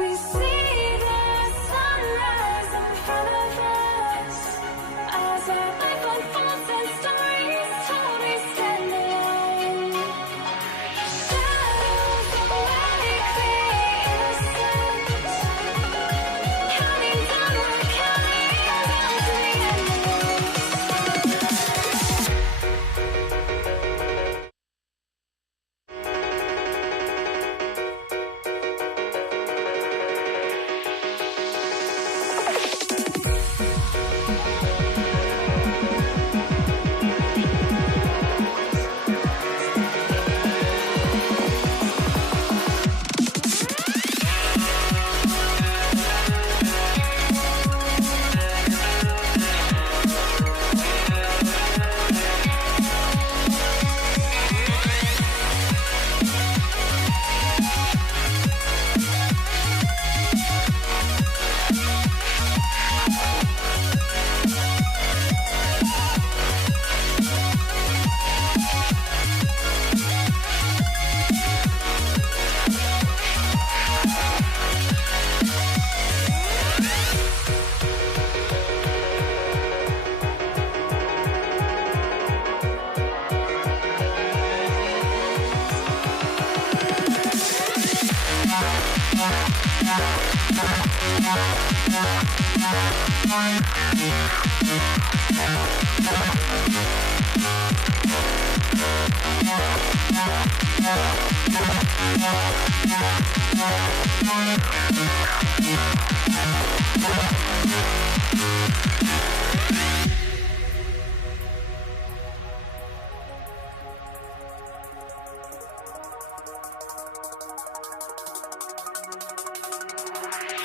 We see the sunrise in front of us. As our life unfolds and stories told, we stand alone. Shadows awake the innocence. Counting down, we're counting down to the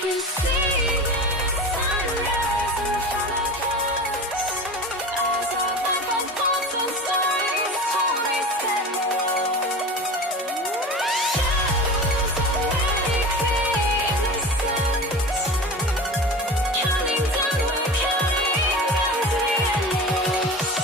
We see the sunrise in front of us. As our life unfolds and stories told, we stand alone. Shadows awake the innocence. Counting down, we're counting down to the endless.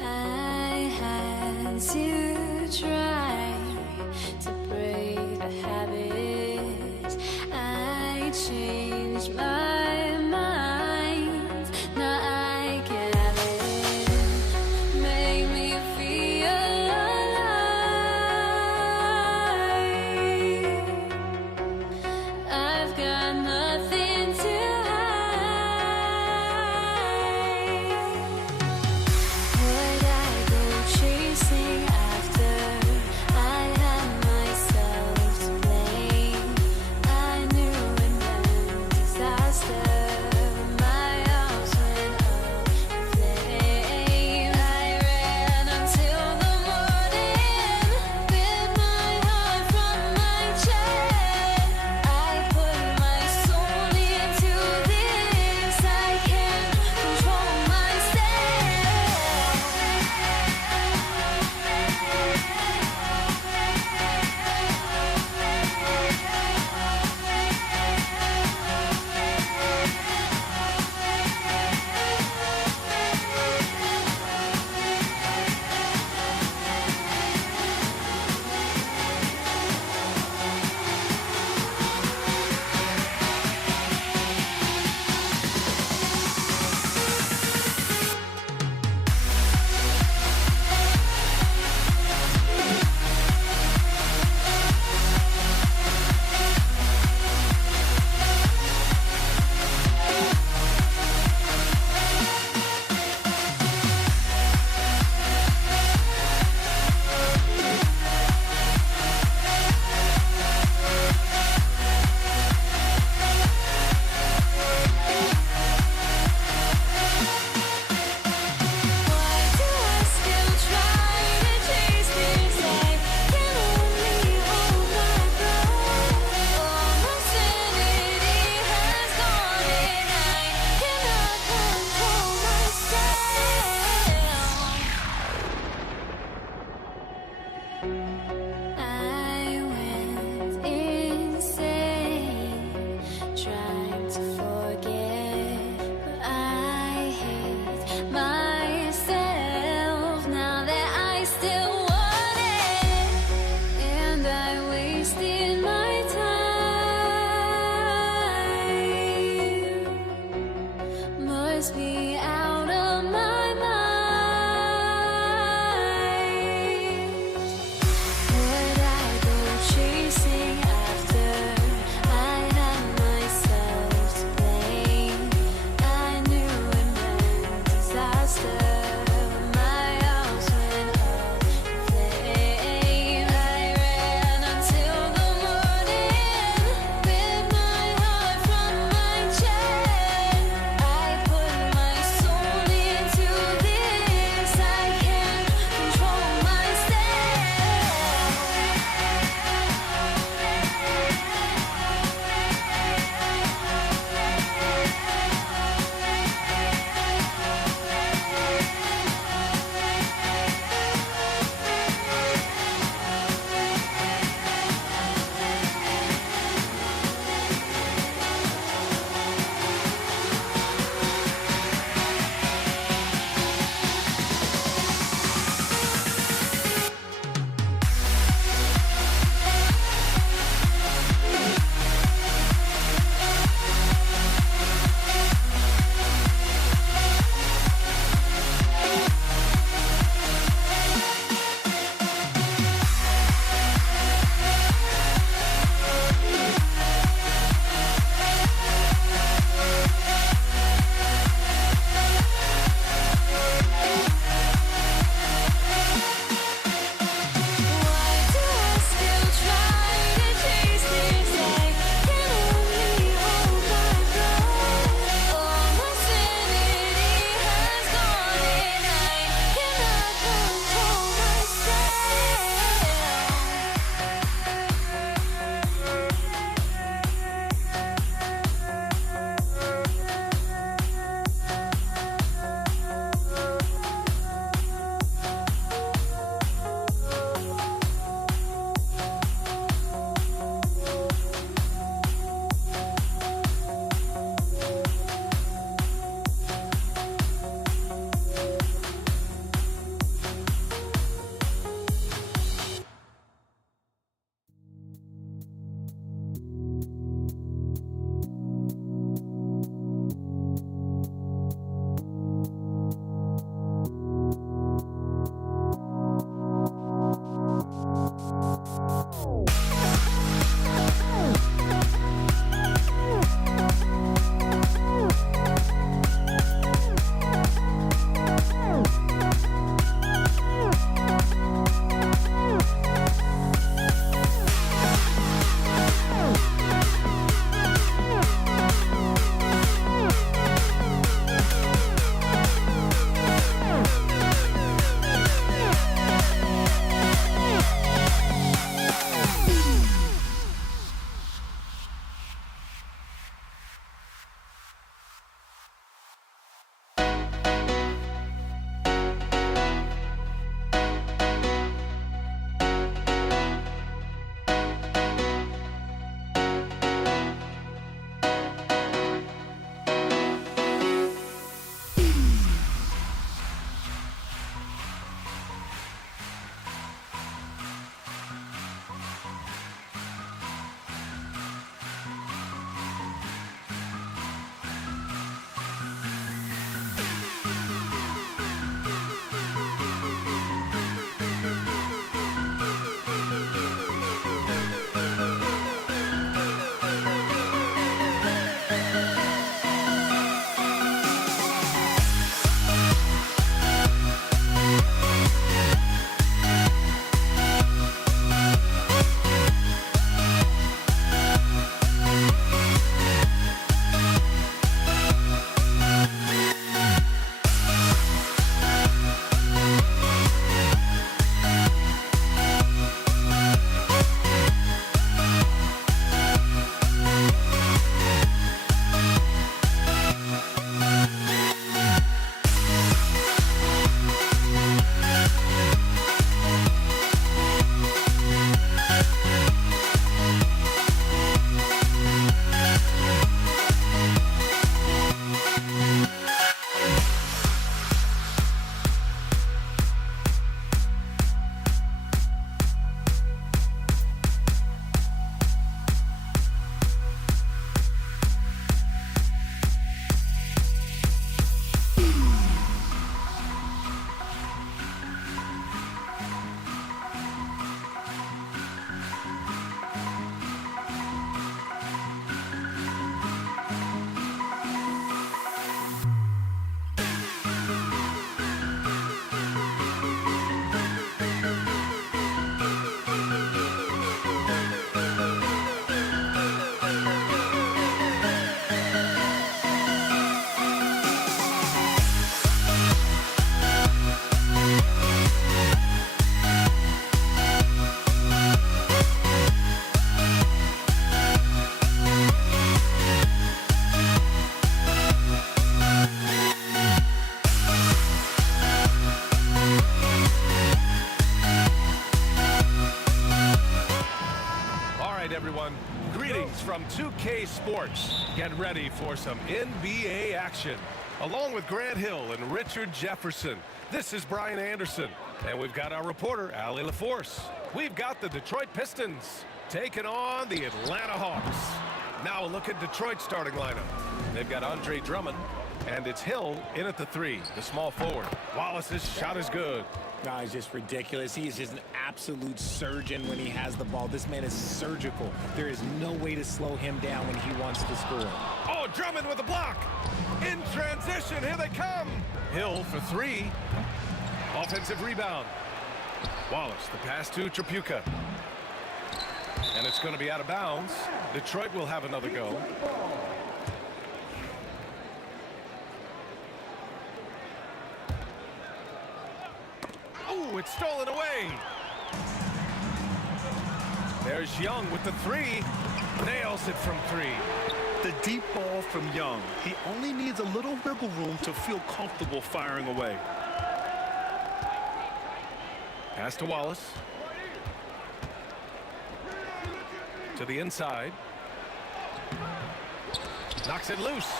I had to try to break the habit. I changed my mind. Now I can have it. Make me feel alive. I've got nothing to hide. from 2K Sports. Get ready for some NBA action. Along with Grant Hill and Richard Jefferson, this is Brian Anderson. And we've got our reporter, Allie LaForce. We've got the Detroit Pistons taking on the Atlanta Hawks. Now a look at Detroit's starting lineup. They've got Andre Drummond, and it's Hill in at the 3, the small forward. Wallace's shot is good. No, he's just ridiculous. He is just an absolute surgeon when he has the ball. This man is surgical. There is no way to slow him down when he wants to score. Oh, Drummond with a block. In transition, here they come. Hill for 3. Offensive rebound. Wallace, the pass to Tripucka. And it's going to be out of bounds. Detroit will have another go. Oh, it's stolen away. There's Young with the 3. Nails it from 3. The deep ball from Young. He only needs a little wiggle room to feel comfortable firing away. Pass to Wallace. To the inside. Knocks it loose.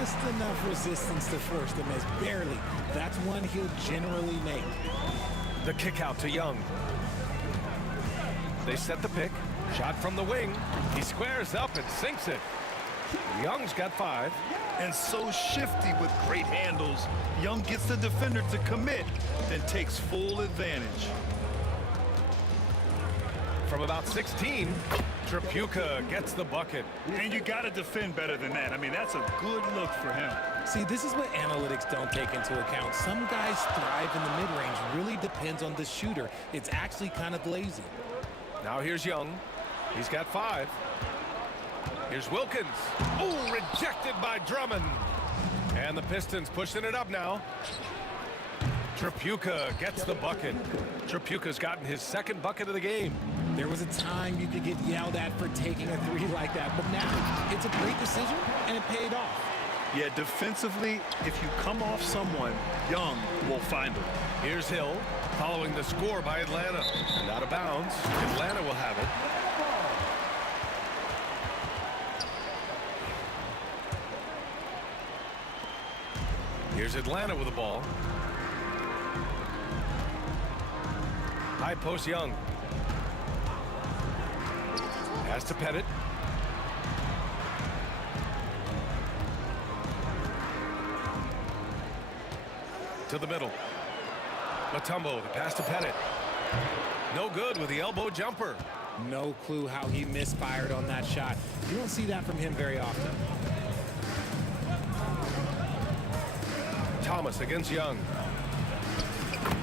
Just enough resistance to force the miss. Barely. That's one he'll generally make. The kick out to Young. They set the pick. Shot from the wing. He squares up and sinks it. Young's got 5. And so shifty with great handles. Young gets the defender to commit, then takes full advantage. From about 16, Tripucka gets the bucket. And you got to defend better than that. I mean, that's a good look for him. See, this is what analytics don't take into account. Some guys thrive in the mid-range. Really depends on the shooter. It's actually kind of lazy. Now here's Young. He's got 5. Here's Wilkins. Oh, rejected by Drummond. And the Pistons pushing it up now. Tripucka gets the bucket. Tripucka's gotten his 2nd bucket of the game. There was a time you could get yelled at for taking a 3 like that, but now it's a great decision, and it paid off. Yeah, defensively, if you come off someone, Young will find him. Here's Hill, following the score by Atlanta. And out of bounds, Atlanta will have it. Here's Atlanta with the ball. High post Young. Pass to Pettit. To the middle. Mutombo, the pass to Pettit. No good with the elbow jumper. No clue how he misfired on that shot. You don't see that from him very often. Thomas against Young.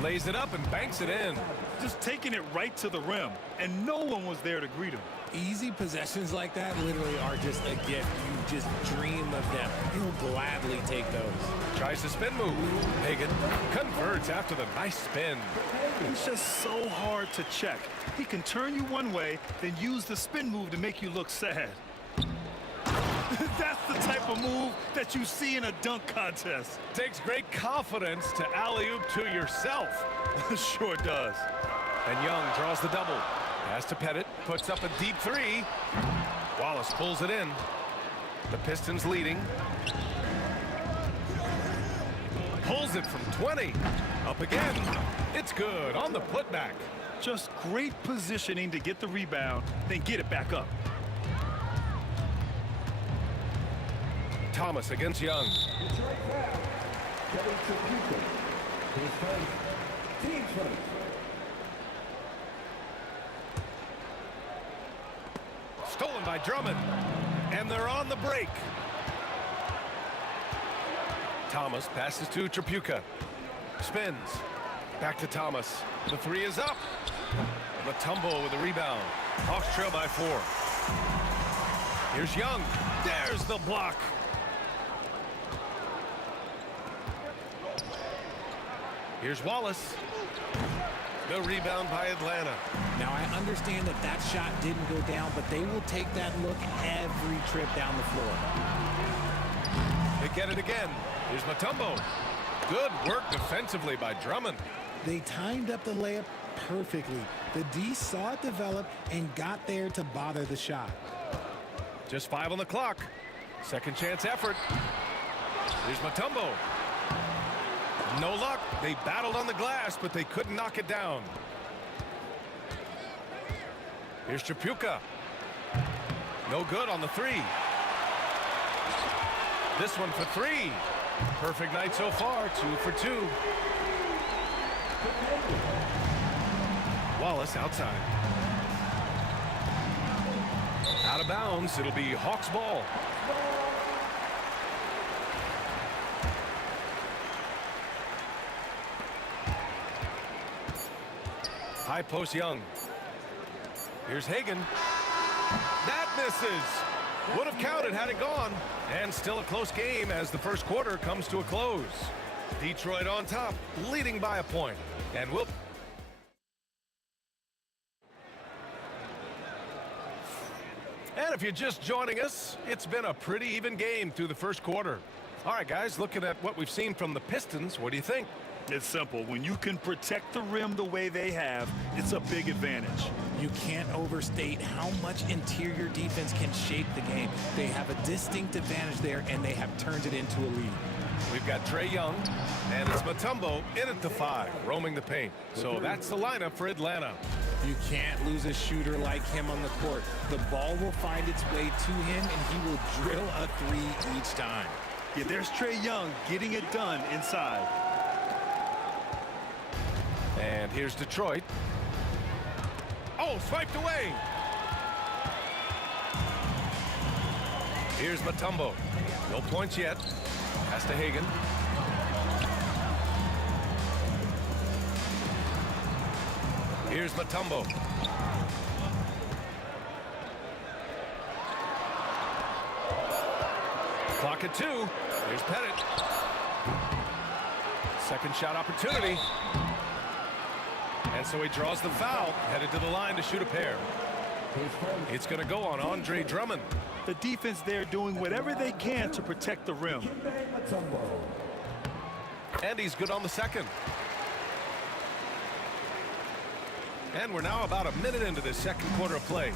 Lays it up and banks it in. Just taking it right to the rim, and no one was there to greet him. Easy possessions like that literally are just a gift. You just dream of them. He'll gladly take those. Tries the spin move. Hagan converts after the nice spin. It's just so hard to check. He can turn you one way, then use the spin move to make you look sad. That's the type of move that you see in a dunk contest. Takes great confidence to alley-oop to yourself. Sure does. And Young draws the double. Pass to Pettit, puts up a deep 3. Wallace pulls it in. The Pistons leading. Pulls it from 20. Up again. It's good on the putback. Just great positioning to get the rebound, then get it back up. Thomas against Young. Stolen by Drummond. And they're on the break. Thomas passes to Tripucka. Spins. Back to Thomas. The 3 is up. Mutombo with the rebound. Hawks trail by 4. Here's Young. There's the block. Here's Wallace. The rebound by Atlanta. Now, I understand that that shot didn't go down, but they will take that look every trip down the floor. They get it again. Here's Mutombo. Good work defensively by Drummond. They timed up the layup perfectly. The D saw it develop and got there to bother the shot. Just 5 on the clock. Second chance effort. Here's Mutombo. No luck. They battled on the glass, but they couldn't knock it down. Here's Tripucka. No good on the 3. This one for 3. Perfect night so far, 2 for 2. Wallace outside. Out of bounds. It'll be Hawks ball. High post Young. Here's Hagan. That misses. Would have counted had it gone. And still a close game as the first quarter comes to a close. Detroit on top, leading by a point. And we'll... And if you're just joining us, it's been a pretty even game through the first quarter. All right, guys, looking at what we've seen from the Pistons, what do you think? It's simple. When you can protect the rim the way they have, it's a big advantage. You can't overstate how much interior defense can shape the game. They have a distinct advantage there, and they have turned it into a lead. We've got Trae Young, and it's Mutombo in at the 5, roaming the paint. So that's the lineup for Atlanta. You can't lose a shooter like him on the court. The ball will find its way to him, and he will drill a 3 each time. Yeah, there's Trae Young getting it done inside. And here's Detroit. Oh, swiped away. Here's Mutombo. No points yet. Pass to Hagan. Here's Mutombo. Clock at 2. Here's Pettit. Second shot opportunity. And so he draws the foul, headed to the line to shoot a pair. It's going to go on Andre Drummond. The defense there doing whatever they can to protect the rim. And he's good on the second. And we're now about a minute into this second quarter of play.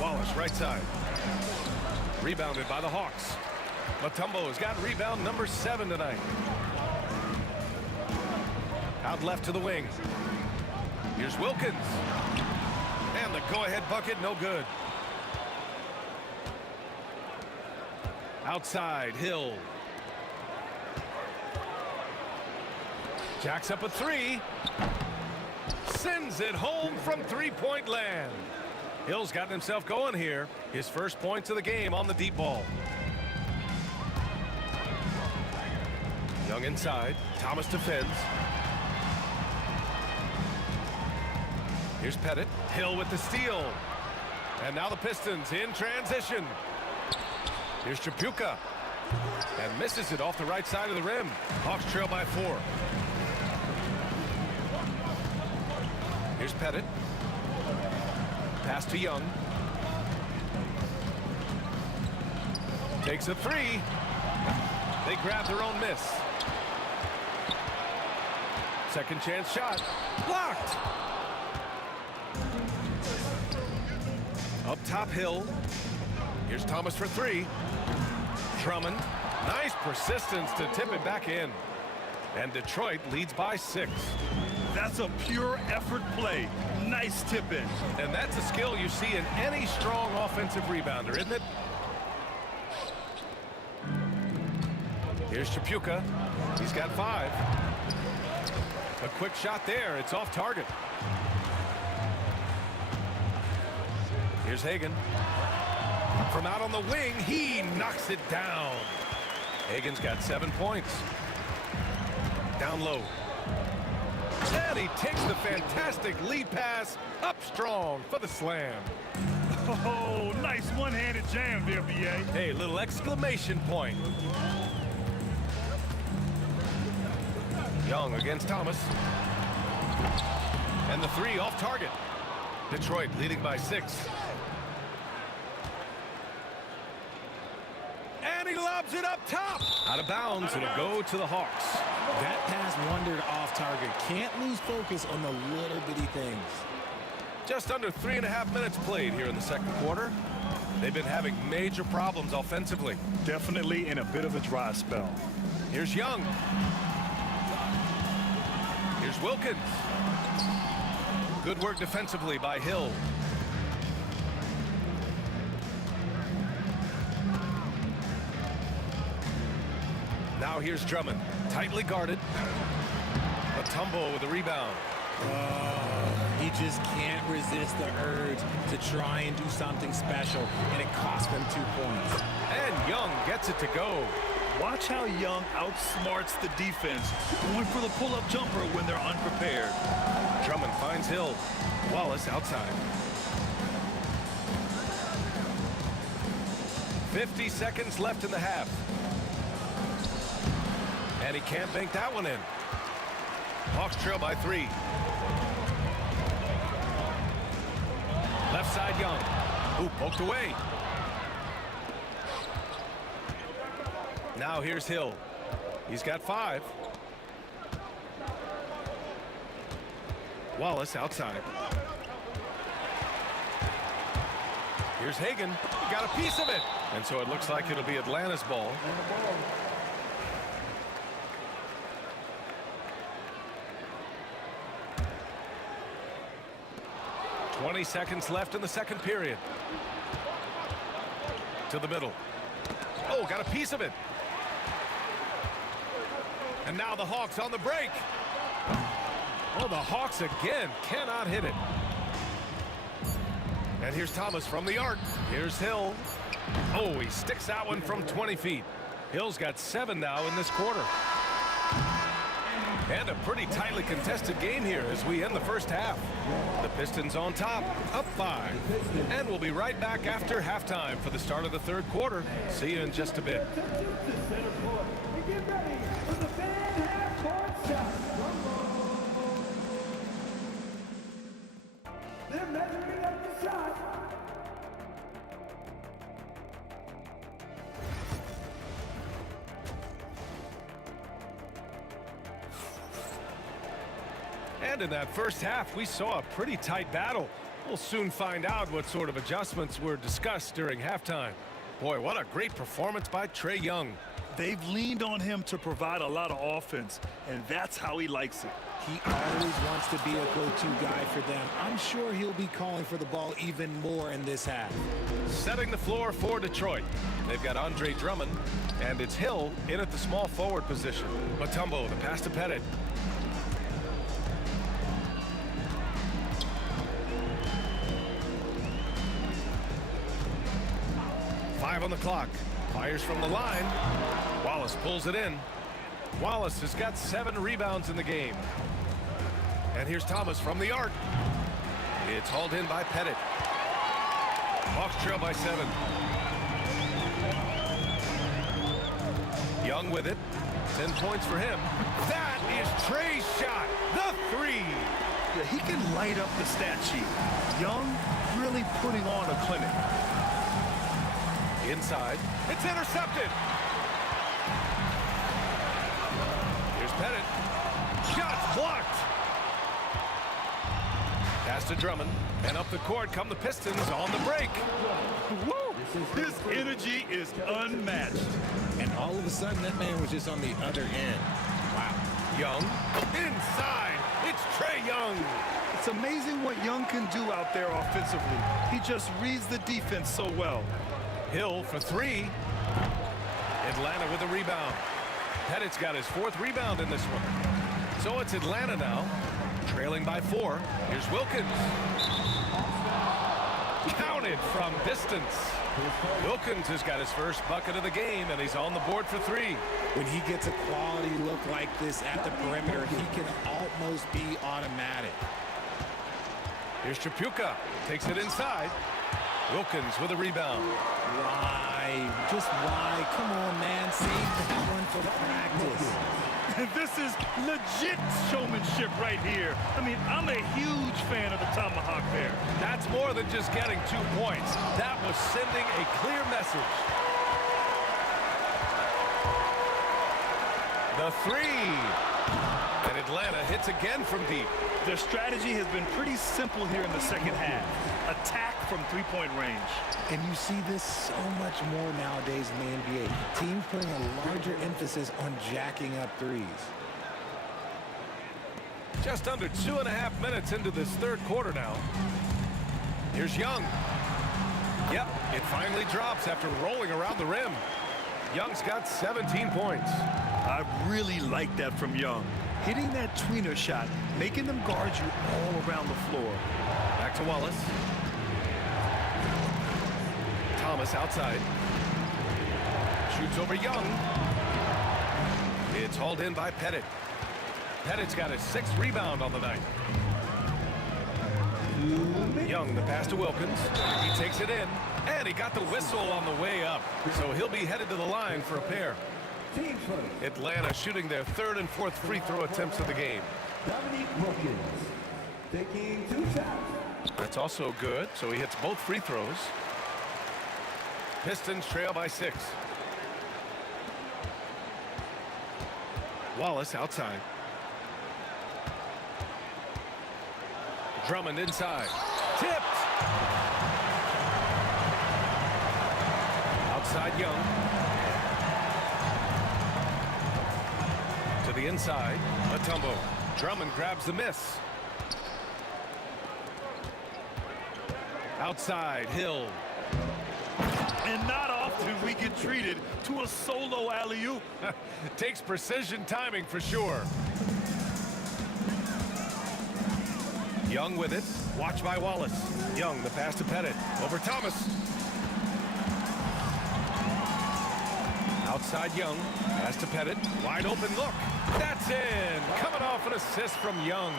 Wallace, right side. Rebounded by the Hawks. Mutombo has got rebound number 7 tonight. Out left to the wing. Here's Wilkins. And the go-ahead bucket, no good. Outside, Hill. Jacks up a 3. Sends it home from three-point land. Hill's gotten himself going here. His first points of the game on the deep ball. Young inside. Thomas defends. Here's Pettit. Hill with the steal. And now the Pistons in transition. Here's Tripucka. And misses it off the right side of the rim. Hawks trail by 4. Here's Pettit. Pass to Young. Takes a 3. They grab their own miss. Second chance shot. Blocked. Up top, Hill. Here's Thomas for 3. Drummond. Nice persistence to tip it back in. And Detroit leads by 6. That's a pure effort play. Nice tip in. And that's a skill you see in any strong offensive rebounder, isn't it? Here's Tripucka. He's got 5. A quick shot there. It's off target. Here's Hagan. From out on the wing, he knocks it down. Hagan's got 7 points. Down low. And he takes the fantastic lead pass up strong for the slam. Oh, nice one-handed jam there, B.A. Hey, little exclamation point. Young against Thomas. And the 3 off target. Detroit leading by 6. And he lobs it up top. Out of bounds. It'll go to the Hawks. That pass wandered off target. Can't lose focus on the little bitty things. Just under 3.5 minutes played here in the second quarter. They've been having major problems offensively. Definitely in a bit of a dry spell. Here's Young. Here's Wilkins. Good work defensively by Hill. Now here's Drummond. Tightly guarded. Matumbo with a rebound. He just can't resist the urge to try and do something special, and it cost them 2 points. And Young gets it to go. Watch how Young outsmarts the defense, going for the pull-up jumper when they're unprepared. Drummond finds Hill. Wallace outside. 50 seconds left in the half. And he can't bank that one in. Hawks trail by 3. Left side Young. Ooh, poked away. Now here's Hill. He's got 5. Wallace outside. Here's Hagan. He got a piece of it. And so it looks like it'll be Atlanta's ball. .20 seconds left in the second period. To the middle. Oh, got a piece of it. And now the Hawks on the break. Oh, the Hawks again cannot hit it. And here's Thomas from the arc. Here's Hill. Oh, he sticks that one from 20 feet. Hill's got 7 now in this quarter. And a pretty tightly contested game here as we end the first half. The Pistons on top, up 5. And we'll be right back after halftime for the start of the third quarter. See you in just a bit. They're measuring up the shot. And in that first half, we saw a pretty tight battle. We'll soon find out what sort of adjustments were discussed during halftime. Boy, what a great performance by Trae Young. They've leaned on him to provide a lot of offense, and that's how he likes it. He always wants to be a go-to guy for them. I'm sure he'll be calling for the ball even more in this half. Setting the floor for Detroit. They've got Andre Drummond, and it's Hill in at the small forward position. Matumbo, the pass to Pettit. On the clock. Fires from the line. Wallace pulls it in. Wallace has got 7 rebounds in the game. And here's Thomas from the arc. It's hauled in by Pettit. Hawks trail by 7. Young with it. 10 points for him. That is Trae's shot. The 3. Yeah, he can light up the stat sheet. Young really putting on a clinic. Inside. It's intercepted. Here's Pettit. Shot blocked. Pass to Drummond. And up the court come the Pistons on the break. Woo! His energy is unmatched. And all of a sudden, that man was just on the other end. Wow. Young. Inside. It's Trae Young. It's amazing what Young can do out there offensively. He just reads the defense so well. Hill for 3. Atlanta with a rebound. Pettit's got his 4th rebound in this one. So it's Atlanta now, trailing by 4. Here's Wilkins. Counted from distance. Wilkins has got his first bucket of the game, and he's on the board for 3. When he gets a quality look like this at the perimeter, he can almost be automatic. Here's Tripucka. Takes it inside. Wilkins with a rebound. Why? Just why? Come on, man. Save that one for practice. This is legit showmanship right here. I mean, I'm a huge fan of the Tomahawk there. That's more than just getting 2 points. That was sending a clear message. The A three. And Atlanta hits again from deep. Their strategy has been pretty simple here in the second half. Attack from three-point range. And you see this so much more nowadays in the NBA. Teams putting a larger emphasis on jacking up threes. Just under 2.5 minutes into this third quarter now. Here's Young. Yep, it finally drops after rolling around the rim. Young's got 17 points. I really like that from Young. Hitting that tweener shot, making them guard you all around the floor. Back to Wallace. Thomas outside. Shoots over Young. It's hauled in by Pettit. Pettit's got his 6th rebound on the night. Young, the pass to Wilkins. He takes it in, and he got the whistle on the way up. So he'll be headed to the line for a pair. Team first. Atlanta shooting their 3rd and 4th free throw attempts of the game. Dominique Wilkins taking 2 shots. That's also good, so he hits both free throws. Pistons trail by 6. Wallace outside. Drummond inside. Tipped. Outside Young. To the inside. Mutombo. Drummond grabs the miss. Outside Hill. And not often we get treated to a solo alley-oop. Takes precision timing for sure. Young with it. Watched by Wallace. Young, the pass to Pettit. Over Thomas. Outside Young. Pass to Pettit. Wide open look. That's in. Coming off an assist from Young.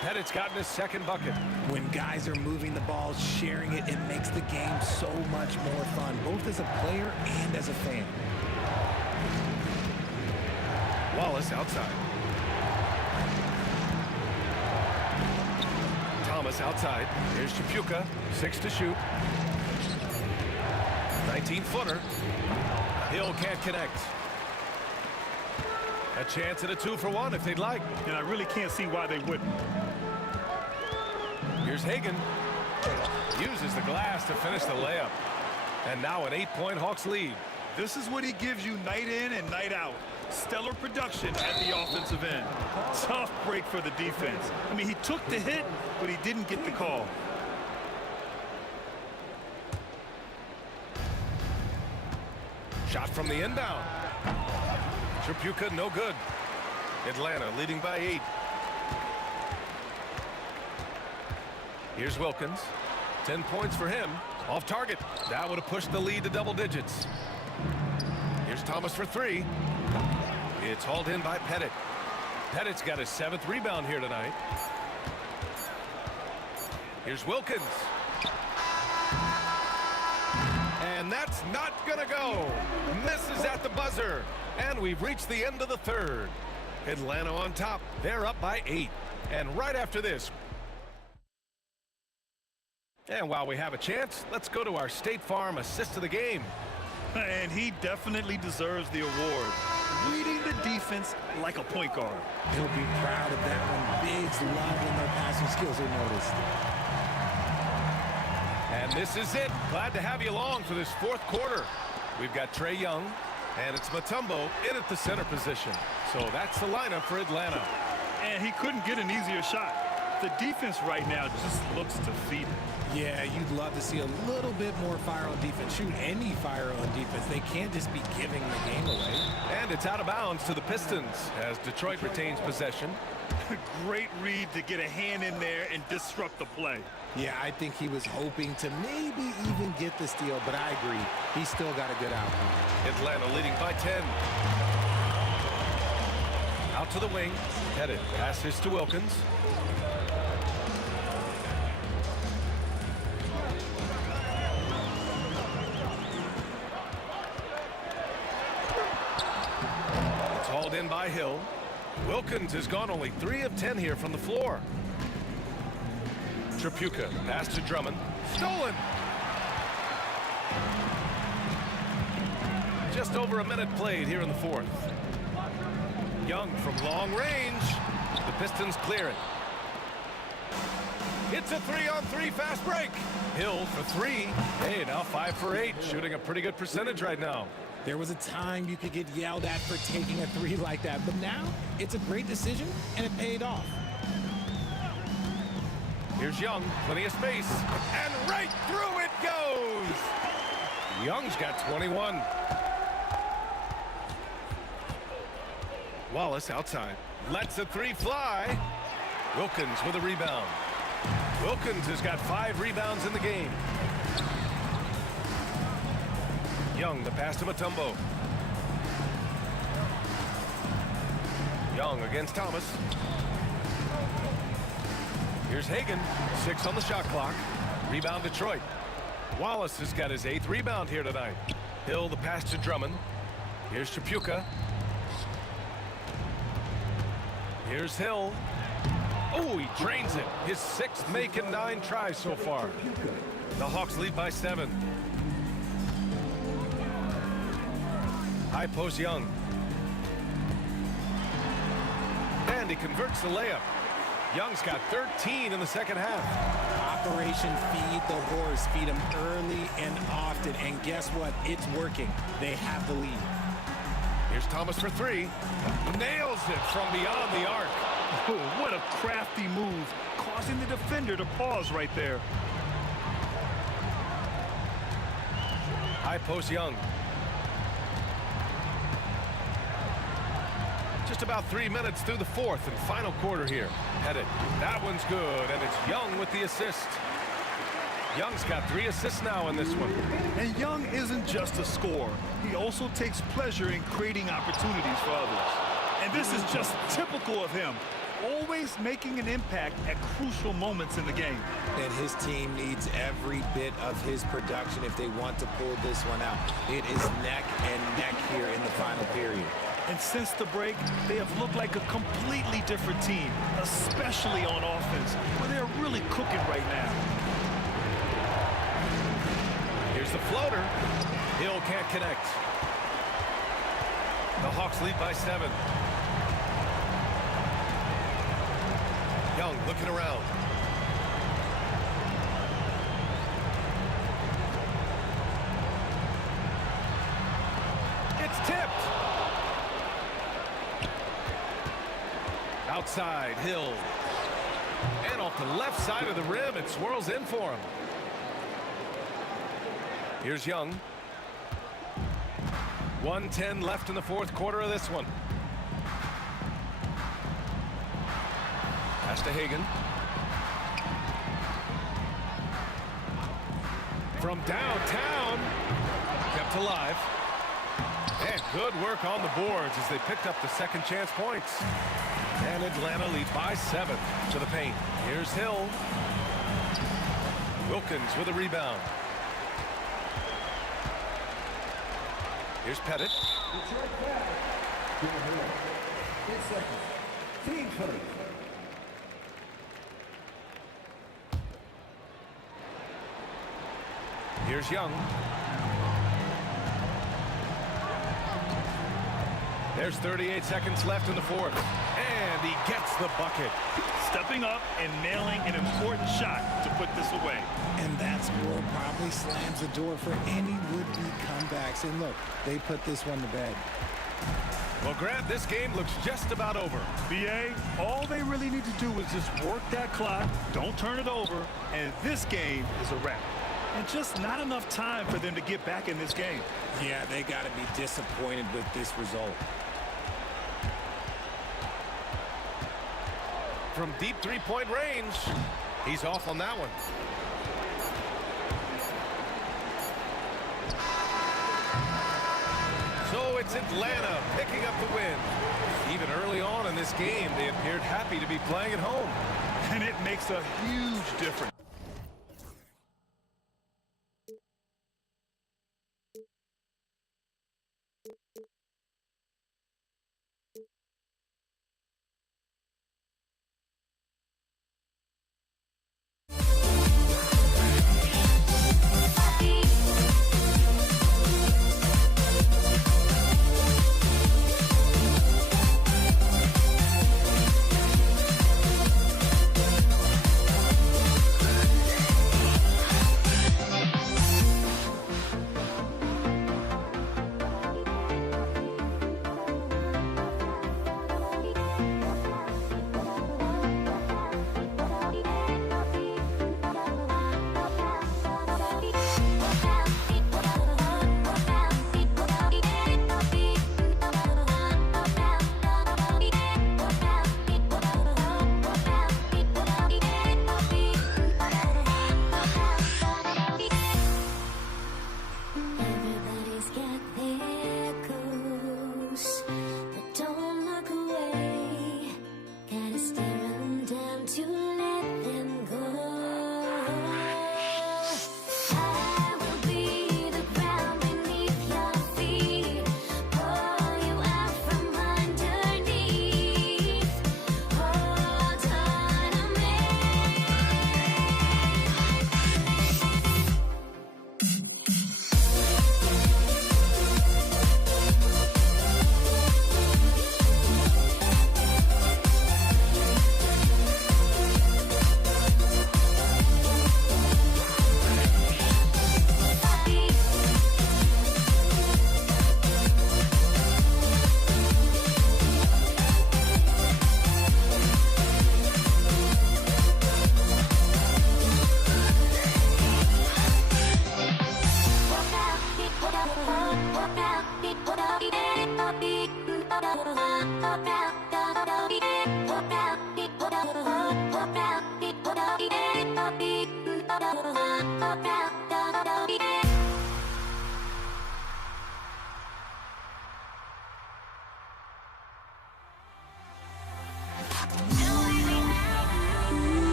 Pettit's gotten his 2nd bucket. When guys are moving the ball, sharing it, it makes the game so much more fun, both as a player and as a fan. Wallace outside. Thomas outside. Here's Chapuka. 6 to shoot. 19-footer. Hill can't connect. A chance at a 2-for-1 if they'd like. And I really can't see why they wouldn't. Here's Hagan. Uses the glass to finish the layup. And now an 8-point Hawks lead. This is what he gives you night in and night out. Stellar production at the offensive end. Tough break for the defense. I mean, he took the hit, but he didn't get the call. Shot from the inbound. Chapuka no good. Atlanta leading by 8. Here's Wilkins. 10 points for him. Off target. That would have pushed the lead to double digits. Here's Thomas for 3. It's hauled in by Pettit. Pettit's got his 7th rebound here tonight. Here's Wilkins. And that's not gonna go. Misses at the buzzer. And we've reached the end of the 3rd. Atlanta on top. They're up by 8. And right after this, and while we have a chance, let's go to our State Farm assist of the game. And he definitely deserves the award. Reading the defense like a point guard. He'll be proud of that one. Bigs love when their passing skills are noticed. And this is it. Glad to have you along for this 4th quarter. We've got Trae Young, and it's Mutombo in at the center position. So that's the lineup for Atlanta. And he couldn't get an easier shot. The defense right now just looks defeated. Yeah, you'd love to see a little bit more fire on defense. Shoot, any fire on defense. They can't just be giving the game away. And it's out of bounds to the Pistons as Detroit retains possession. Great read to get a hand in there and disrupt the play. Yeah, I think he was hoping to maybe even get the steal, but I agree. He's still got a good outcome. Atlanta leading by 10. Out to the wing. Pettit passes to Wilkins. It's hauled in by Hill. Wilkins has gone only 3 of 10 here from the floor. Chapuka, pass to Drummond. Stolen! Just over a minute played here in the 4th. Young from long range. The Pistons clear it. It's a 3-on-3 fast break. Hill for three. Hey, now 5 for 8. Shooting a pretty good percentage right now. There was a time you could get yelled at for taking a three like that, but now it's a great decision, and it paid off. Here's Young, plenty of space, and right through it goes! Young's got 21. Wallace outside, lets a three fly. Wilkins with a rebound. Wilkins has got 5 rebounds in the game. Young, the pass to Mutombo. Young against Thomas. Here's Hagan, 6 on the shot clock. Rebound Detroit. Wallace has got his 8th rebound here tonight. Hill, the pass to Drummond. Here's Chapuka. Here's Hill. Oh, he drains it. His 6th make in 9 tries so far. The Hawks lead by 7. High post Young. And he converts the layup. Young's got 13 in the second half. Operation Feed the Horse. Feed him early and often. And guess what? It's working. They have the lead. Here's Thomas for 3. Nails it from beyond the arc. Oh, what a crafty move, causing the defender to pause right there. High post Young. Just about 3 minutes through the 4th and final quarter here. Headed. That one's good, and it's Young with the assist. Young's got 3 assists now in this one. And Young isn't just a scorer. He also takes pleasure in creating opportunities for others. And this is just typical of him. Always making an impact at crucial moments in the game. And his team needs every bit of his production if they want to pull this one out. It is neck and neck here in the final period. And since the break, they have looked like a completely different team, especially on offense, where they're really cooking right now. Here's the floater. Hill can't connect. The Hawks lead by 7. Young looking around. It's tipped. Outside, Hill. And off the left side of the rim, it swirls in for him. Here's Young. 1:10 left in the 4th quarter of this one. Pass to Hagan. From downtown. Kept alive. And good work on the boards as they picked up the second chance points. And Atlanta leads by 7 to the paint. Here's Hill. Wilkins with a rebound. Here's Pettit. Detroit back. 10 seconds. Team first. Here's Young. There's 38 seconds left in the 4th. And he gets the bucket. Stepping up and nailing an important shot to put this away. And that score probably slams the door for any would-be comebacks. And look, they put this one to bed. Well, Grant, this game looks just about over. BA, all they really need to do is just work that clock, don't turn it over, and this game is a wrap. And just not enough time for them to get back in this game. Yeah, they got to be disappointed with this result. From deep three-point range, he's off on that one. So it's Atlanta picking up the win. Even early on in this game, they appeared happy to be playing at home. And it makes a huge difference.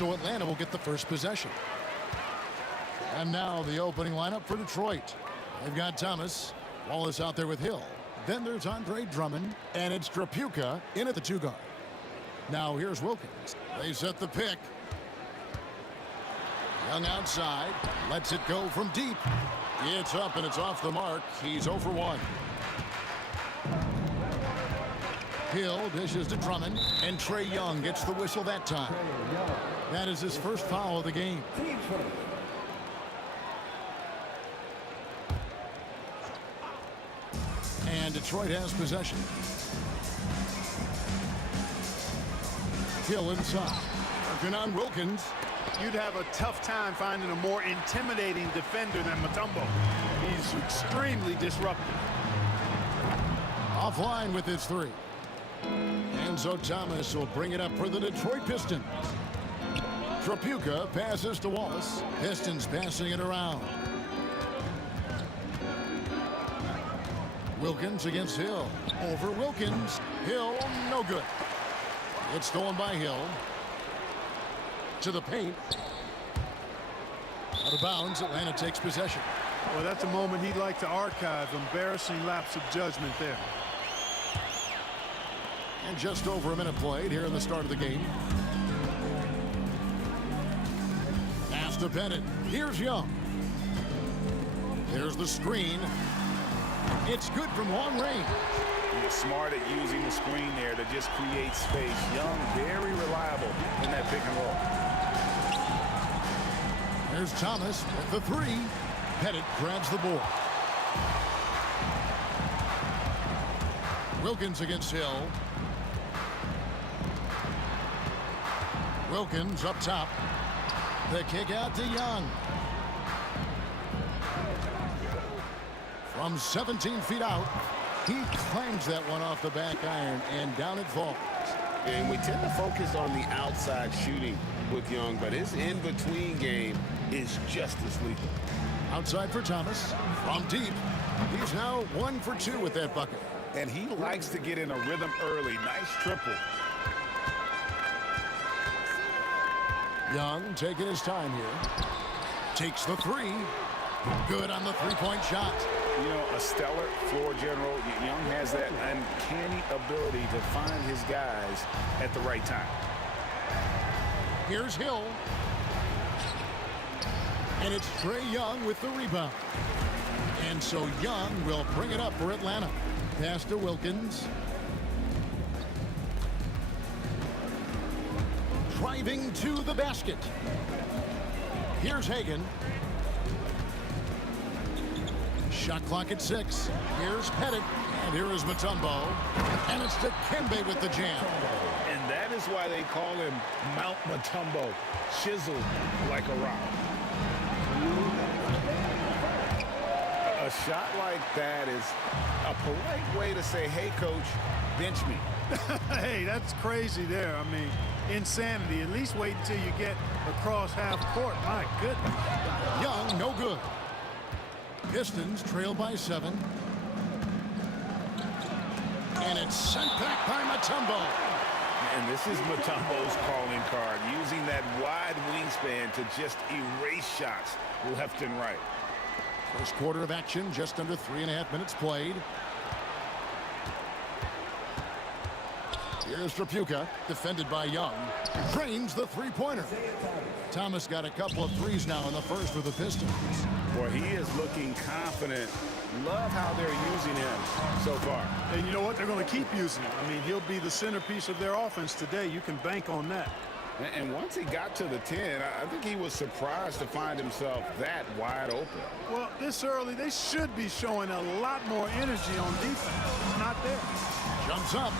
So Atlanta will get the first possession. And now the opening lineup for Detroit. They've got Thomas. Wallace out there with Hill. Then there's Andre Drummond. And it's Trapuka in at the 2 guard. Now here's Wilkins. They set the pick. Young outside. Lets it go from deep. It's up and it's off the mark. He's 0 for 1. Hill dishes to Drummond. And Trae Young gets the whistle that time. That is his first foul of the game. Team first. And Detroit has possession. Hill inside. Working on Wilkins. You'd have a tough time finding a more intimidating defender than Mutombo. He's extremely disruptive. Offline with his 3. And so Thomas will bring it up for the Detroit Pistons. Trapuka passes to Wallace. Pistons passing it around. Wilkins against Hill. Over Wilkins. Hill, no good. It's stolen by Hill. To the paint. Out of bounds, Atlanta takes possession. Well, that's a moment he'd like to archive. Embarrassing lapse of judgment there. And just over a minute played here in the start of the game. Pass to Bennett. Here's Young. There's the screen. It's good from long range. He was smart at using the screen there to just create space. Young, very reliable in that pick and roll. There's Thomas with the 3. Pettit grabs the board. Wilkins against Hill. Wilkins up top. The kick out to Young. From 17 feet out, he clangs that one off the back iron, and down it falls. And we tend to focus on the outside shooting with Young, but his in-between game is just as lethal. Outside for Thomas. From deep. He's now 1 for 2 with that bucket. And he likes to get in a rhythm early. Nice triple. Young taking his time here. Takes the 3. Good on the 3-point shot. You know, a stellar floor general. Young has that uncanny ability to find his guys at the right time. Here's Hill. And it's Trae Young with the rebound. And so Young will bring it up for Atlanta. Pass to Wilkins. Driving to the basket. Here's Hagan. Shot clock at 6. Here's Pettit. And here is Mutombo. And it's Dikembe with the jam. And that is why they call him Mount Mutombo, chiseled like a rock. A shot like that is a polite way to say, hey, coach, bench me. Hey, that's crazy there. I mean, insanity. At least wait until you get across half court. My goodness. Young, no good. Pistons trail by 7. And it's sent back by Mutombo. And this is Mutombo's calling card, using that wide wingspan to just erase shots left and right. First quarter of action, just under 3.5 minutes played. Here's Trapuka, defended by Young. Drains the 3-pointer. Thomas got a couple of threes now in the first for the Pistons. Boy, he is looking confident. Love how they're using him so far. And you know what? They're going to keep using him. I mean, he'll be the centerpiece of their offense today. You can bank on that. And once he got to the 10, I think he was surprised to find himself that wide open. Well, this early, they should be showing a lot more energy on defense. It's not there. Jumps up.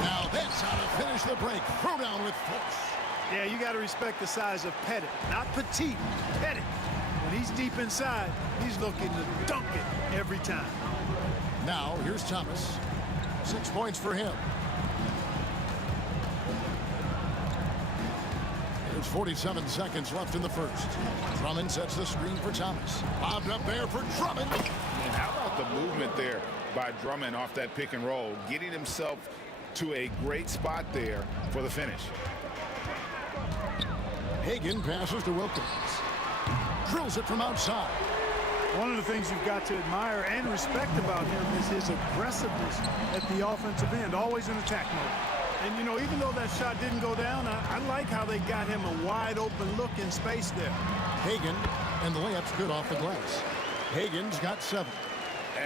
Now that's how to finish the break. Throw down with force. Yeah, you got to respect the size of Pettit. Not petite, Pettit. When he's deep inside, he's looking to dunk it every time. Now, here's Thomas. 6 points for him. There's 47 seconds left in the first. Drummond sets the screen for Thomas. Bobbed up there for Drummond. And how about the movement there by Drummond off that pick and roll, getting himself to a great spot there for the finish. Hagan passes to Wilkins. Drills it from outside. One of the things you've got to admire and respect about him is his aggressiveness at the offensive end, always in attack mode. And, you know, even though that shot didn't go down, I like how they got him a wide open look in space there. Hagan, and the layup's good off the glass. Hagan's got 7.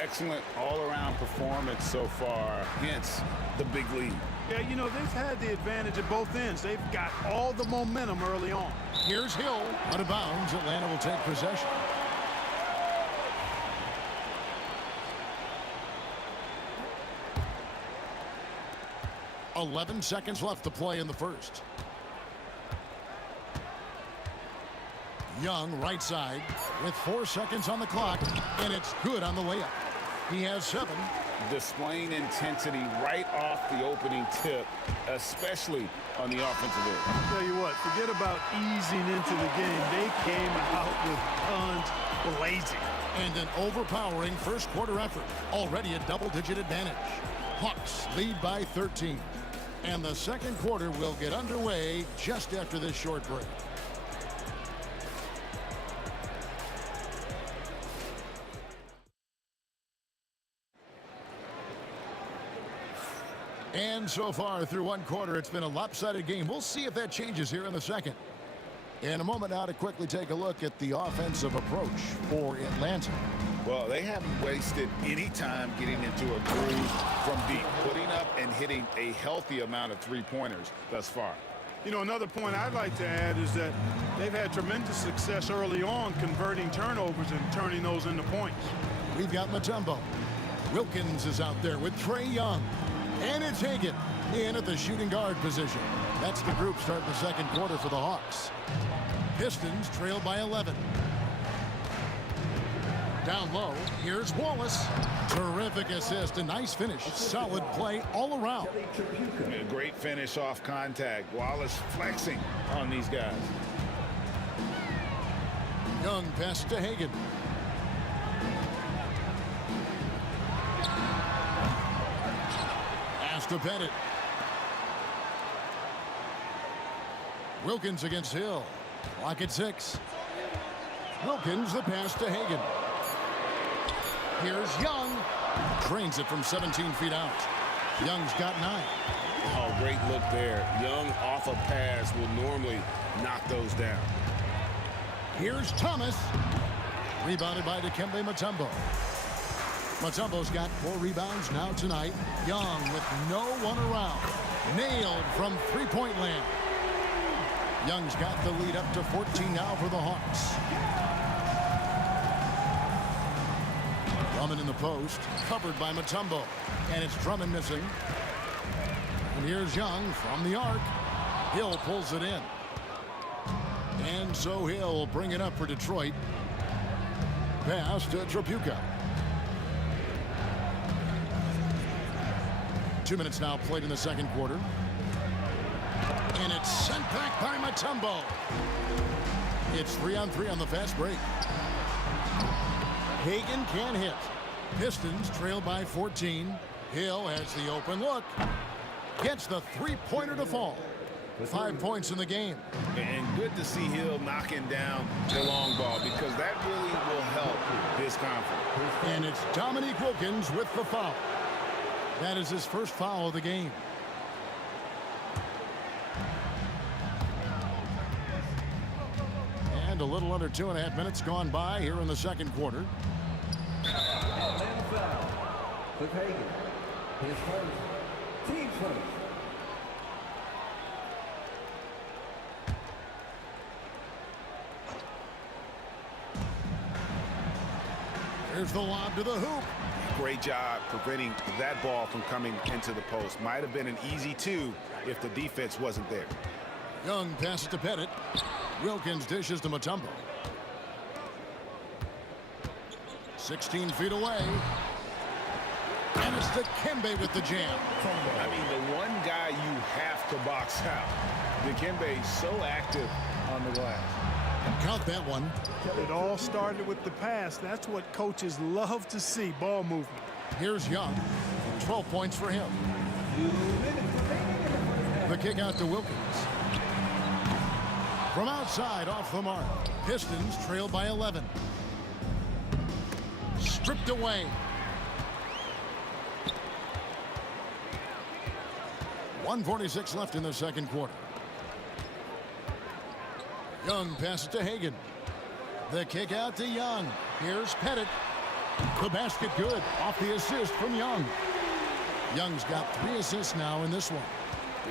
Excellent all-around performance so far, hence the big lead. Yeah, you know, they've had the advantage at both ends. They've got all the momentum early on. Here's Hill. Out of bounds, Atlanta will take possession. "11 seconds left to play in the first. Young, right side, with 4 seconds on the clock, and it's good on the layup. He has 7. Displaying intensity right off the opening tip, especially on the offensive end. I'll tell you what, forget about easing into the game. They came out with guns blazing. And an overpowering first quarter effort. Already a double-digit advantage. Hawks lead by 13. And the second quarter will get underway just after this short break. And so far through one quarter, it's been a lopsided game. We'll see if that changes here in the second. In a moment now to quickly take a look at the offensive approach for Atlanta. Well, they haven't wasted any time getting into a groove from deep, putting up and hitting a healthy amount of three-pointers thus far. You know, another point I'd like to add is that they've had tremendous success early on converting turnovers and turning those into points. We've got Mutombo. Wilkins is out there with Trae Young. And it's Hagan in at the shooting guard position. That's the group starting the second quarter for the Hawks. Pistons trail by 11. Down low, here's Wallace. Terrific assist, a nice finish. Solid play all around. A great finish off contact. Wallace flexing on these guys. Young pass to Hagan. Pass to Pettit. Wilkins against Hill. Clock at 6. Wilkins, the pass to Hagan. Here's Young. Drains it from 17 feet out. Young's got 9. Oh, great look there. Young off a pass will normally knock those down. Here's Thomas. Rebounded by Dikembe Mutombo. Mutombo's got 4 rebounds now tonight. Young with no one around. Nailed from three-point land. Young's got the lead up to 14 now for the Hawks. Drummond in the post, covered by Mutombo. And it's Drummond missing. And here's Young from the arc. Hill pulls it in. And so Hill will bring it up for Detroit. Pass to Tripucka. 2 minutes now played in the second quarter. And it's sent back by Mutombo. It's 3-on-3 on the fast break. Hagan can't hit. Pistons trail by 14. Hill has the open look. Gets the three-pointer to fall. 5 points in the game. And good to see Hill knocking down the long ball because that really will help his confidence. And it's Dominique Wilkins with the foul. That is his first foul of the game. And a little under 2.5 minutes gone by here in the second quarter. Atlanta foul with Hagan. His first, team first. Here's the lob to the hoop. Great job preventing that ball from coming into the post. Might have been an easy 2 if the defense wasn't there. Young passes to Pettit. Wilkins dishes to Mutombo. 16 feet away. And it's Dikembe with the jam. I mean, the one guy you have to box out. Dikembe so active on the glass. Count that one. It all started with the pass. That's what coaches love to see, ball movement. Here's Young. 12 points for him. The kick out to Wilkins. From outside, off the mark. Pistons trail by 11. Stripped away. .146 left in the second quarter. Young passes to Hagan. The kick out to Young. Here's Pettit. The basket good. Off the assist from Young. Young's got 3 assists now in this one.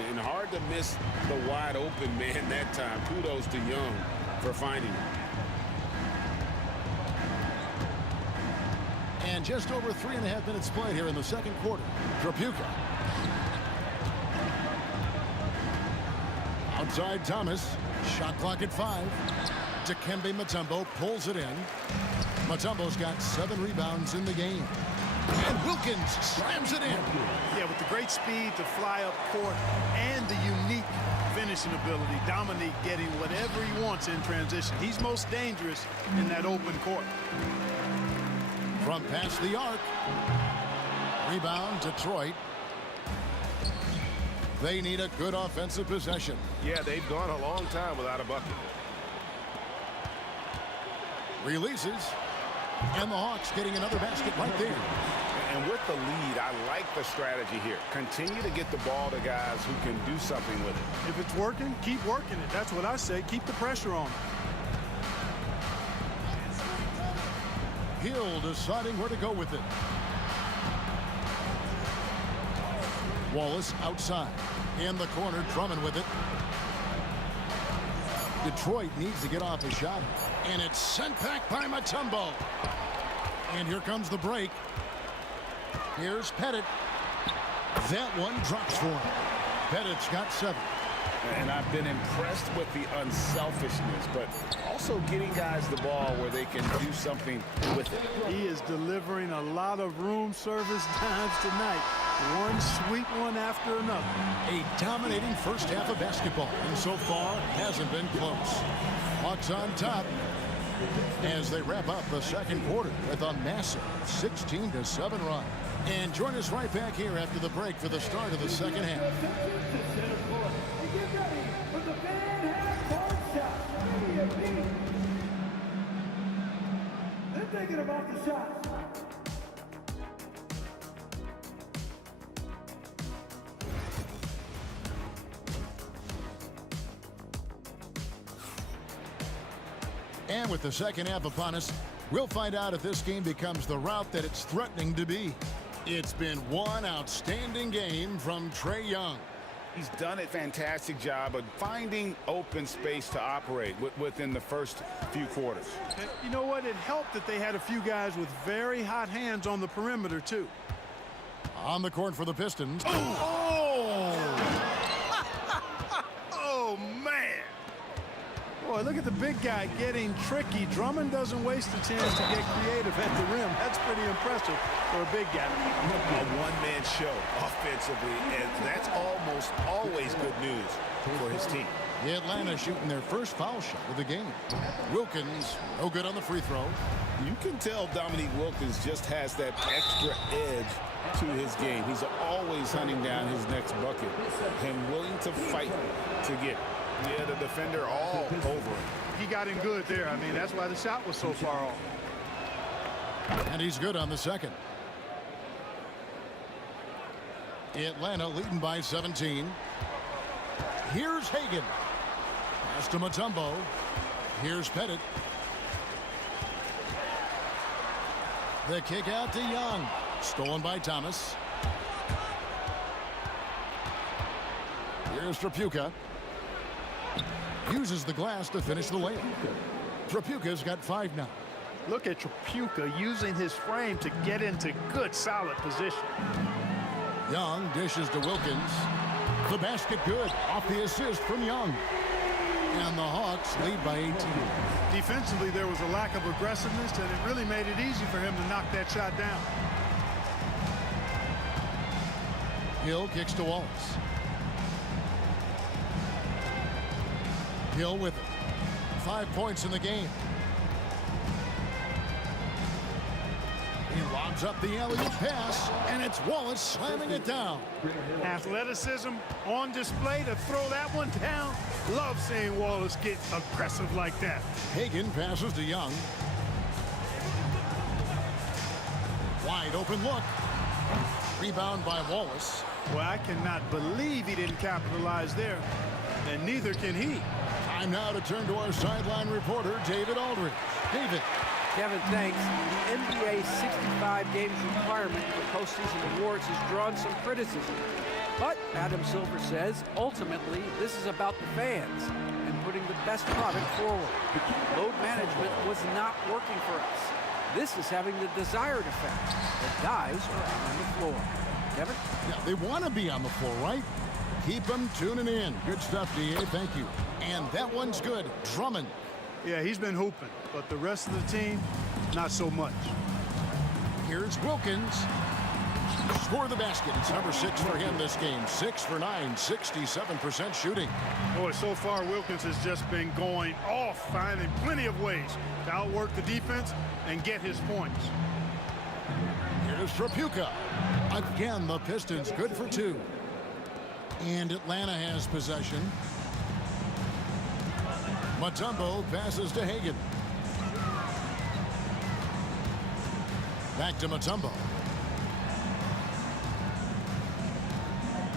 And hard to miss the wide open man that time. Kudos to Young for finding him. And just over 3.5 minutes played here in the second quarter. Trapuka. Outside Thomas. Shot clock at 5. Dikembe Mutombo pulls it in. Mutombo's got 7 rebounds in the game. And Wilkins slams it in. Yeah, with the great speed to fly up court and the unique finishing ability, Dominique getting whatever he wants in transition. He's most dangerous in that open court. From past the arc. Rebound, Detroit. They need a good offensive possession. Yeah, they've gone a long time without a bucket. Releases. And the Hawks getting another basket right there. And with the lead, I like the strategy here. Continue to get the ball to guys who can do something with it. If it's working, keep working it. That's what I say. Keep the pressure on. Hill deciding where to go with it. Wallace outside. In the corner, Drummond with it. Detroit needs to get off a shot. And it's sent back by Mutombo. And here comes the break. Here's Pettit. That one drops for him. Pettit's got 7. And I've been impressed with the unselfishness, but also getting guys the ball where they can do something with it. He is delivering a lot of room service times tonight. One sweet one after another. A dominating first half of basketball, and so far hasn't been close. Hawks on top as they wrap up the second quarter with a massive 16-7 run. And join us right back here after the break for the start of the second half. They're thinking about the shots. And with the second half upon us, we'll find out if this game becomes the route that it's threatening to be. It's been one outstanding game from Trae Young. He's done a fantastic job of finding open space to operate within the first few quarters. You know what? It helped that they had a few guys with very hot hands on the perimeter, too. On the court for the Pistons. Oh, man. Boy, look at the big guy getting tricky. Drummond doesn't waste a chance to get creative at the rim. That's pretty impressive for a big guy. A one-man show offensively, and that's almost always good news for his team. The Atlanta shooting their first foul shot of the game. Wilkins, no good on the free throw. You can tell Dominique Wilkins just has that extra edge to his game. He's always hunting down his next bucket and willing to fight to get it. Yeah, the defender all over him. He got him good there. I mean, that's why the shot was so far off. And he's good on the second. Atlanta leading by 17. Here's Hagan. Pass to Mutombo. Here's Pettit. The kick out to Young. Stolen by Thomas. Here's Trapuka. Uses the glass to finish the layup. Trapuka's got 5 now. Look at Trapuka using his frame to get into good, solid position. Young dishes to Wilkins. The basket good. Off the assist from Young. And the Hawks lead by 18. Defensively, there was a lack of aggressiveness, and it really made it easy for him to knock that shot down. Hill kicks to Wallace. Hill with it. 5 points in the game. He lobs up the alley-oop pass, and it's Wallace slamming it down. Athleticism on display to throw that one down. Love seeing Wallace get aggressive like that. Hagan passes to Young. Wide open look. Rebound by Wallace. Well, I cannot believe he didn't capitalize there, and neither can he. Time now to turn to our sideline reporter, David Aldridge. David. Kevin, thanks. The NBA 65 games requirement for postseason awards has drawn some criticism. But Adam Silver says, ultimately, this is about the fans and putting the best product forward. Load management was not working for us. This is having the desired effect. The guys are on the floor. Kevin? Yeah, they want to be on the floor, right? Keep them tuning in. Good stuff, DA. Thank you. And that one's good. Drummond. Yeah, he's been hooping, but the rest of the team, not so much. Here's Wilkins. Score the basket. It's number 6 for him this game. 6 for 9, 67% shooting. Boy, so far Wilkins has just been going off, finding plenty of ways to outwork the defense and get his points. Here's Trapuka. Again, the Pistons good for 2. And Atlanta has possession. Mutombo passes to Hagan. Back to Mutombo.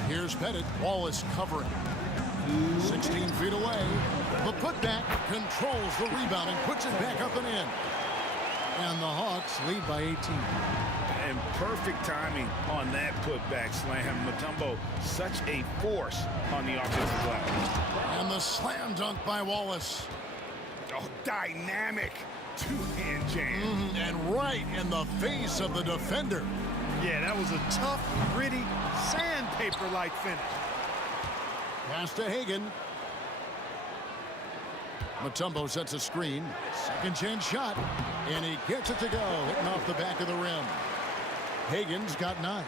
Here's Pettit. Wallace covering. 16 feet away. The putback controls the rebound and puts it back up and in. And the Hawks lead by 18. And perfect timing on that putback slam. Mutombo, such a force on the offensive glass. And the slam dunk by Wallace. Oh, dynamic two-hand jam. And right in the face of the defender. Yeah, that was a tough, gritty, sandpaper-like finish. Pass to Hagan. Mutombo sets a screen. Second chance shot. And he gets it to go. Hitting off the back of the rim. Hagan's got 9.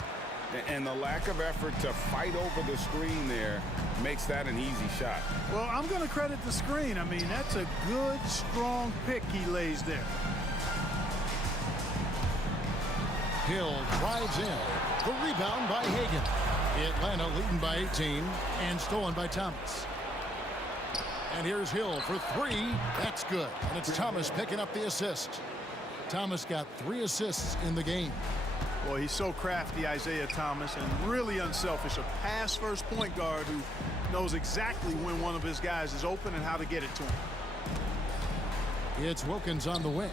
And the lack of effort to fight over the screen there makes that an easy shot. Well, I'm going to credit the screen. I mean, that's a good, strong pick he lays there. Hill drives in. The rebound by Hagan. Atlanta leading by 18 and stolen by Thomas. And here's Hill for 3. That's good. And it's Thomas picking up the assist. Thomas got 3 assists in the game. Boy, he's so crafty, Isaiah Thomas, and really unselfish. A pass-first point guard who knows exactly when one of his guys is open and how to get it to him. It's Wilkins on the wing.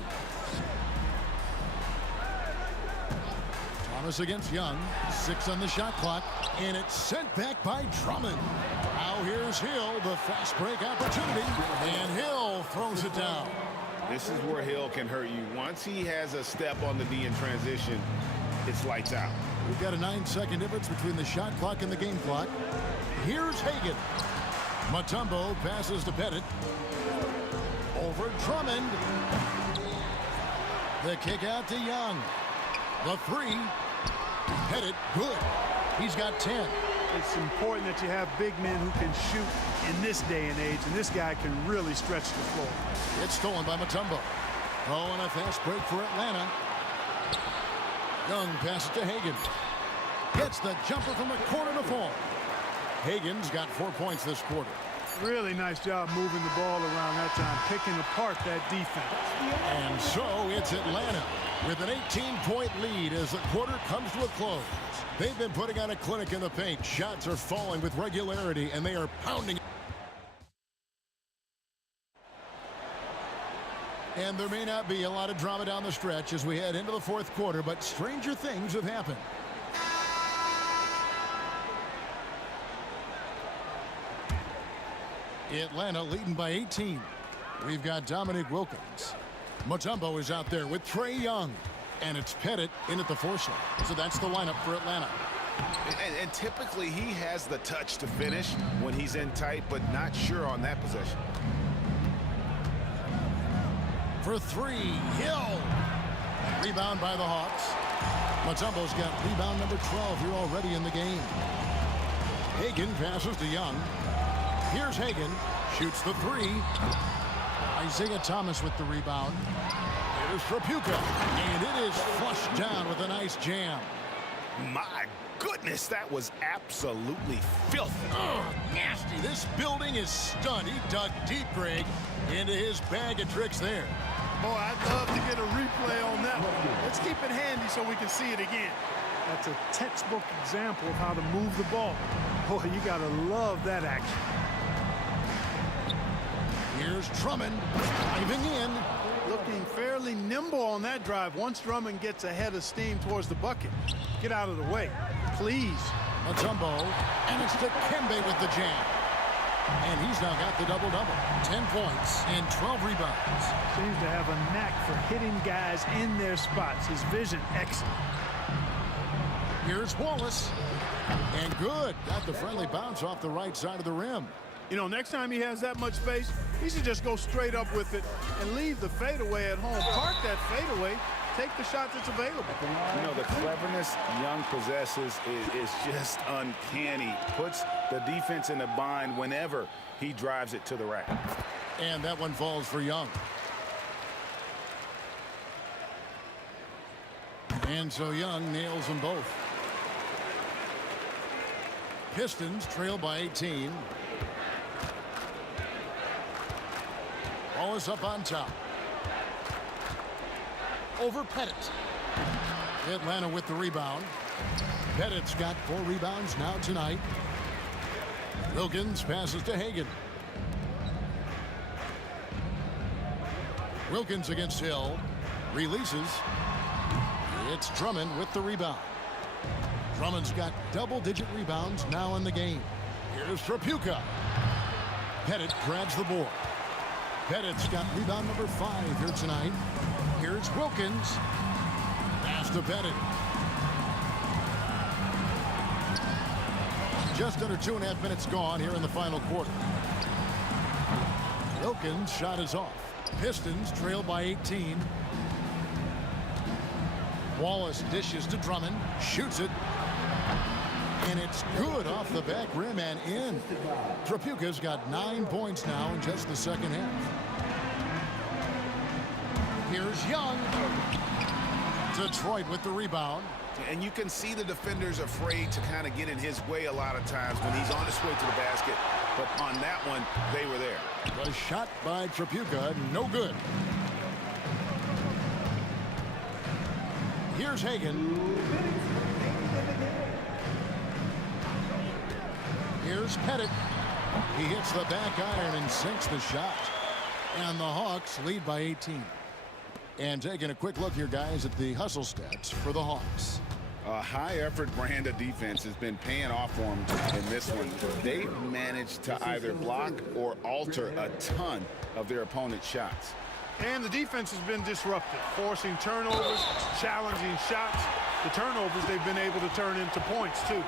Thomas against Young. 6 on the shot clock. And it's sent back by Drummond. Now here's Hill, the fast break opportunity. And Hill throws it down. This is where Hill can hurt you. Once he has a step on the D in transition, it's lights out. We've got a 9-second difference between the shot clock and the game clock. Here's Hagan. Mutombo passes to Pettit. Over Drummond. The kick out to Young. The 3. Pettit, good. He's got 10. It's important that you have big men who can shoot in this day and age, and this guy can really stretch the floor. It's stolen by Mutombo. Oh, and a fast break for Atlanta. Young passes to Hagan. Gets the jumper from the corner to fall. Hagan's got 4 points this quarter. Really nice job moving the ball around that time, picking apart that defense. And so it's Atlanta with an 18-point lead as the quarter comes to a close. They've been putting on a clinic in the paint. Shots are falling with regularity, and they are pounding. And there may not be a lot of drama down the stretch as we head into the fourth quarter, but stranger things have happened. Atlanta leading by 18. We've got Dominique Wilkins. Mutombo is out there with Trae Young. And it's Pettit in at the 4 slot. So that's the lineup for Atlanta. And typically he has the touch to finish when he's in tight, but not sure on that possession. For 3, Hill. Rebound by the Hawks. Mutombo's got rebound number 12 here already in the game. Hagan passes to Young. Here's Hagan. Shoots the 3. Isaiah Thomas with the rebound. Here's Trapuka. And it is flushed down with a nice jam. My goodness, that was absolutely filthy. Oh, nasty. This building is stunned. He dug deep, Greg, into his bag of tricks there. Boy, I'd love to get a replay on that one. Let's keep it handy so we can see it again. That's a textbook example of how to move the ball. Boy, you gotta love that action. Here's Drummond driving in. Looking fairly nimble on that drive once Drummond gets ahead of steam towards the bucket. Get out of the way, please. Mutombo, and it's Dikembe with the jam. And he's now got the double-double. 10 points and 12 rebounds. Seems to have a knack for hitting guys in their spots. His vision, excellent. Here's Wallace. And good. Got the friendly bounce off the right side of the rim. You know, next time he has that much space, he should just go straight up with it and leave the fadeaway at home. Park that fadeaway, take the shot that's available. You know, the cleverness Young possesses is just uncanny. Puts the defense in a bind whenever he drives it to the rack. And that one falls for Young. And so Young nails them both. Pistons trail by 18. Wallace up on top. Over Pettit. Atlanta with the rebound. Pettit's got 4 rebounds now tonight. Wilkins passes to Hagan. Wilkins against Hill. Releases. It's Drummond with the rebound. Drummond's got double-digit rebounds now in the game. Here's Trapuka. Pettit grabs the board. Pettit's got rebound number 5 here tonight. Here's Wilkins. Pass to Pettit. Just under 2.5 minutes gone here in the final quarter. Wilkins' shot is off. Pistons trail by 18. Wallace dishes to Drummond. Shoots it. And it's good off the back rim and in. Trapuka's got 9 points now in just the second half. Here's Young. Detroit with the rebound. And you can see the defenders afraid to kind of get in his way a lot of times when he's on his way to the basket. But on that one, they were there. The shot by Trapuka, no good. Here's Hagan. Here's Pettit. He hits the back iron and sinks the shot. And the Hawks lead by 18. And taking a quick look here, guys, at the hustle stats for the Hawks. A high-effort brand of defense has been paying off for them in this one. They've managed to either block or alter a ton of their opponent's shots. And the defense has been disruptive, forcing turnovers, challenging shots. The turnovers they've been able to turn into points, too.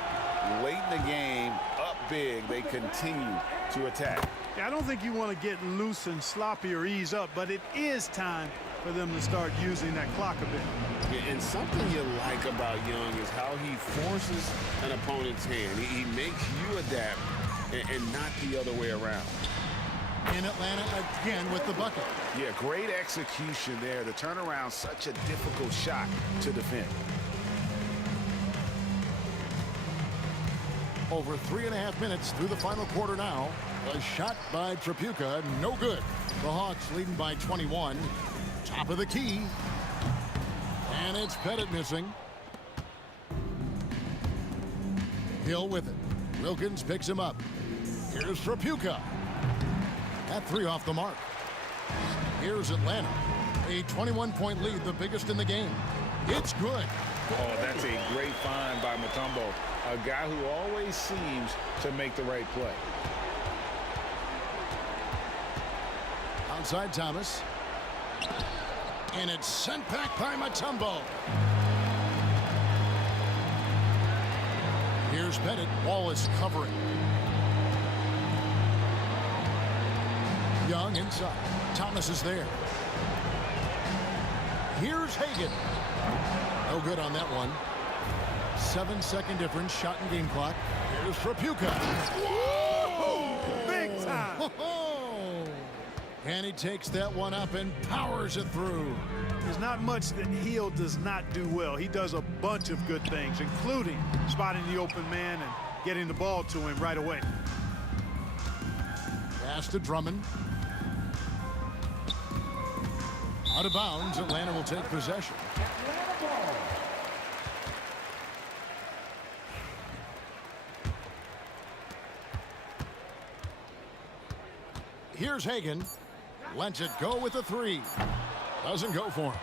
Late in the game, up big, they continue to attack. Yeah, I don't think you want to get loose and sloppy or ease up, but it is time for them to start using that clock a bit. Yeah, and something you like about Young is how he forces an opponent's hand. He makes you adapt and not the other way around. In Atlanta again with the bucket. Yeah, great execution there. The turnaround, such a difficult shot to defend. Over 3.5 minutes through the final quarter now. A shot by Trapuka, no good. The Hawks leading by 21. Top of the key. And it's Pettit missing. Hill with it. Wilkins picks him up. Here's Trapuka. That 3 off the mark. Here's Atlanta. A 21-point lead, the biggest in the game. It's good. Oh, that's a great find by Mutombo. A guy who always seems to make the right play. Outside Thomas. And it's sent back by Mutombo. Here's Pettit. Wallace covering. Young inside. Thomas is there. Here's Hagan. No good on that one. 7-second difference. Shot and game clock. Here's Trapuka. Whoa! Big time. And he takes that one up and powers it through. There's not much that Hill does not do well. He does a bunch of good things, including spotting the open man and getting the ball to him right away. Pass to Drummond. Out of bounds, Atlanta will take possession. Here's Hagan. Lets it go with a three. Doesn't go for him.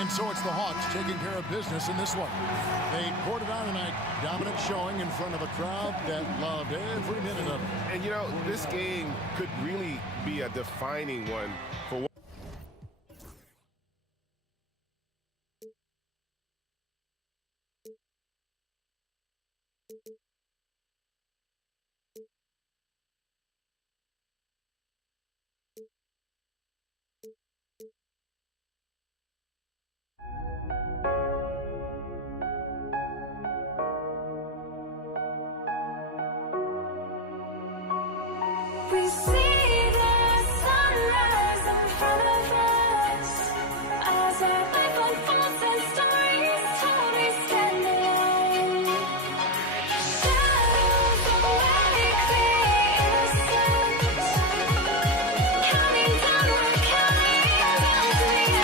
And so it's the Hawks taking care of business in this one. They poured it on tonight. Dominant showing in front of a crowd that loved every minute of it. And, you know, this game could really be a defining one for what. We see the sunrise in front of us as our life unfolds and stories told. We stand alone. Shadows awake the innocent, counting down, we're counting down to the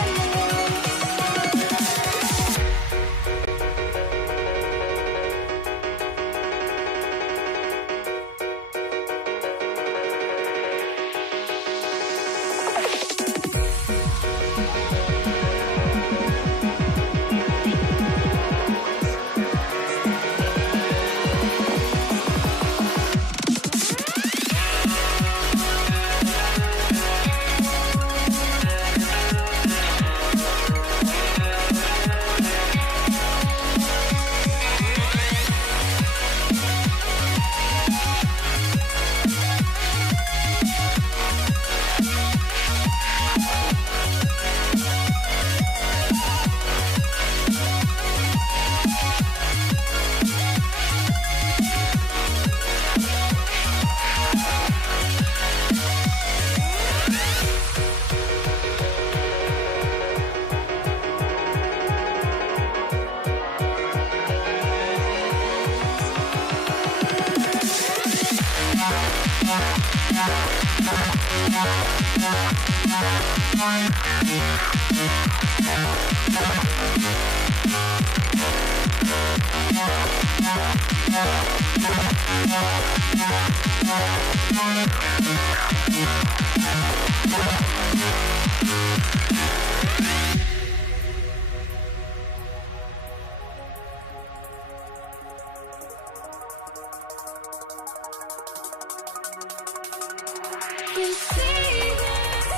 We see the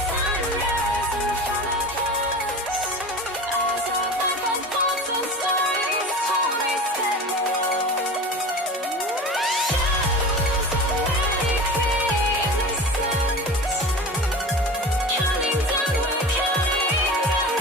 sunrise in front of us as our life unfolds and stories told. We stand alone. Shadows awake the innocent, counting down, we're counting down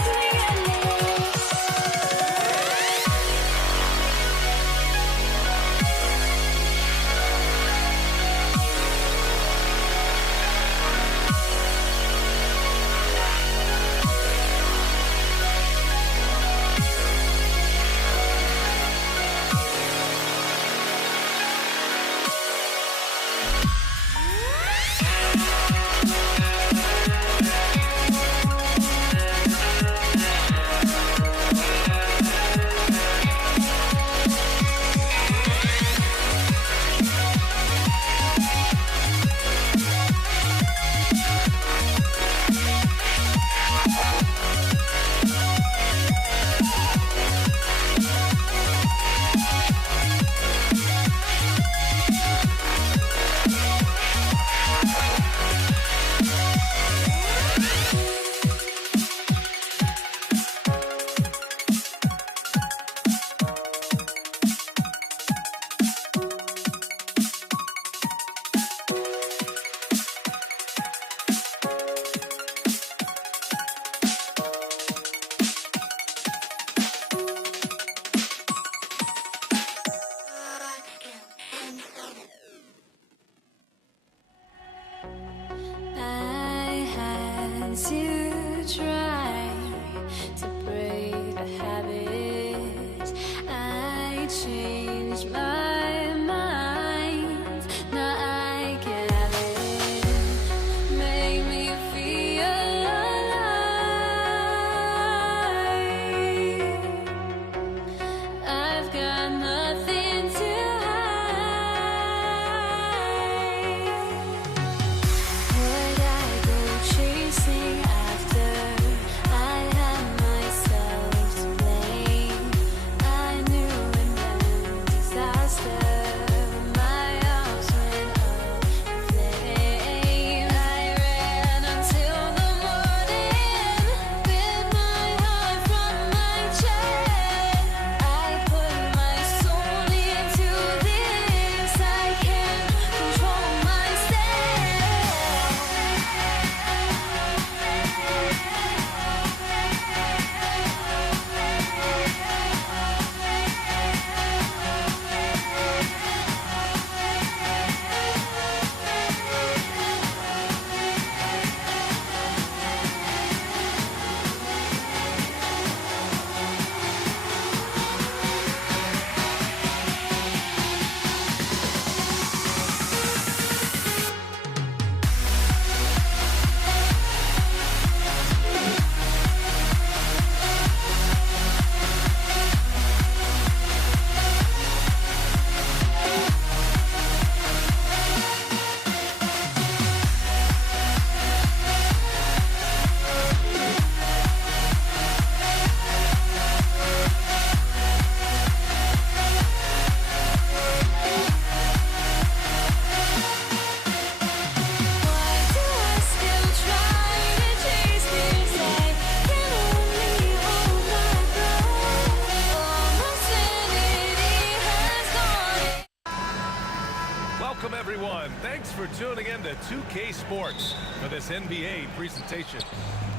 tuning in to 2K Sports for this NBA presentation.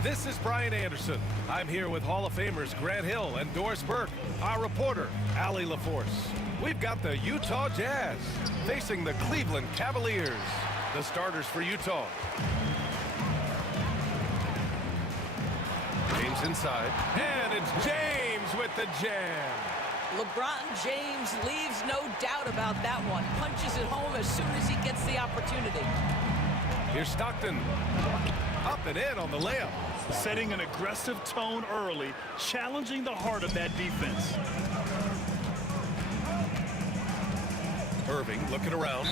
This is Brian Anderson. I'm here with Hall of Famers Grant Hill and Doris Burke, our reporter, Allie LaForce. We've got the Utah Jazz facing the Cleveland Cavaliers. The starters for Utah. James inside, and it's James with the jam. LeBron James leaves no doubt about that one. Punches it home as soon as he gets the opportunity. Here's Stockton. Up and in on the layup. Setting an aggressive tone early, challenging the heart of that defense. Irving looking around.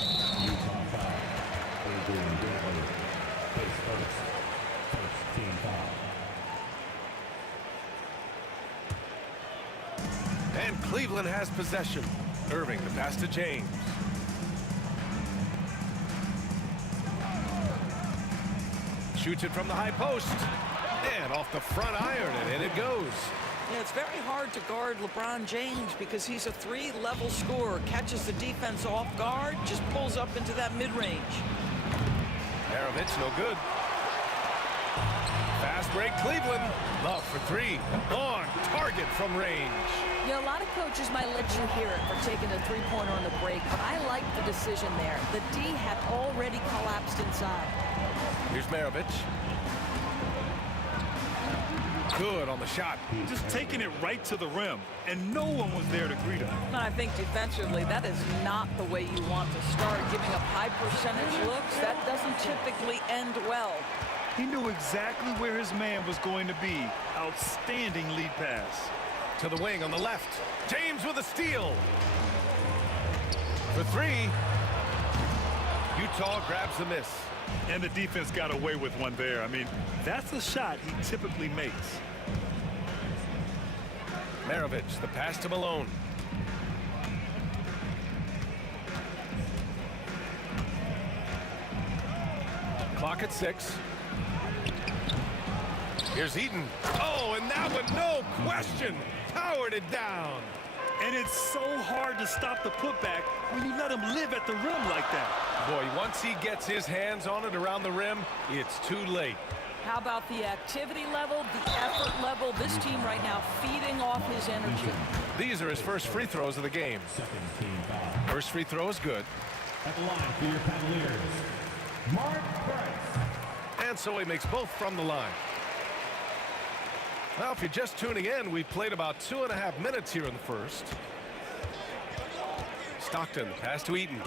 And Cleveland has possession. Irving, the pass to James. Shoots it from the high post. And off the front iron, and in it goes. Yeah, it's very hard to guard LeBron James because he's a three-level scorer. Catches the defense off guard, just pulls up into that mid-range. Maravich, no good. Fast break, Cleveland. Love for three. On target from range. Yeah, a lot of coaches might let you hear it for taking a three-pointer on the break, but I like the decision there. The D had already collapsed inside. Here's Maravich. Good on the shot. Just taking it right to the rim, and no one was there to greet him. And I think defensively, that is not the way you want to start. Giving up high percentage looks, that doesn't typically end well. He knew exactly where his man was going to be. Outstanding lead pass. To the wing on the left. James with a steal. For three. Utah grabs the miss. And the defense got away with one there. I mean, that's a shot he typically makes. Maravich, the pass to Malone. Clock at 6. Here's Eaton. Oh, and that one, no question, powered it down. And it's so hard to stop the putback when you let him live at the rim like that. Boy, once he gets his hands on it around the rim, it's too late. How about the activity level, the effort level? This team right now feeding off his energy. These are his first free throws of the game. First free throw is good. At the line for your Cavaliers, Mark Price. And so he makes both from the line. Well, if you're just tuning in, we've played about 2.5 minutes here in the first. Stockton, pass to Eaton.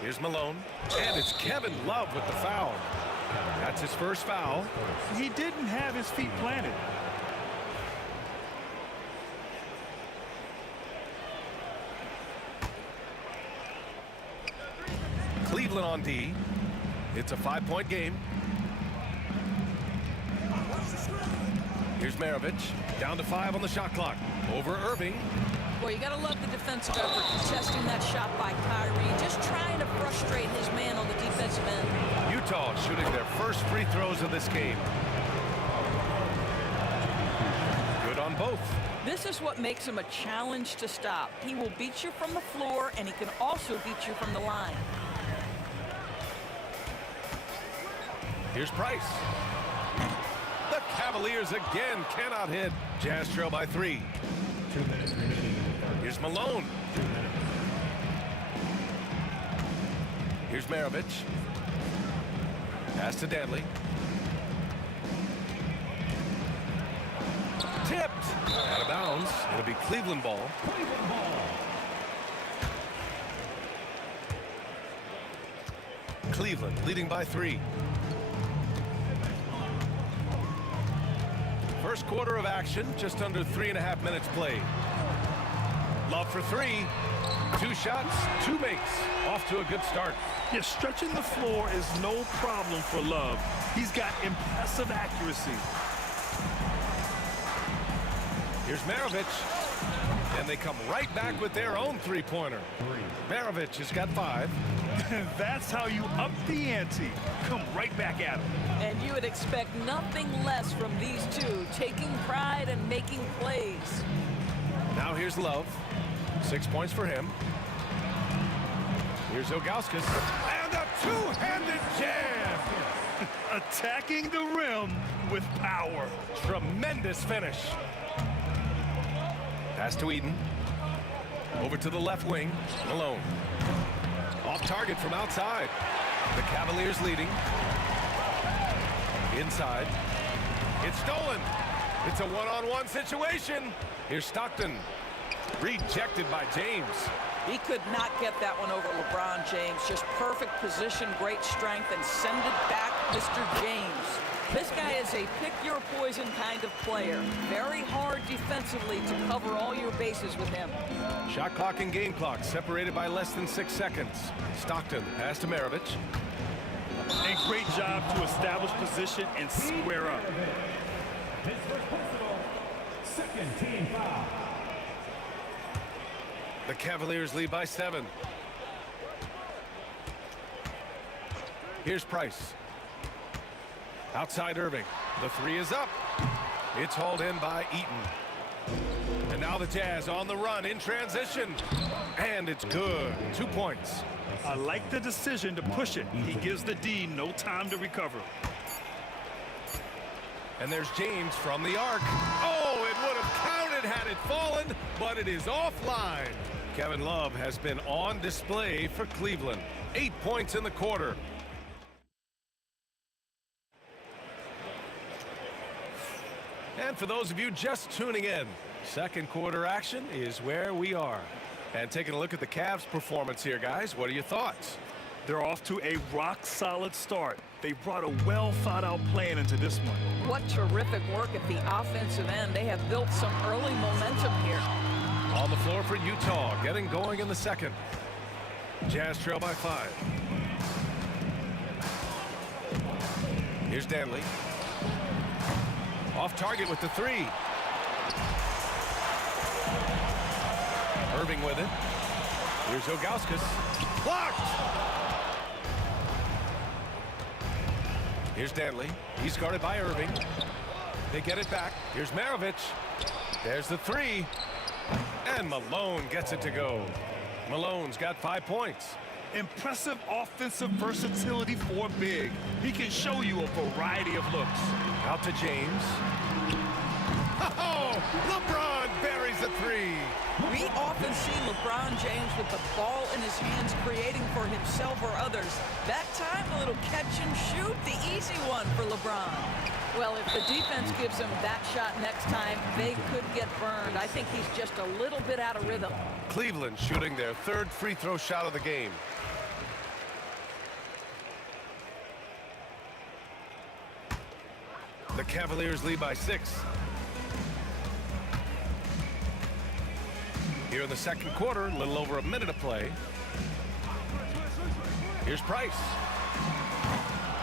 Here's Malone. And it's Kevin Love with the foul. That's his first foul. He didn't have his feet planted. Cleveland on D. It's a 5-point game. Here's Maravich. Down to 5 on the shot clock. Over Irving. Well, you got to love the defensive effort, contesting that shot by Kyrie, just trying to frustrate his man on the defensive end. Utah shooting their first free throws of this game. Good on both. This is what makes him a challenge to stop. He will beat you from the floor, and he can also beat you from the line. Here's Price. The Cavaliers again cannot hit. Jazz trail by 3. 2 minutes remaining. Here's Malone. Here's Maravich. Pass to Danley. Tipped. Out of bounds. It'll be Cleveland ball. Cleveland ball. Cleveland leading by 3. First quarter of action, just under 3.5 minutes played. Love for 3. 2 shots, 2 makes. Off to a good start. Yeah, stretching the floor is no problem for Love. He's got impressive accuracy. Here's Maravich. And they come right back with their own three-pointer. Maravich has got 5. That's how you up the ante. Come right back at him. And you would expect nothing less from these two, taking pride and making plays. Now here's Love. 6 points for him. Here's Ilgauskas. And a two-handed jam. Attacking the rim with power. Tremendous finish. Pass to Eden. Over to the left wing. Malone. Off target from outside. The Cavaliers leading. Inside. It's stolen. It's a one-on-one situation. Here's Stockton. Rejected by James. He could not get that one over LeBron James. Just perfect position, great strength, and send it back, Mr. James. This guy is a pick-your-poison kind of player. Very hard defensively to cover all your bases with him. Shot clock and game clock separated by less than 6 seconds. Stockton, pass to Maravich. A great job to establish position and square up. His first personal, second team foul. The Cavaliers lead by 7. Here's Price. Outside Irving. The three is up. It's hauled in by Eaton. And now the Jazz on the run in transition. And it's good. 2 points. I like the decision to push it. He gives the D no time to recover. And there's James from the arc. Oh, it would have counted had it fallen, but it is offline. Kevin Love has been on display for Cleveland. 8 points in the quarter. And for those of you just tuning in, second quarter action is where we are. And taking a look at the Cavs' performance here, guys. What are your thoughts? They're off to a rock-solid start. They brought a well-thought-out plan into this one. What terrific work at the offensive end. They have built some early momentum here. On the floor for Utah, getting going in the second. Jazz trail by 5. Here's Danley. Off target with the three. Irving with it. Here's Ilgauskas. Blocked! Here's Danley. He's guarded by Irving. They get it back. Here's Maravich. There's the three. And Malone gets it to go. Malone's got 5 points. Impressive offensive versatility for big. He can show you a variety of looks. Out to James. Oh, LeBron buries a three. We often see LeBron James with the ball in his hands creating for himself or others. That time, a little catch and shoot, the easy one for LeBron. Well, if the defense gives him that shot next time, they could get burned. I think he's just a little bit out of rhythm. Cleveland shooting their third free throw shot of the game. The Cavaliers lead by 6. Here in the second quarter, a little over a minute of play. Here's Price.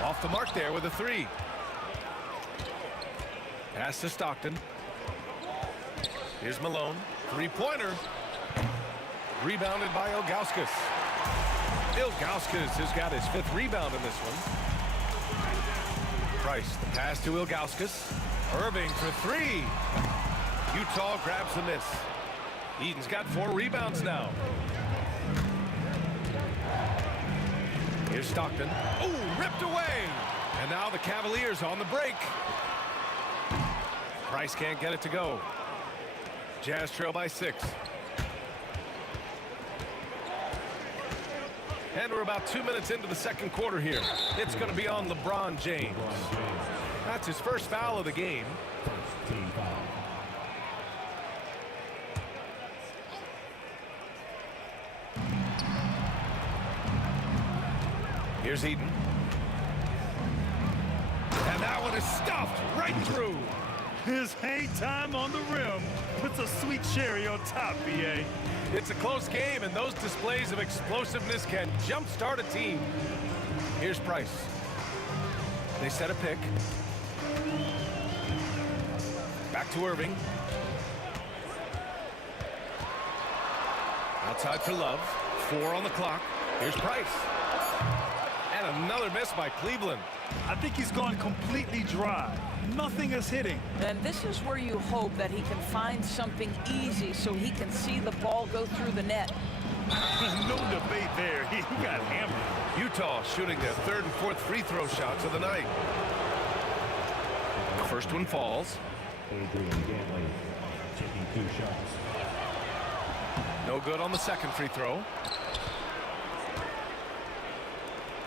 Off the mark there with a three. Pass to Stockton. Here's Malone. Three-pointer. Rebounded by Ilgauskas. Ilgauskas has got his 5th rebound in this one. Price, the pass to Ilgauskas. Irving for three. Utah grabs the miss. Eden's got 4 rebounds now. Here's Stockton. Oh, ripped away. And now the Cavaliers on the break. Price can't get it to go. Jazz trail by 6. And we're about 2 minutes into the second quarter here. It's going to be on LeBron James. That's his first foul of the game. First team foul. Here's Eden. And that one is stuffed right through. His hang time on the rim puts a sweet cherry on top, BA. It's a close game, and those displays of explosiveness can jumpstart a team. Here's Price. They set a pick. Back to Irving. Outside for Love. 4 on the clock. Here's Price. And another miss by Cleveland. I think he's gone completely dry. Nothing is hitting. And this is where you hope that he can find something easy so he can see the ball go through the net. No debate there. He got hammered. Utah shooting their third and fourth free throw shots of the night. The first one falls. Adrian Dantley taking 2 shots. No good on the second free throw.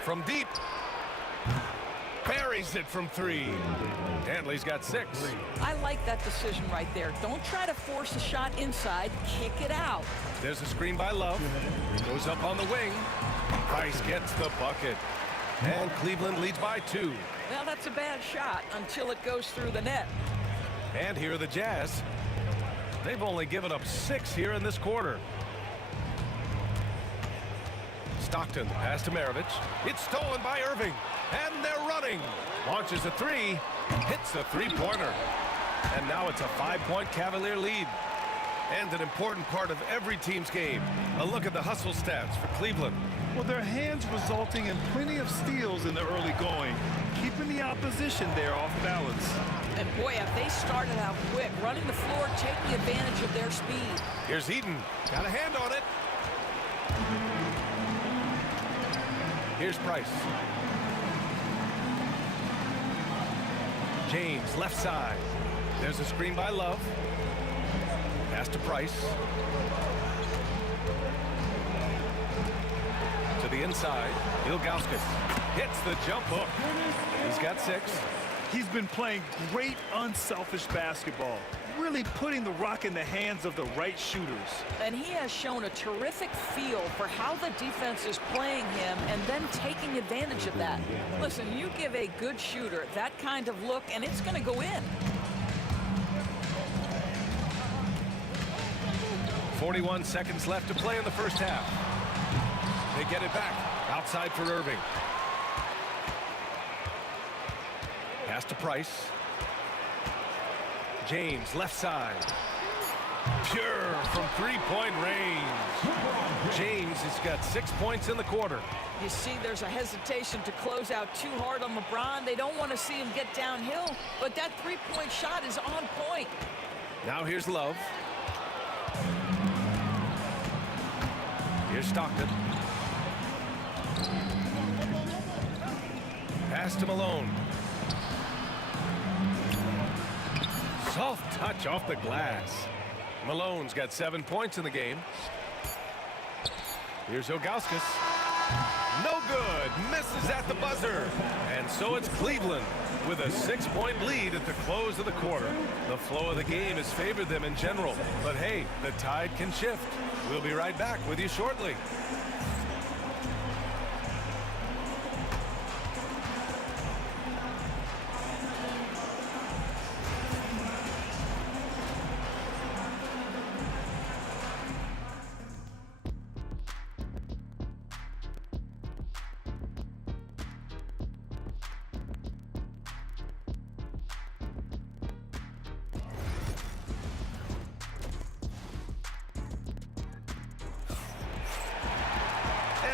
From deep. Buries it from 3. Dantley's got 6. I like that decision right there. Don't try to force a shot inside. Kick it out. There's a screen by Love. Goes up on the wing. Price gets the bucket. And Cleveland leads by 2. Well, that's a bad shot until it goes through the net. And here are the Jazz. They've only given up 6 here in this quarter. Stockton pass to Maravich. It's stolen by Irving. And they're running. Launches a 3. Hits a 3-pointer. And now it's a 5-point Cavalier lead. And an important part of every team's game. A look at the hustle stats for Cleveland. Well, their hands resulting in plenty of steals in the early going, keeping the opposition there off balance. And boy, have they started out quick, running the floor, taking advantage of their speed. Here's Eden. Got a hand on it. Here's Price. James, left side. There's a screen by Love. Pass to Price. To the inside. Ilgauskas hits the jump hook. He's got 6. He's been playing great unselfish basketball, really putting the rock in the hands of the right shooters. And he has shown a terrific feel for how the defense is playing him and then taking advantage of that. Listen, you give a good shooter that kind of look and it's going to go in. 41 seconds left to play in the first half. They get it back. Outside for Irving. Pass to Price. James, left side. Pure from 3-point range. James has got 6 points in the quarter. You see there's a hesitation to close out too hard on LeBron. They don't want to see him get downhill, but that 3-point shot is on point. Now here's Love. Here's Stockton. Pass to Malone. Soft touch off the glass. Malone's got 7 points in the game. Here's Ilgauskas. No good. Misses at the buzzer. And so it's Cleveland with a 6-point lead at the close of the quarter. The flow of the game has favored them in general. But hey, the tide can shift. We'll be right back with you shortly.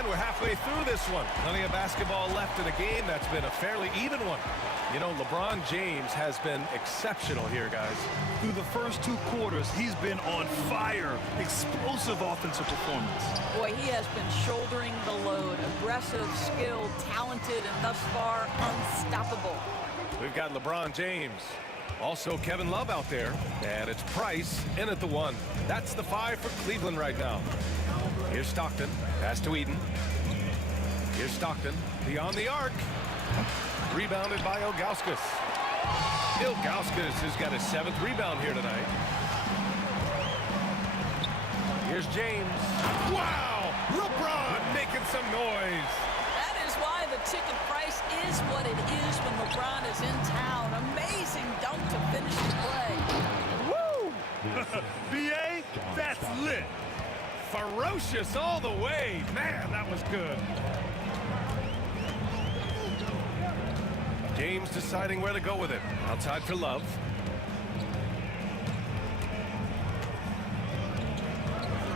We're halfway through this one. Plenty of basketball left in a game that's been a fairly even one. You know, LeBron James has been exceptional here, guys. Through the first 2 quarters, he's been on fire. Explosive offensive performance. Boy, he has been shouldering the load. Aggressive, skilled, talented, and thus far unstoppable. We've got LeBron James. Also Kevin Love out there. And it's Price in at the 1. That's the 5 for Cleveland right now. Here's Stockton. Pass to Eden. Here's Stockton. Beyond the arc. Rebounded by Ilgauskas. Ilgauskas has got his 7th rebound here tonight. Here's James. Wow! LeBron making some noise. That is why the ticket price is what it is when LeBron is in town. Amazing dunk to finish the play. Woo! BA, that's lit. Ferocious all the way. Man, that was good. James deciding where to go with it. Outside for Love.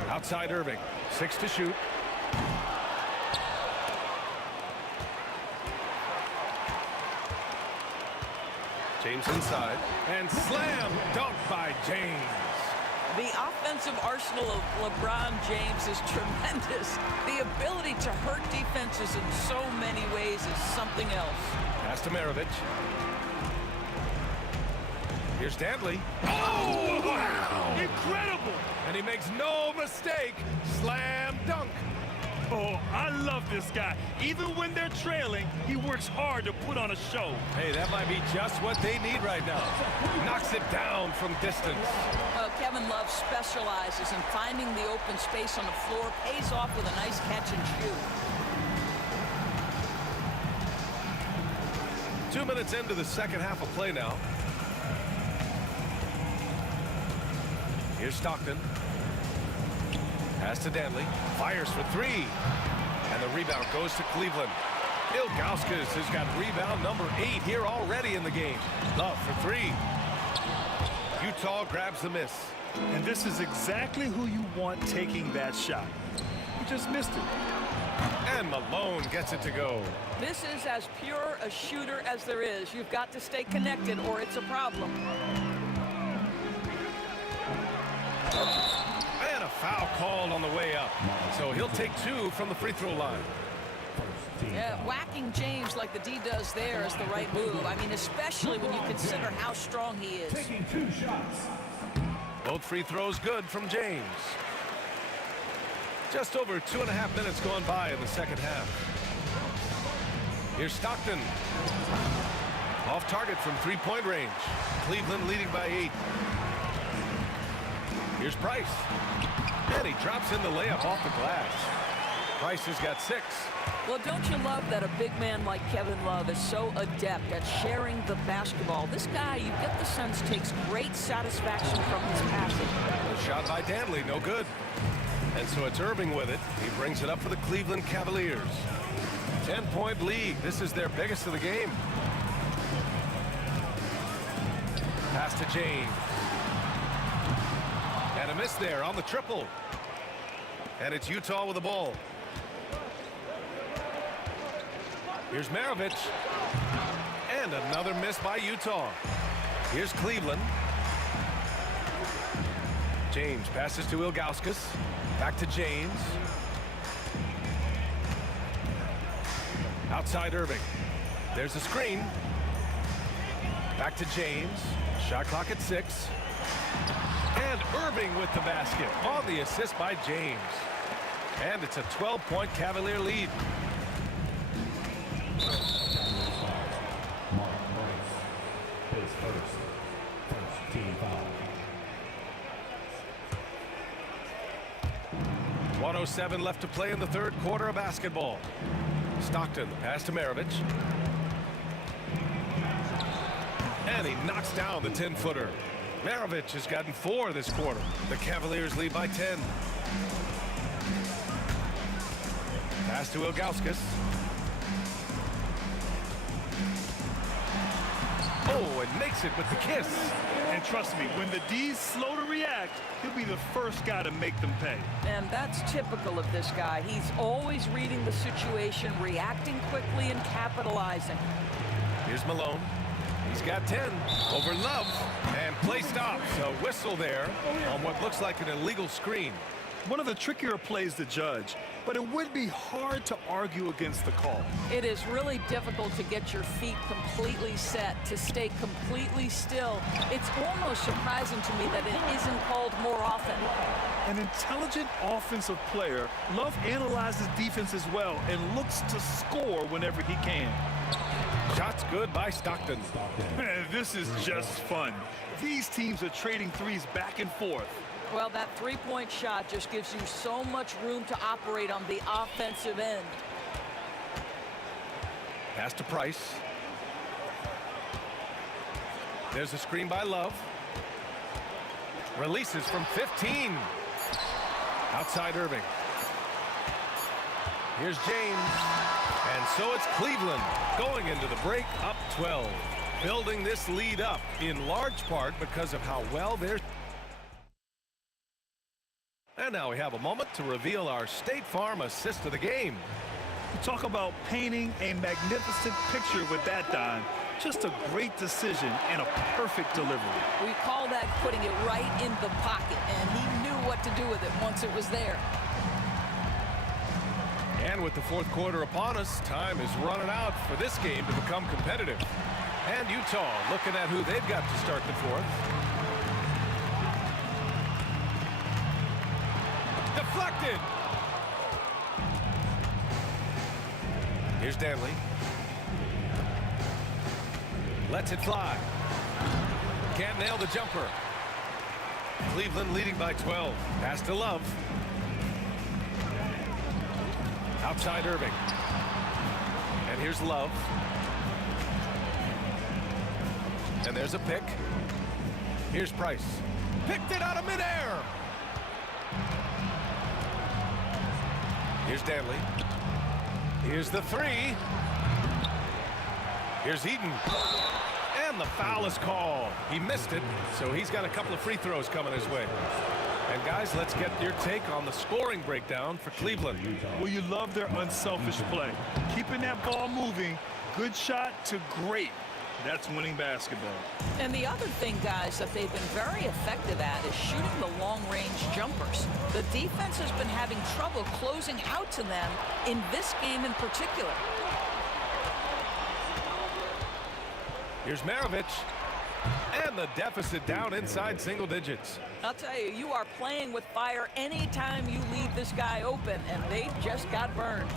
Outside Irving. 6 to shoot. James inside. And slam dunk by James. The offensive arsenal of LeBron James is tremendous. The ability to hurt defenses in so many ways is something else. Pass to Maravich. Here's Dantley. Oh, wow! Incredible! And he makes no mistake. Slam dunk. Oh, I love this guy. Even when they're trailing, he works hard to put on a show. Hey, that might be just what they need right now. Knocks it down from distance. Kevin Love specializes in finding the open space on the floor, pays off with a nice catch and shoot. 2 minutes into the second half of play now. Here's Stockton. Pass to Dantley. Fires for three. And the rebound goes to Cleveland. Ilgauskas has got rebound number 8 here already in the game. Love for three. Utah grabs the miss. And this is exactly who you want taking that shot. He just missed it. And Malone gets it to go. This is as pure a shooter as there is. You've got to stay connected or it's a problem. And a foul called on the way up. So he'll take 2 from the free throw line. Yeah, whacking James like the D does there is the right move. I mean, especially when you consider how strong he is. Taking 2 shots. Both free throws good from James. Just over 2.5 minutes going by in the second half. Here's Stockton. Off target from three-point range. Cleveland leading by 8. Here's Price. And he drops in the layup off the glass. Price has got 6. Well, don't you love that a big man like Kevin Love is so adept at sharing the basketball? This guy, you get the sense, takes great satisfaction from his passing. A shot by Dantley, no good. And so it's Irving with it. He brings it up for the Cleveland Cavaliers. 10-point lead. This is their biggest of the game. Pass to James. And a miss there on the triple. And it's Utah with the ball. Here's Maravich. And another miss by Utah. Here's Cleveland. James passes to Ilgauskas. Back to James. Outside Irving. There's a screen. Back to James. Shot clock at 6. And Irving with the basket on the assist by James. And it's a 12-point Cavalier lead. Mark Price. His first team foul. 1:07 left to play in the third quarter of basketball. Stockton, the pass to Maravich. And he knocks down the 10-footer. Maravich has gotten 4 this quarter. The Cavaliers lead by 10. Pass to Ilgauskas. Oh, and makes it with the kiss. And trust me, when the D's slow to react, he'll be the first guy to make them pay. And that's typical of this guy. He's always reading the situation, reacting quickly and capitalizing. Here's Malone. He's got 10 over Love. And play stops. A whistle there on what looks like an illegal screen. One of the trickier plays to judge, but it would be hard to argue against the call. It is really difficult to get your feet completely set, to stay completely still. It's almost surprising to me that it isn't called more often. An intelligent offensive player, Love analyzes defense as well and looks to score whenever he can. Shots good by Stockton. Man, this is just fun. These teams are trading threes back and forth. Well, that three-point shot just gives you so much room to operate on the offensive end. Pass to Price. There's a screen by Love. Releases from 15. Outside Irving. Here's James. And so it's Cleveland going into the break up 12. Building this lead up in large part because of how well they're. And now we have a moment to reveal our State Farm assist of the game. Talk about painting a magnificent picture with that, Don. Just a great decision and a perfect delivery. We call that putting it right in the pocket, and he knew what to do with it once it was there. And with the fourth quarter upon us, time is running out for this game to become competitive. And Utah looking at who they've got to start the fourth. Deflected. Here's Danley. Lets it fly. Can't nail the jumper. Cleveland leading by 12. Pass to Love. Outside Irving. And here's Love. And there's a pick. Here's Price. Picked it out of midair. Here's Danley. Here's the three. Here's Eaton. And the foul is called. He missed it, so he's got a couple of free throws coming his way. And guys, let's get your take on the scoring breakdown for Cleveland. Well, you love their unselfish play. Keeping that ball moving, good shot to great. That's winning basketball. And the other thing, guys, that they've been very effective at is shooting the long-range jumpers. The defense has been having trouble closing out to them in this game in particular. Here's Maravich. And the deficit down inside single digits. I'll tell you, you are playing with fire anytime you leave this guy open, and they just got burned.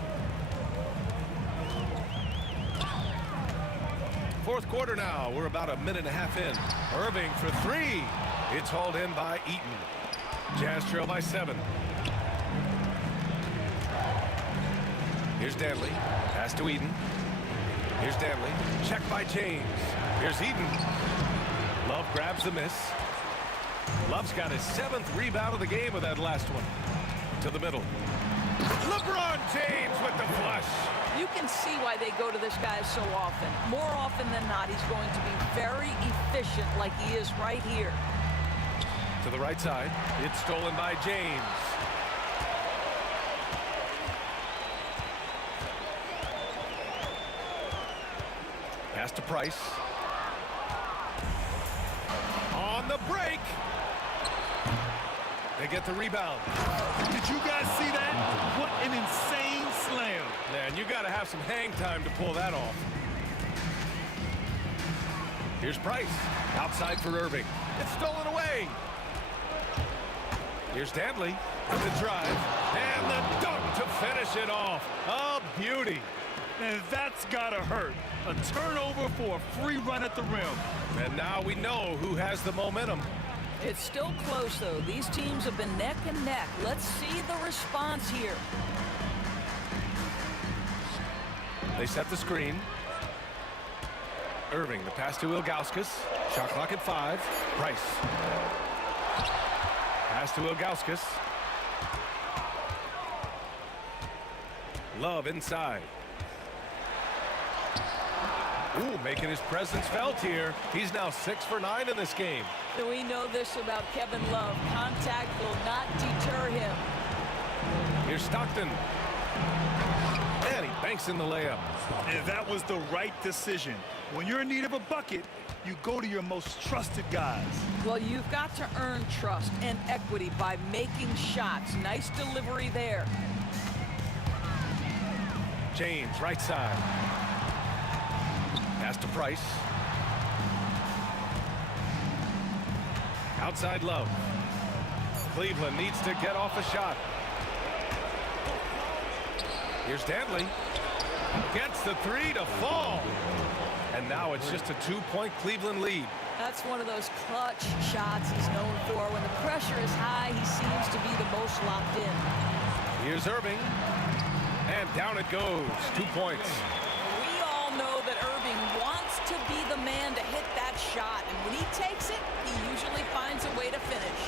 Fourth quarter now. We're about a minute and a half in. Irving for three. It's hauled in by Eaton. Jazz trail by 7. Here's Danley. Pass to Eaton. Here's Danley. Check by James. Here's Eaton. Love grabs the miss. Love's got his 7th rebound of the game with that last one. To the middle. LeBron James with the flush. You can see why they go to this guy so often. More often than not, he's going to be very efficient like he is right here. To the right side. It's stolen by James. Pass to Price. On the break. They get the rebound. Did you guys see that? What an insane slam. Man, you got to have some hang time to pull that off. Here's Price. Outside for Irving. It's stolen away. Here's Danley with the drive. And the dunk to finish it off. A beauty. And that's gotta hurt. A turnover for a free run at the rim. And now we know who has the momentum. It's still close, though. These teams have been neck and neck. Let's see the response here. They set the screen. Irving, the pass to Ilgauskas. Shot clock at 5. Price. Pass to Ilgauskas. Love inside. Ooh, making his presence felt here. He's now 6 for 9 in this game. And we know this about Kevin Love. Contact will not deter him. Here's Stockton. And he banks in the layup. And that was the right decision. When you're in need of a bucket, you go to your most trusted guys. Well, you've got to earn trust and equity by making shots. Nice delivery there. James, right side. Pass to Price. Outside Love. Cleveland needs to get off a shot. Here's Danley. Gets the 3 to fall. And now it's just a 2-point Cleveland lead. That's one of those clutch shots he's known for. When the pressure is high, he seems to be the most locked in. Here's Irving. And down it goes. 2 points. We all know that Irving wants to be the man to hit that shot. And when he takes it, he usually finds a way to finish.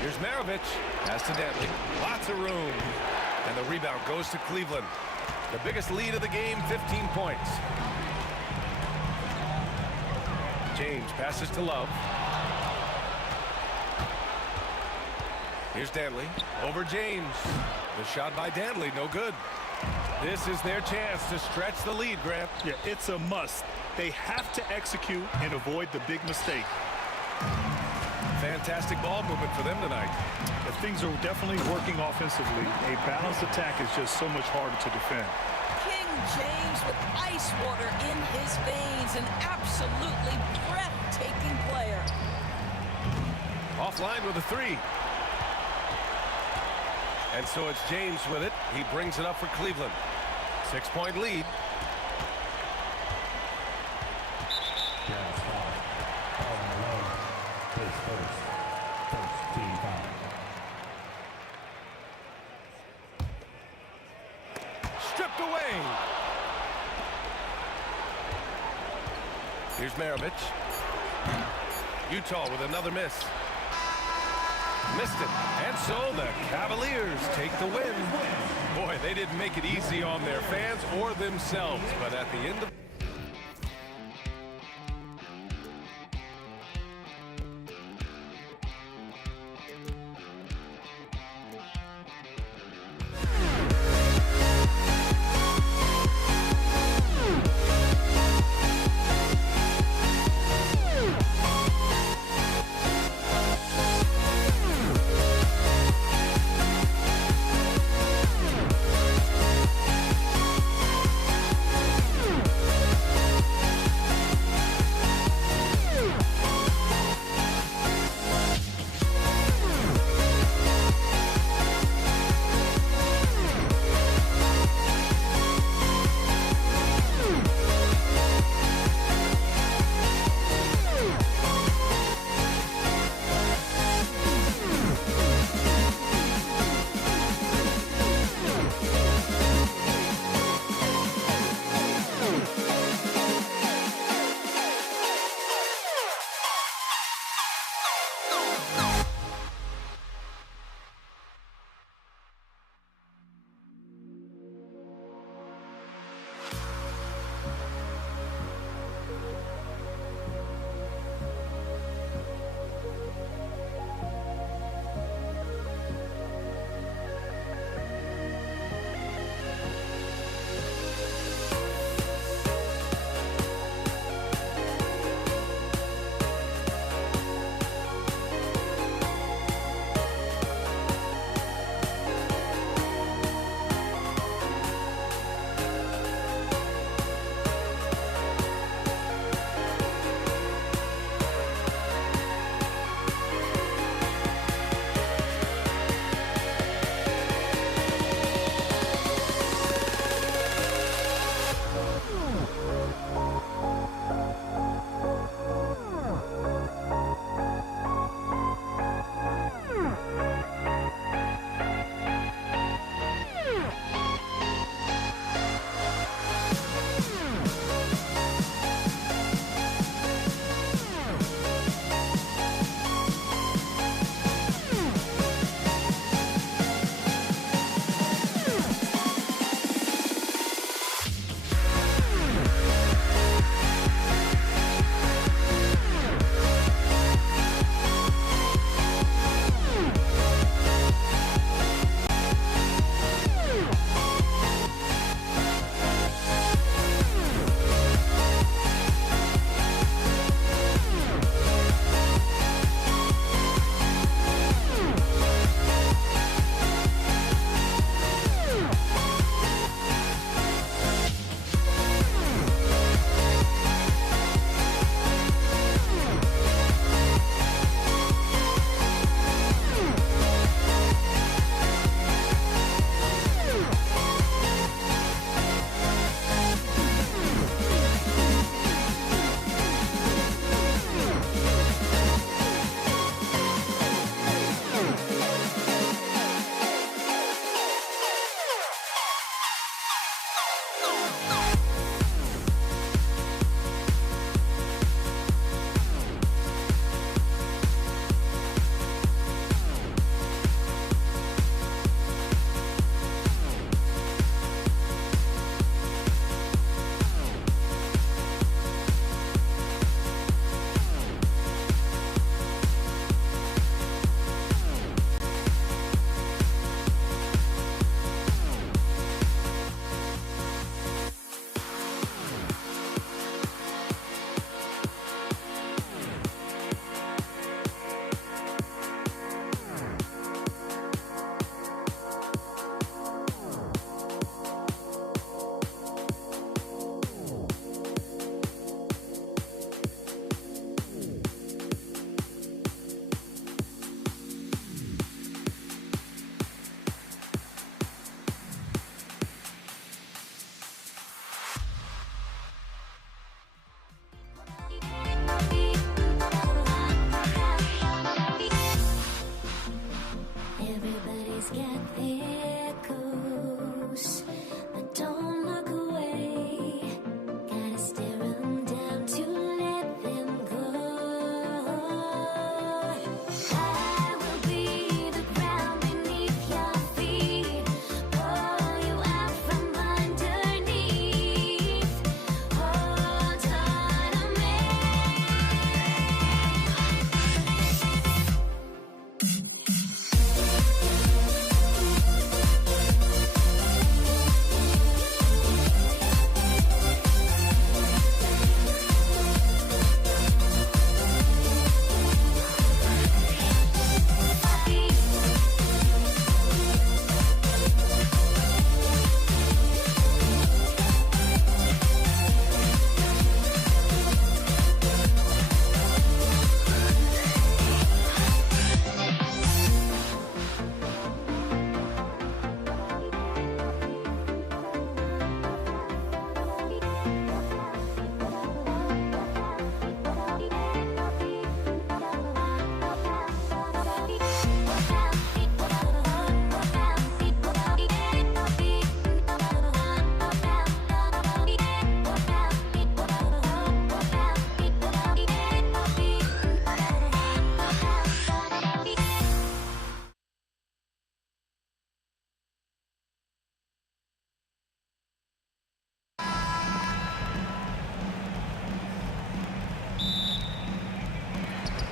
Here's Maravich. Pass to Danley. Lots of room. And the rebound goes to Cleveland. The biggest lead of the game, 15 points. James passes to Love. Here's Danley. Over James. The shot by Danley, no good. This is their chance to stretch the lead, Grant. Yeah, it's a must. They have to execute and avoid the big mistake. Fantastic ball movement for them tonight. If things are definitely working offensively, a balanced attack is just so much harder to defend. King James with ice water in his veins. An absolutely breathtaking player. Offline with a three. And so it's James with it. He brings it up for Cleveland. 6-point lead. Stripped away. Here's Maravich. Utah with another miss. Missed it. And so the Cavaliers take the win. Boy, they didn't make it easy on their fans or themselves, but at the end of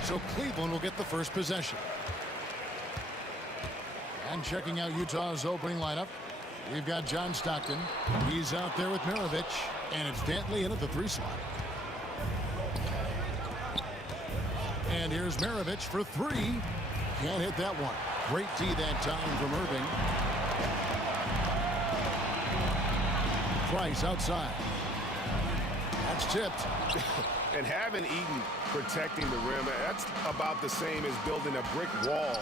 So Cleveland will get the first possession. And checking out Utah's opening lineup, we've got John Stockton. He's out there with Maravich, and it's Dantley in at the 3 slot. And here's Maravich for 3. Can't hit that one. Great D that time from Irving. Price outside. That's tipped. And having Eaton protecting the rim, that's about the same as building a brick wall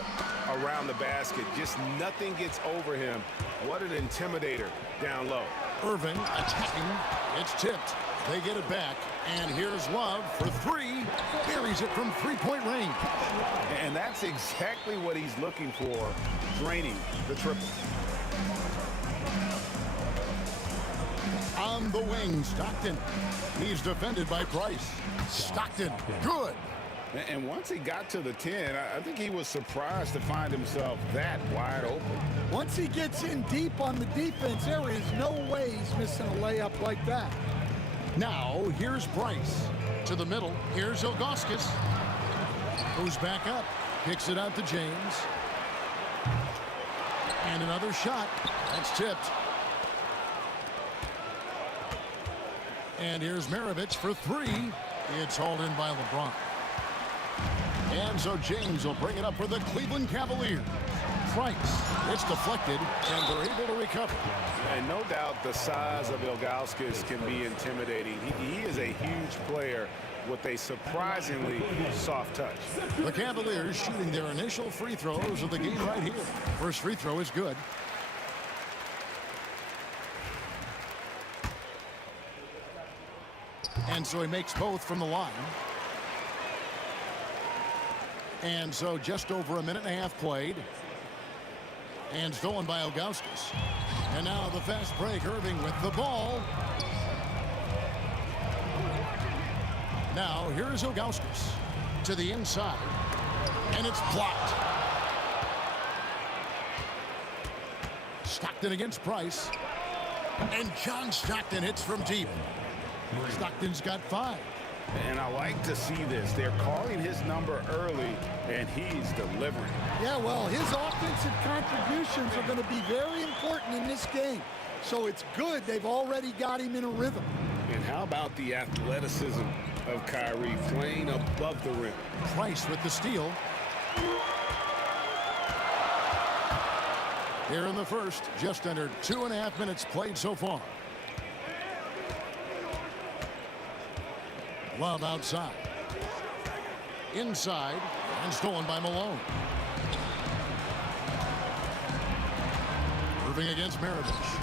around the basket. Just nothing gets over him. What an intimidator down low. Irving attacking. It's tipped. They get it back. And here's Love for 3. Buries it from 3-point range. And that's exactly what he's looking for, draining the triple. On the wing, Stockton. He's defended by Price. Stockton, good. And once he got to the 10, I think he was surprised to find himself that wide open. Once he gets in deep on the defense, there is no way he's missing a layup like that. Now, here's Price. To the middle, here's Ilgauskas. Goes back up, kicks it out to James. And another shot. That's tipped. And here's Maravich for 3. It's hauled in by LeBron. And so James will bring it up for the Cleveland Cavaliers. Price, it's deflected, and they're able to recover. And no doubt the size of Ilgauskas can be intimidating. He is a huge player with a surprisingly soft touch. The Cavaliers shooting their initial free throws of the game right here. First free throw is good. And so he makes both from the line. And so just over a minute and a half played. And stolen by Ilgauskas. And now the fast break, Irving with the ball. Now here's Ilgauskas to the inside. And it's blocked. Stockton against Price. And John Stockton hits from deep. Stockton's got 5. And I like to see this. They're calling his number early, and he's delivering. Yeah, well, his offensive contributions are going to be very important in this game. So it's good they've already got him in a rhythm. And how about the athleticism of Kyrie playing above the rim? Price with the steal. Here in the first, just under 2.5 minutes played so far. Love outside. Inside, and stolen by Malone. Irving against Maravich.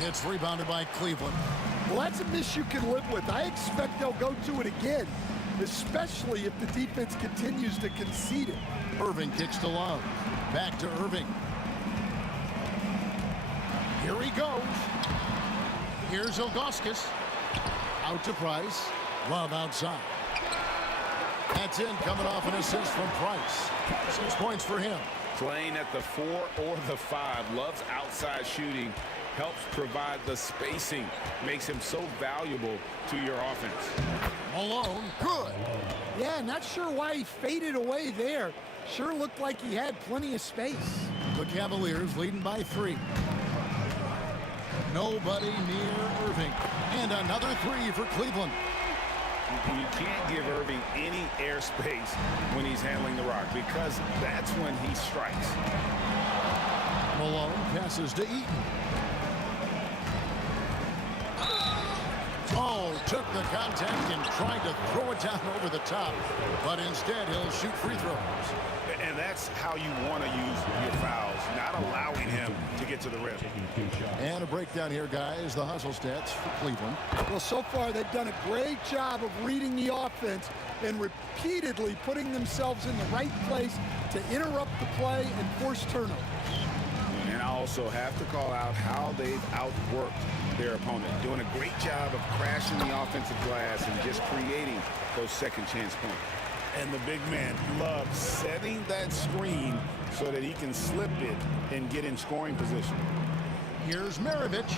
It's rebounded by Cleveland. Well, that's a miss you can live with. I expect they'll go to it again, especially if the defense continues to concede it. Irving kicks to Love. Back to Irving. Here he goes. Here's Ilgauskas. Out to Price. Love outside. That's in, coming off an assist from Price. 6 points for him. Playing at the 4 or the 5. Love's outside shooting. Helps provide the spacing. Makes him so valuable to your offense. Malone, good. Yeah, not sure why he faded away there. Sure looked like he had plenty of space. The Cavaliers leading by 3. Nobody near Irving. And another 3 for Cleveland. You can't give Irving any airspace when he's handling the rock because that's when he strikes. Malone passes to Eaton. Oh, took the contact and tried to throw it down over the top, but instead he'll shoot free throws. And that's how you want to use your fouls, not allowing him to get to the rim. And a breakdown here, guys. The hustle stats for Cleveland. Well, so far they've done a great job of reading the offense and repeatedly putting themselves in the right place to interrupt the play and force turnovers. And I also have to call out how they've outworked their opponent, doing a great job of crashing the offensive glass and just creating those second chance points. And the big man loves setting that screen so that he can slip it and get in scoring position. Here's Maravich.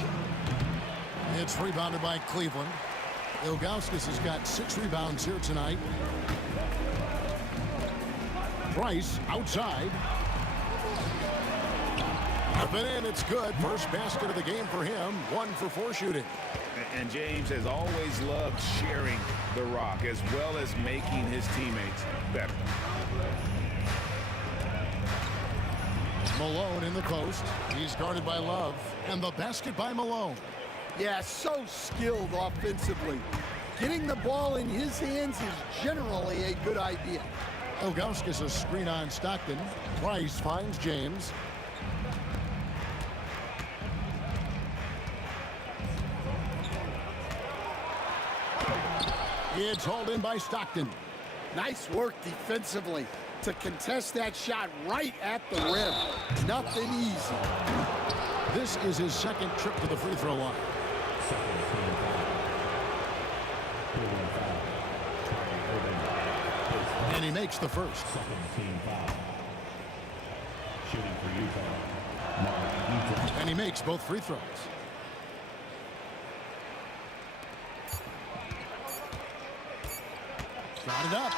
It's rebounded by Cleveland. Ilgauskas has got 6 rebounds here tonight. Price outside. Up and in, it's good. First basket of the game for him. 1 for 4 shooting. And James has always loved sharing the rock as well as making his teammates better. Malone in the post. He's guarded by Love. And the basket by Malone. Yeah, so skilled offensively. Getting the ball in his hands is generally a good idea. Ilgauskas a screen on Stockton. Price finds James. It's hauled in by Stockton. Nice work defensively to contest that shot right at the rim. Nothing easy. This is his second trip to the free throw line. And he makes the first. And he makes both free throws. Got it up.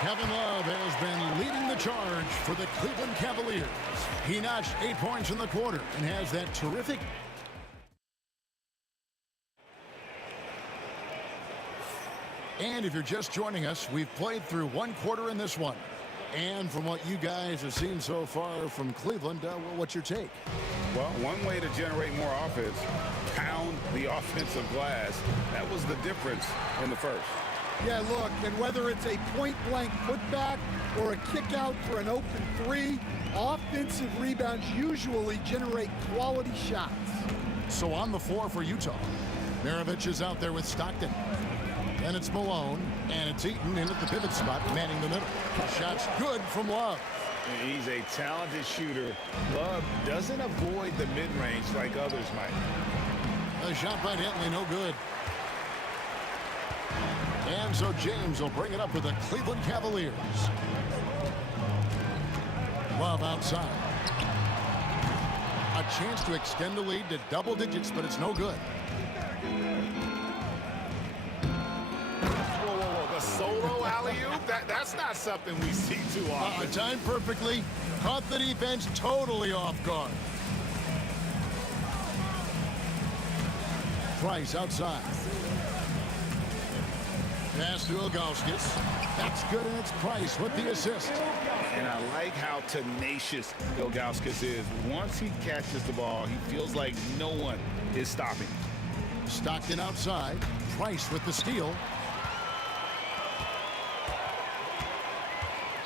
Kevin Love has been leading the charge for the Cleveland Cavaliers. He notched 8 points in the quarter and has that terrific. And if you're just joining us, we've played through 1 quarter in this one. And from what you guys have seen so far from Cleveland, well, what's your take? Well, one way to generate more offense, pound the offensive glass. That was the difference in the first. Yeah, look, and whether it's a point-blank putback or a kick-out for an open 3, offensive rebounds usually generate quality shots. So on the floor for Utah, Maravich is out there with Stockton. Then it's Malone, and it's Eaton in at the pivot spot, manning the middle. The shot's good from Love. He's a talented shooter. Love doesn't avoid the mid-range like others might. A shot by Henley, no good. And so James will bring it up for the Cleveland Cavaliers. Love outside. A chance to extend the lead to double digits, but it's no good. A solo alley-oop? That's not something we see too often. Timed perfectly. Caught the defense totally off guard. Price outside. Pass to Ilgauskas. That's good, and it's Price with the assist. And I like how tenacious Ilgauskas is. Once he catches the ball, he feels like no one is stopping. Stockton outside. Price with the steal.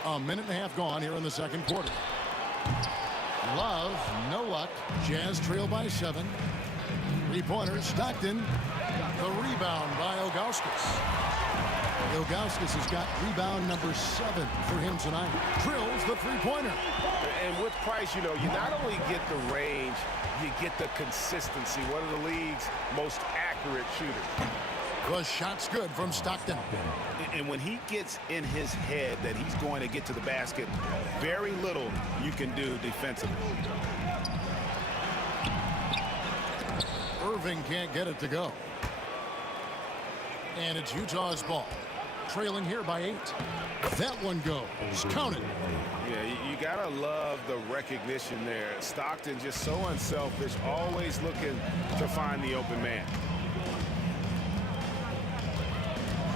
A minute and a half gone here in the second quarter. Love, no luck. Jazz trail by 7. 3-pointer, Stockton. The rebound by Ilgauskas. Ilgauskas has got rebound number 7 for him tonight. Drills the 3-pointer. And with Price, you know, you not only get the range, you get the consistency. One of the league's most accurate shooters. The shot's good from Stockton. And when he gets in his head that he's going to get to the basket, very little you can do defensively. Irving can't get it to go. And it's Utah's ball. Trailing here by 8. That one goes. Count it. Yeah, you gotta love the recognition there. Stockton just so unselfish, always looking to find the open man.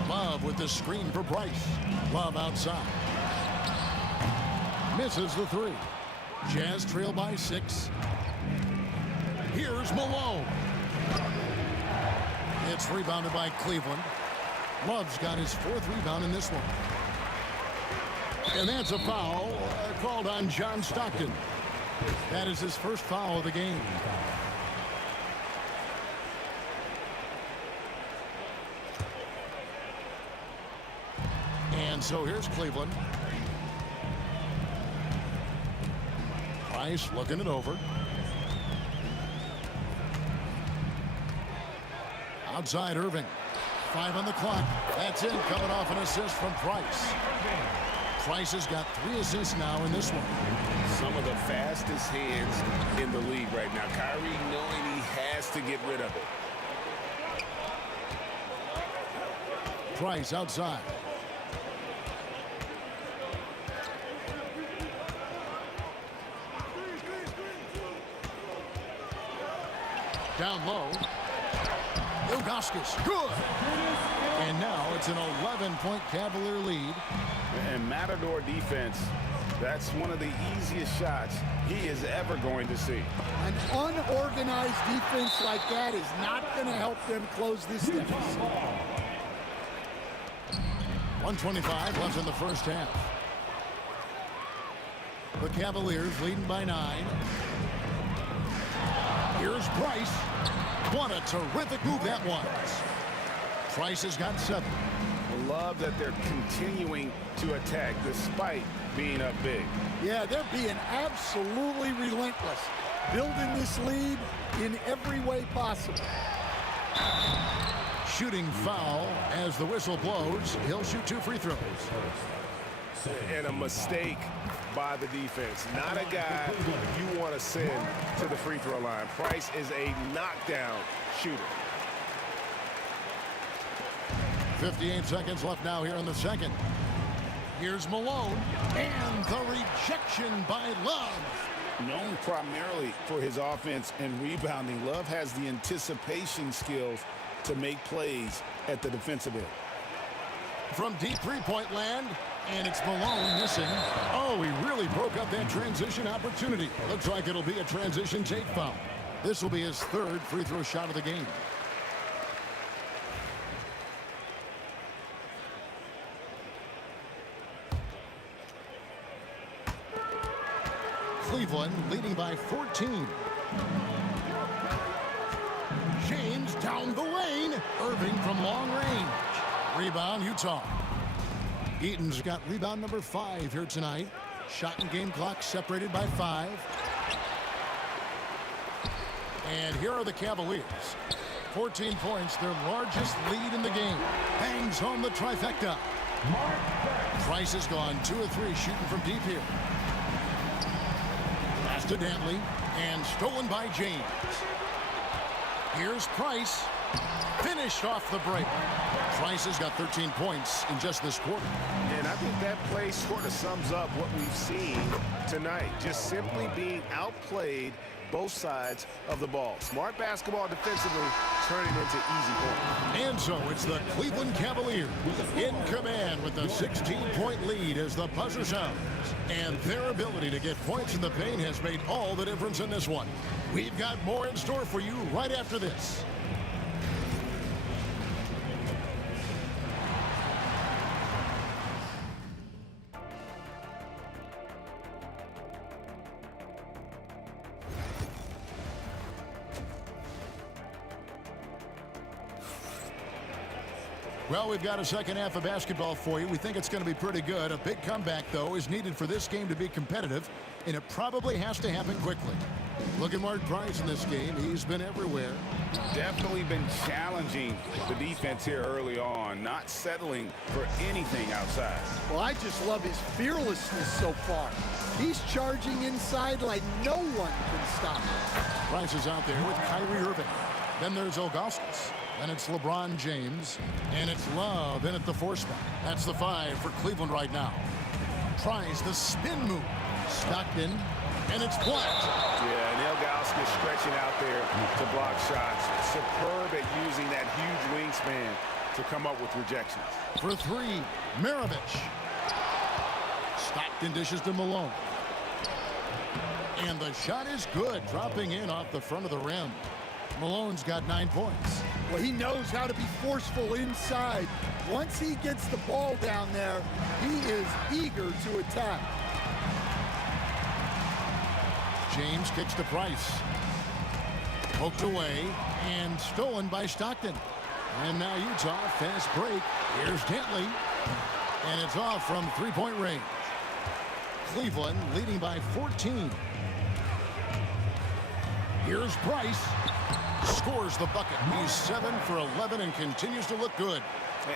Love with the screen for Price. Love outside. Misses the 3. Jazz trail by 6. Here's Malone. It's rebounded by Cleveland. Love's got his 4th rebound in this one. And that's a foul called on John Stockton. That is his first foul of the game. And so here's Cleveland. Price looking it over. Outside Irving. 5 on the clock. That's in, coming off an assist from Price. Price has got 3 assists now in this one. Some of the fastest hands in the league right now. Kyrie knowing he has to get rid of it. Price outside. Down low. Ilgauskas, good. And now it's an 11-point Cavalier lead. And Matador defense, that's one of the easiest shots he is ever going to see. An unorganized defense like that is not going to help them close this deficit. 1:25 left in the first half. The Cavaliers leading by 9. Here's Price. What a terrific move that was. Price has got 7. I love that they're continuing to attack despite being up big. Yeah, they're being absolutely relentless, building this lead in every way possible. Shooting foul as the whistle blows. He'll shoot 2 free throws. And a mistake by the defense. Not a guy you want to send to the free throw line. Price is a knockdown shooter. 58 seconds left now here in the second. Here's Malone, and the rejection by Love. Known primarily for his offense and rebounding, Love has the anticipation skills to make plays at the defensive end. From deep three-point land, and it's Malone missing. Oh, he really broke up that transition opportunity. Looks like it'll be a transition take foul. This will be his 3rd free throw shot of the game. Cleveland leading by 14. James down the lane. Irving from long range. Rebound, Utah. Eaton's got rebound number 5 here tonight. Shot and game clock separated by 5. And here are the Cavaliers. 14 points, their largest lead in the game. Bangs home the trifecta. Price has gone 2 of 3 shooting from deep here. Pass to Dantley, and stolen by James. Here's Price. Finished off the break. Price has got 13 points in just this quarter. And I think that play sort of sums up what we've seen tonight. Just simply being outplayed both sides of the ball. Smart basketball defensively, turning into easy points. And so it's the Cleveland Cavaliers in command with a 16-point lead as the buzzer sounds. And their ability to get points in the paint has made all the difference in this one. We've got more in store for you right after this. Well, we've got a second half of basketball for you. We think it's going to be pretty good. A big comeback, though, is needed for this game to be competitive, and it probably has to happen quickly. Look at Mark Price in this game. He's been everywhere. Definitely been challenging the defense here early on, not settling for anything outside. Well, I just love his fearlessness so far. He's charging inside like no one can stop him. Price is out there with Kyrie Irving. Then there's Ilgauskas. Then it's LeBron James. And it's Love in at the 4 spot. That's the 5 for Cleveland right now. Tries the spin move. Stockton. And it's blocked. Yeah, and Ilgauskas stretching out there to block shots. Superb at using that huge wingspan to come up with rejections. For 3, Maravich. Stockton dishes to Malone. And the shot is good, dropping in off the front of the rim. Malone's got 9 points. Well, he knows how to be forceful inside. Once he gets the ball down there, he is eager to attack. James kicks to Price. Poked away and stolen by Stockton. And now Utah, fast break. Here's Dantley. And it's off from 3-point range. Cleveland leading by 14. Here's Price. Scores the bucket. He's 7 for 11 and continues to look good.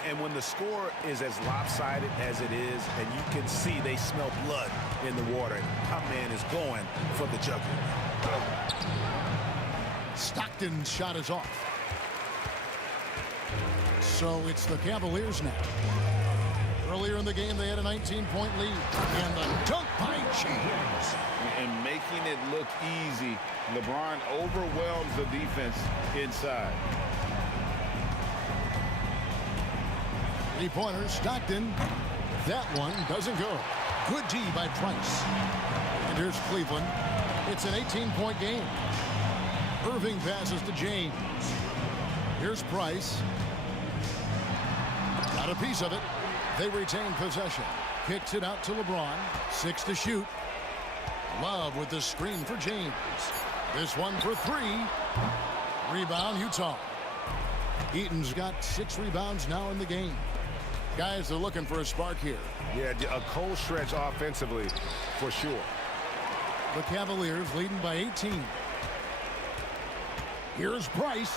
And when the score is as lopsided as it is, and you can see they smell blood in the water, our man is going for the jugular. Stockton's shot is off. So it's the Cavaliers now. Earlier in the game, they had a 19-point lead. And the dunk by James. And making it look easy, LeBron overwhelms the defense inside. Three-pointer, Stockton. That one doesn't go. Good D by Price. And here's Cleveland. It's an 18-point game. Irving passes to James. Here's Price. Got a piece of it. They retain possession. Kicks it out to LeBron. 6 to shoot. Love with the screen for James. This one for 3. Rebound, Utah. Eaton's got 6 rebounds now in the game. Guys are looking for a spark here. Yeah, a cold stretch offensively, for sure. The Cavaliers leading by 18. Here's Price.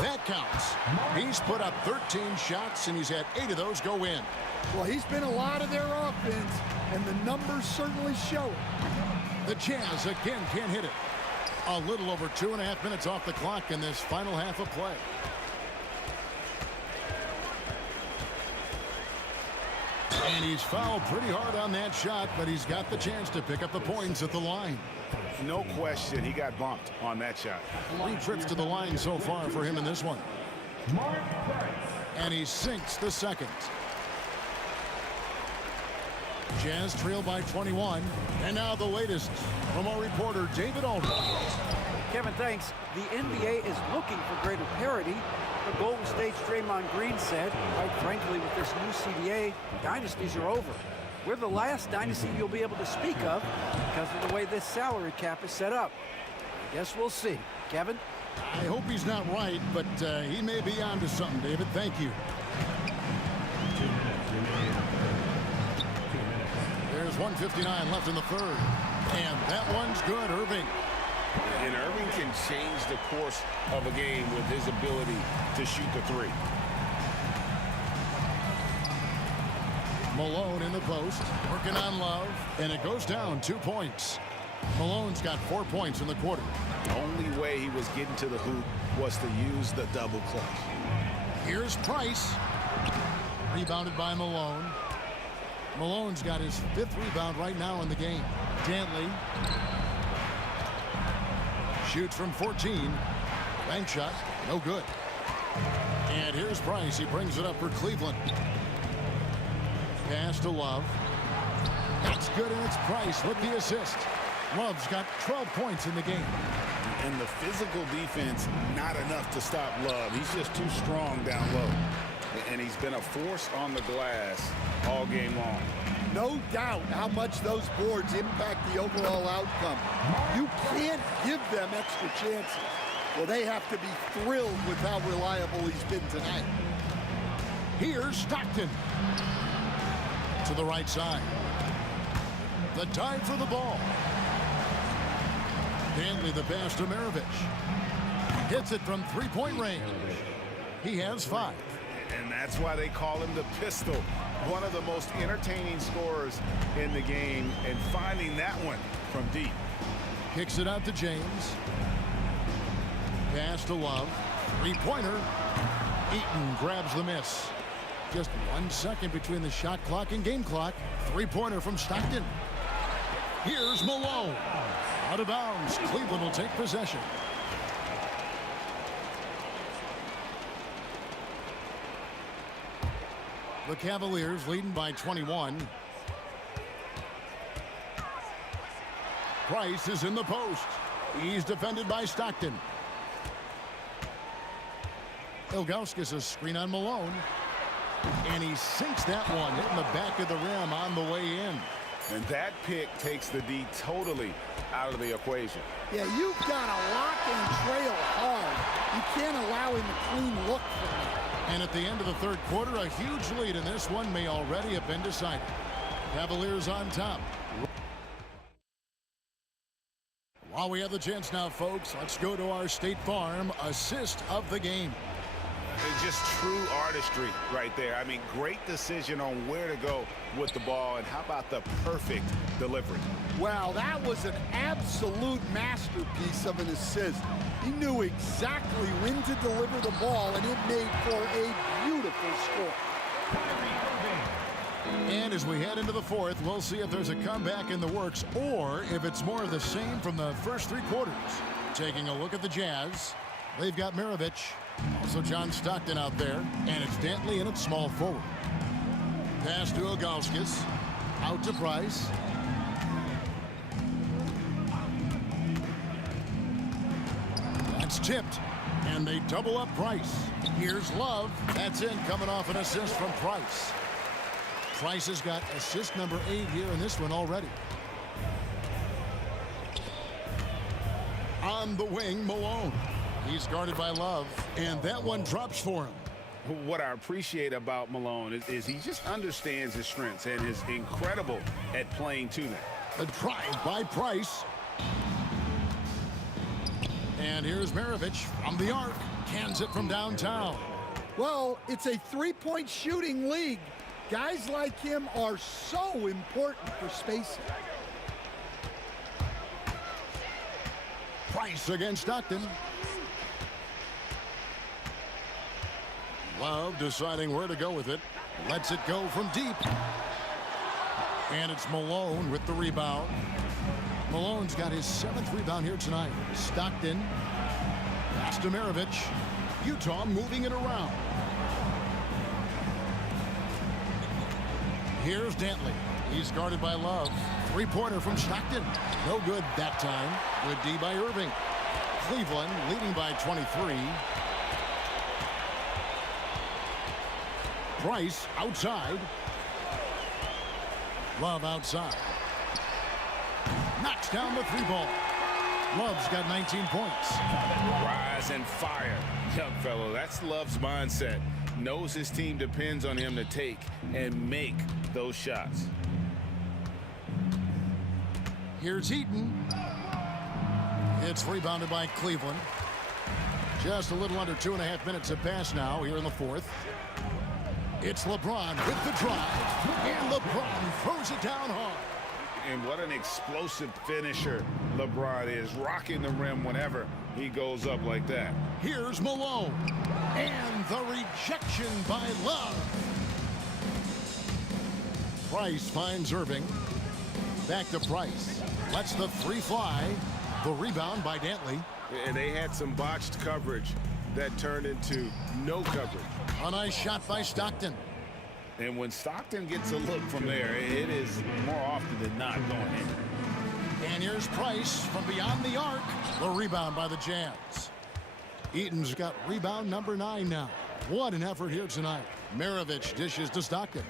That counts. He's put up 13 shots, and he's had 8 of those go in. Well, he's been a lot of their offense, and the numbers certainly show it. The Jazz again can't hit it. A little over 2.5 minutes off the clock in this final half of play. And he's fouled pretty hard on that shot, but he's got the chance to pick up the points at the line. No question, he got bumped on that shot. 3 trips to the line so far for him in this one. And he sinks the second. Jazz trail by 21. And now the latest from our reporter, David Aldridge. Kevin, thanks. The NBA is looking for greater parity. The Golden State's Draymond Green said, quite frankly, with this new CBA, dynasties are over. We're the last dynasty you'll be able to speak of because of the way this salary cap is set up. I guess we'll see. Kevin? I hope he's not right, but he may be onto something, David. Thank you. There's 1:59 left in the third. And that one's good, Irving. And Irving can change the course of a game with his ability to shoot the 3. Malone in the post, working on Love, and it goes down 2 points. Malone's got 4 points in the quarter. The only way he was getting to the hoop was to use the double clutch. Here's Price. Rebounded by Malone. Malone's got his 5th rebound right now in the game. Dantley shoots from 14. Bank shot, no good. And here's Price. He brings it up for Cleveland. Pass to Love. That's good, and it's Price with the assist. Love's got 12 points in the game. And the physical defense, not enough to stop Love. He's just too strong down low. And he's been a force on the glass all game long. No doubt how much those boards impact the overall outcome. You can't give them extra chances. Well, they have to be thrilled with how reliable he's been tonight. Here's Stockton. To the right side. The dive for the ball. Dantley the pass to Maravich. Hits it from 3-point range. He has 5. And that's why they call him the pistol. One of the most entertaining scorers in the game, and finding that one from deep. Kicks it out to James. Pass to Love. 3-pointer. Eaton grabs the miss. Just 1 second between the shot clock and game clock. 3-pointer from Stockton. Here's Malone. Out of bounds. Cleveland will take possession. The Cavaliers leading by 21. Price is in the post. He's defended by Stockton. Ilgauskas a screen on Malone. And he sinks that one, hitting the back of the rim on the way in. And that pick takes the D totally out of the equation. Yeah, you've got to lock and trail hard. You can't allow him a clean look from that. And at the end of the third quarter, a huge lead in this one may already have been decided. Cavaliers on top. While we have the chance now, folks, let's go to our State Farm assist of the game. It's just true artistry right there. I mean, great decision on where to go with the ball, and how about the perfect delivery? Wow, that was an absolute masterpiece of an assist. He knew exactly when to deliver the ball, and it made for a beautiful score. And as we we head into the fourth, we'll see if there's a comeback in the works or if it's more of the same from the first 3 quarters. Taking a look at the Jazz, they've got Maravich, also John Stockton out there, and it's Dantley in at small forward. Pass to Ilgauskas, out to Price. That's tipped, and they double up Price. Here's Love. That's in, coming off an assist from Price. Price has got assist number 8 here in this one already. On the wing, Malone. He's guarded by Love, and that one drops for him. What I appreciate about Malone is he just understands his strengths and is incredible at playing to them. A drive by Price. And here's Maravich from the arc. Cans it from downtown. Well, it's a three-point shooting league. Guys like him are so important for spacing. Price against Stockton. Love deciding where to go with it. Lets it go from deep. And it's Malone with the rebound. Malone's got his 7th rebound here tonight. Stockton. Pass to Maravich. Utah moving it around. Here's Dantley. He's guarded by Love. 3-pointer from Stockton. No good that time. Good D by Irving. Cleveland leading by 23. Price outside. Love outside. Knocks down the 3-ball. Love's got 19 points. Rise and fire. Young fellow, that's Love's mindset. Knows his team depends on him to take and make those shots. Here's Eaton. It's rebounded by Cleveland. Just a little under 2.5 minutes have passed now here in the fourth. It's LeBron with the drive, and LeBron throws it down hard. And what an explosive finisher LeBron is, rocking the rim whenever he goes up like that. Here's Malone, and the rejection by Love. Price finds Irving. Back to Price. Lets the 3 fly. The rebound by Dantley. And they had some botched coverage that turned into no coverage. A nice shot by Stockton. And when Stockton gets a look from there, it is more often than not going in. And here's Price from beyond the arc. The rebound by the Jazz. Eaton's got rebound number 9 now. What an effort here tonight. Maravich dishes to Stockton.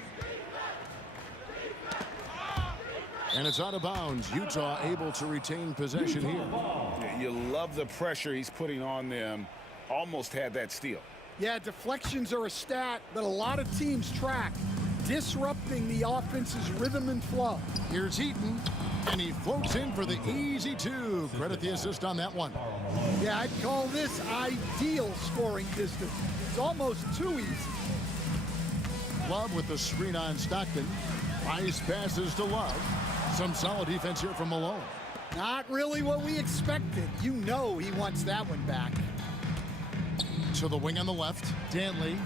And it's out of bounds. Utah able to retain possession here. You love the pressure he's putting on them. Almost had that steal. Yeah, deflections are a stat that a lot of teams track, disrupting the offense's rhythm and flow. Here's Eaton, and he floats in for the easy 2. Credit the assist on that one. Yeah, I'd call this ideal scoring distance. It's almost too easy. Love with the screen on Stockton. Price passes to Love. Some solid defense here from Malone. Not really what we expected. You know he wants that one back. To the wing on the left. Dantley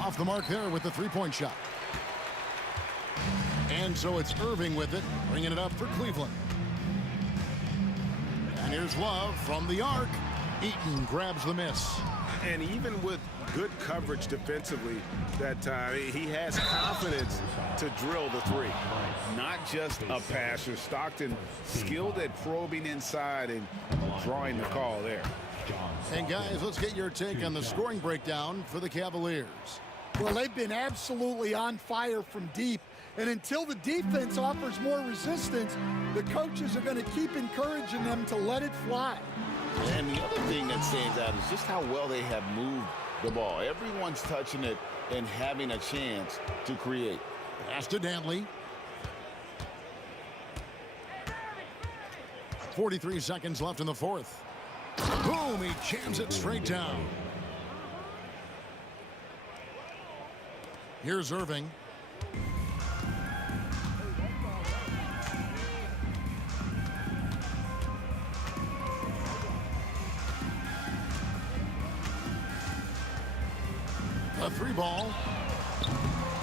off the mark there with the 3-point shot. And so it's Irving with it, bringing it up for Cleveland. And here's Love from the arc. Eaton grabs the miss. And even with good coverage defensively that time, he has confidence to drill the 3. Not just a passer. Stockton skilled at probing inside and drawing the call there. And guys, let's get your take on the scoring breakdown for the Cavaliers. Well, they've been absolutely on fire from deep. And until the defense offers more resistance, the coaches are going to keep encouraging them to let it fly. And the other thing that stands out is just how well they have moved the ball. Everyone's touching it and having a chance to create. Pass to Dantley. 43 seconds left in the fourth. Boom, he jams it straight down. Here's Irving. The 3-ball.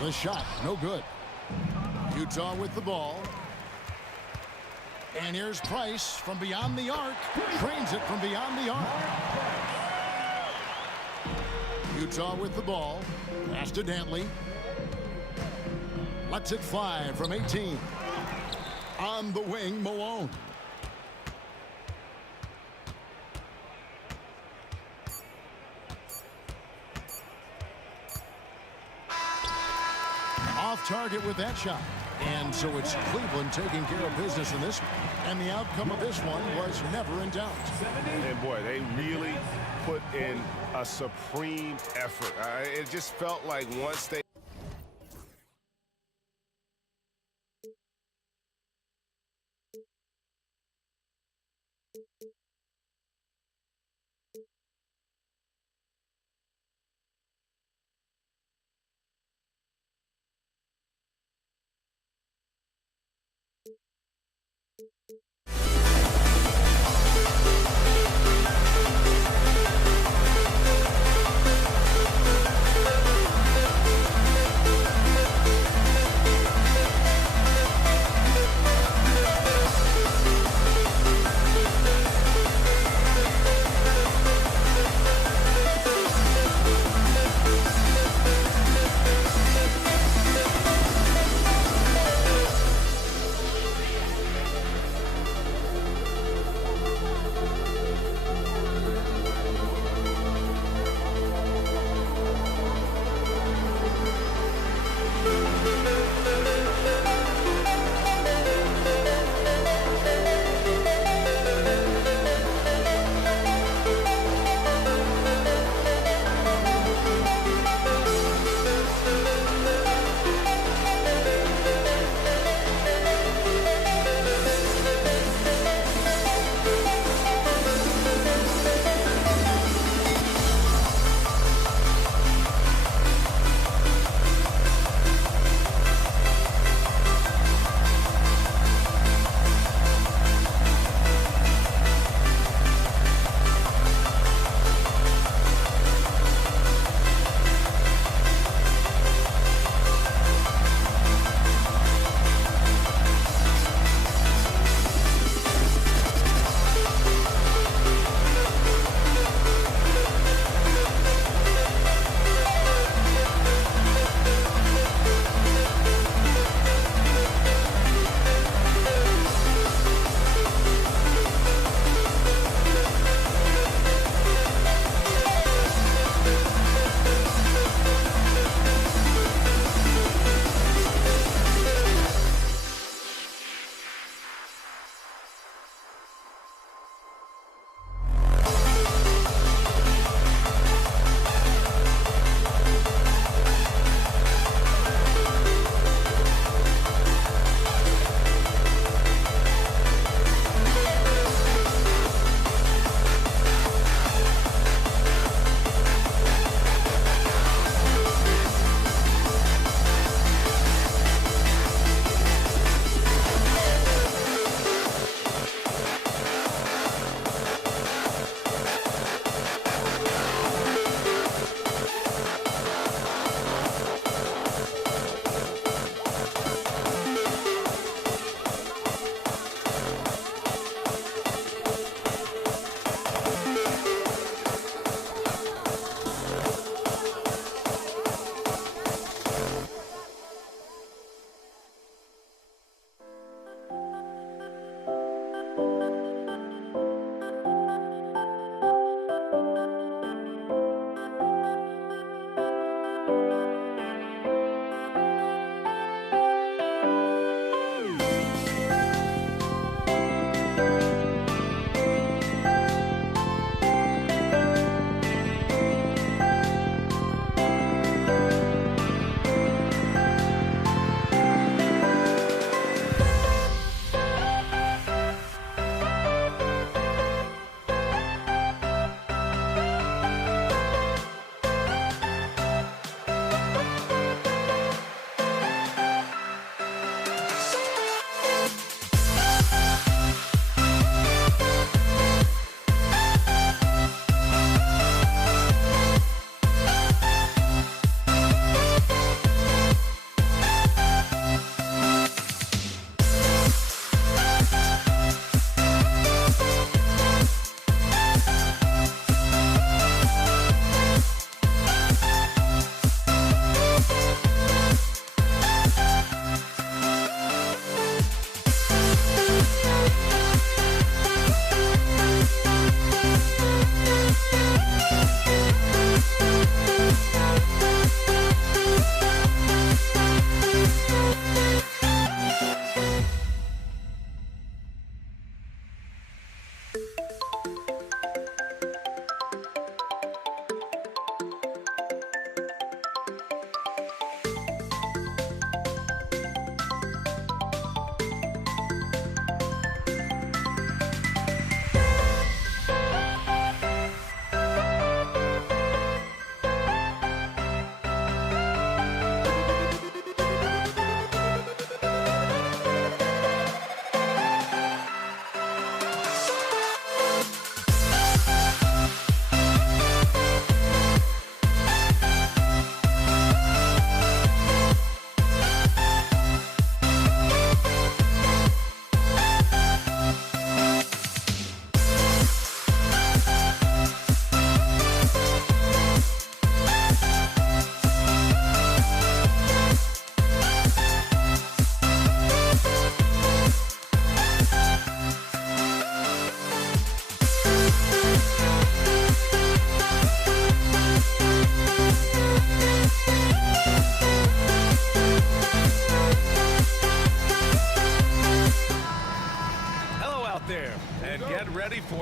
The shot, no good. Utah with the ball. And here's Price from beyond the arc. Trains it from beyond the arc. Utah with the ball. Pass to Dantley. Lets it fly from 18. On the wing, Malone. Off target with that shot. And so it's Cleveland taking care of business in this one. And the outcome of this one was never in doubt. And boy, they really put in a supreme effort. It just felt like once they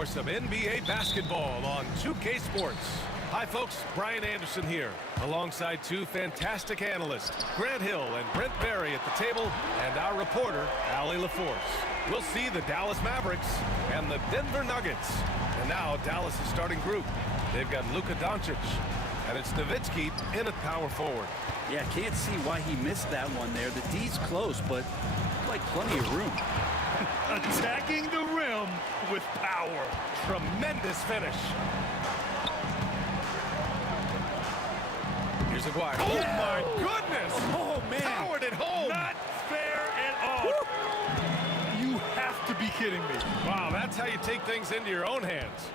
some NBA basketball on 2K Sports. Hi, folks. Brian Anderson here, alongside two fantastic analysts, Grant Hill and Brent Berry at the table, and our reporter, Allie LaForce. We'll see the Dallas Mavericks and the Denver Nuggets. And now Dallas' starting group. They've got Luka Doncic, and it's Nowitzki in at power forward. Yeah, can't see why he missed that one there. The D's close, but like plenty of room. Attacking the rim with power. Tremendous finish. Here's Aguirre. Oh, my goodness. Oh, man. Powered it home. Not fair at all. You have to be kidding me. Wow, that's how you take things into your own hands.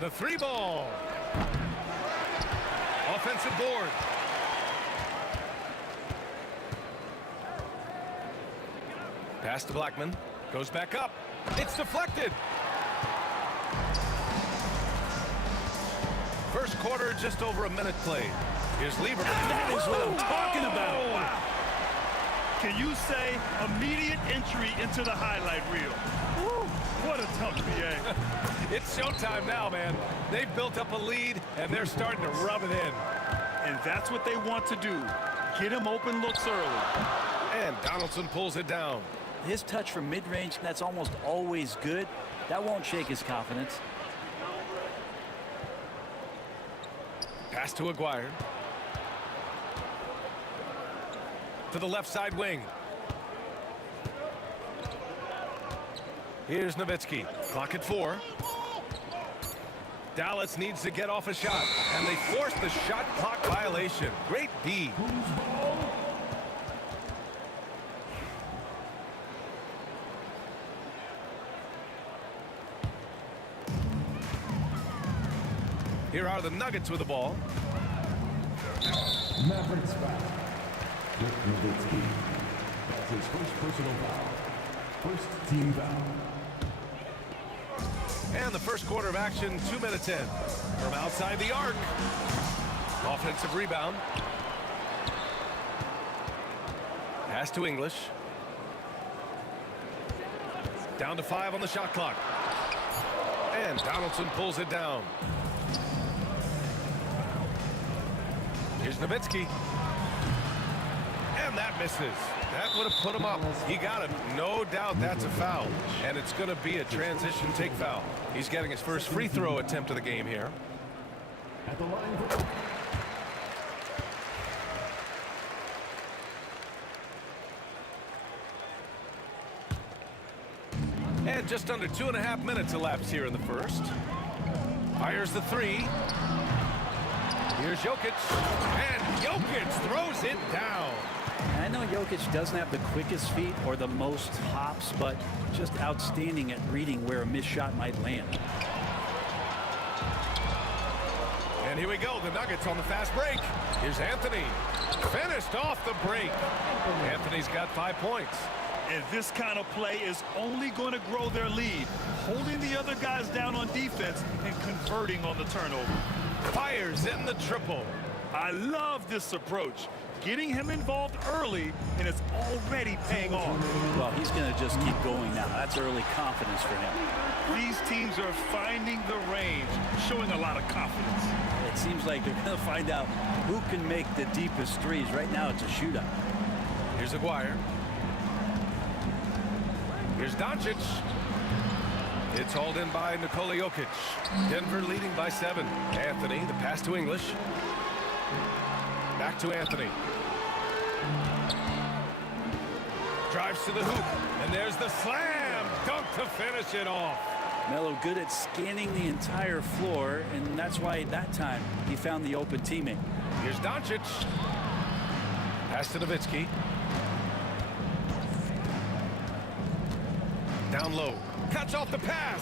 The three ball. Offensive board. Pass to Blackman. Goes back up. It's deflected. First quarter, just over a minute played. Here's Lieber. That is what I'm talking about. Wow. Can you say immediate entry into the highlight reel? Woo. What a tough BA. It's showtime now, man. They've built up a lead, and they're starting to rub it in. And that's what they want to do. Get him open looks early. And Donaldson pulls it down. His touch from mid-range, that's almost always good. That won't shake his confidence. Pass to Aguirre. To the left side wing. Here's Nowitzki. Clock at 4. Dallas needs to get off a shot, and they force the shot clock violation. Great D. Here are the Nuggets with the ball. Mavericks foul. Dirk Nowitzki. That's his first personal foul. First team foul. And the first quarter of action, 2 minutes in. From outside the arc. Offensive rebound. Pass to English. Down to 5 on the shot clock. And Donaldson pulls it down. Here's Nowitzki. And that misses. That would have put him up. He got it. No doubt that's a foul. And it's going to be a transition take foul. He's getting his first free throw attempt of the game here. At the line for... And just under 2.5 minutes elapsed here in the first. Fires the three. Here's Jokic. And Jokic throws it down. I know Jokic doesn't have the quickest feet or the most hops, but just outstanding at reading where a missed shot might land. And here we go, the Nuggets on the fast break. Here's Anthony. Finished off the break. Anthony's got 5 points. And this kind of play is only going to grow their lead, holding the other guys down on defense and converting on the turnover. Fires in the triple. I love this approach. Getting him involved early, and it's already paying off. Well, he's going to just keep going now. That's early confidence for him. These teams are finding the range, showing a lot of confidence. It seems like they're going to find out who can make the deepest threes. Right now, it's a shootout. Here's Aguirre. Here's Doncic. It's hauled in by Nikola Jokic. Denver leading by 7. Anthony, the pass to English. Back to Anthony. Drives to the hoop. And there's the slam dunk to finish it off. Melo good at scanning the entire floor, and that's why at that time he found the open teammate. Here's Doncic. Pass to Nowitzki. Down low. Cuts off the pass.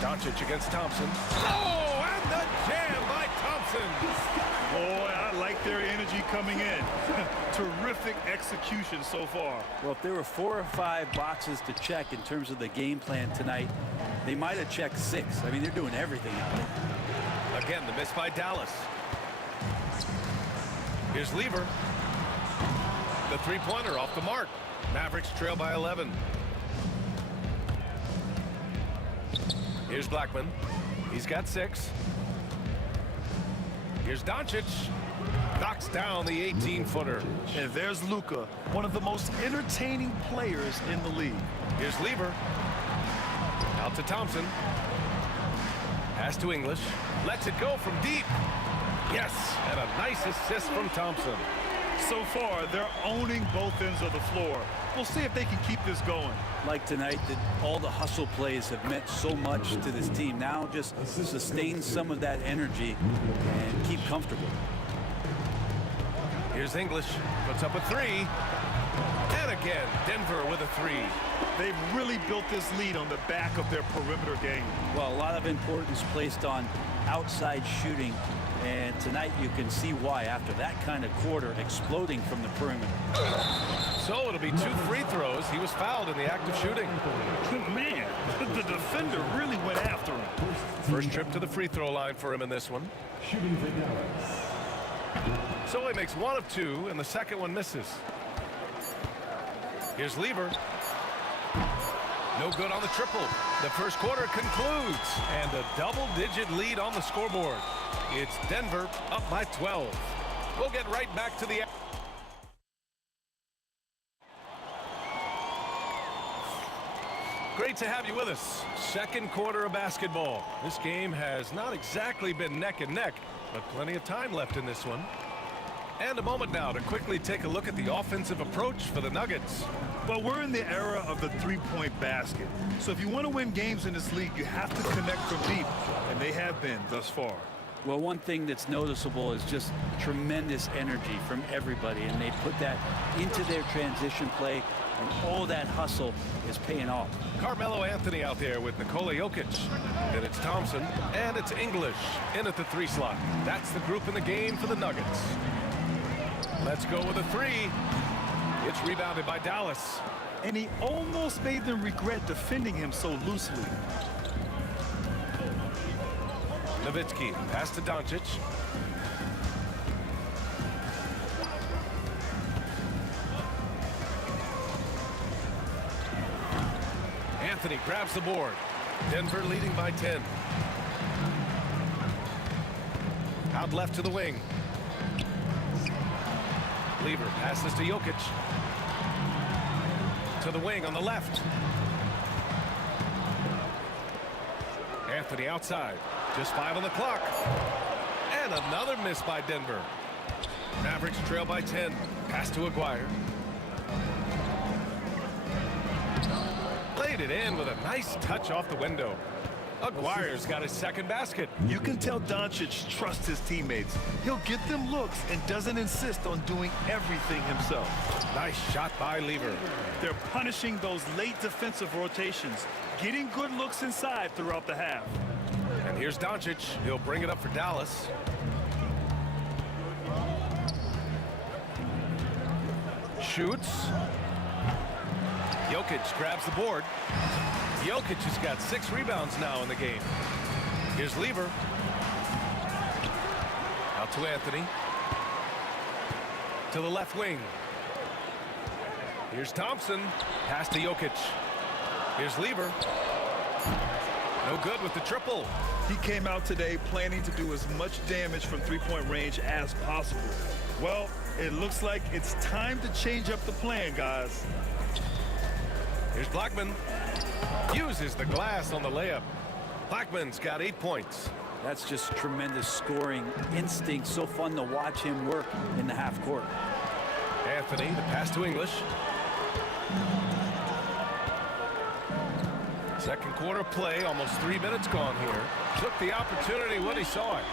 Doncic against Thompson. Oh, and the jam by Thompson. Boy, I like their energy coming in. Terrific execution so far. Well, if there were 4 or 5 boxes to check in terms of the game plan tonight, they might have checked 6. I mean, they're doing everything out there. Again, the miss by Dallas. Here's Lieber. The three-pointer off the mark. Mavericks trail by 11. Here's Blackman. He's got 6. Here's Doncic. Knocks down the 18-footer. And there's Luka, one of the most entertaining players in the league. Here's Lever. Out to Thompson. Pass to English. Lets it go from deep. Yes, and a nice assist from Thompson. So far, they're owning both ends of the floor. We'll see if they can keep this going. Like tonight, that all the hustle plays have meant so much to this team. Now just sustain some of that energy and keep comfortable. Here's English. Puts up a 3. And again, Denver with a 3. They've really built this lead on the back of their perimeter game. Well, a lot of importance placed on outside shooting. And tonight you can see why after that kind of quarter exploding from the perimeter. So it'll be 2 free throws. He was fouled in the act of shooting. Man, the defender really went after him. First trip to the free throw line for him in this one. Shooting for Dallas. So he makes 1 of 2, and the second one misses. Here's Lever. No good on the triple. The first quarter concludes, and a double-digit lead on the scoreboard. It's Denver up by 12. We'll get right back to the... Great to have you with us. Second quarter of basketball. This game has not exactly been neck and neck, but plenty of time left in this one. And a moment now to quickly take a look at the offensive approach for the Nuggets. Well, we're in the era of the three-point basket. So if you want to win games in this league, you have to connect from deep, and they have been thus far. Well, one thing that's noticeable is just tremendous energy from everybody, and they put that into their transition play, and all that hustle is paying off. Carmelo Anthony out there with Nikola Jokic. And it's Thompson, and it's English in at the 3 slot. That's the group in the game for the Nuggets. Let's go with a 3. It's rebounded by Dallas. And he almost made them regret defending him so loosely. Nowitzki, pass to Doncic. Anthony grabs the board. Denver leading by 10. Out left to the wing. Lever passes to Jokic. To the wing on the left. Anthony outside. Just 5 on the clock. And another miss by Denver. Mavericks trail by 10. Pass to Aguirre. Laid it in with a nice touch off the window. Aguirre's got his second basket. You can tell Doncic trusts his teammates. He'll get them looks and doesn't insist on doing everything himself. Nice shot by Lever. They're punishing those late defensive rotations, getting good looks inside throughout the half. And here's Doncic. He'll bring it up for Dallas. Shoots. Jokic grabs the board. Jokic has got 6 rebounds now in the game. Here's Lever. Out to Anthony. To the left wing. Here's Thompson. Pass to Jokic. Here's Lever. No good with the triple. He came out today planning to do as much damage from three-point range as possible. Well, it looks like it's time to change up the plan, guys. Here's Blackman. Uses the glass on the layup. Blackman's got 8 points. That's just tremendous scoring instinct. So fun to watch him work in the half court. Anthony, the pass to English. Second quarter play, almost 3 minutes gone here. Took the opportunity when he saw it.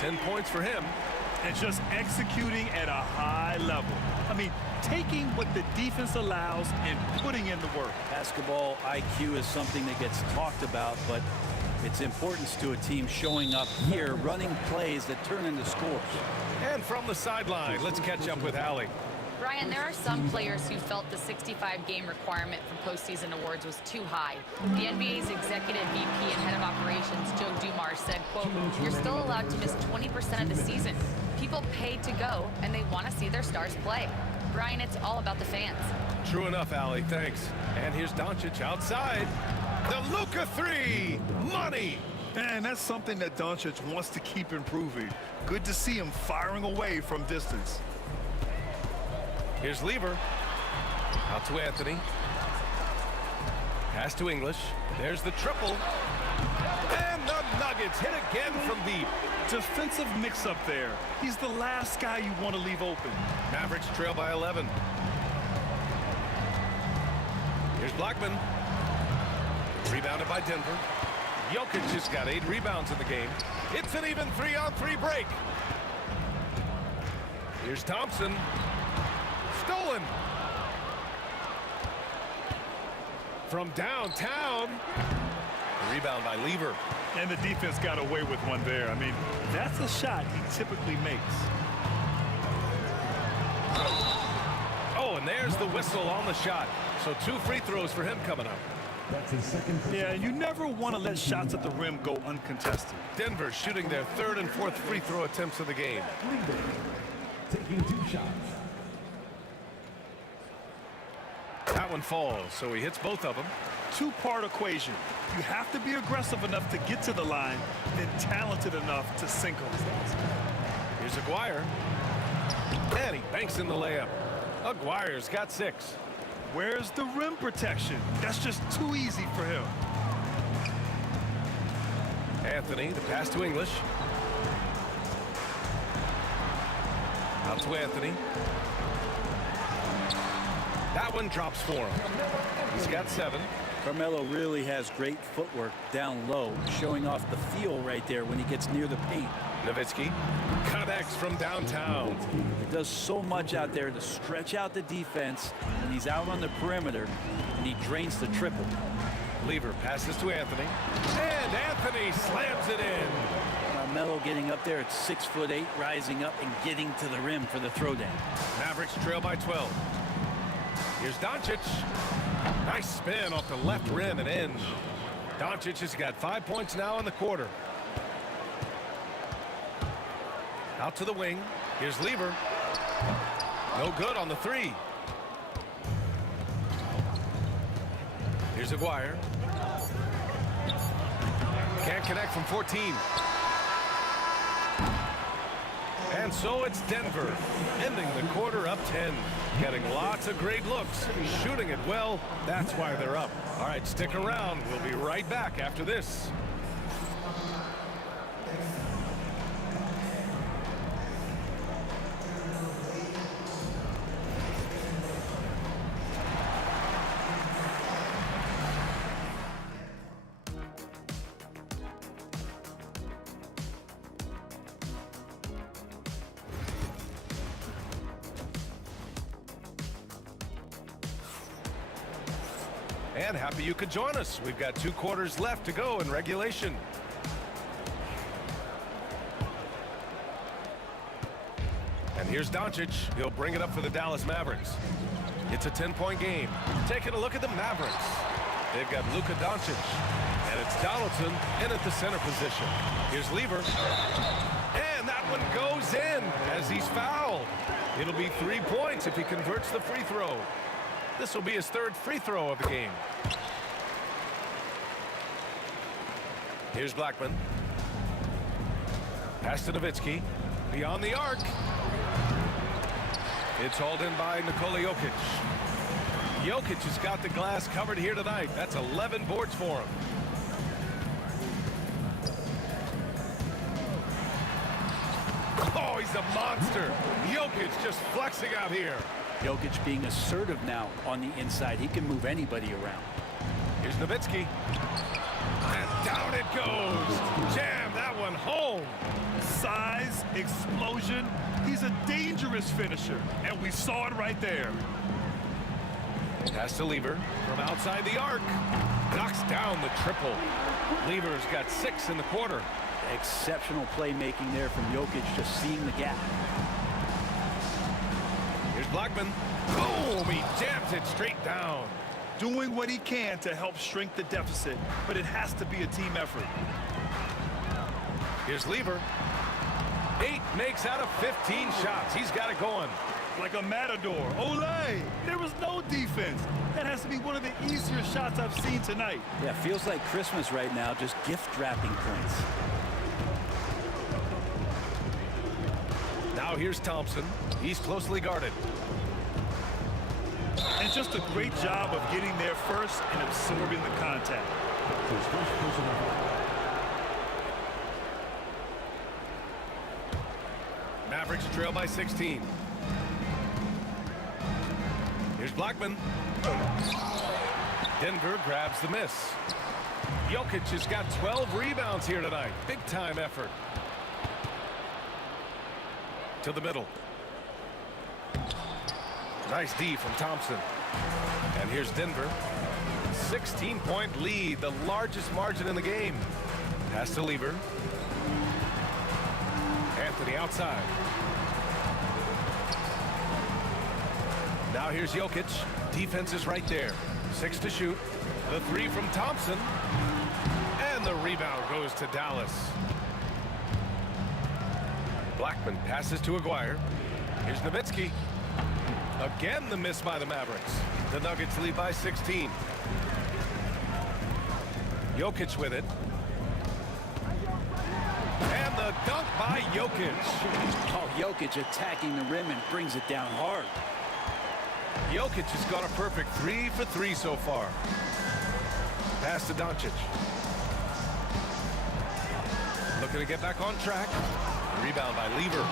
10 points for him. And just executing at a high level. I mean, taking what the defense allows and putting in the work. Basketball IQ is something that gets talked about, but its importance to a team showing up here, running plays that turn into scores. And from the sideline, let's catch up with Allie. Brian, there are some players who felt the 65-game requirement for postseason awards was too high. The NBA's executive VP and head of operations, Joe Dumars, said, quote, "You're still allowed to miss 20% of the season. People pay to go, and they want to see their stars play." Brian, it's all about the fans. True enough, Allie, thanks. And here's Doncic outside. The Luka three! Money! And that's something that Doncic wants to keep improving. Good to see him firing away from distance. Here's Lever. Out to Anthony. Pass to English. There's the triple. And the Nuggets hit again from deep. Defensive mix-up there. He's the last guy you want to leave open. Mavericks trail by 11. Here's Blackman. Rebounded by Denver. Jokic just got 8 rebounds in the game. It's an even 3-on-3 break. Here's Thompson. Stolen. From downtown. Rebound by Lever. And the defense got away with one there. I mean, that's a shot he typically makes. Oh, and there's the whistle on the shot. So 2 free throws for him coming up. That's his second. Yeah, you never want to let shots at the rim go uncontested. Denver shooting their 3rd and 4th free throw attempts of the game. Taking 2 shots. That one falls, so he hits both of them. 2-part equation. You have to be aggressive enough to get to the line, then talented enough to sink them. Here's Aguirre. And he banks in the layup. Aguirre's got 6. Where's the rim protection? That's just too easy for him. Anthony, the pass to English. Out to Anthony. That one drops for him. He's got 7. Carmelo really has great footwork down low, showing off the feel right there when he gets near the paint. Nowitzki connects from downtown. He does so much out there to stretch out the defense, and he's out on the perimeter, and he drains the triple. Lever passes to Anthony, and Anthony slams it in. Carmelo getting up there at 6'8", rising up and getting to the rim for the throwdown. Mavericks trail by 12. Here's Doncic. Nice spin off the left rim and in. Doncic has got 5 points now in the quarter. Out to the wing. Here's Lever. No good on the 3. Here's Aguirre. Can't connect from 14. And so it's Denver, ending the quarter up 10. Getting lots of great looks, shooting it well. That's why they're up. All right, stick around. We'll be right back after this. And happy you could join us. We've got 2 quarters left to go in regulation. And here's Doncic. He'll bring it up for the Dallas Mavericks. It's a 10-point game. Taking a look at the Mavericks. They've got Luka Doncic. And it's Donaldson in at the center position. Here's Lever. And that one goes in as he's fouled. It'll be 3 points if he converts the free throw. This will be his 3rd free throw of the game. Here's Blackman. Pass to Nowitzki. Beyond the arc. It's hauled in by Nikola Jokic. Jokic has got the glass covered here tonight. That's 11 boards for him. Oh, he's a monster. Jokic just flexing out here. Jokic being assertive now on the inside. He can move anybody around. Here's Nowitzki. And down it goes. Jam that one home. Size, explosion. He's a dangerous finisher, and we saw it right there. Pass to Lever from outside the arc. Knocks down the triple. Lever's got 6 in the quarter. Exceptional playmaking there from Jokic, just seeing the gap. Here's Blackman. Boom! He jams it straight down. Doing what he can to help shrink the deficit, but it has to be a team effort. Here's Lever. 8 makes out of 15 shots. He's got it going. Like a matador. Olay! There was no defense. That has to be one of the easier shots I've seen tonight. Yeah, feels like Christmas right now, just gift wrapping points. Now here's Thompson. He's closely guarded. And just a great job of getting there first and absorbing the contact. His first personal foul. Mavericks trail by 16. Here's Blackman. Denver grabs the miss. Jokic has got 12 rebounds here tonight. Big time effort. To the middle. Nice D from Thompson. And here's Denver. 16-point lead, the largest margin in the game. Pass to Lever. Anthony outside. Now here's Jokic. Defense is right there. 6 to shoot. The 3 from Thompson. And the rebound goes to Dallas. Blackman passes to Aguirre. Here's Nowitzki. Again the miss by the Mavericks. The Nuggets lead by 16. Jokic with it. And the dunk by Jokic. Oh, Jokic attacking the rim and brings it down hard. Jokic has got a perfect 3 for 3 so far. Pass to Doncic. Looking to get back on track. Rebound by Lever.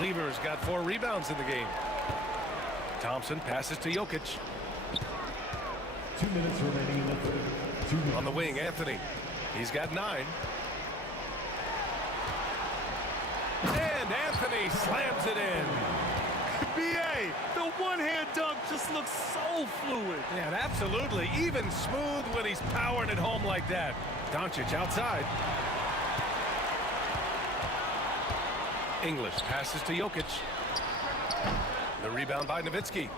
Lever's got 4 rebounds in the game. Thompson passes to Jokic. 2 minutes remaining in the third. 2 minutes. On the wing, Anthony. He's got 9. And Anthony slams it in. B.A., the one-hand dunk just looks so fluid. Yeah, absolutely. Even smooth when he's powering it home like that. Doncic outside. English passes to Jokic. The rebound by Nowitzki.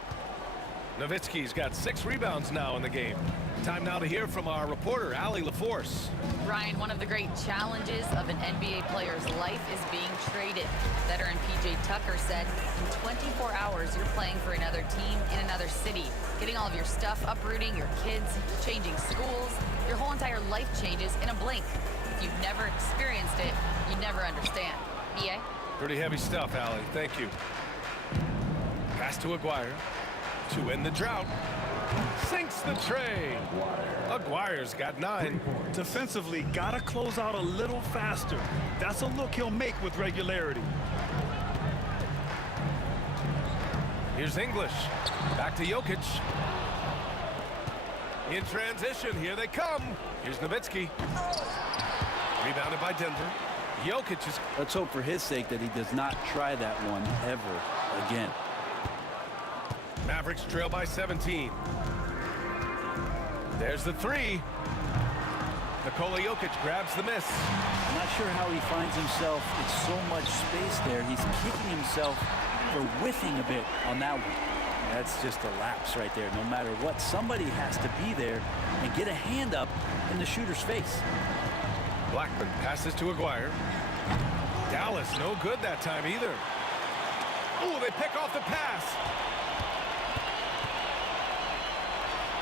Nowitzki's got 6 rebounds now in the game. Time now to hear from our reporter, Allie LaForce. Ryan, one of the great challenges of an NBA player's life is being traded. Veteran P.J. Tucker said, in 24 hours, you're playing for another team in another city, getting all of your stuff, uprooting your kids, changing schools. Your whole entire life changes in a blink. If you've never experienced it, you never understand. B.A.? Pretty heavy stuff, Allie. Thank you. Pass to Aguirre to end the drought. Sinks the tray. Aguirre's got 9. Defensively, gotta close out a little faster. That's a look he'll make with regularity. Here's English. Back to Jokic. In transition, here they come. Here's Nowitzki. Rebounded by Denver. Jokic is... Let's hope for his sake that he does not try that one ever again. Mavericks trail by 17. There's the 3. Nikola Jokic grabs the miss. I'm not sure how he finds himself in so much space there. He's kicking himself for whiffing a bit on that one. That's just a lapse right there. No matter what, somebody has to be there and get a hand up in the shooter's face. Blackman passes to Aguirre. Dallas no good that time either. Ooh, they pick off the pass.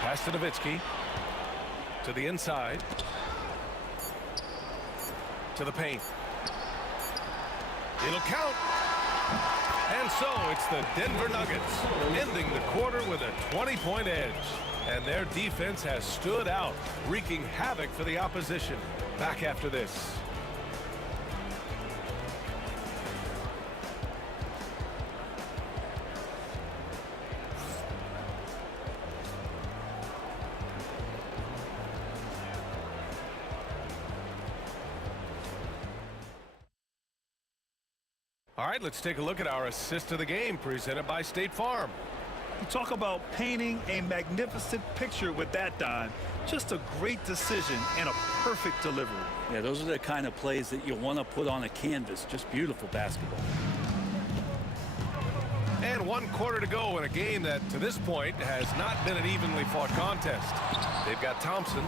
Pass to Nowitzki. To the inside. To the paint. It'll count. And so it's the Denver Nuggets ending the quarter with a 20-point edge. And their defense has stood out, wreaking havoc for the opposition. Back after this. All right, let's take a look at our assist of the game presented by State Farm. You talk about painting a magnificent picture with that, Don. Just a great decision and a perfect delivery. Yeah, those are the kind of plays that you want to put on a canvas. Just beautiful basketball. And 1 quarter to go in a game that, to this point, has not been an evenly fought contest. They've got Thompson.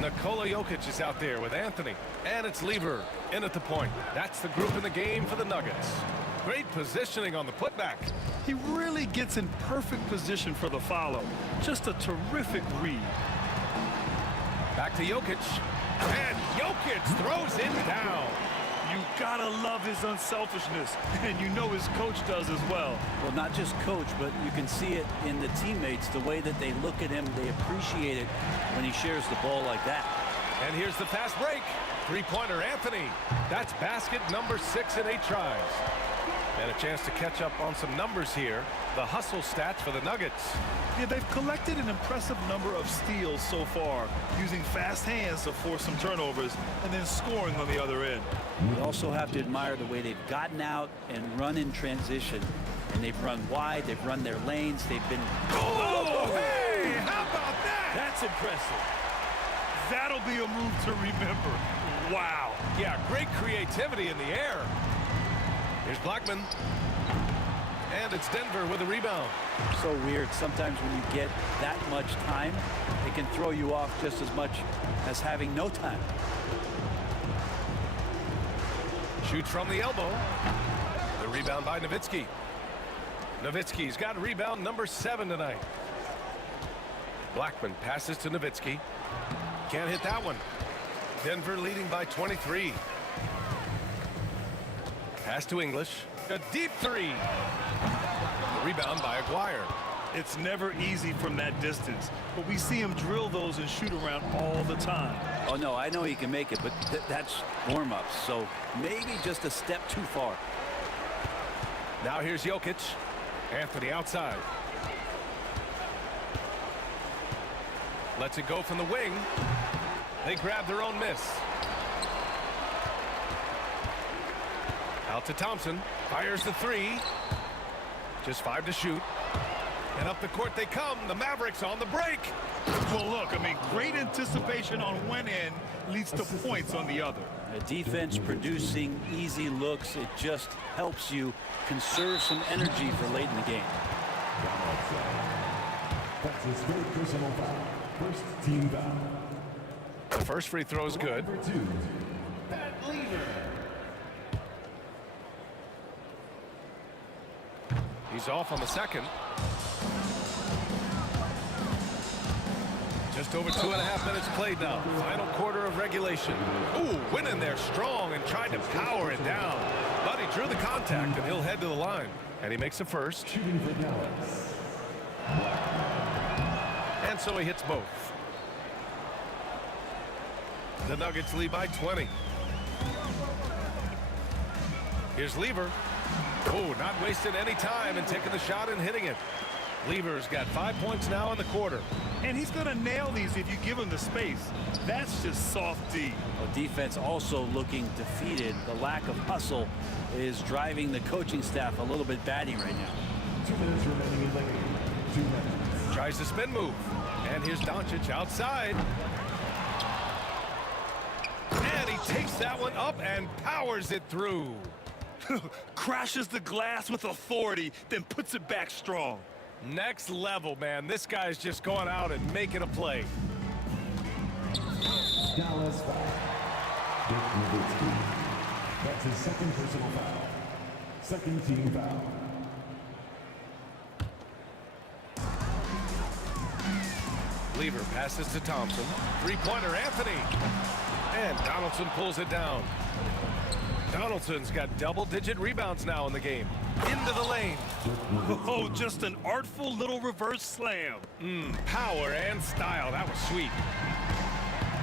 Nikola Jokic is out there with Anthony. And it's Lever in at the point. That's the group in the game for the Nuggets. Great positioning on the putback. He really gets in perfect position for the follow. Just a terrific read. Back to Jokic. And Jokic throws it down. You gotta love his unselfishness, and you know his coach does as well. Well, not just coach, but you can see it in the teammates, the way that they look at him. They appreciate it when he shares the ball like that. And here's the fast break. Three-pointer Anthony. That's basket number 6 in 8 tries. And a chance to catch up on some numbers here. The hustle stats for the Nuggets. Yeah, they've collected an impressive number of steals so far, using fast hands to force some turnovers and then scoring on the other end. You also have to admire the way they've gotten out and run in transition. And they've run wide, they've run their lanes, they've been... Oh, hey, how about that? That's impressive. That'll be a move to remember. Wow. Yeah, great creativity in the air. Here's Blackman. And it's Denver with a rebound. So weird. Sometimes when you get that much time, it can throw you off just as much as having no time. Shoots from the elbow. The rebound by Nowitzki. Nowitzki's got rebound number 7 tonight. Blackman passes to Nowitzki. Can't hit that one. Denver leading by 23. Pass to English. A deep 3. The rebound by Aguirre. It's never easy from that distance, but we see him drill those and shoot around all the time. Oh, no, I know he can make it, but that's warm-ups, so maybe just a step too far. Now here's Jokic. Anthony outside. Lets it go from the wing. They grab their own miss. Out to Thompson. Fires the 3. Just 5 to shoot. And up the court they come. The Mavericks on the break. Well, look, I mean, great anticipation on one end leads to points on the other. The defense producing easy looks. It just helps you conserve some energy for late in the game. That's his third personal foul. First team foul. The first free throw is good. Number 2, Pat Lever. He's off on the second. Just over 2.5 minutes played now. Final quarter of regulation. Ooh, went in there strong and tried to power it down. But he drew the contact, and he'll head to the line. And he makes the first. Shooting for Dallas. And so he hits both. The Nuggets lead by 20. Here's Lever. Oh, not wasting any time and taking the shot and hitting it. Lever's got 5 points now in the quarter. And he's going to nail these if you give him the space. That's just soft D. Well, defense also looking defeated. The lack of hustle is driving the coaching staff a little bit batty right now. 2 minutes remaining in the game. 2 minutes. Tries the spin move. And here's Doncic outside. And he takes that one up and powers it through. Crashes the glass with authority, then puts it back strong. Next level, man. This guy's just going out and making a play. Dallas foul. Dirk Nowitzki. That's his second personal foul. Second team foul. Lever passes to Thompson. Three-pointer, Anthony. And Donaldson pulls it down. Donaldson's got double-digit rebounds now in the game. Into the lane. Oh, just an artful little reverse slam. Power and style. That was sweet.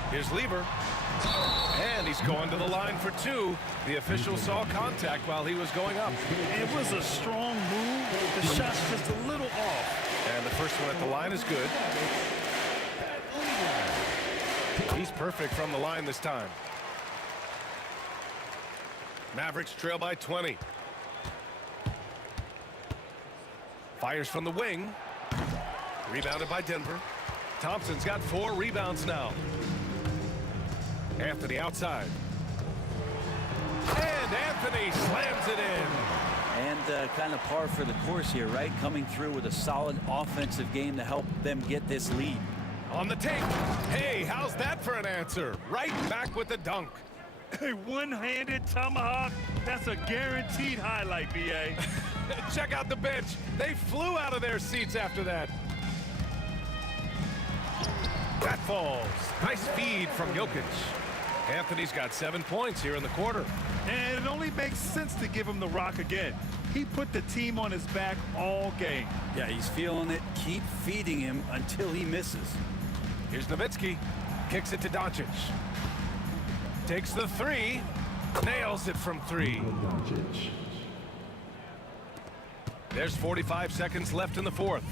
Here's Lever. And he's going to the line for 2. The official saw contact while he was going up. It was a strong move. The shot's just a little off. And the first one at the line is good. He's perfect from the line this time. Mavericks trail by 20. Fires from the wing. Rebounded by Denver. Thompson's got 4 rebounds now. Anthony outside. And Anthony slams it in. And kind of par for the course here, right? Coming through with a solid offensive game to help them get this lead. On the tape. Hey, how's that for an answer? Right back with the dunk. A one-handed tomahawk, that's a guaranteed highlight, BA. Check out the bench. They flew out of their seats after that. That falls. Nice feed from Jokic. Anthony's got 7 points here in the quarter. And it only makes sense to give him the rock again. He put the team on his back all game. Yeah, he's feeling it. Keep feeding him until he misses. Here's Nowitzki. Kicks it to Doncic. Takes the three. Nails it from three. There's 45 seconds left in the fourth.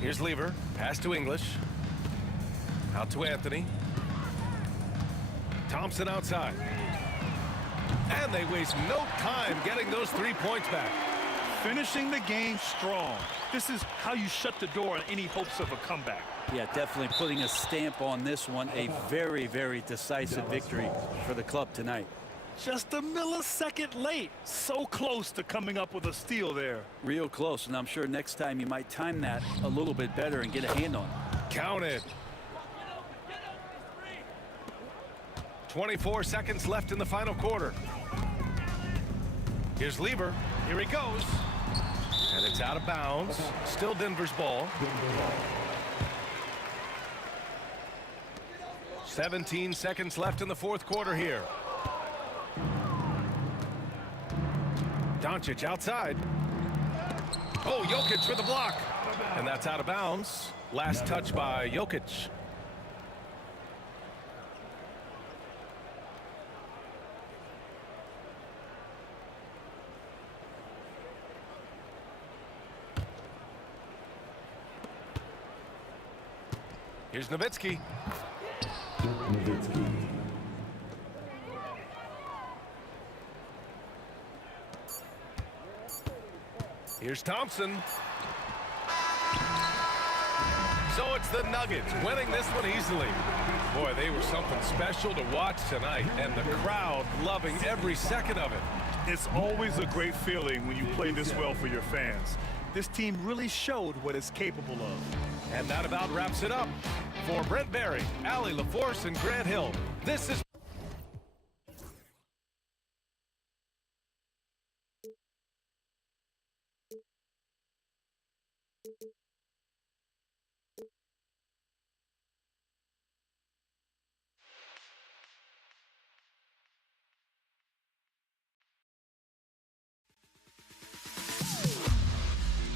Here's Lever. Pass to English. Out to Anthony. Thompson outside. And they waste no time getting those 3 points back. Finishing the game strong. This is how you shut the door on any hopes of a comeback. Yeah, definitely putting a stamp on this one. A very, very decisive victory for the club tonight. Just a millisecond late. So close to coming up with a steal there. Real close, and I'm sure next time you might time that a little bit better and get a hand on it. Count it. 24 seconds left in the final quarter. Here's Lever. Here he goes. And it's out of bounds. Still Denver's ball. 17 seconds left in the fourth quarter here. Doncic outside. Oh, Jokic with the block. And that's out of bounds. Last touch by Jokic. Here's Nowitzki. Here's Thompson. So it's the Nuggets winning this one easily. Boy, they were something special to watch tonight, and the crowd loving every second of it. It's always a great feeling when you play this well for your fans. This team really showed what it's capable of. And that about wraps it up. For Brent Barry, Allie LaForce, and Grant Hill, this is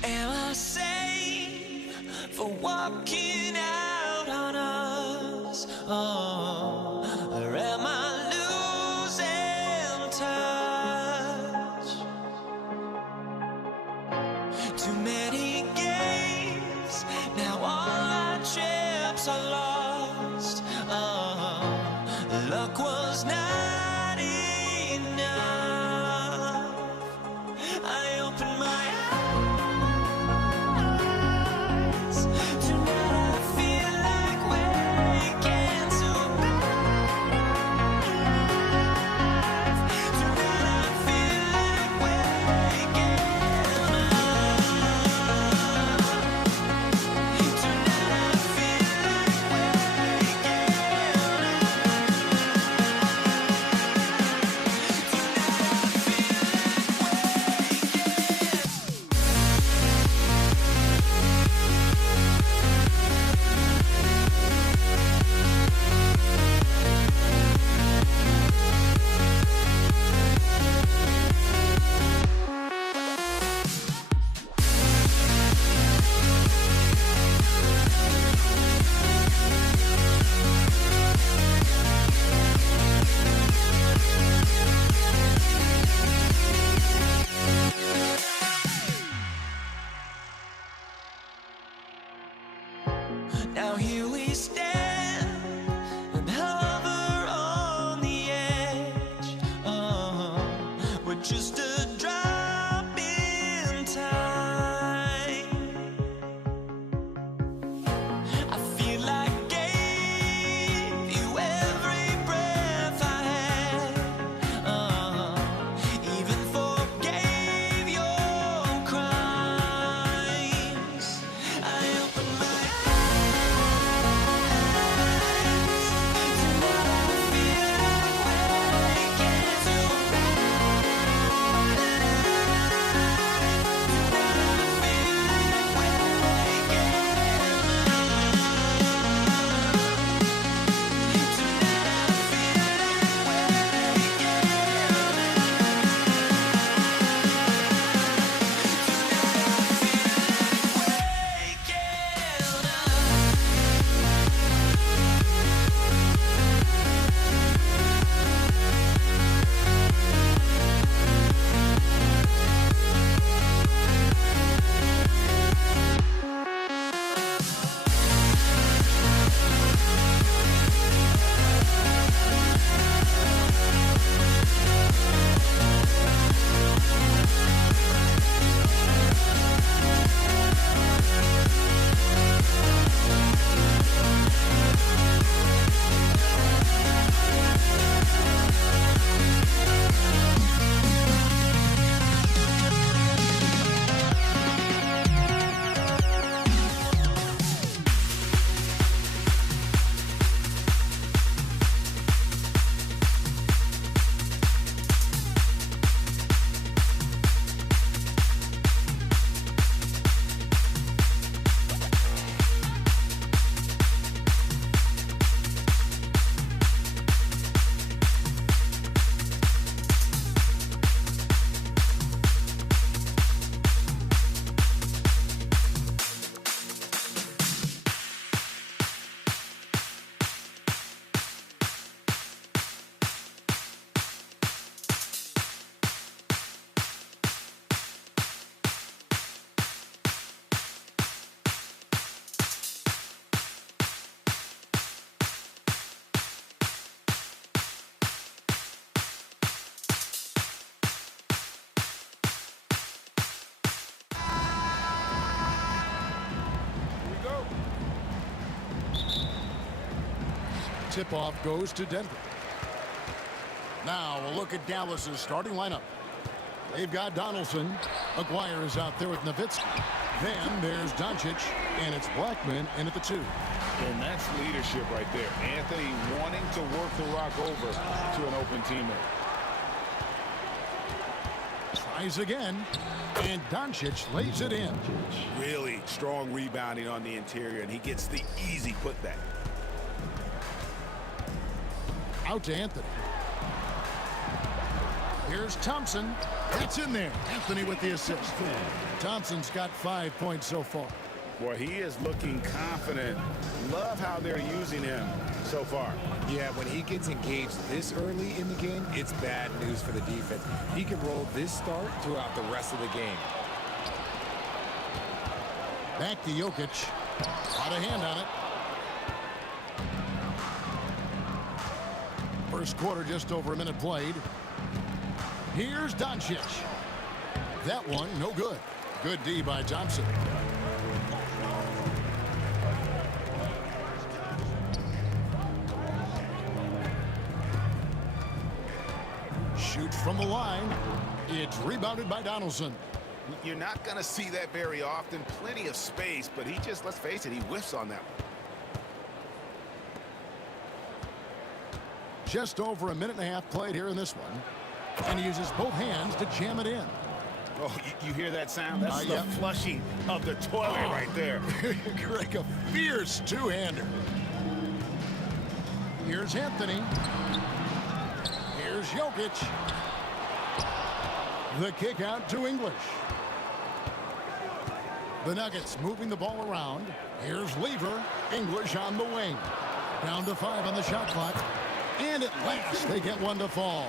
Am I safe for walking out on us? Oh, or am I losing touch? Too many games, now all our chips are lost. Oh, luck was not enough. I opened my tip-off goes to Denver. Now, a look at Dallas's starting lineup. They've got Donaldson. Aguirre is out there with Nowitzki. Then there's Doncic, and it's Blackman in at the 2. And that's leadership right there. Anthony wanting to work the rock over to an open teammate. Tries again, and Doncic lays it in. Really strong rebounding on the interior, and he gets the easy putback. Out to Anthony. Here's Thompson. That's in there. Anthony with the assist. Thompson's got 5 points so far. Boy, he is looking confident. Love how they're using him so far. Yeah, when he gets engaged this early in the game, it's bad news for the defense. He can roll this start throughout the rest of the game. Back to Jokic. Got a hand on it. First quarter, just over a minute played. Here's Doncic. That one, no good. Good D by Thompson. Shoots from the line. It's rebounded by Donaldson. You're not going to see that very often. Plenty of space, but he just, let's face it, he whiffs on that one. Just over a minute and a half played here in this one. And he uses both hands to jam it in. Oh, you hear that sound? That's the flushing of the toilet right there. Greg, a fierce two-hander. Here's Anthony. Here's Jokic. The kick out to English. The Nuggets moving the ball around. Here's Lever. English on the wing. Down to 5 on the shot clock. And at last, they get one to fall.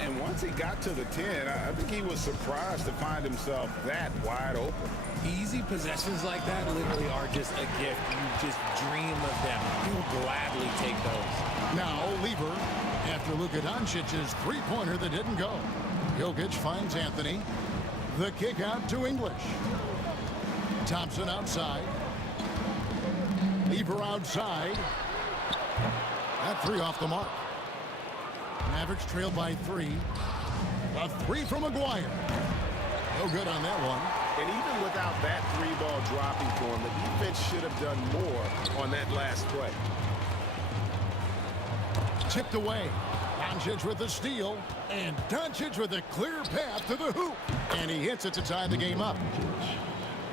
And once he got to the 10, I think he was surprised to find himself that wide open. Easy possessions like that literally are just a gift. You just dream of them. You'll gladly take those. Now, Lever, after Luka Doncic's three-pointer that didn't go. Jokic finds Anthony. The kick out to English. Thompson outside. Lever outside. That three off the mark. Mavericks trail by 3. A 3 from Aguirre. No good on that one. And even without that 3-ball dropping for him, the defense should have done more on that last play. Tipped away. Doncic with the steal. And Doncic with a clear path to the hoop. And he hits it to tie the game up.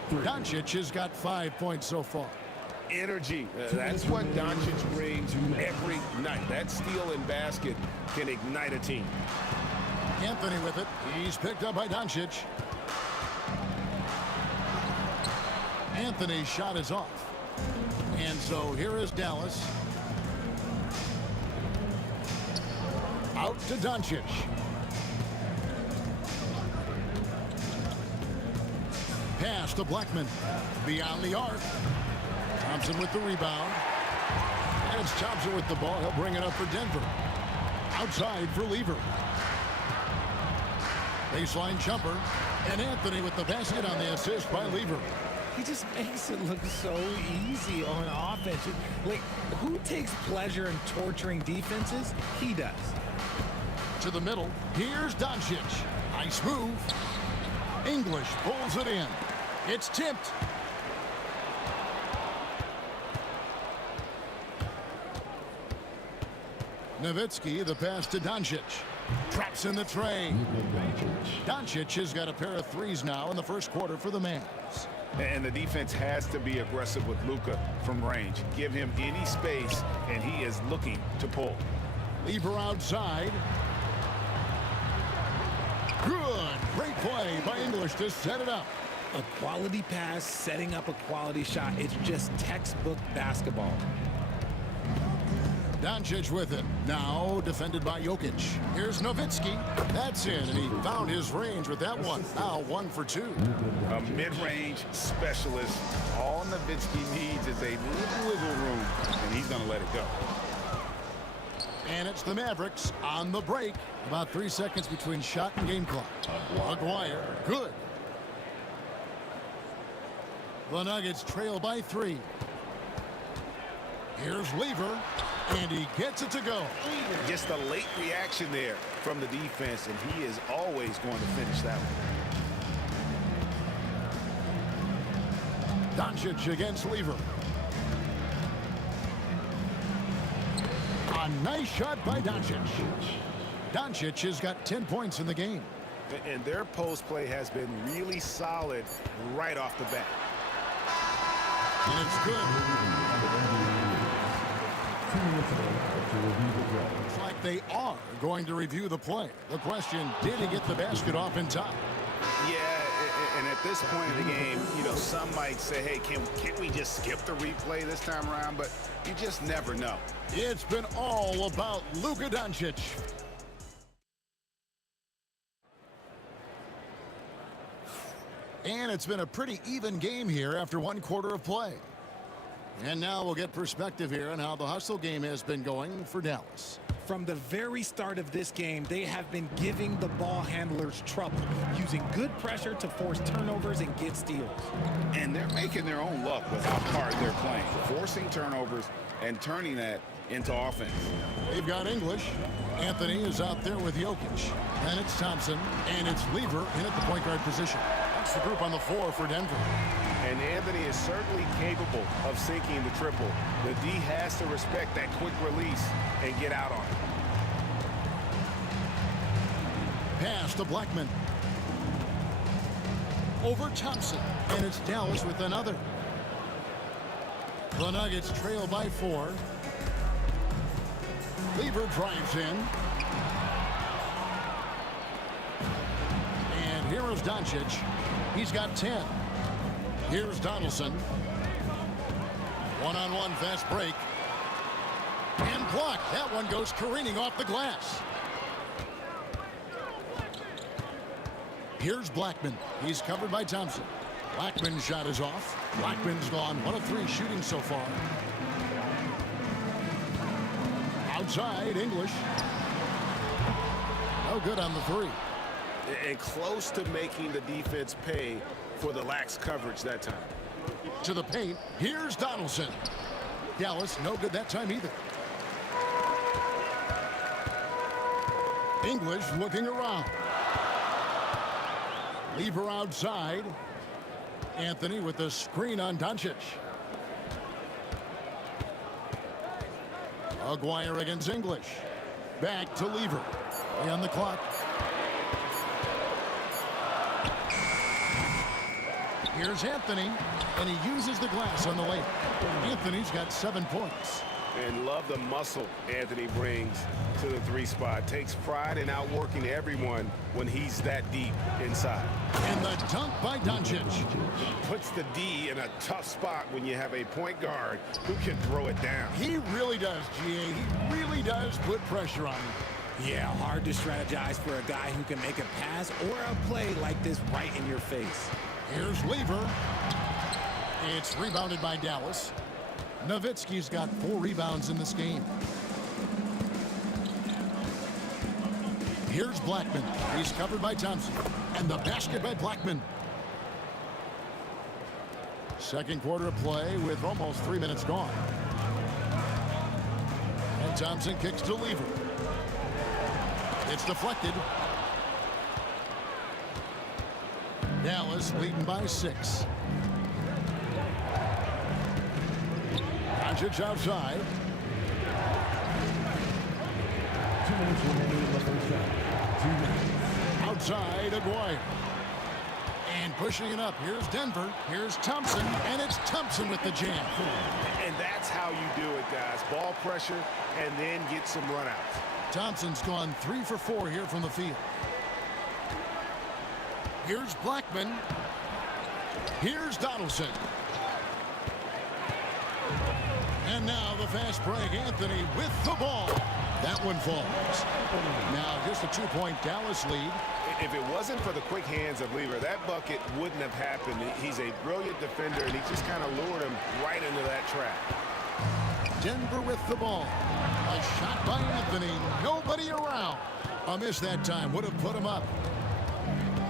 Doncic has got 5 points so far. Energy. That's what Doncic brings every night. That steal and basket can ignite a team. Anthony with it. He's picked up by Doncic. Anthony's shot is off. And so here is Dallas. Out to Doncic. Pass to Blackman. Beyond the arc. Thompson with the rebound. And it's Thompson with the ball. He'll bring it up for Denver. Outside for Lever. Baseline jumper. And Anthony with the basket on the assist by Lever. He just makes it look so easy on offense. Like, who takes pleasure in torturing defenses? He does. To the middle. Here's Doncic. Nice move. English pulls it in. It's tipped. Nowitzki, the pass to Doncic. Traps in the tray. Doncic has got a pair of threes now in the first quarter for the Mavs. And the defense has to be aggressive with Luka from range. Give him any space, and he is looking to pull. Lever outside. Good. Great play by English to set it up. A quality pass, setting up a quality shot. It's just textbook basketball. Doncic with it. Now defended by Jokic. Here's Nowitzki. That's in, and he found his range with that one. Now 1 for 2. A mid-range specialist. All Nowitzki needs is a little wiggle room, and he's going to let it go. And it's the Mavericks on the break. About 3 seconds between shot and game clock. Aguirre, good. The Nuggets trail by 3. Here's Lever, and he gets it to go. Just a late reaction there from the defense, and he is always going to finish that one. Doncic against Lever. A nice shot by Doncic. Doncic has got 10 points in the game. And their post play has been really solid right off the bat. And it's good. 2 minutes allowed to review the play. Looks like they are going to review the play. The question, did he get the basket off in time? Yeah, and at this point in the game, you know, some might say, hey, can't we just skip the replay this time around? But you just never know. It's been all about Luka Doncic. And it's been a pretty even game here after 1 quarter of play. And now we'll get perspective here on how the hustle game has been going for Dallas. From the very start of this game, they have been giving the ball handlers trouble, using good pressure to force turnovers and get steals. And they're making their own luck with how hard they're playing, forcing turnovers and turning that into offense. They've got English. Anthony is out there with Jokic. Then it's Thompson, and it's Lever in at the point guard position. That's the group on the floor for Denver. And Anthony is certainly capable of sinking the triple. The D has to respect that quick release and get out on it. Pass to Blackman. Over Thompson, and it's Dallas with another. The Nuggets trail by 4. Lever drives in. And here is Doncic. He's got 10. Here's Donaldson. One-on-one fast break. And blocked. That one goes careening off the glass. Here's Blackman. He's covered by Thompson. Blackman's shot is off. Blackman's gone 1 of 3 shooting so far. Outside, English. No good on the 3. And close to making the defense pay for the lax coverage that time. To the paint. Here's Donaldson. Dallas, no good that time either. English looking around. Lever outside. Anthony with the screen on Doncic. Aguirre against English. Back to Lever. On the clock. Here's Anthony, and he uses the glass on the layup. Anthony's got 7 points. And love the muscle Anthony brings to the 3 spot. Takes pride in outworking everyone when he's that deep inside. And the dunk by Doncic. Puts the D in a tough spot when you have a point guard who can throw it down. He really does, GA. He really does put pressure on him. Yeah, hard to strategize for a guy who can make a pass or a play like this right in your face. Here's Lever. It's rebounded by Dallas. Nowitzki's got 4 rebounds in this game. Here's Blackman. He's covered by Thompson. And the basket by Blackman. Second quarter of play with almost 3 minutes gone. And Thompson kicks to Lever. It's deflected. Dallas leading by 6. Doncic outside. 2 minutes remaining in the first half. 2 minutes. Outside, Aguirre. And pushing it up. Here's Denver. Here's Thompson. And it's Thompson with the jam. And that's how you do it, guys. Ball pressure and then get some runouts. Thompson's gone 3 for 4 here from the field. Here's Blackman. Here's Donaldson. And now the fast break. Anthony with the ball. That one falls. Now just a 2-point Dallas lead. If it wasn't for the quick hands of Lever, that bucket wouldn't have happened. He's a brilliant defender, and he just kind of lured him right into that trap. Denver with the ball. A shot by Anthony. Nobody around. A miss that time. Would have put him up.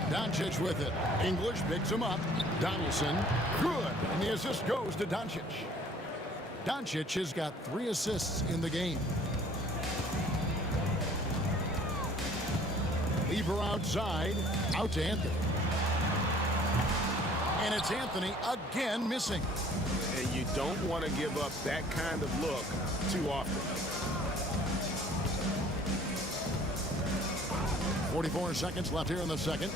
Doncic with it. English picks him up. Donaldson. Good. And the assist goes to Doncic. Doncic has got 3 assists in the game. Lever outside, out to Anthony. And it's Anthony again missing. And you don't want to give up that kind of look too often. 44 seconds left here in the second.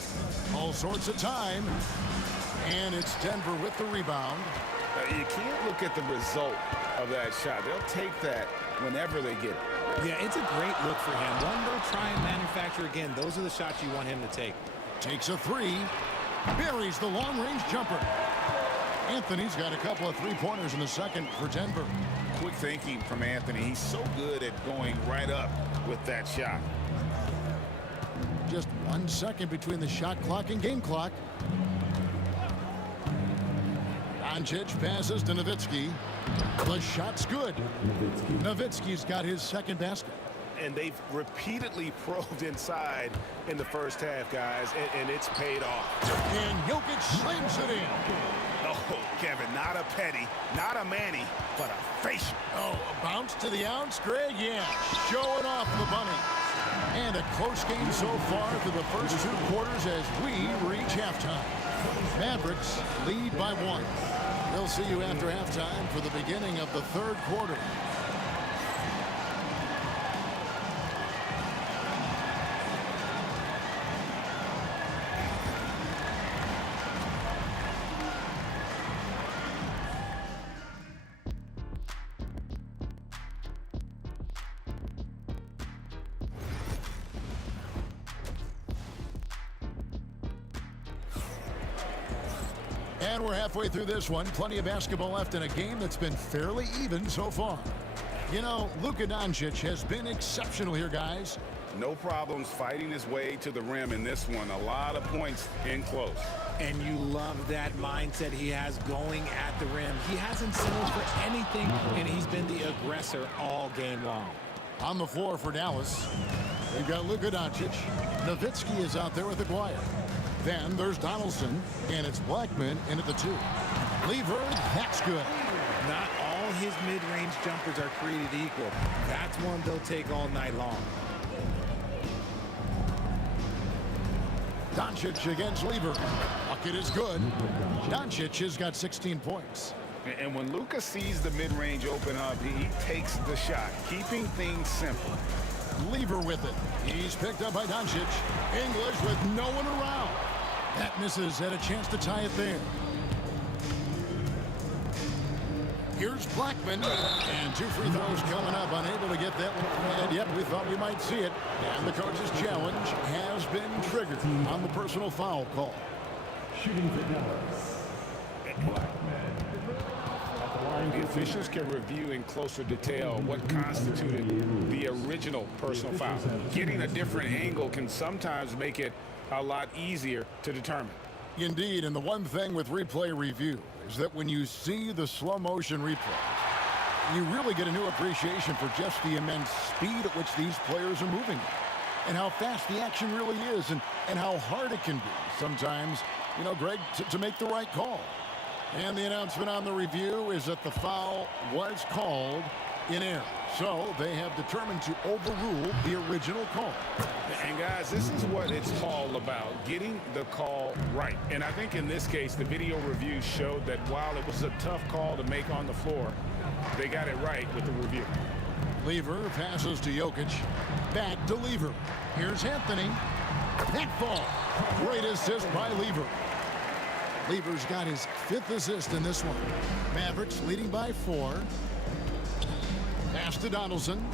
All sorts of time. And it's Denver with the rebound. You can't look at the result of that shot. They'll take that whenever they get it. Yeah, it's a great look for him. One they'll try and manufacture again. Those are the shots you want him to take. Takes a 3. Buries the long-range jumper. Anthony's got a couple of 3-pointers in the second for Denver. Quick thinking from Anthony. He's so good at going right up with that shot. Just 1 second between the shot clock and game clock. Doncic passes to Nowitzki. The shot's good. Nowitzki's got his second basket. And they've repeatedly probed inside in the first half, guys, and it's paid off. And Jokic slams it in. Oh, Kevin, not a petty, not a Manny, but a facial. Oh, a bounce to the ounce, Greg? Yeah, showing off the bunny. And a close game so far through the first 2 quarters as we reach halftime. Mavericks lead by 1. We'll see you after halftime for the beginning of the 3rd quarter. And we're halfway through this one. Plenty of basketball left in a game that's been fairly even so far. You know, Luka Doncic has been exceptional here, guys. No problems fighting his way to the rim in this one. A lot of points in close. And you love that mindset he has going at the rim. He hasn't settled for anything, and he's been the aggressor all game long. On the floor for Dallas, we've got Luka Doncic. Nowitzki is out there with Aguirre. Then there's Donaldson, and it's Blackman in at the 2. Lever, that's good. Not all his mid-range jumpers are created equal. That's one they'll take all night long. Doncic against Lever. Bucket is good. Doncic has got 16 points. And when Luka sees the mid-range open up, he takes the shot, keeping things simple. Lever with it. He's picked up by Doncic. English with no one around. That misses, had a chance to tie it there. Here's Blackman, and 2 free throws coming up, unable to get that one. And yep, we thought we might see it. And the coach's challenge has been triggered on the personal foul call. Shooting for Dallas, Blackman. The officials can review in closer detail what constituted the original personal foul. Getting a different angle can sometimes make it a lot easier to determine. Indeed, and the one thing with replay review is that when you see the slow motion replay, you really get a new appreciation for just the immense speed at which these players are moving and how fast the action really is and how hard it can be sometimes, you know, Greg, to make the right call. And the announcement on the review is that the foul was called in error. So they have determined to overrule the original call. And guys, this is what it's all about, getting the call right. And I think in this case, the video review showed that while it was a tough call to make on the floor, they got it right with the review. Lever passes to Jokic. Back to Lever. Here's Anthony. That ball. Great assist by Lever. Lever's got his 5th assist in this one. Mavericks leading by 4. Pass to Donaldson.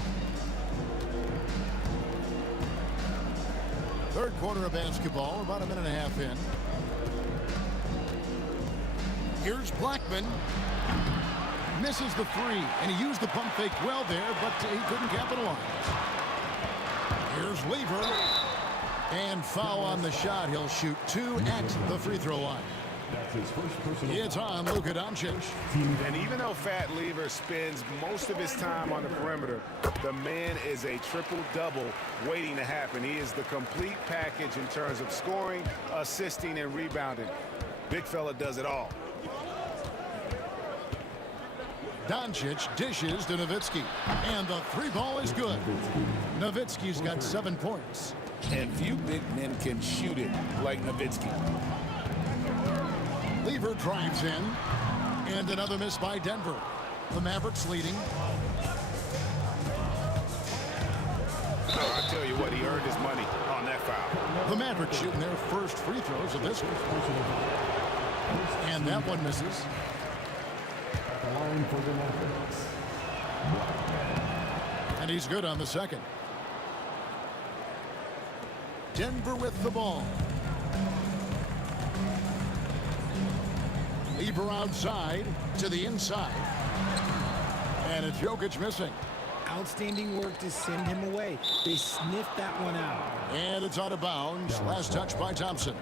3rd quarter of basketball, about a minute and a half in. Here's Blackman. Misses the 3, and he used the pump fake well there, but he couldn't capitalize. Here's Lever. And foul on the shot. He'll shoot 2 at the free throw line. That's his first personal. It's on Luka Doncic. And even though Fat Lever spends most of his time on the perimeter, the man is a triple-double waiting to happen. He is the complete package in terms of scoring, assisting, and rebounding. Big fella does it all. Doncic dishes to Nowitzki. And the three ball is good. Nowitzki's got 7 points. And few big men can shoot it like Nowitzki. Lever drives in. And another miss by Denver. The Mavericks leading. I tell you what, he earned his money on that foul. The Mavericks shooting their first free throws of this one. And that one misses. At the line for the Mavericks. And he's good on the second. Denver with the ball. Lever outside to the inside. And it's Jokic missing. Outstanding work to send him away. They sniffed that one out. And it's out of bounds. Last touch by Thompson.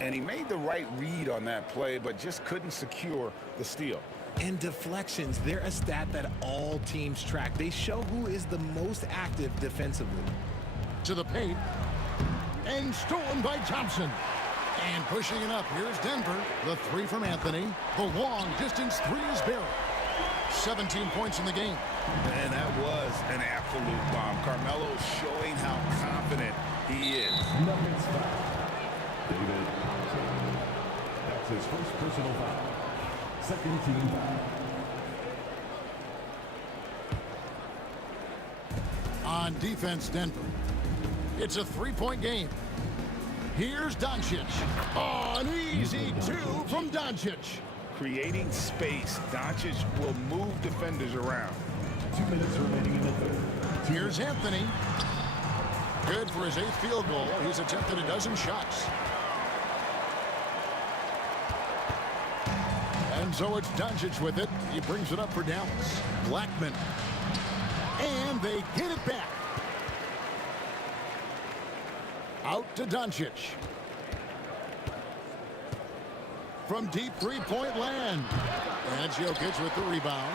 And he made the right read on that play, but just couldn't secure the steal. And deflections, they're a stat that all teams track. They show who is the most active defensively. To the paint. And stolen by Thompson. And pushing it up. Here's Denver. The three from Anthony. The long distance three is buried. 17 points in the game. And that was an absolute bomb. Carmelo showing how confident he is. Nuggets foul. David. That's his first personal foul. Second team foul. On defense, Denver. It's a three-point game. Here's Doncic. Oh, an easy two from Doncic. Creating space. Doncic will move defenders around. 2 minutes remaining in the third. Here's Anthony. Good for his 8th field goal. He's attempted a dozen shots. And so it's Doncic with it. He brings it up for Dallas. Blackman. And they get it back. Out to Doncic. From deep three-point land. And it's Jokic with the rebound.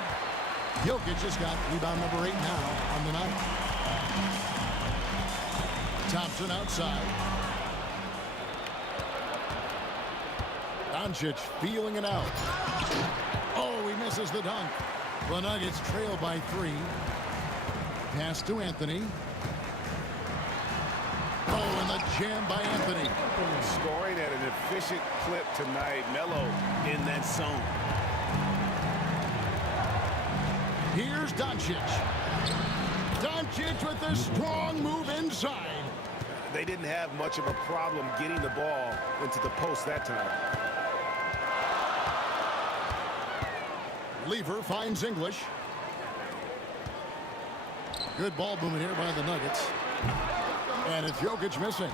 Jokic has got rebound number 8 now on the night. Thompson outside. Doncic feeling it out. Oh, he misses the dunk. The Nuggets trail by 3. Pass to Anthony. Oh, and the jam by Anthony. Scoring at an efficient clip tonight. Melo in that zone. Here's Doncic. Doncic with a strong move inside. They didn't have much of a problem getting the ball into the post that time. Lever finds English. Good ball movement here by the Nuggets. And it's Jokic missing.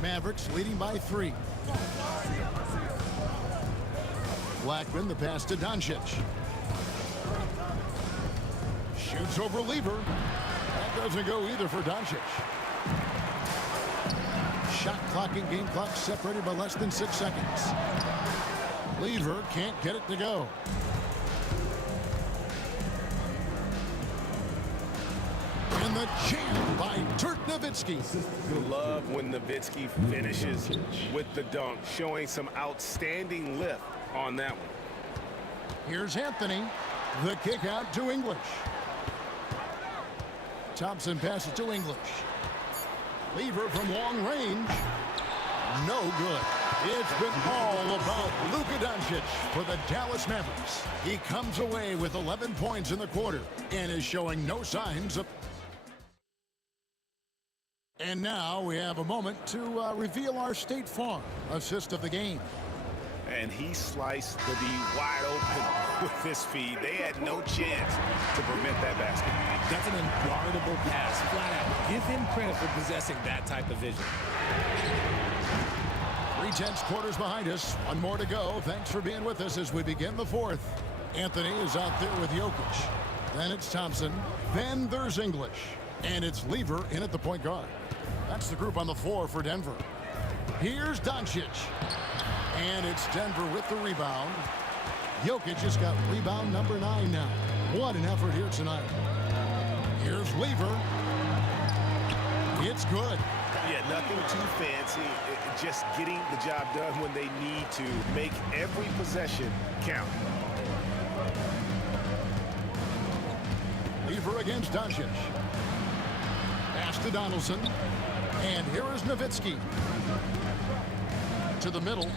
Mavericks leading by 3. Blackman, the pass to Doncic. Shoots over Lever. That doesn't go either for Doncic. Shot clock and game clock separated by less than 6 seconds. Lever can't get it to go. And the jam by Dirk Nowitzki. Love when Nowitzki finishes with the dunk, showing some outstanding lift on that one. Here's Anthony. The kick out to English. Thompson passes to English. Lever from long range. No good. It's been all about Luka Doncic for the Dallas Mavericks. He comes away with 11 points in the quarter and is showing no signs of... And now we have a moment to reveal our State Farm assist of the game. And he sliced the D wide open with this feed. They had no chance to prevent that basket. That's an unguardable pass, flat out. Give him credit for possessing that type of vision. 3/10 quarters behind us. One more to go. Thanks for being with us as we begin the fourth. Anthony is out there with Jokic. Then it's Thompson. Then there's English. And it's Lever in at the point guard. That's the group on the floor for Denver. Here's Doncic. And it's Denver with the rebound. Jokic has got rebound number 9 now. What an effort here tonight. Here's Lever. It's good. Yeah, nothing too fancy. Just getting the job done when they need to. Make every possession count. Lever against Doncic. Pass to Donaldson. And here is Nowitzki. To the middle.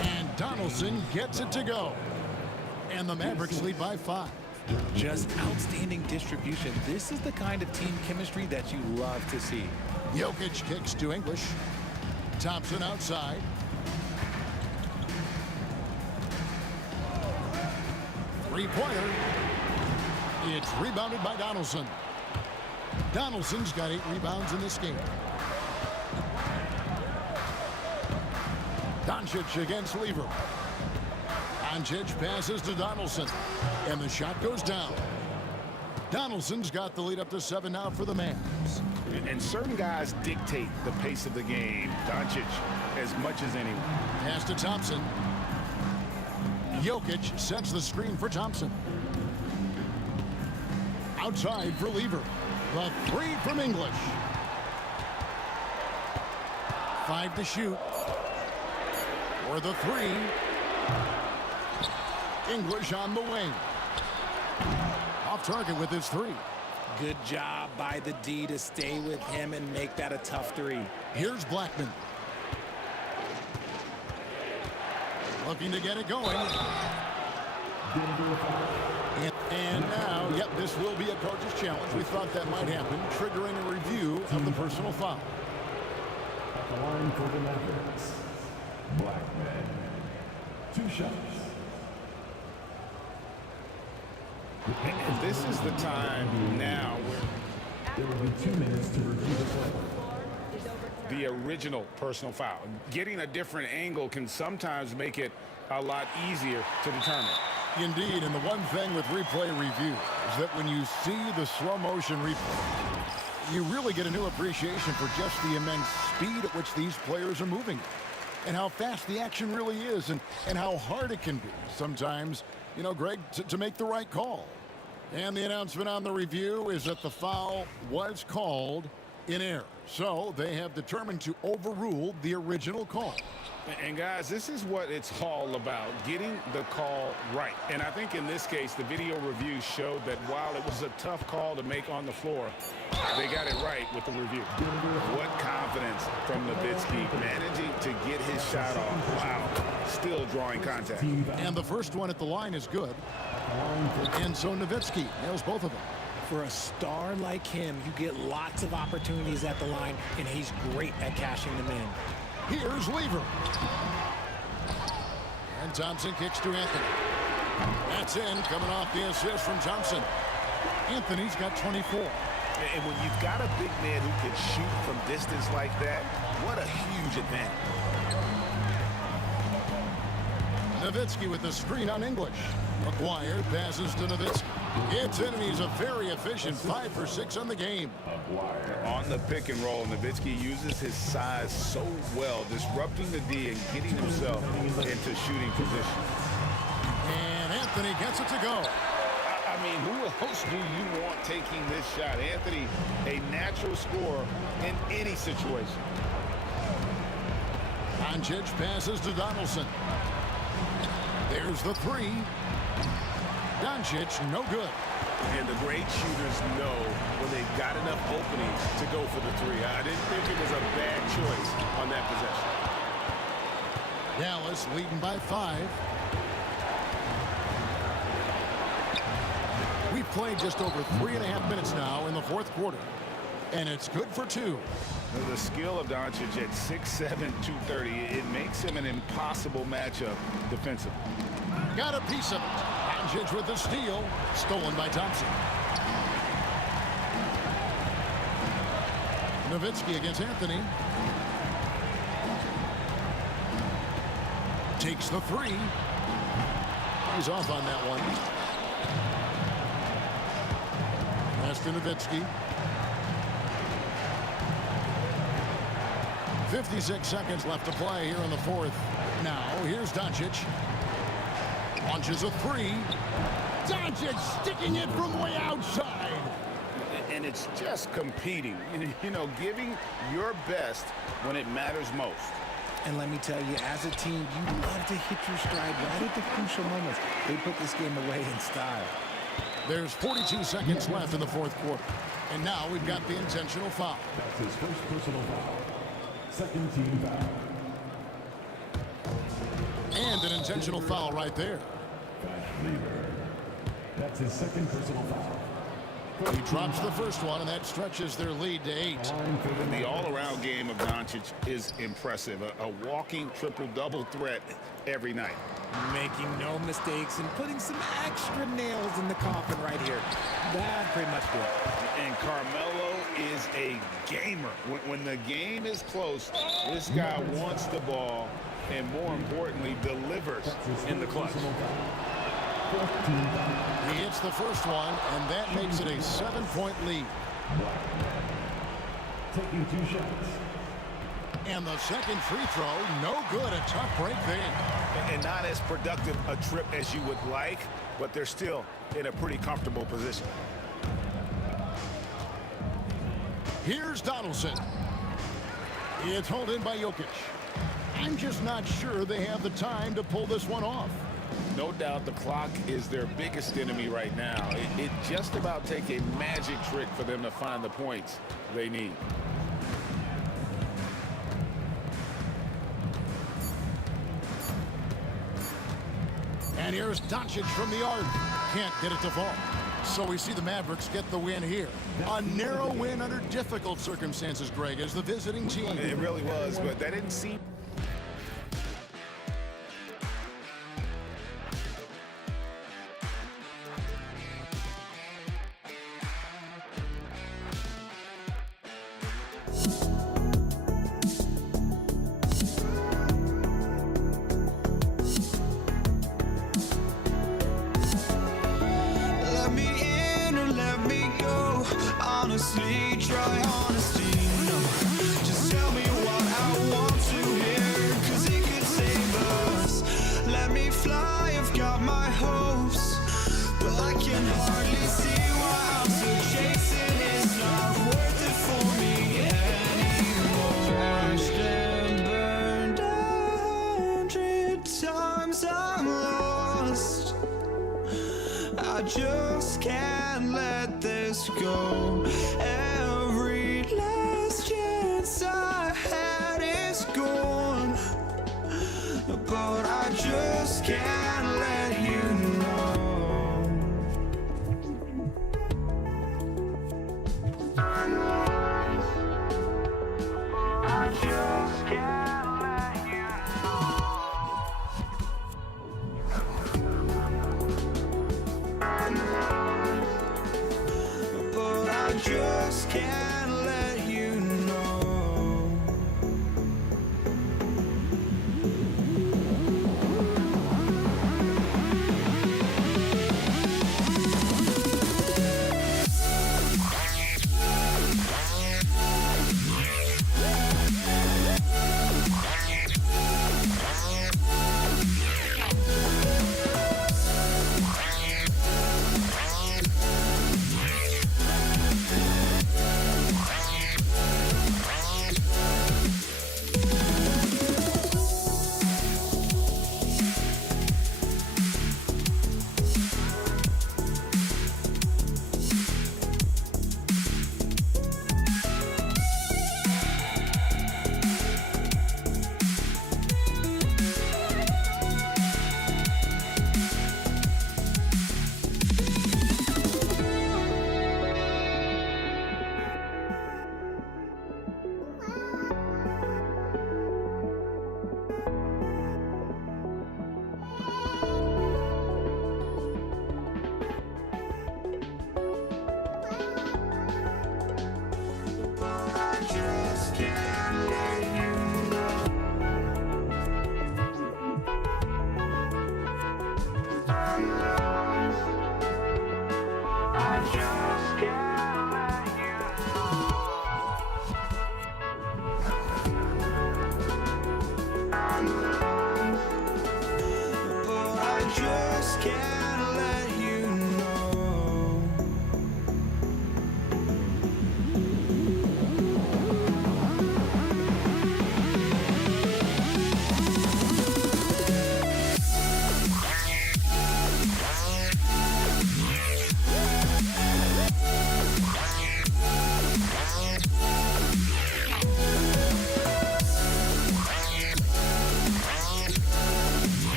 And Donaldson gets it to go. And the Mavericks lead by 5. Just outstanding distribution. This is the kind of team chemistry that you love to see. Jokic kicks to English. Thompson outside. Three-pointer. It's rebounded by Donaldson. Donaldson's got 8 rebounds in this game. Doncic against Lever. Doncic passes to Donaldson. And the shot goes down. Donaldson's got the lead up to 7 now for the Mavs. And certain guys dictate the pace of the game. Doncic as much as anyone. Pass to Thompson. Jokic sets the screen for Thompson. Outside for Lever. The 3 from English. 5 to shoot. For the 3. English on the wing. Off target with his 3. Good job by the D to stay with him and make that a tough 3. Here's Blackman. Looking to get it going. And now, yep, this will be a coach's challenge. We thought that might happen, triggering a review of the personal foul. At the line for the Mavericks, Blackman. 2 shots. And this is the time now where there will be 2 minutes to review the play. the original personal foul. Getting a different angle can sometimes make it a lot easier to determine. Indeed, and the one thing with replay review is that when you see the slow motion replay, you really get a new appreciation for just the immense speed at which these players are moving and how fast the action really is and how hard it can be sometimes, you know, Greg, to make the right call. And the announcement on the review is that the foul was called in error. So they have determined to overrule the original call. And guys, this is what it's all about, getting the call right. And I think in this case, the video review showed that while it was a tough call to make on the floor, they got it right with the review. What confidence from Nowitzki, managing to get his shot off. Wow, still drawing contact. And the first one at the line is good. And so Nowitzki nails both of them. For a star like him, you get lots of opportunities at the line, and he's great at cashing them in. Here's Lever. And Thompson kicks to Anthony. That's in, coming off the assist from Thompson. Anthony's got 24. And when you've got a big man who can shoot from distance like that, what a huge advantage. Nowitzki with the screen on English. McGuire passes to Nowitzki. It's in, and he's a very efficient 5 for 6 on the game. On the pick and roll, Nowitzki uses his size so well, disrupting the D and getting himself into shooting position. And Anthony gets it to go. I mean, who else do you want taking this shot? Anthony, a natural scorer in any situation. Doncic passes to Donaldson. There's the 3. Doncic, no good. And the great shooters know when they've got enough opening to go for the 3. I didn't think it was a bad choice on that possession. Dallas leading by 5. We've played just over 3.5 minutes now in the fourth quarter. And it's good for 2. The skill of Doncic at 6'7", 230, it makes him an impossible matchup defensively. Got a piece of it. Doncic with the steal. Stolen by Thompson. Nowitzki against Anthony. Takes the 3. He's off on that one. Pass to Nowitzki. 56 seconds left to play here in the fourth. Now, here's Doncic. Launches a 3. Doncic sticking it from way outside. And it's just competing, you know, giving your best when it matters most. And let me tell you, as a team, you love to hit your stride right at the crucial moments. They put this game away in style. There's 42 seconds left in the fourth quarter. And now we've got the intentional foul. That's his first personal foul. Second team foul. And an intentional foul right there. That's his second personal foul. He drops the first one, and that stretches their lead to 8. The all-around game of Doncic is impressive. A walking triple-double threat every night. Making no mistakes and putting some extra nails in the coffin right here. That pretty much did it. And Carmelo is a gamer. When the game is close, this guy wants the ball and, more importantly, delivers in the clutch. He hits the first one, and that makes it a 7-point lead. Taking 2 shots. And the second free throw, no good. A tough break there. And not as productive a trip as you would like, but they're still in a pretty comfortable position. Here's Donaldson. It's hauled in by Jokic. I'm just not sure they have the time to pull this one off. No doubt the clock is their biggest enemy right now. It just about take a magic trick for them to find the points they need. And here's Doncic from the arc. Can't get it to fall. So we see the Mavericks get the win here. A narrow win under difficult circumstances, Greg, as the visiting team. It really was, but that didn't seem... Let me in or let me go. Honestly, try honesty. No, just tell me what I want to hear, 'cause it could save us. Let me fly, I've got my hopes, but I can hardly see why I'm still chasing. It's not worth it for me anymore. Crashed and burned 100 times, I'm lost. I just can't let this go. Every last chance I had is gone, but I just can't let you know. I just can't let you but I just can't let you know.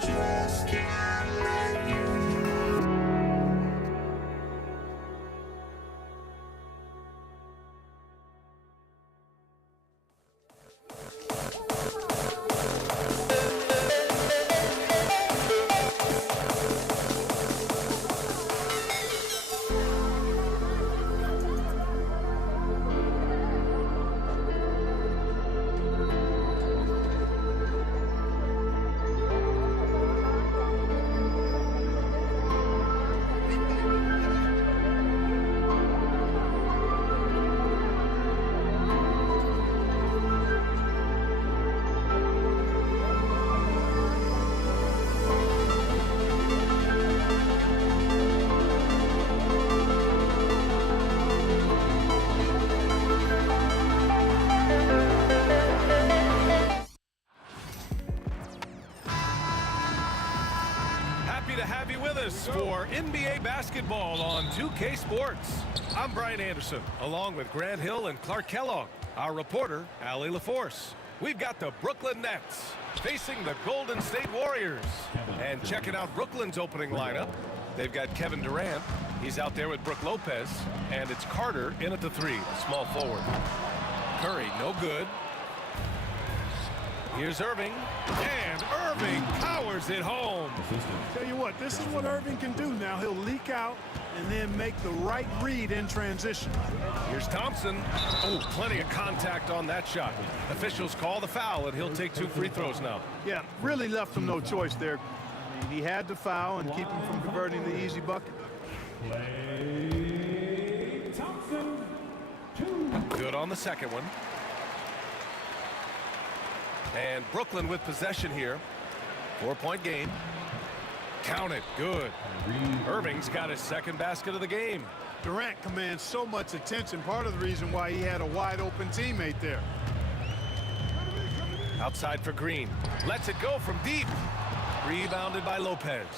just can't let you go. Happy to have you with us for NBA basketball on 2K Sports. I'm Brian Anderson, along with Grant Hill and Clark Kellogg. Our reporter, Allie LaForce. We've got the Brooklyn Nets facing the Golden State Warriors. And checking out Brooklyn's opening lineup, they've got Kevin Durant. He's out there with Brook Lopez. And it's Carter in at the 3, small forward. Curry, no good. Here's Irving, and Irving powers it home. Tell you what, this is what Irving can do now. He'll leak out and then make the right read in transition. Here's Thompson. Oh, plenty of contact on that shot. Officials call the foul, and he'll take 2 free throws now. Yeah, really left him no choice there. I mean, he had to foul and keep him from converting the easy bucket. Klay Thompson, 2. Good on the second one. And Brooklyn with possession here. 4-point game. Count it. Good. Irving's got his second basket of the game. Durant commands so much attention. Part of the reason why he had a wide-open teammate there. Outside for Green. Lets it go from deep. Rebounded by Lopez.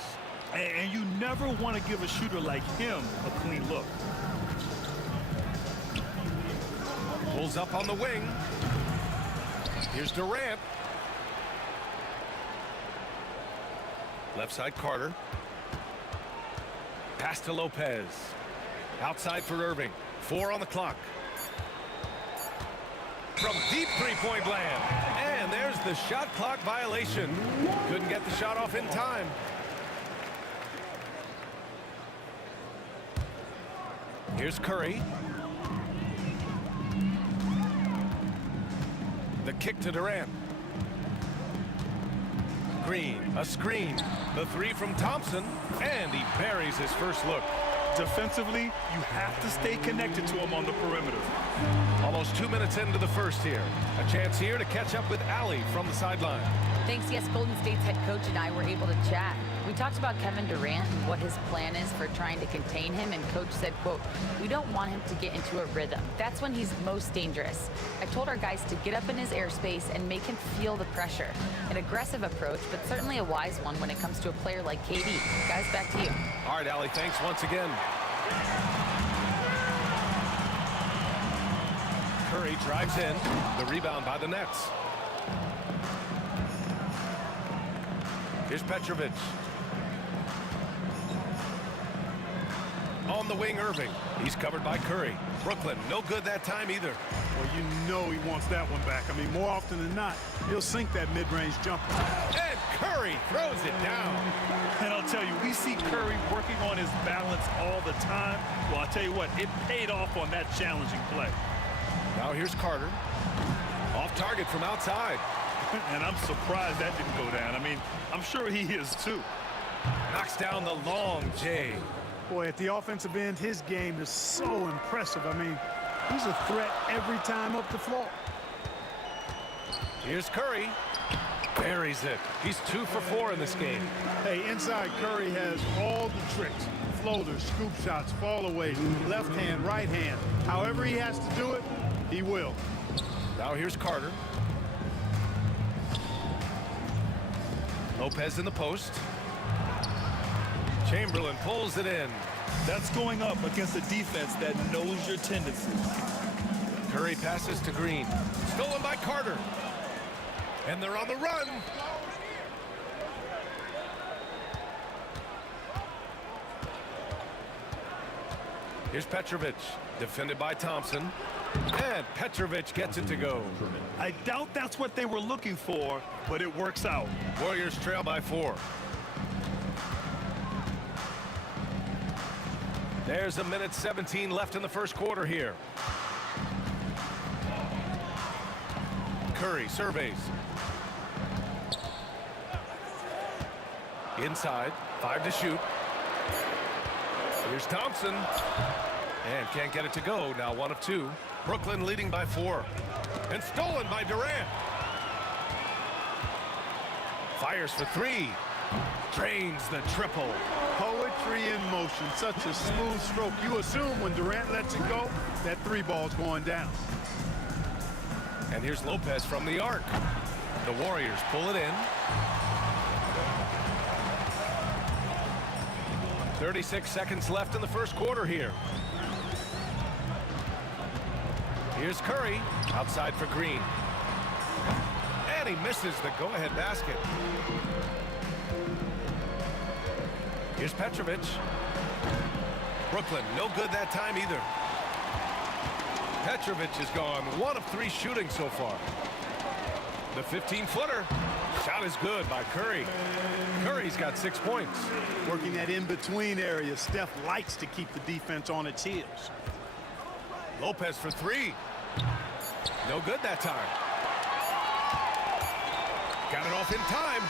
And you never want to give a shooter like him a clean look. Pulls up on the wing. Here's Durant. Left side Carter. Pass to Lopez. Outside for Irving. 4 on the clock. From deep 3-point land. And there's the shot clock violation. Couldn't get the shot off in time. Here's Curry. The kick to Durant. Green, a screen. The 3 from Thompson, and he buries his first look. Defensively, you have to stay connected to him on the perimeter. Almost 2 minutes into the first here. A chance here to catch up with Allie from the sideline. Thanks. Yes, Golden State's head coach and I were able to chat. We talked about Kevin Durant and what his plan is for trying to contain him, and coach said, quote, "We don't want him to get into a rhythm. That's when he's most dangerous. I told our guys to get up in his airspace and make him feel the pressure. An aggressive approach, but certainly a wise one when it comes to a player like KD. Guys, back to you." All right, Allie, thanks once again. Curry drives in. The rebound by the Nets. Here's Petrovic. On the wing, Irving. He's covered by Curry. Brooklyn, no good that time either. Well, you know he wants that one back. I mean, more often than not, he'll sink that mid-range jumper. And Curry throws it down. And I'll tell you, we see Curry working on his balance all the time. Well, I'll tell you what, it paid off on that challenging play. Now here's Carter. Off target from outside. And I'm surprised that didn't go down. I mean, I'm sure he is too. Knocks down the long J. Boy, at the offensive end, his game is so impressive. I mean, he's a threat every time up the floor. Here's Curry. Buries it. He's 2 for 4 in this game. Hey, inside Curry has all the tricks. Floaters, scoop shots, fall away, left hand, right hand. However he has to do it, he will. Now here's Carter. Lopez in the post. Chamberlain pulls it in. That's going up against a defense that knows your tendencies. Curry passes to Green. Stolen by Carter. And they're on the run. Here's Petrovic, defended by Thompson. And Petrovic gets it to go. I doubt that's what they were looking for, but it works out. Warriors trail by 4. There's a minute 17 left in the first quarter here. Curry surveys. Inside, 5 to shoot. Here's Thompson. And can't get it to go. Now 1 of 2. Brooklyn leading by 4. And stolen by Durant. Fires for 3. Drains the triple. Poetry in motion. Such a smooth stroke. You assume when Durant lets it go, that 3 ball's going down. And here's Lopez from the arc. The Warriors pull it in. 36 seconds left in the first quarter here. Here's Curry, outside for Green. And he misses the go-ahead basket. Here's Petrovic. Brooklyn, no good that time either. Petrovic has gone 1 of 3 shooting so far. The 15-footer. Shot is good by Curry. Curry's got 6 points. Working that in-between area. Steph likes to keep the defense on its heels. Lopez for 3. No good that time. Got it off in time.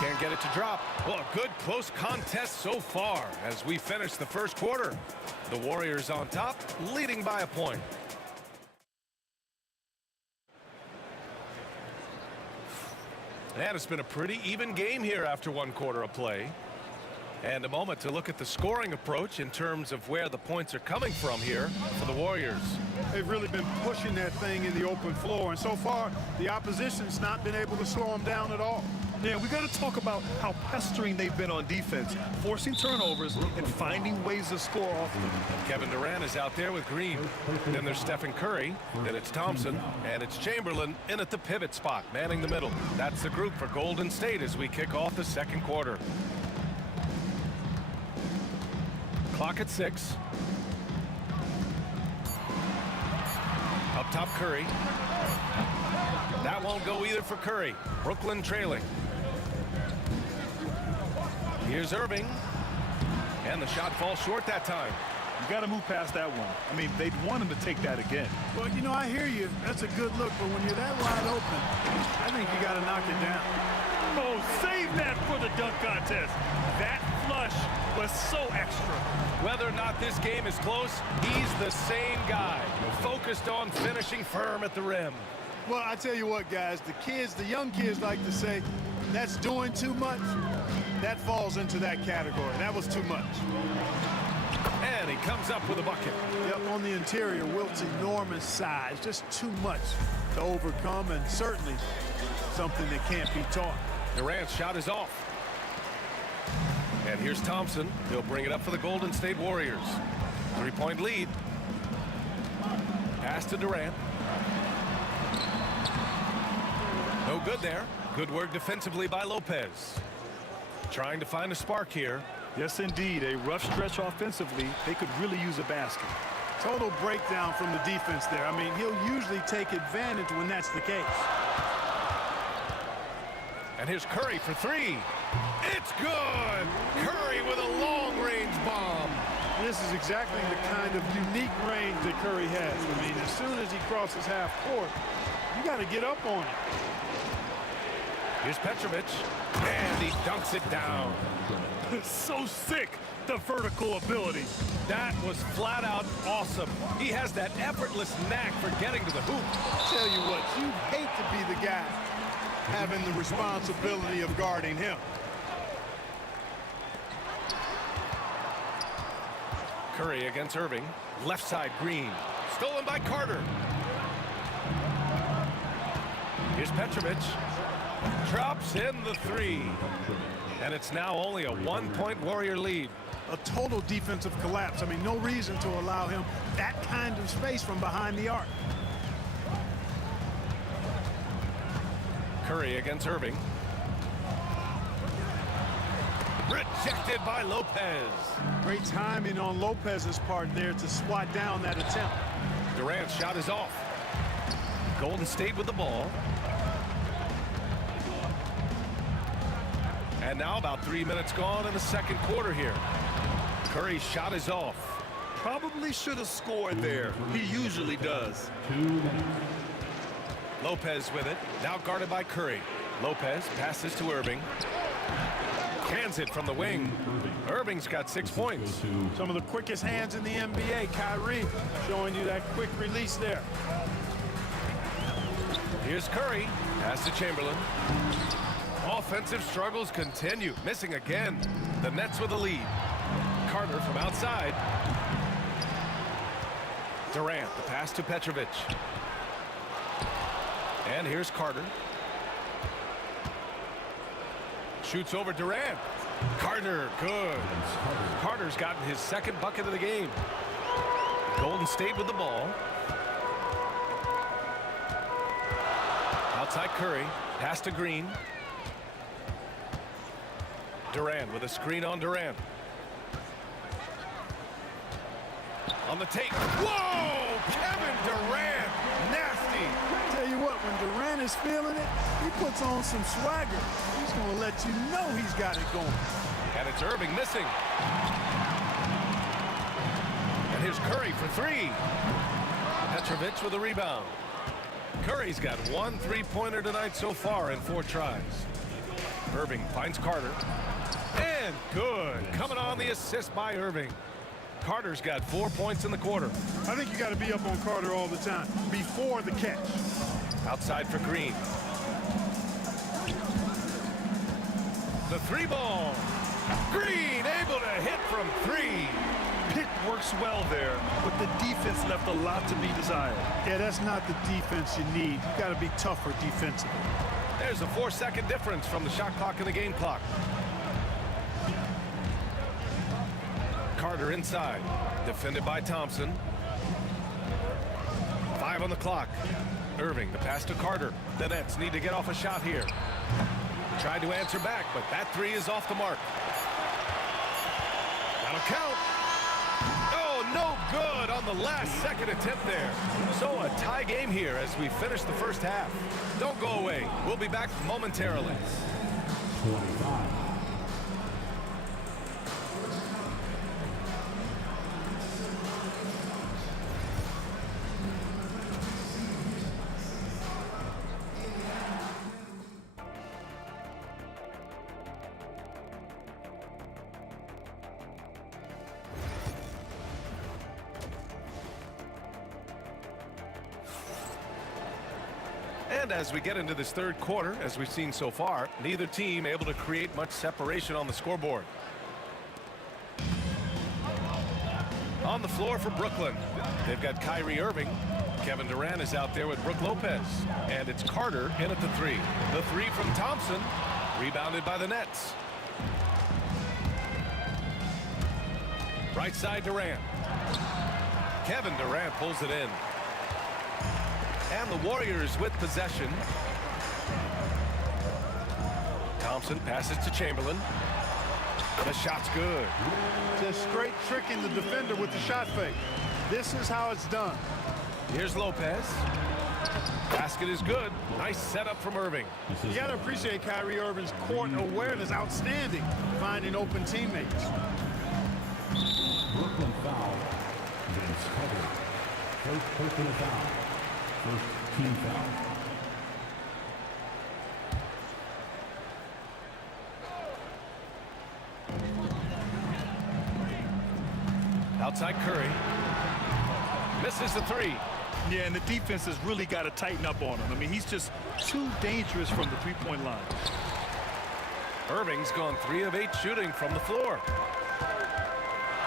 Can't get it to drop. Well, a good close contest so far as we finish the first quarter. The Warriors on top, leading by a point. And it's been a pretty even game here after 1 quarter of play. And a moment to look at the scoring approach in terms of where the points are coming from here for the Warriors. They've really been pushing that thing in the open floor, and so far the opposition's not been able to slow them down at all. Yeah, we got to talk about how pestering they've been on defense, forcing turnovers and finding ways to score off them. Kevin Durant is out there with Green. Then there's Stephen Curry. Then it's Thompson. And it's Chamberlain in at the pivot spot, manning the middle. That's the group for Golden State as we kick off the second quarter. Clock at 6. Up top, Curry. That won't go either for Curry. Brooklyn trailing. Here's Irving. And the shot falls short that time. You got to move past that one. I mean, they'd want him to take that again. Well, you know, I hear you. That's a good look, but when you're that wide open, I think you got to knock it down. Oh, save that for the dunk contest. That flush was so extra. Whether or not this game is close, he's the same guy, focused on finishing firm at the rim. Well, I tell you what, guys, the young kids like to say, that's doing too much. That falls into that category. That was too much. And he comes up with a bucket. Yep, on the interior, Wilt's enormous size, just too much to overcome, and certainly something that can't be taught. Durant's shot is off. And here's Thompson. He'll bring it up for the Golden State Warriors. 3-point lead. Pass to Durant. No good there. Good work defensively by Lopez. Trying to find a spark here. Yes, indeed. A rough stretch offensively. They could really use a basket. Total breakdown from the defense there. I mean, he'll usually take advantage when that's the case. And here's Curry for 3. It's good! Curry with a long-range bomb. This is exactly the kind of unique range that Curry has. I mean, as soon as he crosses half court, you got to get up on it. Here's Petrovic, and he dunks it down. So sick, the vertical ability. That was flat out awesome. He has that effortless knack for getting to the hoop. I'll tell you what, you'd hate to be the guy having the responsibility of guarding him. Curry against Irving. Left side, Green. Stolen by Carter. Here's Petrovic. Drops in the 3. And it's now only a 1-point Warrior lead. A total defensive collapse. I mean, no reason to allow him that kind of space from behind the arc. Curry against Irving. Rejected by Lopez. Great timing on Lopez's part there to swat down that attempt. Durant's shot is off. Golden State with the ball. And now about 3 minutes gone in the second quarter here. Curry's shot is off. Probably should have scored there. He usually does. Lopez with it. Now guarded by Curry. Lopez passes to Irving. Cans it from the wing. Irving's got 6 points. Some of the quickest hands in the NBA. Kyrie showing you that quick release there. Here's Curry. Pass to Chamberlain. Offensive struggles continue. Missing again. The Nets with the lead. Carter from outside. Durant, the pass to Petrovic. And here's Carter. Shoots over Durant. Carter, good. Carter's gotten his second bucket of the game. Golden State with the ball. Outside Curry. Pass to Green. Durant with a screen on Durant. On the tape. Whoa! Kevin Durant. Nasty. Tell you what, when Durant is feeling it, he puts on some swagger. He's going to let you know he's got it going. And it's Irving missing. And here's Curry for three. Petrovic with a rebound. Curry's got 1 3-pointer tonight so far in 4 tries. Irving finds Carter. And good. Coming on the assist by Irving. Carter's got 4 points in the quarter. I think you got to be up on Carter all the time before the catch. Outside for Green. The 3 ball. Green able to hit from 3. Pick works well there, but the defense left a lot to be desired. Yeah, that's not the defense you need. You got to be tougher defensively. There's a 4-second difference from the shot clock and the game clock. Carter inside, defended by Thompson. 5 on the clock. Irving, the pass to Carter. The Nets need to get off a shot here. Tried to answer back, but that 3 is off the mark. That'll count. Oh, no good on the last second attempt there. So a tie game here as we finish the first half. Don't go away. We'll be back momentarily. 25. And as we get into this third quarter, as we've seen so far, neither team able to create much separation on the scoreboard. On the floor for Brooklyn, they've got Kyrie Irving. Kevin Durant is out there with Brook Lopez. And it's Carter in at the 3. The 3 from Thompson, rebounded by the Nets. Right side Durant. Kevin Durant pulls it in. And the Warriors with possession. Thompson passes to Chamberlain. The shot's good. Just straight tricking the defender with the shot fake. This is how it's done. Here's Lopez. Basket is good. Nice setup from Irving. You got to appreciate Kyrie Irving's court awareness. Outstanding. Finding open teammates. Brooklyn foul. Vince Carter. First personal foul. First team foul. Outside Curry. Misses the 3. Yeah, and the defense has really got to tighten up on him. I mean, he's just too dangerous from the 3-point line. Irving's gone 3 of 8 shooting from the floor.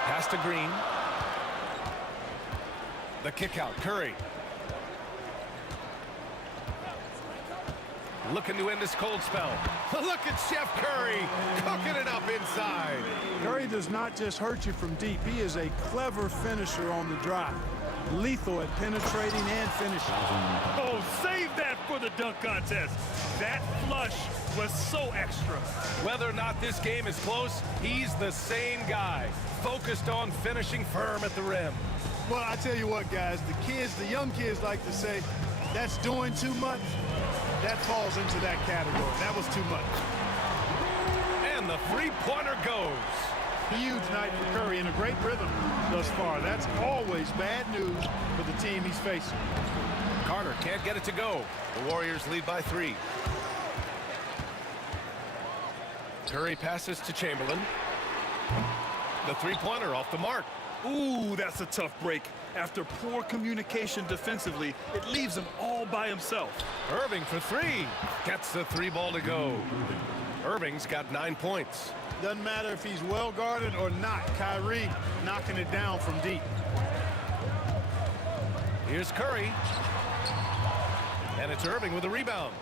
Pass to Green. The kick out, Curry. Looking to end this cold spell. Look at Chef Curry cooking it up inside. Curry does not just hurt you from deep. He is a clever finisher on the drive. Lethal at penetrating and finishing. Oh, save that for the dunk contest. That flush was so extra. Whether or not this game is close, he's the same guy, focused on finishing firm at the rim. Well, I tell you what, guys, the young kids like to say, that's doing too much. That falls into that category. That was too much. And the three-pointer goes. Huge night for Curry and a great rhythm thus far. That's always bad news for the team he's facing. Carter can't get it to go. The Warriors lead by 3. Curry passes to Chamberlain. The three-pointer off the mark. Ooh, that's a tough break. After poor communication defensively, it leaves him all by himself. Irving for 3. Gets the 3-ball to go. Irving's got 9 points. Doesn't matter if he's well guarded or not. Kyrie knocking it down from deep. Here's Curry. And it's Irving with a rebound.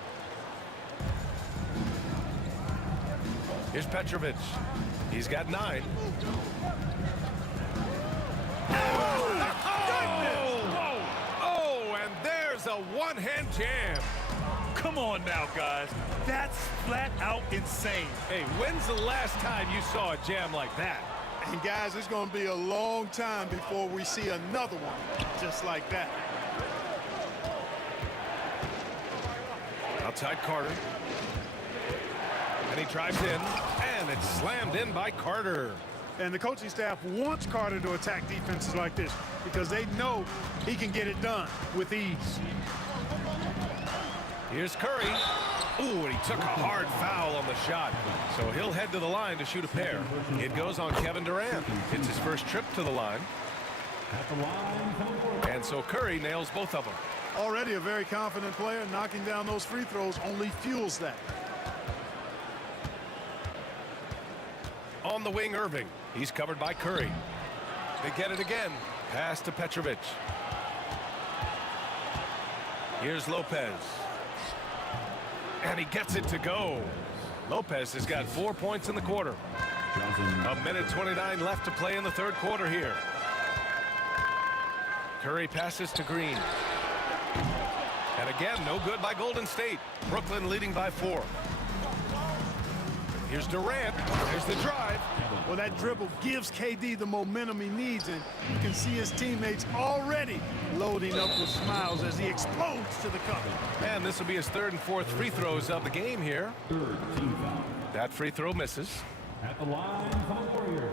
Here's Petrovic. He's got 9. Oh, and there's a one-hand jam. Come on now, guys. That's flat out insane. Hey, when's the last time you saw a jam like that? And guys, it's going to be a long time before we see another one just like that. Outside Carter. And he drives in, and it's slammed in by Carter. And the coaching staff wants Carter to attack defenses like this because they know he can get it done with ease. Here's Curry. Ooh, and he took a hard foul on the shot. So he'll head to the line to shoot a pair. It goes on Kevin Durant. It's his first trip to the line. And so Curry nails both of them. Already a very confident player. Knocking down those free throws only fuels that. On the wing, Irving. He's covered by Curry. They get it again. Pass to Petrovic. Here's Lopez. And he gets it to go. Lopez has got 4 points in the quarter. A minute 29 left to play in the third quarter here. Curry passes to Green. And again, no good by Golden State. Brooklyn leading by 4. Here's Durant. There's the drive. Well, that dribble gives KD the momentum he needs, and you can see his teammates already loading up with smiles as he explodes to the cup. And this will be his third and fourth free throws of the game here. That free throw misses. At the line for the Warriors,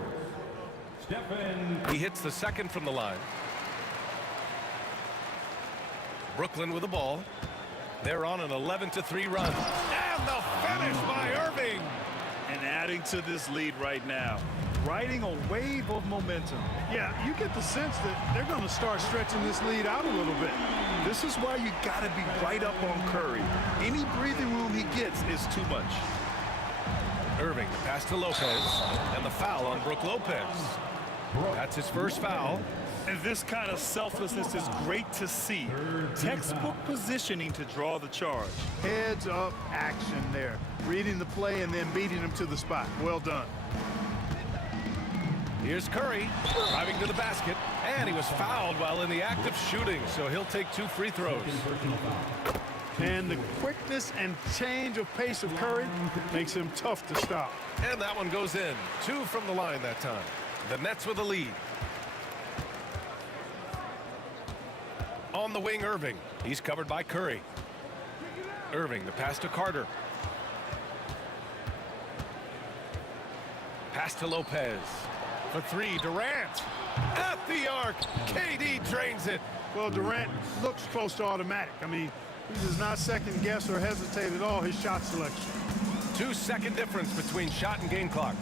Stephen. He hits the second from the line. Brooklyn with the ball. They're on an 11-3 run. And the finish by Irving. And adding to this lead right now, riding a wave of momentum. Yeah, you get the sense that they're going to start stretching this lead out a little bit. This is why you got to be right up on Curry. Any breathing room he gets is too much. Irving, the pass to Lopez, and the foul on Brook Lopez. That's his first foul. And this kind of selflessness is great to see. Textbook positioning to draw the charge. Heads up action there. Reading the play and then beating him to the spot. Well done. Here's Curry driving to the basket, and he was fouled while in the act of shooting, so he'll take 2 free throws. And the quickness and change of pace of Curry makes him tough to stop. And that one goes in. 2 from the line that time. The Nets with a lead. On the wing, Irving. He's covered by Curry. Irving, the pass to Carter. Pass to Lopez. For 3, Durant. At the arc. KD drains it. Well, Durant looks close to automatic. I mean, he does not second guess or hesitate at all his shot selection. 2-second difference between shot and game clock.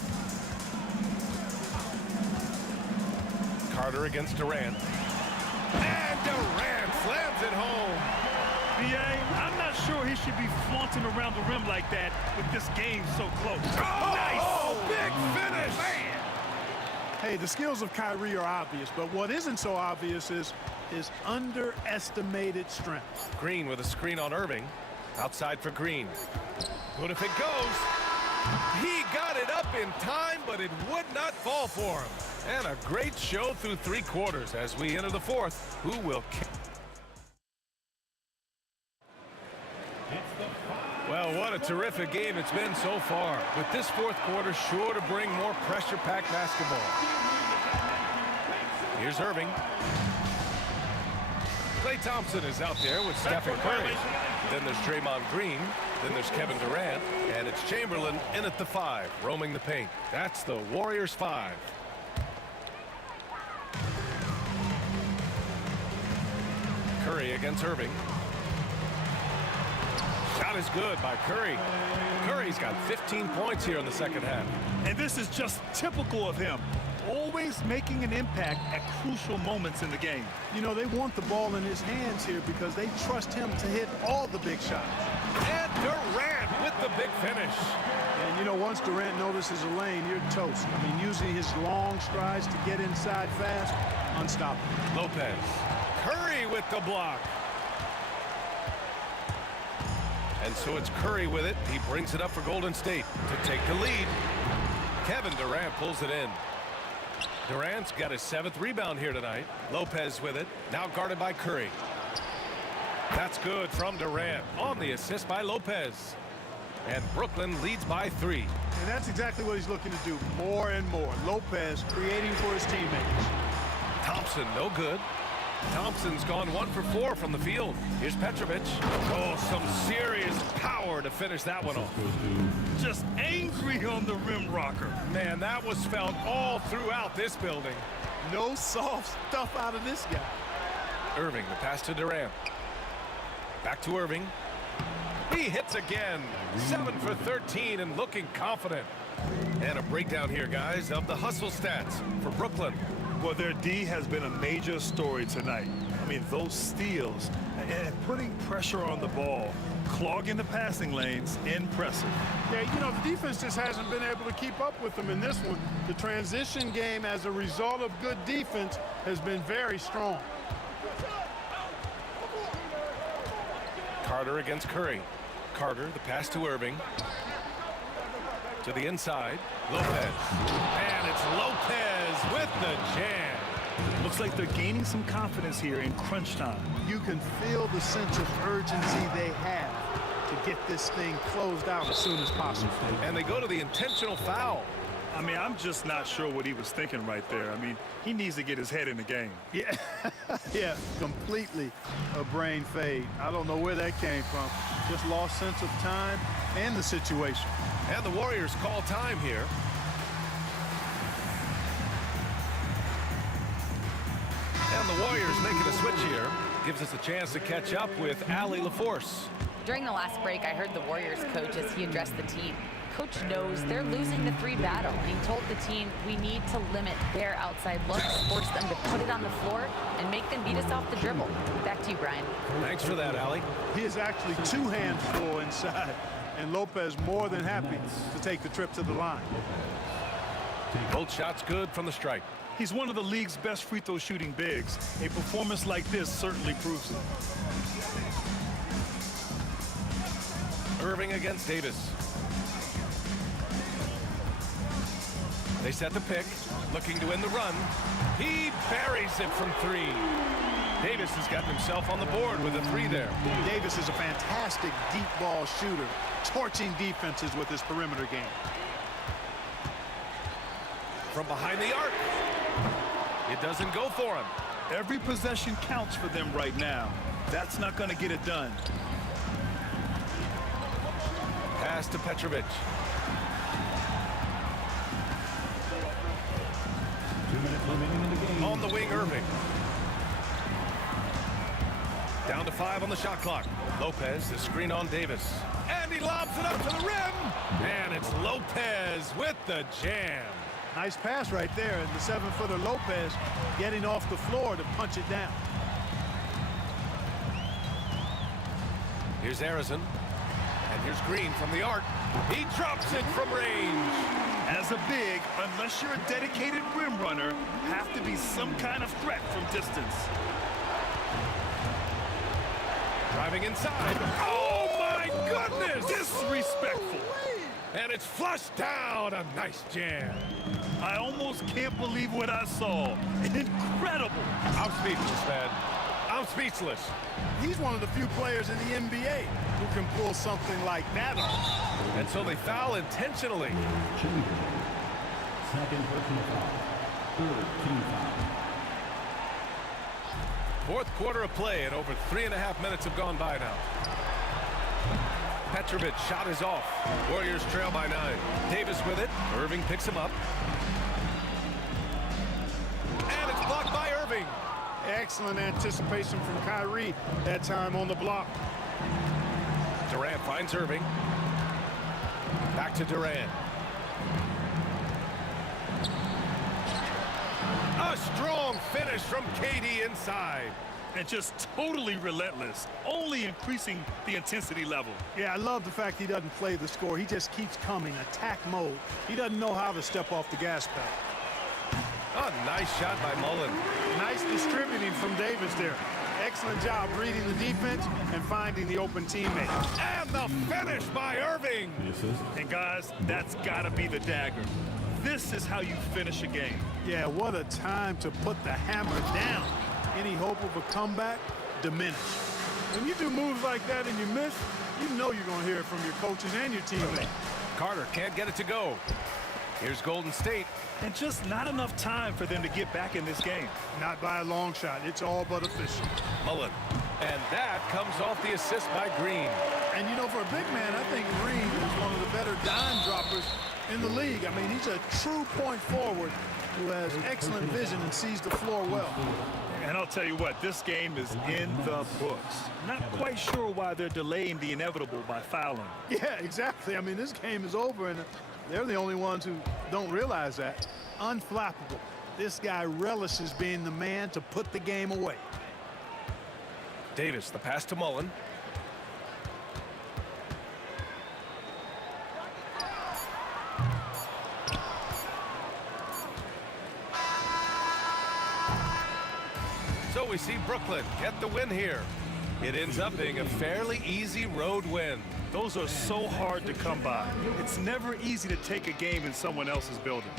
Carter against Durant. And Durant slams it home. B.A., I'm not sure he should be flaunting around the rim like that with this game so close. Oh, nice! Big finish! Man. Hey, the skills of Kyrie are obvious, but what isn't so obvious is his underestimated strength. Green with a screen on Irving. Outside for Green. But if it goes, he got it up in time, but it would not fall for him. And a great show through 3 quarters as we enter the fourth. Who will... Well, Well, what a terrific game it's been so far. With this fourth quarter sure to bring more pressure-packed basketball. Here's Irving. Klay Thompson is out there with Stephen Curry. Then there's Draymond Green. Then there's Kevin Durant. And it's Chamberlain in at the 5, roaming the paint. That's the Warriors 5. Curry against Irving. Shot is good by Curry. Curry's got 15 points here in the second half. And this is just typical of him. Always making an impact at crucial moments in the game. You know, they want the ball in his hands here because they trust him to hit all the big shots. And Durant with the big finish. And, you know, once Durant notices a lane, you're toast. I mean, using his long strides to get inside fast, unstoppable. Lopez. Curry with the block. And so it's Curry with it. He brings it up for Golden State to take the lead. Kevin Durant pulls it in. Durant's got his 7th rebound here tonight. Lopez with it. Now guarded by Curry. That's good from Durant on the assist by Lopez. And Brooklyn leads by 3. And that's exactly what he's looking to do, more and more. Lopez creating for his teammates. Thompson, no good. Thompson's gone 1 for 4 from the field. Here's Petrovic. Oh, some serious power to finish that one off. Just angry on the rim rocker. Man, that was felt all throughout this building. No soft stuff out of this guy. Irving, the pass to Durant. Back to Irving. He hits again. 7 for 13 and looking confident. And a breakdown here, guys, of the hustle stats for Brooklyn. Well, their D has been a major story tonight. I mean, those steals and putting pressure on the ball, clogging the passing lanes, impressive. Yeah, you know, the defense just hasn't been able to keep up with them in this one. The transition game, as a result of good defense, has been very strong. Carter against Curry. Carter, the pass to Irving. To the inside, Lopez. And it's Lopez with the jam. Looks like they're gaining some confidence here in crunch time. You can feel the sense of urgency they have to get this thing closed out as soon as possible. And they go to the intentional foul. I mean, I'm just not sure what he was thinking right there. I mean, he needs to get his head in the game. Yeah, yeah, completely a brain fade. I don't know where that came from. Just lost sense of time and the situation. And the Warriors call time here. And the Warriors making a switch here. Gives us a chance to catch up with Allie LaForce. During the last break, I heard the Warriors coach as he addressed the team. Coach knows they're losing the 3 battle, and he told the team we need to limit their outside looks, force them to put it on the floor, and make them beat us off the dribble. Back to you, Brian. Thanks for that, Allie. He is actually 2 hands full inside, and Lopez more than happy to take the trip to the line. Both shots good from the stripe. He's one of the league's best free throw shooting bigs. A performance like this certainly proves it. Irving against Davis. They set the pick, looking to win the run. He buries it from 3. Davis has gotten himself on the board with a 3 there. Davis is a fantastic deep ball shooter, torching defenses with his perimeter game. From behind the arc. It doesn't go for him. Every possession counts for them right now. That's not going to get it done. Pass to Petrovic. 2 minutes remaining in the game. On the wing, Irving. Down to 5 on the shot clock. Lopez, the screen on Davis. And he lobs it up to the rim. And it's Lopez with the jam. Nice pass right there, and the 7-footer Lopez getting off the floor to punch it down. Here's Harrison. And here's Green from the arc. He drops it from range. As a big, unless you're a dedicated rim runner, have to be some kind of threat from distance. Driving inside. Oh, my goodness! Disrespectful. And it's flushed down. A nice jam. I almost can't believe what I saw. Incredible. I'm speechless, man. I'm I'm speechless. He's one of the few players in the NBA who can pull something like that off. And so they foul intentionally. Second personal foul. Third team foul. Fourth quarter of play, and over 3.5 minutes have gone by now. Petrovic shot is off. Warriors trail by 9. Davis with it. Irving picks him up. And it's blocked by Irving. Excellent anticipation from Kyrie that time on the block. Durant finds Irving. Back to Durant. A strong finish from KD inside. And just totally relentless, only increasing the intensity level. Yeah, I love the fact he doesn't play the score. He just keeps coming, attack mode. He doesn't know how to step off the gas pedal. Oh, nice shot by Mullen. Nice distributing from Davis there. Excellent job reading the defense and finding the open teammate. And the finish by Irving. And guys, that's gotta be the dagger. This is how you finish a game. Yeah, what a time to put the hammer down. Any hope of a comeback diminished. When you do moves like that and you miss, you know you're going to hear it from your coaches and your teammates. Carter can't get it to go. Here's Golden State. And just not enough time for them to get back in this game. Not by a long shot. It's all but official. Mullen. And that comes off the assist by Green. And, you know, for a big man, I think Green is one of the better dime droppers in the league. I mean, he's a true point forward who has excellent vision and sees the floor well. And I'll tell you what, this game is in the books. Not quite sure why they're delaying the inevitable by fouling. Yeah, exactly. I mean, this game is over, and they're the only ones who don't realize that. Unflappable. This guy relishes being the man to put the game away. Davis, the pass to Mullen. So we see Brooklyn get the win here. It ends up being a fairly easy road win. Those are so hard to come by. It's never easy to take a game in someone else's building.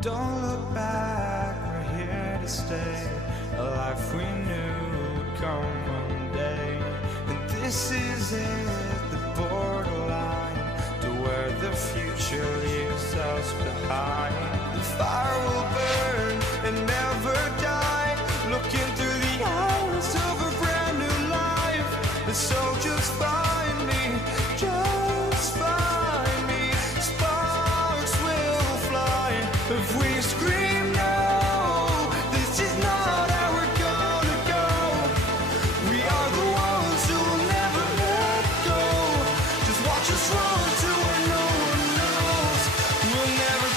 Don't look back, we're here to stay. A life we knew would come one day. And this is it, the borderline to where the future leaves us behind. The fire will burn and never die, looking through the eyes of a brand new life. And so just find me, just find me. Sparks will fly if we scream no. This is not how we're gonna go. We are the ones who will never let go. Just watch us run to where no one knows. We'll never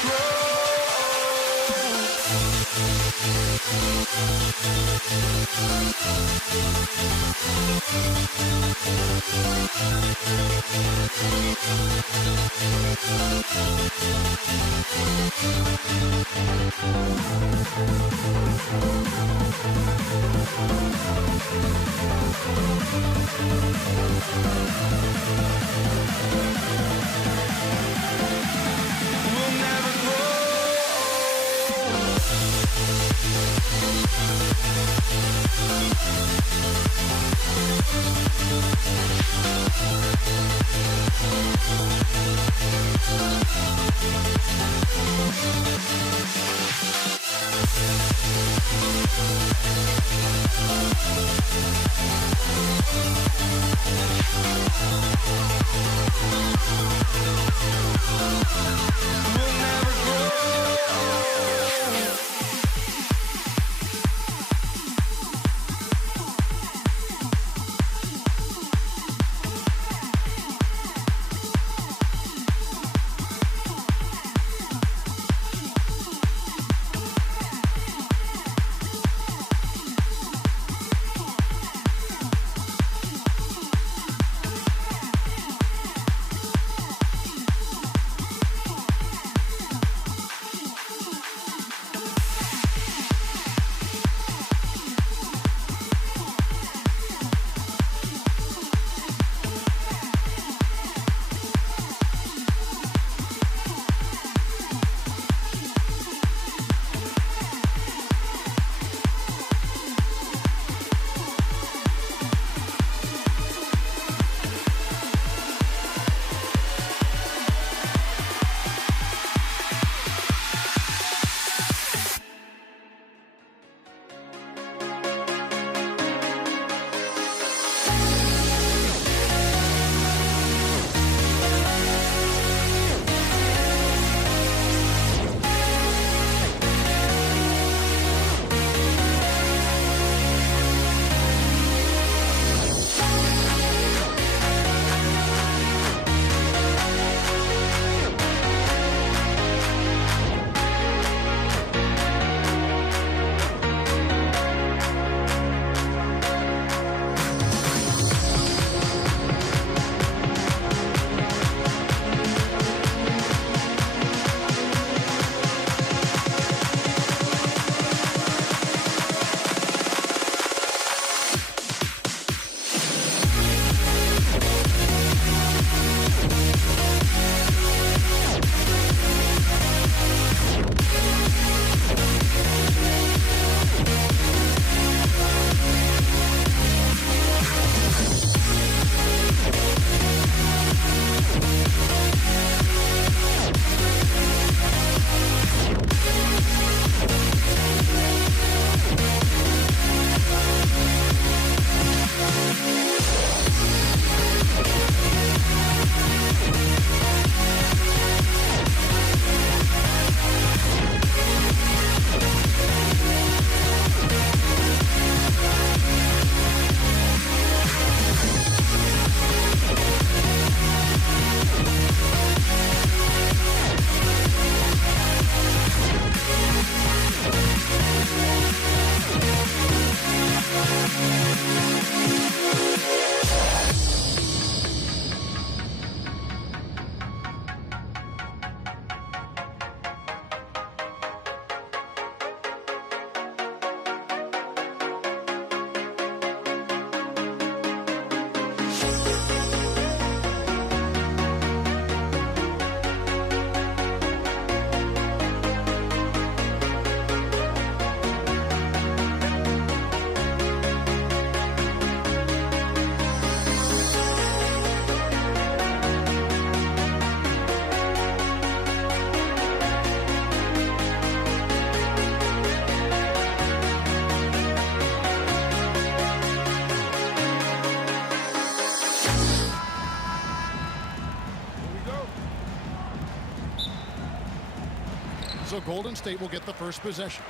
Golden State will get the first possession.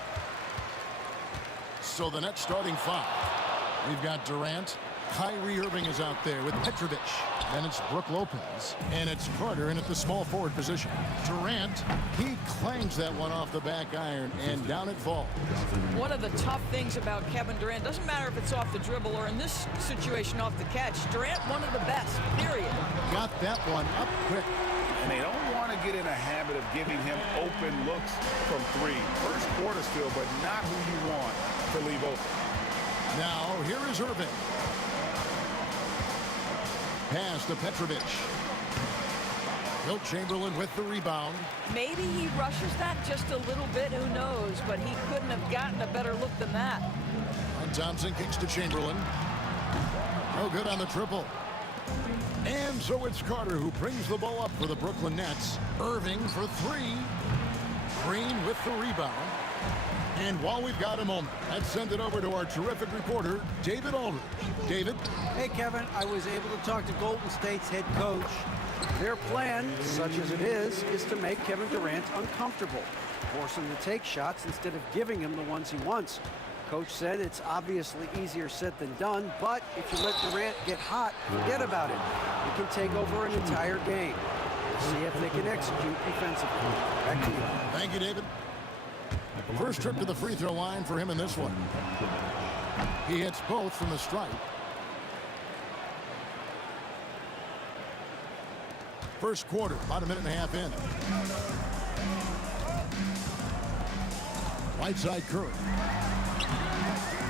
So the Nets starting 5. We've got Durant. Kyrie Irving is out there with Petrovic. Then it's Brook Lopez. And it's Carter in at the small forward position. Durant, he clangs that one off the back iron, and down it falls. One of the tough things about Kevin Durant, doesn't matter if it's off the dribble or in this situation off the catch, Durant, one of the best, period. Got that one up quick. And they don't want to get in a habit of giving him open looks from 3. First quarter still, but not who you want to leave open. Now, here is Irving. Pass to Petrovic. Wilt Chamberlain with the rebound. Maybe he rushes that just a little bit, who knows, but he couldn't have gotten a better look than that. And Thompson kicks to Chamberlain. No good on the triple. And so it's Carter who brings the ball up for the Brooklyn Nets. Irving for 3. Green with the rebound. And while we've got a moment, let's send it over to our terrific reporter, David Aldridge. David? Hey, Kevin, I was able to talk to Golden State's head coach. Their plan, such as it is to make Kevin Durant uncomfortable, force him to take shots instead of giving him the ones he wants. Coach said it's obviously easier said than done, but if you let Durant get hot, forget about it. It can take over an entire game. See if they can execute defensively. Back to you. Thank you, David. First trip to the free throw line for him in this one. He hits both from the stripe. First quarter, about a minute and a half in. Right side Curry.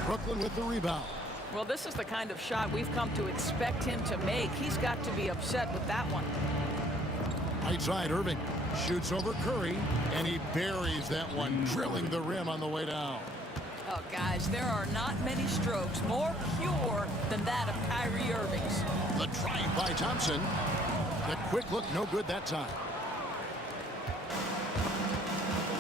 Brooklyn with the rebound. Well, this is the kind of shot we've come to expect him to make. He's got to be upset with that one. Right side Irving. Shoots over Curry, and he buries that one, drilling the rim on the way down. Oh, guys, there are not many strokes more pure than that of Kyrie Irving's. The drive by Thompson. The quick look, no good that time.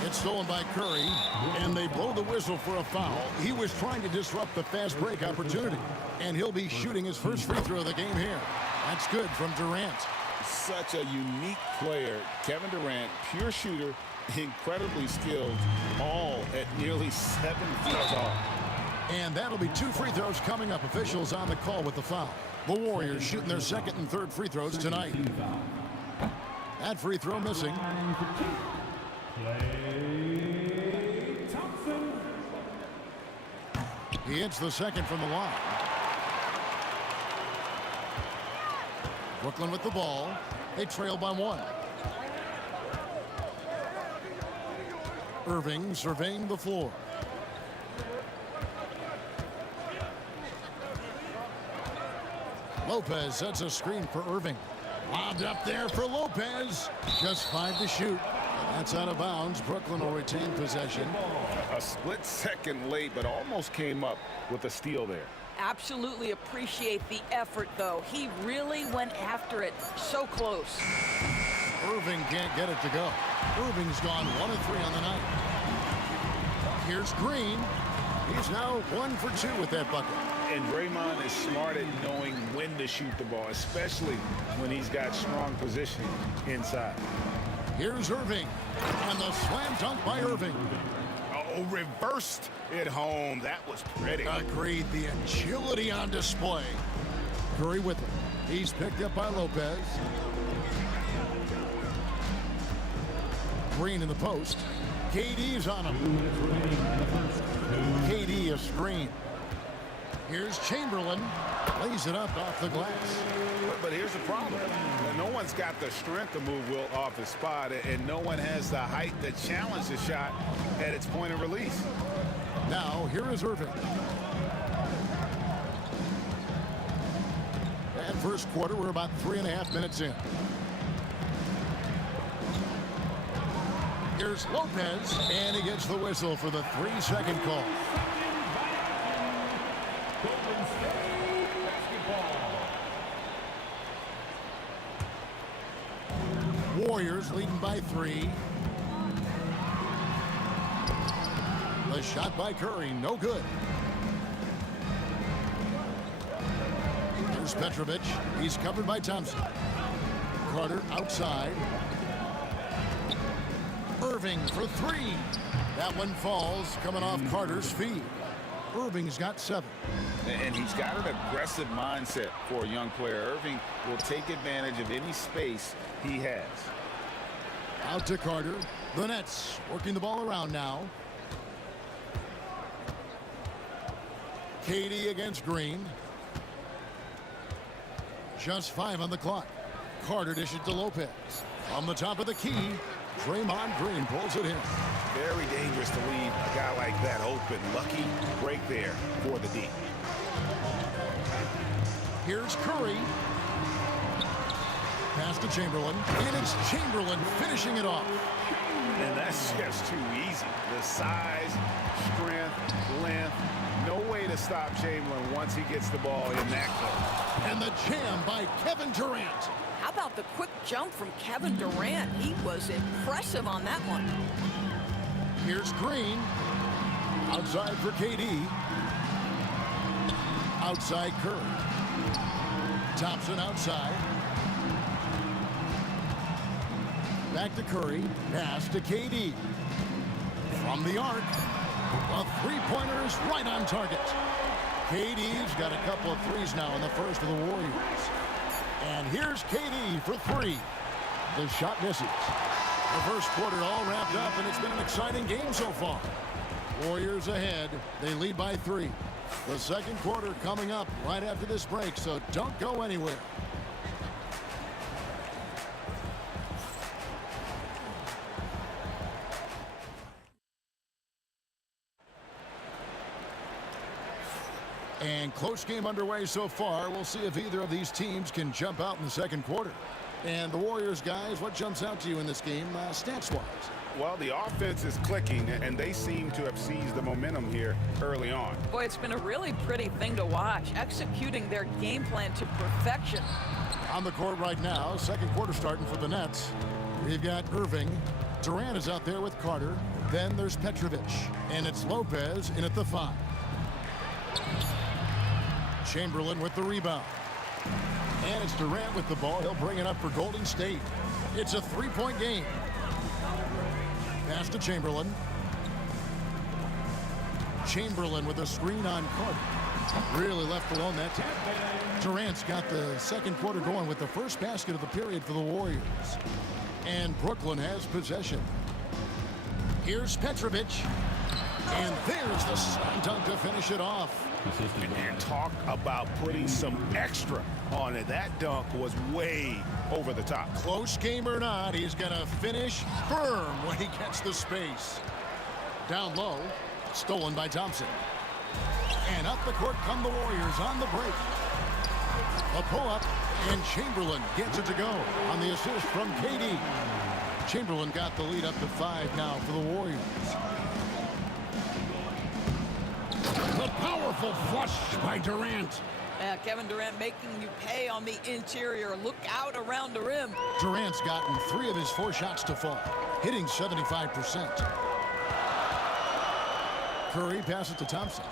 It's stolen by Curry, and they blow the whistle for a foul. He was trying to disrupt the fast break opportunity, and he'll be shooting his first free throw of the game here. That's good from Durant. Such a unique player. Kevin Durant, pure shooter, incredibly skilled, all at nearly 7 feet tall. And that'll be 2 free throws coming up. Officials on the call with the foul. The Warriors shooting their second and third free throws tonight. That free throw missing. He hits the second from the line. Brooklyn with the ball. They trail by 1. Irving surveying the floor. Lopez sets a screen for Irving. Lobbed up there for Lopez. Just 5 to shoot. That's out of bounds. Brooklyn will retain possession. A split second late, but almost came up with a steal there. Absolutely appreciate the effort, though. He really went after it. So close. Irving can't get it to go. Irving's gone 1 of 3 on the night. Here's Green. He's now 1 for 2 with that bucket. And Draymond is smart at knowing when to shoot the ball, especially when he's got strong position inside. Here's Irving. And the slam dunk by Irving. Oh, reversed it home. That was pretty. Agreed. The agility on display. Curry with him. He's picked up by Lopez. Green in the post. KD's on him. KD a screen. Here's Chamberlain. Lays it up off the glass. But here's the problem. No one's got the strength to move Wilt off his spot, and no one has the height to challenge the shot at its point of release. Now, here is Irving. And first quarter, we're about 3.5 minutes in. Here's Lopez, and he gets the whistle for the 3-second call. Warriors leading by 3. The shot by Curry, no good. Here's Petrovic. He's covered by Thompson. Carter outside. Irving Irving for three. That one falls, coming off Carter's feet. Irving's got 7. And he's got an aggressive mindset for a young player. Irving will take advantage of any space he has. Out to Carter. The Nets working the ball around now. Katie against Green. Just 5 on the clock. Carter dishes to Lopez. On the top of the key, Draymond Green pulls it in. Very dangerous to leave a guy like that open. Lucky break there for the D. Here's Curry. Pass to Chamberlain. And it's Chamberlain finishing it off. And that's just too easy. The size, strength, length. No way to stop Chamberlain once he gets the ball in that close. And the jam by Kevin Durant. How about the quick jump from Kevin Durant? He was impressive on that one. Here's Green. Outside for KD. Outside Curry. Thompson outside. Back to Curry. Pass to KD. From the arc. A three-pointer is right on target. KD's got a couple of threes now in the first of the Warriors. And here's KD for 3. The shot misses. The first quarter all wrapped up, and it's been an exciting game so far. Warriors ahead. They lead by 3. The second quarter coming up right after this break, so don't go anywhere. And close game underway so far. We'll see if either of these teams can jump out in the second quarter. And the Warriors, guys, what jumps out to you in this game stats-wise? Well, the offense is clicking, and they seem to have seized the momentum here early on. Boy, it's been a really pretty thing to watch, executing their game plan to perfection. On the court right now, second quarter starting for the Nets. We've got Irving. Durant is out there with Carter. Then there's Petrovic. And it's Lopez in at the 5. Chamberlain with the rebound. And it's Durant with the ball. He'll bring it up for Golden State. It's a 3-point game. Pass to Chamberlain. Chamberlain with a screen on Carter. Really left alone that time. Durant's got the second quarter going with the first basket of the period for the Warriors. And Brooklyn has possession. Here's Petrovic. And there's the slam dunk to finish it off. And talk about putting some extra on it. That dunk was way over the top. Close game or not, he's going to finish firm when he gets the space. Down low, stolen by Thompson. And up the court come the Warriors on the break. A pull-up, and Chamberlain gets it to go on the assist from KD. Chamberlain got the lead up to 5 now for the Warriors. The powerful flush by Durant. Kevin Durant making you pay on the interior. Look out around the rim. Durant's gotten 3 of his 4 shots to fall, hitting 75%. Curry passes to Thompson.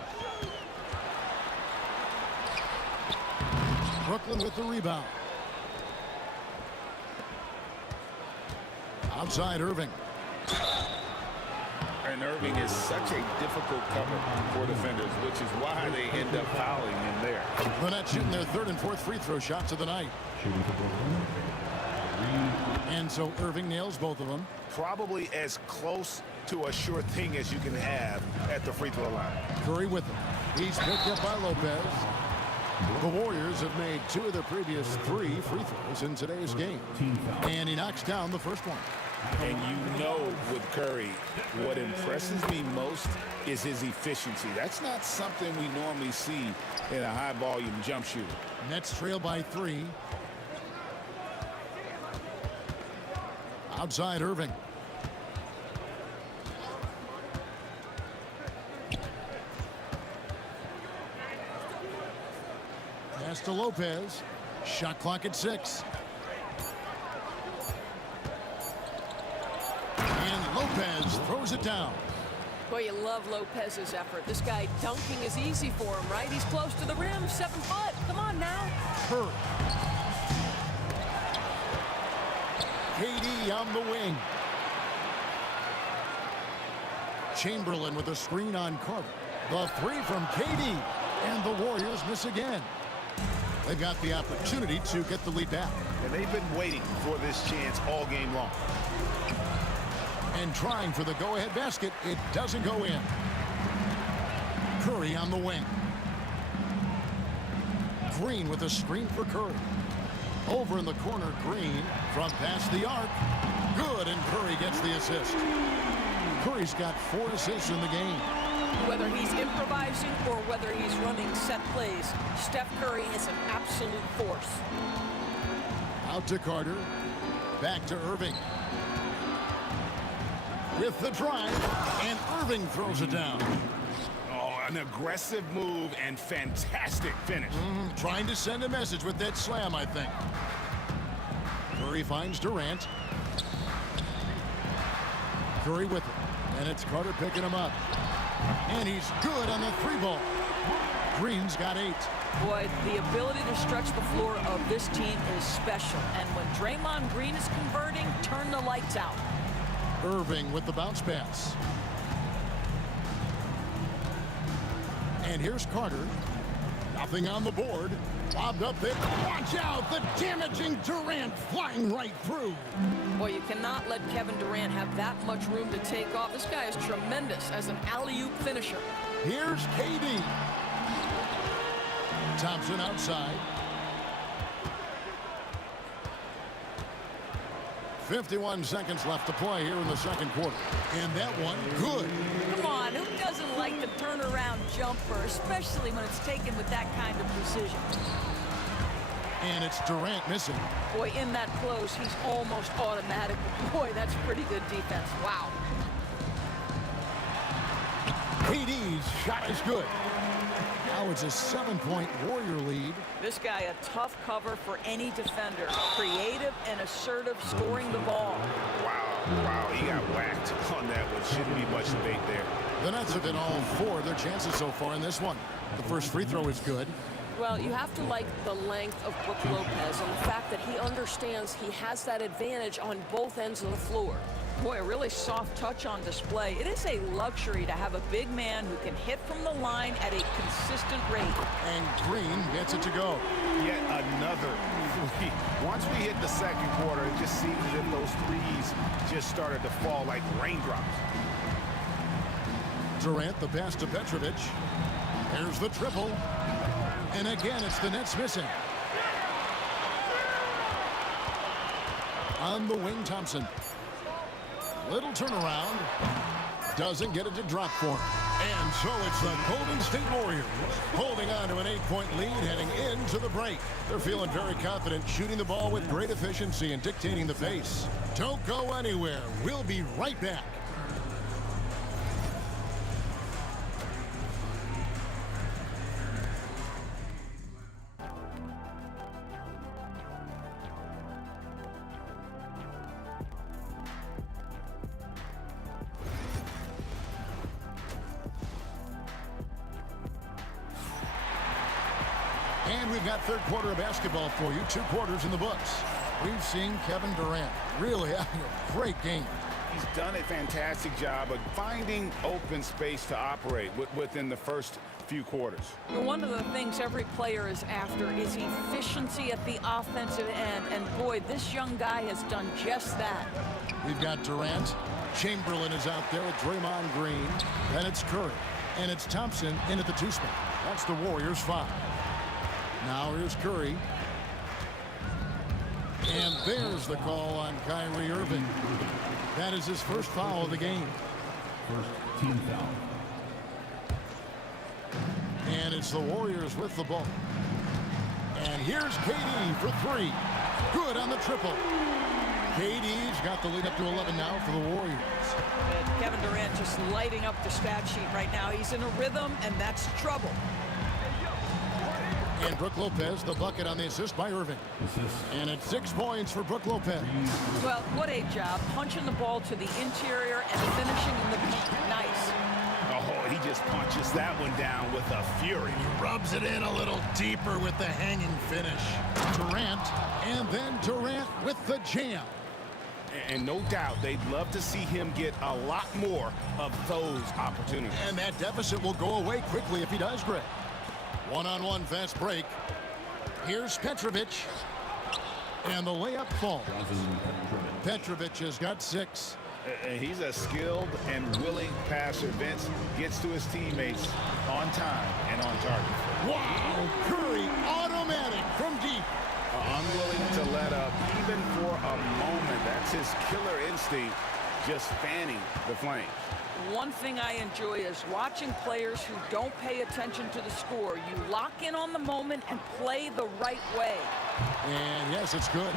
Brooklyn with the rebound. Outside Irving. And Irving is such a difficult cover for defenders, which is why they end up fouling him there. The Nets shooting their 3rd and 4th free throw shots of the night. And so Irving nails both of them. Probably as close to a sure thing as you can have at the free throw line. Curry with him. He's picked up by Lopez. The Warriors have made 2 of their previous 3 free throws in today's game. And he knocks down the first one. And you know with Curry, what impresses me most is his efficiency. That's not something we normally see in a high-volume jump shooter. Nets trail by 3. Outside Irving. Pass to Lopez. Shot clock at 6. And Lopez throws it down. Boy, you love Lopez's effort. This guy dunking is easy for him, right? He's close to the rim, 7 foot. Come on now. Curry. KD on the wing. Chamberlain with a screen on Carter. The three from KD. And the Warriors miss again. They've got the opportunity to get the lead back. And they've been waiting for this chance all game long. And trying for the go-ahead basket. It doesn't go in. Curry on the wing. Green with a screen for Curry. Over in the corner, Green from past the arc. Good, and Curry gets the assist. Curry's got 4 assists in the game. Whether he's improvising or whether he's running set plays, Steph Curry is an absolute force. Out to Carter. Back to Irving. With the drive, and Irving throws it down. Oh, an aggressive move and fantastic finish. Trying to send a message with that slam, I think. Curry finds Durant. Curry with it. And it's Carter picking him up. And he's good on the 3-ball. Green's got 8. Boy, the ability to stretch the floor of this team is special. And when Draymond Green is converting, turn the lights out. Irving with the bounce pass. And here's Carter. Nothing on the board. Lobbed up there. Watch out! The damaging Durant flying right through. Boy, you cannot let Kevin Durant have that much room to take off. This guy is tremendous as an alley-oop finisher. Here's KD. Thompson outside. 51 seconds left to play here in the second quarter. And that one, good. Come on, who doesn't like the turnaround jumper, especially when it's taken with that kind of precision? And it's Durant missing. Boy, in that close, he's almost automatic. Boy, that's pretty good defense. Wow. KD's shot is good. Now it's a 7-point Warrior lead. This guy, a tough cover for any defender. Creative and assertive scoring the ball. Wow, he got whacked on that one. Shouldn't be much debate there. The Nets have been all 4 of their chances so far in this one. The first free throw is good. Well, you have to like the length of Brook Lopez and the fact that he understands he has that advantage on both ends of the floor. Boy, a really soft touch on display. It is a luxury to have a big man who can hit from the line at a consistent rate. And Green gets it to go. Yet another three. Once we hit the second quarter, it just seems as if those threes just started to fall like raindrops. Durant, the pass to Petrovic. There's the triple. And again, it's the Nets missing. On the wing, Thompson. Little turnaround. Doesn't get it to drop for him. And so it's the Golden State Warriors holding on to an 8-point lead heading into the break. They're feeling very confident, shooting the ball with great efficiency and dictating the pace. Don't go anywhere. We'll be right back. And we've got third quarter of basketball for you. 2 quarters in the books. We've seen Kevin Durant really having a great game. He's done a fantastic job of finding open space to operate within the first few quarters. One of the things every player is after is efficiency at the offensive end. And boy, this young guy has done just that. We've got Durant. Chamberlain is out there with Draymond Green. Then it's Curry. And it's Thompson in at the 2 spot. That's the Warriors 5. Now here's Curry. And there's the call on Kyrie Irving. That is his first foul of the game. First team foul. And it's the Warriors with the ball. And here's KD for 3. Good on the triple. KD's got the lead up to 11 now for the Warriors. And Kevin Durant just lighting up the stat sheet right now. He's in a rhythm, and that's trouble. And Brook Lopez, the bucket on the assist by Irving. And it's 6 points for Brook Lopez. Well, what a job. Punching the ball to the interior and finishing in the paint. Nice. Oh, he just punches that one down with a fury. He rubs it in a little deeper with the hanging finish. Durant, and then Durant with the jam. And no doubt they'd love to see him get a lot more of those opportunities. And that deficit will go away quickly if he does, Greg. One-on-one fast break. Here's Petrovic. And the layup falls. Petrovic has got 6. He's a skilled and willing passer. Vince gets to his teammates on time and on target. Wow! Curry, automatic from deep. Unwilling to let up even for a moment. That's his killer instinct, just fanning the flames. One thing I enjoy is watching players who don't pay attention to the score. You lock in on the moment and play the right way. And yes, it's good.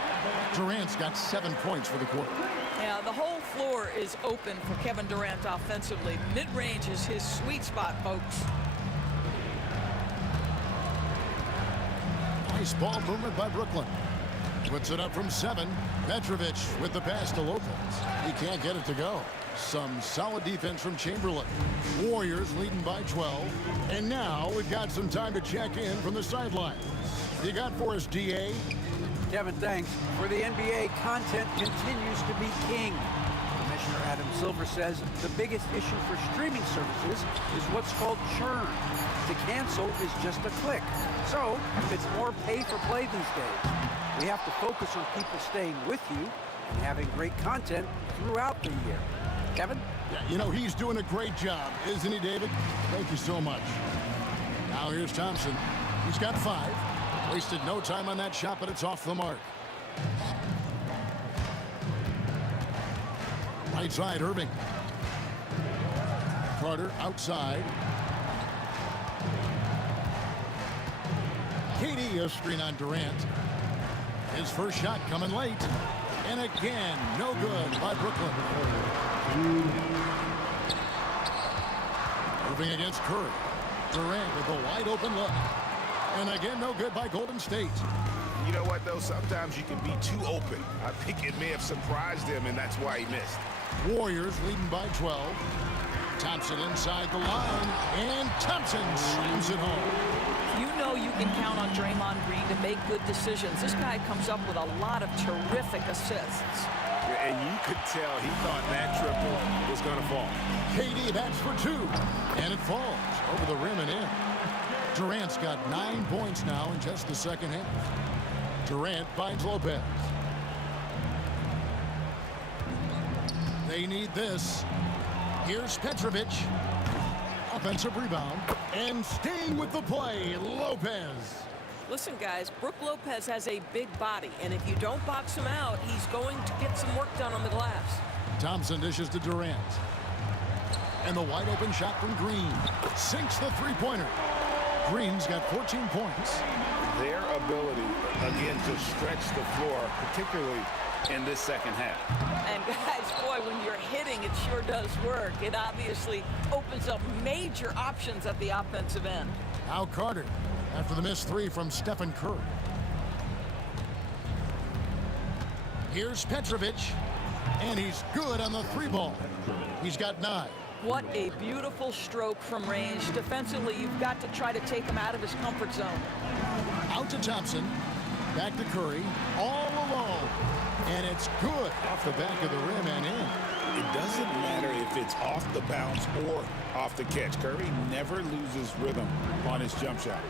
Durant's got 7 points for the quarter. Yeah, the whole floor is open for Kevin Durant offensively. Mid-range is his sweet spot, folks. Nice ball movement by Brooklyn. Puts it up from 7. Petrovic with the pass to Lopez. He can't get it to go. Some solid defense from Chamberlain. Warriors leading by 12. And now we've got some time to check in from the sideline. You got for us, DA? Kevin, thanks. For the NBA, content continues to be king. Commissioner Adam Silver says the biggest issue for streaming services is what's called churn. To cancel is just a click. So it's more pay for play these days. We have to focus on people staying with you and having great content throughout the year. Kevin? Yeah, you know, he's doing a great job, isn't he, David? Thank you so much. Now here's Thompson. He's got 5. Wasted no time on that shot, but it's off the mark. Right side, Irving. Carter outside. KD, a screen on Durant. His first shot coming late. And again, no good by Brooklyn. Moving against Curry. Durant with a wide open look. And again, no good by Golden State. You know what, though? Sometimes you can be too open. I think it may have surprised him, and that's why he missed. Warriors leading by 12. Thompson inside the line. And Thompson slams it home. You know you can count on Draymond Green to make good decisions. This guy comes up with a lot of terrific assists. And you could tell he thought that triple was going to fall. KD bats for 2. And it falls over the rim and in. Durant's got 9 points now in just the second half. Durant finds Lopez. They need this. Here's Petrovic. Offensive rebound. And staying with the play, Lopez. Listen, guys, Brook Lopez has a big body, and if you don't box him out, he's going to get some work done on the glass. Thompson dishes to Durant. And the wide open shot from Green. Sinks the three-pointer. Green's got 14 points. Their ability, again, to stretch the floor, particularly in this second half. And guys, boy, when you're hitting, it sure does work. It obviously opens up major options at the offensive end. Now Carter, after the missed 3 from Stephen Curry. Here's Petrovic, and he's good on the 3-ball. He's got 9. What a beautiful stroke from range. Defensively, you've got to try to take him out of his comfort zone. Out to Thompson. Back to Curry. All alone. And it's good off the back of the rim and in. It doesn't matter if it's off the bounce or off the catch. Curry never loses rhythm on his jump shot.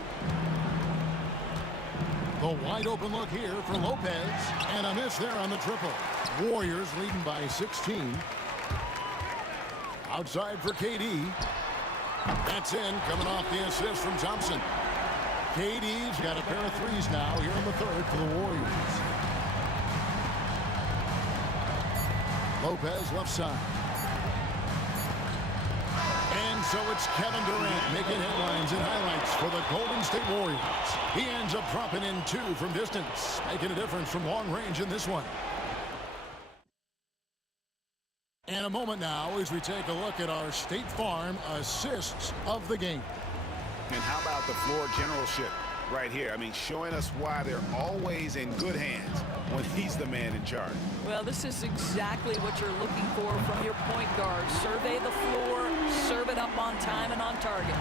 The wide open look here for Lopez. And a miss there on the triple. Warriors leading by 16. Outside for KD. That's in, coming off the assist from Thompson. KD's got a pair of 3s now here in the third for the Warriors. Lopez left side. And so it's Kevin Durant making headlines and highlights for the Golden State Warriors. He ends up dropping in 2 from distance, making a difference from long range in this one. And a moment now as we take a look at our State Farm assists of the game. And how about the floor generalship right here? I mean, showing us why they're always in good hands when he's the man in charge. Well, this is exactly what you're looking for from your point guard. Survey the floor, serve it up on time and on target.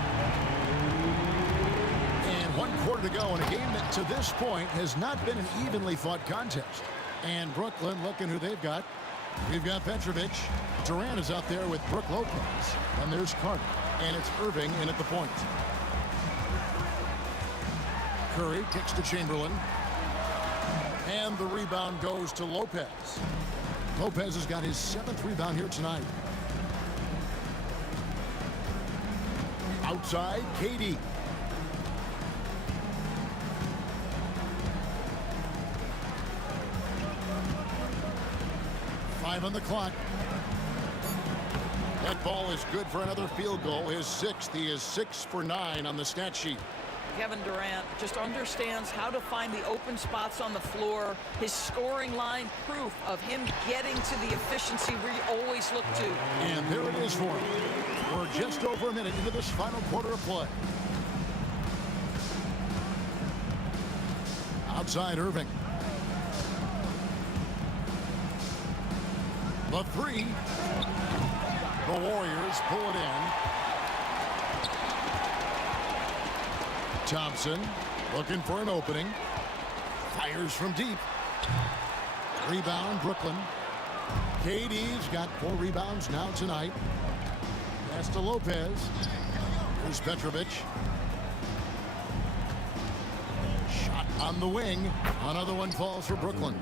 And 1 quarter to go in a game that to this point has not been an evenly fought contest. And Brooklyn, looking who they've got. We've got Petrovic. Durant is out there with Brook Lopez. And there's Carter. And it's Irving in at the point. Curry kicks to Chamberlain. And the rebound goes to Lopez. Lopez has got his 7th rebound here tonight. Outside, KD. Five on the clock. That ball is good for another field goal. His 6th. He is 6 for 9 on the stat sheet. Kevin Durant just understands how to find the open spots on the floor. His scoring line, proof of him getting to the efficiency we always look to. And there it is for him. We're just over a minute into this final quarter of play. Outside Irving. The 3. The Warriors pull it in. Thompson looking for an opening. Fires from deep. Rebound, Brooklyn. KD's got 4 rebounds now tonight. Pass to Lopez. Here's Petrovic. Shot on the wing. Another one falls for Brooklyn.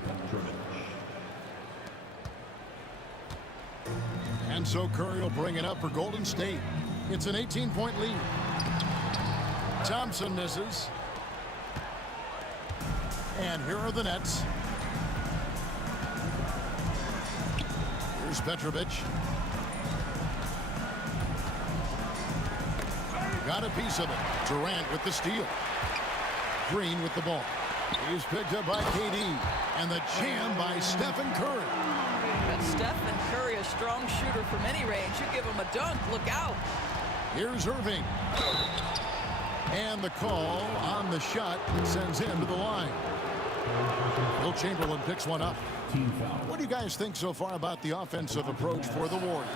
And so Curry will bring it up for Golden State. It's an 18-point lead. Thompson misses. And here are the Nets. Here's Petrovic. Got a piece of it. Durant with the steal. Green with the ball. He's picked up by KD. And the jam by Stephen Curry. But Stephen Curry, a strong shooter from any range. You give him a dunk, look out. Here's Irving. And the call on the shot sends him to the line. Will Chamberlain picks one up. What do you guys think so far about the offensive approach for the Warriors?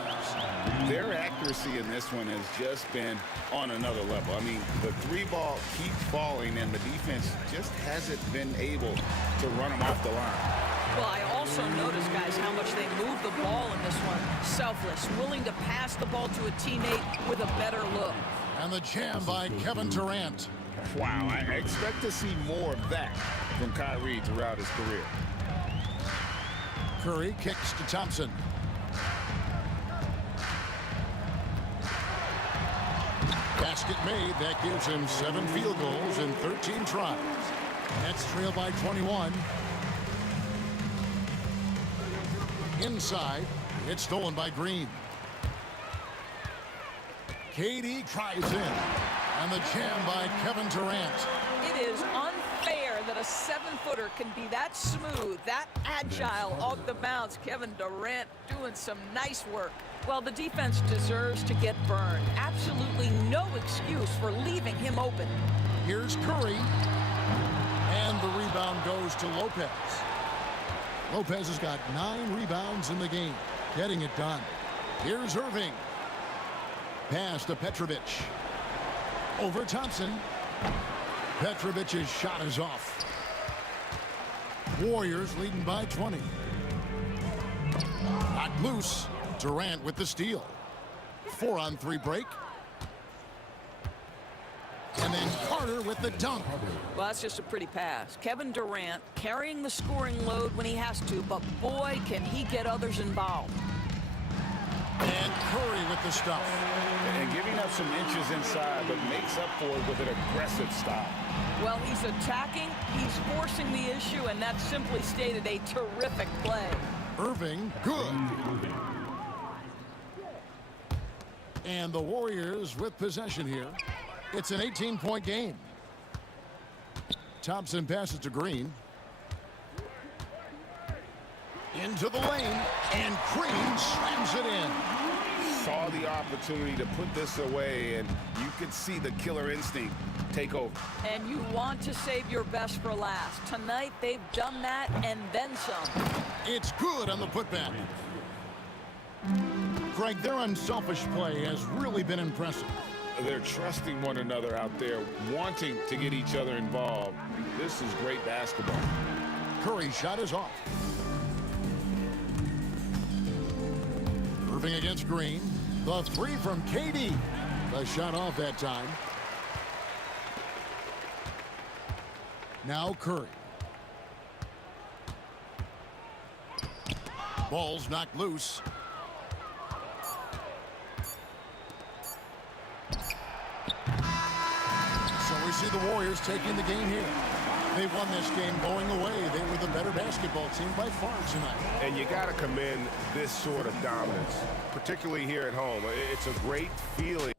Their accuracy in this one has just been on another level. I mean, the 3-ball keeps falling, and the defense just hasn't been able to run them off the line. Well, I also noticed, guys, how much they move the ball in this one. Selfless, willing to pass the ball to a teammate with a better look. And the jam by Kevin Durant. Wow, I expect to see more of that from Kyrie throughout his career. Curry kicks to Thompson. Basket made. That gives him 7 field goals in 13 tries. Nets trail by 21. Inside. It's stolen by Green. KD tries in. And the jam by Kevin Durant. It is unfair that a 7-footer can be that smooth, that agile off the bounce. Kevin Durant doing some nice work. Well, the defense deserves to get burned. Absolutely no excuse for leaving him open. Here's Curry. And the rebound goes to Lopez. Lopez has got 9 rebounds in the game. Getting it done. Here's Irving. Pass to Petrovic. Over Thompson. Petrovic's shot is off. Warriors leading by 20. Not loose. Durant with the steal. 4-on-3 break. And then Carter with the dunk. Well, that's just a pretty pass. Kevin Durant carrying the scoring load when he has to, but boy, can he get others involved. And Curry with the stuff. And giving up some inches inside, but makes up for it with an aggressive stop. Well, he's attacking, he's forcing the issue, and that's simply stated a terrific play. Irving, good. And the Warriors with possession here. It's an 18-point game. Thompson passes to Green. Into the lane, and Green slams it in. Saw the opportunity to put this away, and you could see the killer instinct take over. And you want to save your best for last. Tonight, they've done that and then some. It's good on the putback. Greg, their unselfish play has really been impressive. They're trusting one another out there, wanting to get each other involved. This is great basketball. Curry's shot is off. Serving against Green. The three from KD. The shot off that time. Now Curry. Ball's knocked loose. So we see the Warriors taking the game here. They won this game going away. They were the better basketball team by far tonight. And you got to commend this sort of dominance, particularly here at home. It's a great feeling.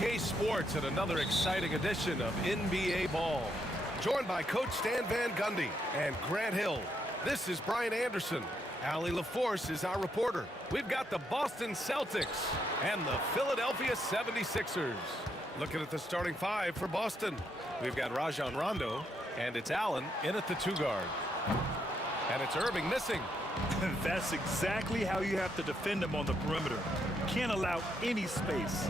BK Sports and another exciting edition of NBA Ball. Joined by Coach Stan Van Gundy and Grant Hill. This is Brian Anderson. Allie LaForce is our reporter. We've got the Boston Celtics and the Philadelphia 76ers. Looking at the starting five for Boston. We've got Rajon Rondo, and it's Allen in at the 2 guard. And it's Irving missing. That's exactly how you have to defend him on the perimeter. Can't allow any space.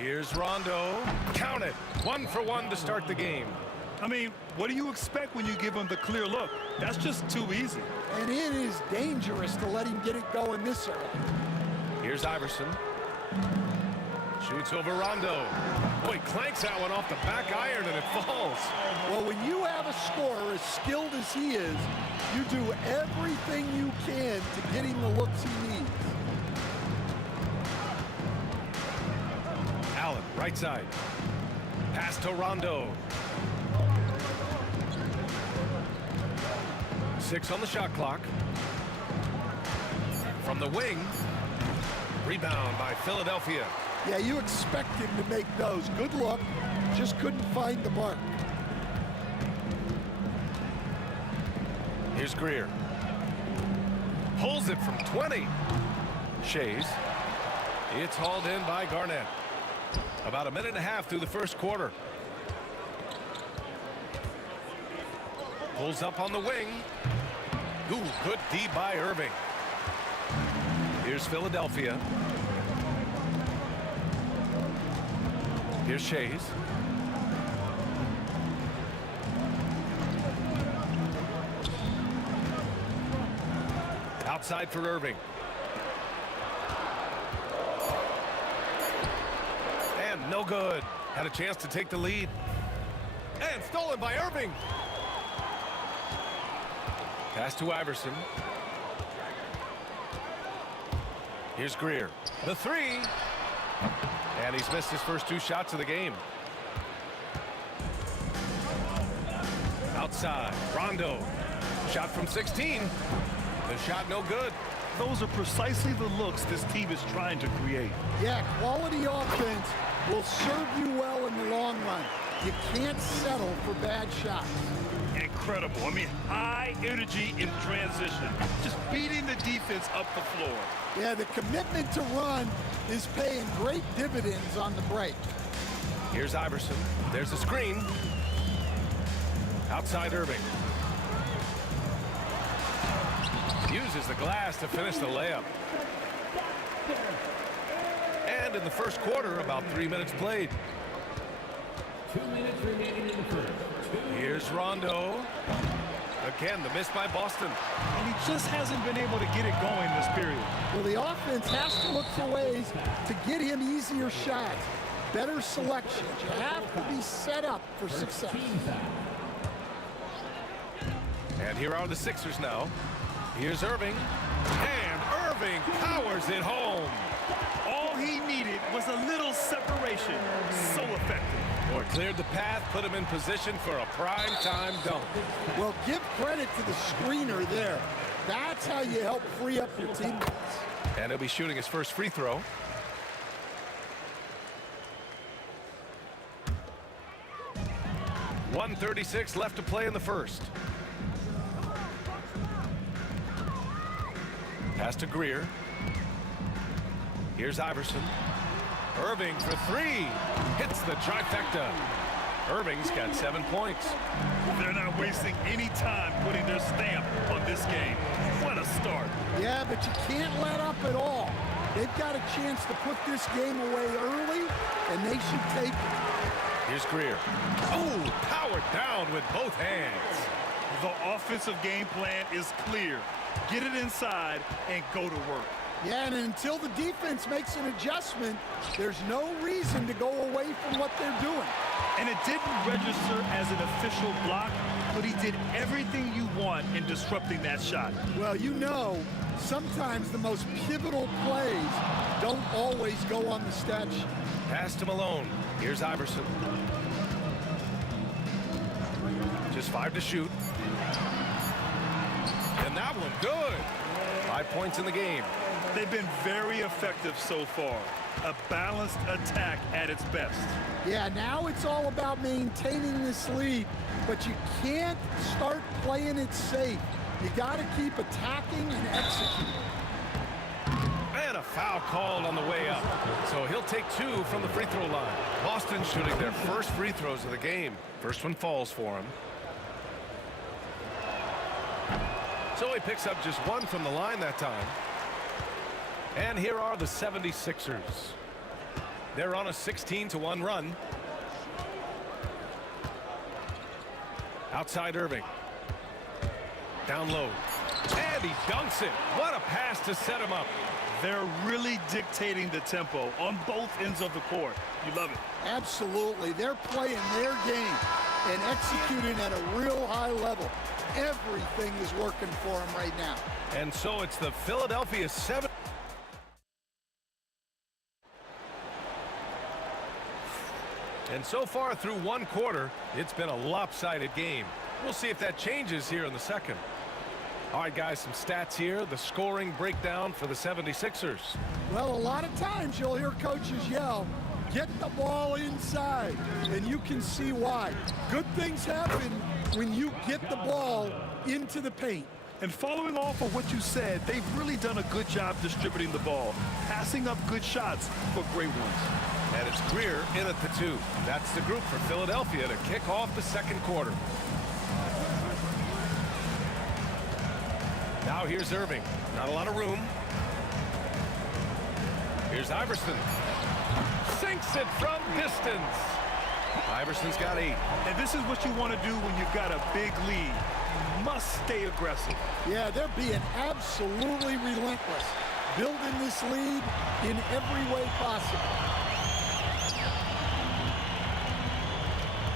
Here's Rondo. Count it. 1 for 1 to start the game. I mean, what do you expect when you give him the clear look? That's just too easy. And it is dangerous to let him get it going this early. Here's Iverson. Shoots over Rondo. Boy, clanks that one off the back iron and it falls. Well, when you have a scorer as skilled as he is, you do everything you can to get him the looks he needs. Allen, right side. Pass to Rondo. 6 on the shot clock. From the wing. Rebound by Philadelphia. Yeah, you expect him to make those. Good look. Just couldn't find the mark. Here's Greer. Pulls it from 20. Shays. It's hauled in by Garnett. About a minute and a half through the first quarter. Pulls up on the wing. Ooh, good D by Irving. Here's Philadelphia. Here's Shays. Outside for Irving. And no good. Had a chance to take the lead. And stolen by Irving. Pass to Iverson. Here's Greer. The 3. And he's missed his first 2 shots of the game. Outside. Rondo. Shot from 16. The shot no good. Those are precisely the looks this team is trying to create. Yeah, quality offense will serve you well in the long run. You can't settle for bad shots. Incredible. I mean, high energy in transition. Just beating the defense up the floor. Yeah, the commitment to run is paying great dividends on the break. Here's Iverson. There's a screen. Outside Irving. Uses the glass to finish the layup. And in the first quarter, about 3 minutes played. 2 minutes remaining in the first. Here's Rondo. Again, the miss by Boston. And he just hasn't been able to get it going this period. Well, the offense has to look for ways to get him easier shots. Better selection. You have to be set up for success. And here are the Sixers now. Here's Irving. And Irving powers it home. All he needed was a little separation. So effective. Or cleared the path, put him in position for a prime-time dunk. Well, give credit to the screener there. That's how you help free up your teammates. And he'll be shooting his first free throw. .136 left to play in the first. Pass to Greer. Here's Iverson. Irving for 3. Hits the trifecta. Irving's got 7 points. They're not wasting any time putting their stamp on this game. What a start. Yeah, but you can't let up at all. They've got a chance to put this game away early, and they should take it. Here's Greer. Oh, powered down with both hands. The offensive game plan is clear. Get it inside and go to work. Yeah, and until the defense makes an adjustment, there's no reason to go away from what they're doing. And it didn't register as an official block, but he did everything you want in disrupting that shot. Well, you know, sometimes the most pivotal plays don't always go on the stat sheet. Pass to Malone. Here's Iverson. Just 5 to shoot. And that one good. 5 points in the game. They've been very effective so far. A balanced attack at its best. Yeah, now it's all about maintaining this lead, but you can't start playing it safe. You got to keep attacking and executing. And a foul called on the way up. So he'll take 2 from the free throw line. Boston shooting their first free throws of the game. First one falls for him. So he picks up just 1 from the line that time. And here are the 76ers. They're on a 16-1 run. Outside Irving. Down low. And he dunks it. What a pass to set him up. They're really dictating the tempo on both ends of the court. You love it. Absolutely. They're playing their game and executing at a real high level. Everything is working for them right now. And so it's the Philadelphia 7. And so far through 1 quarter, it's been a lopsided game. We'll see if that changes here in the second. All right, guys, some stats here. The scoring breakdown for the 76ers. Well, a lot of times you'll hear coaches yell, get the ball inside, and you can see why. Good things happen when you get the ball into the paint. And following off of what you said, they've really done a good job distributing the ball, passing up good shots for great ones. And it's Greer in at the 2. That's the group for Philadelphia to kick off the second quarter. Now here's Irving. Not a lot of room. Here's Iverson. Sinks it from distance. Iverson's got 8. And this is what you want to do when you've got a big lead. You must stay aggressive. Yeah, they're being absolutely relentless, building this lead in every way possible.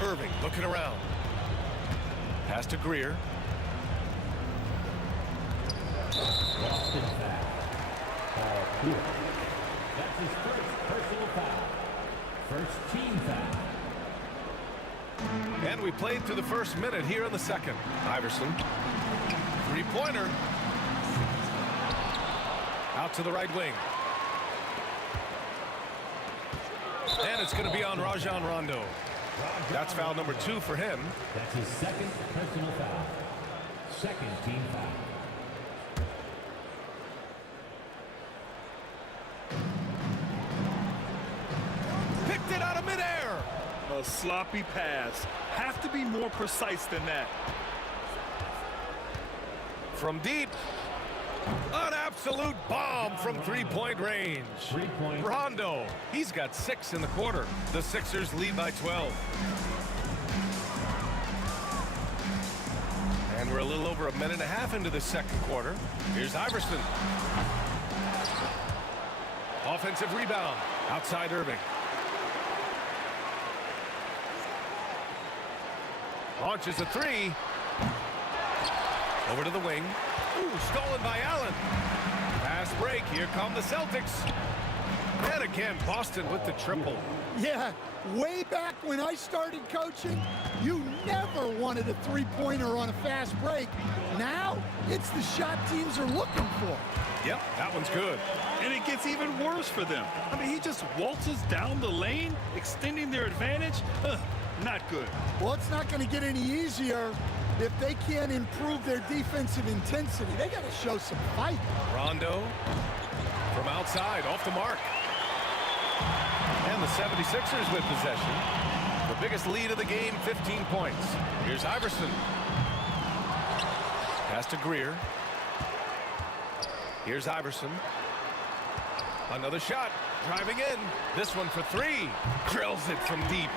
Irving looking around. Pass to Greer. Boston foul. Ball here. That's his first personal foul. First team foul. And we played through the first minute here in the second. Iverson. Three-pointer. Out to the right wing. And it's going to be on Rajon Rondo. That's foul number 2 for him. That's his second personal foul. Second team foul. Picked it out of midair. A sloppy pass. Have to be more precise than that. From deep. An absolute bomb from three-point range. 3-point. Rondo. He's got 6 in the quarter. The Sixers lead by 12. And we're a little over a minute and a half into the second quarter. Here's Iverson. Offensive rebound. Outside Irving. Launches a 3. Over to the wing. Ooh, stolen by Allen. Fast break. Here come the Celtics. And again, Boston with the triple. Yeah, way back when I started coaching, you never wanted a three-pointer on a fast break. Now, it's the shot teams are looking for. Yep, that one's good. And it gets even worse for them. I mean, he just waltzes down the lane, extending their advantage. Not good. Well, it's not going to get any easier if they can't improve their defensive intensity. They got to show some fight. Rondo from outside, off the mark. And the 76ers with possession. The biggest lead of the game, 15 points. Here's Iverson. Pass to Greer. Here's Iverson. Another shot. Driving in. This one for 3. Drills it from deep.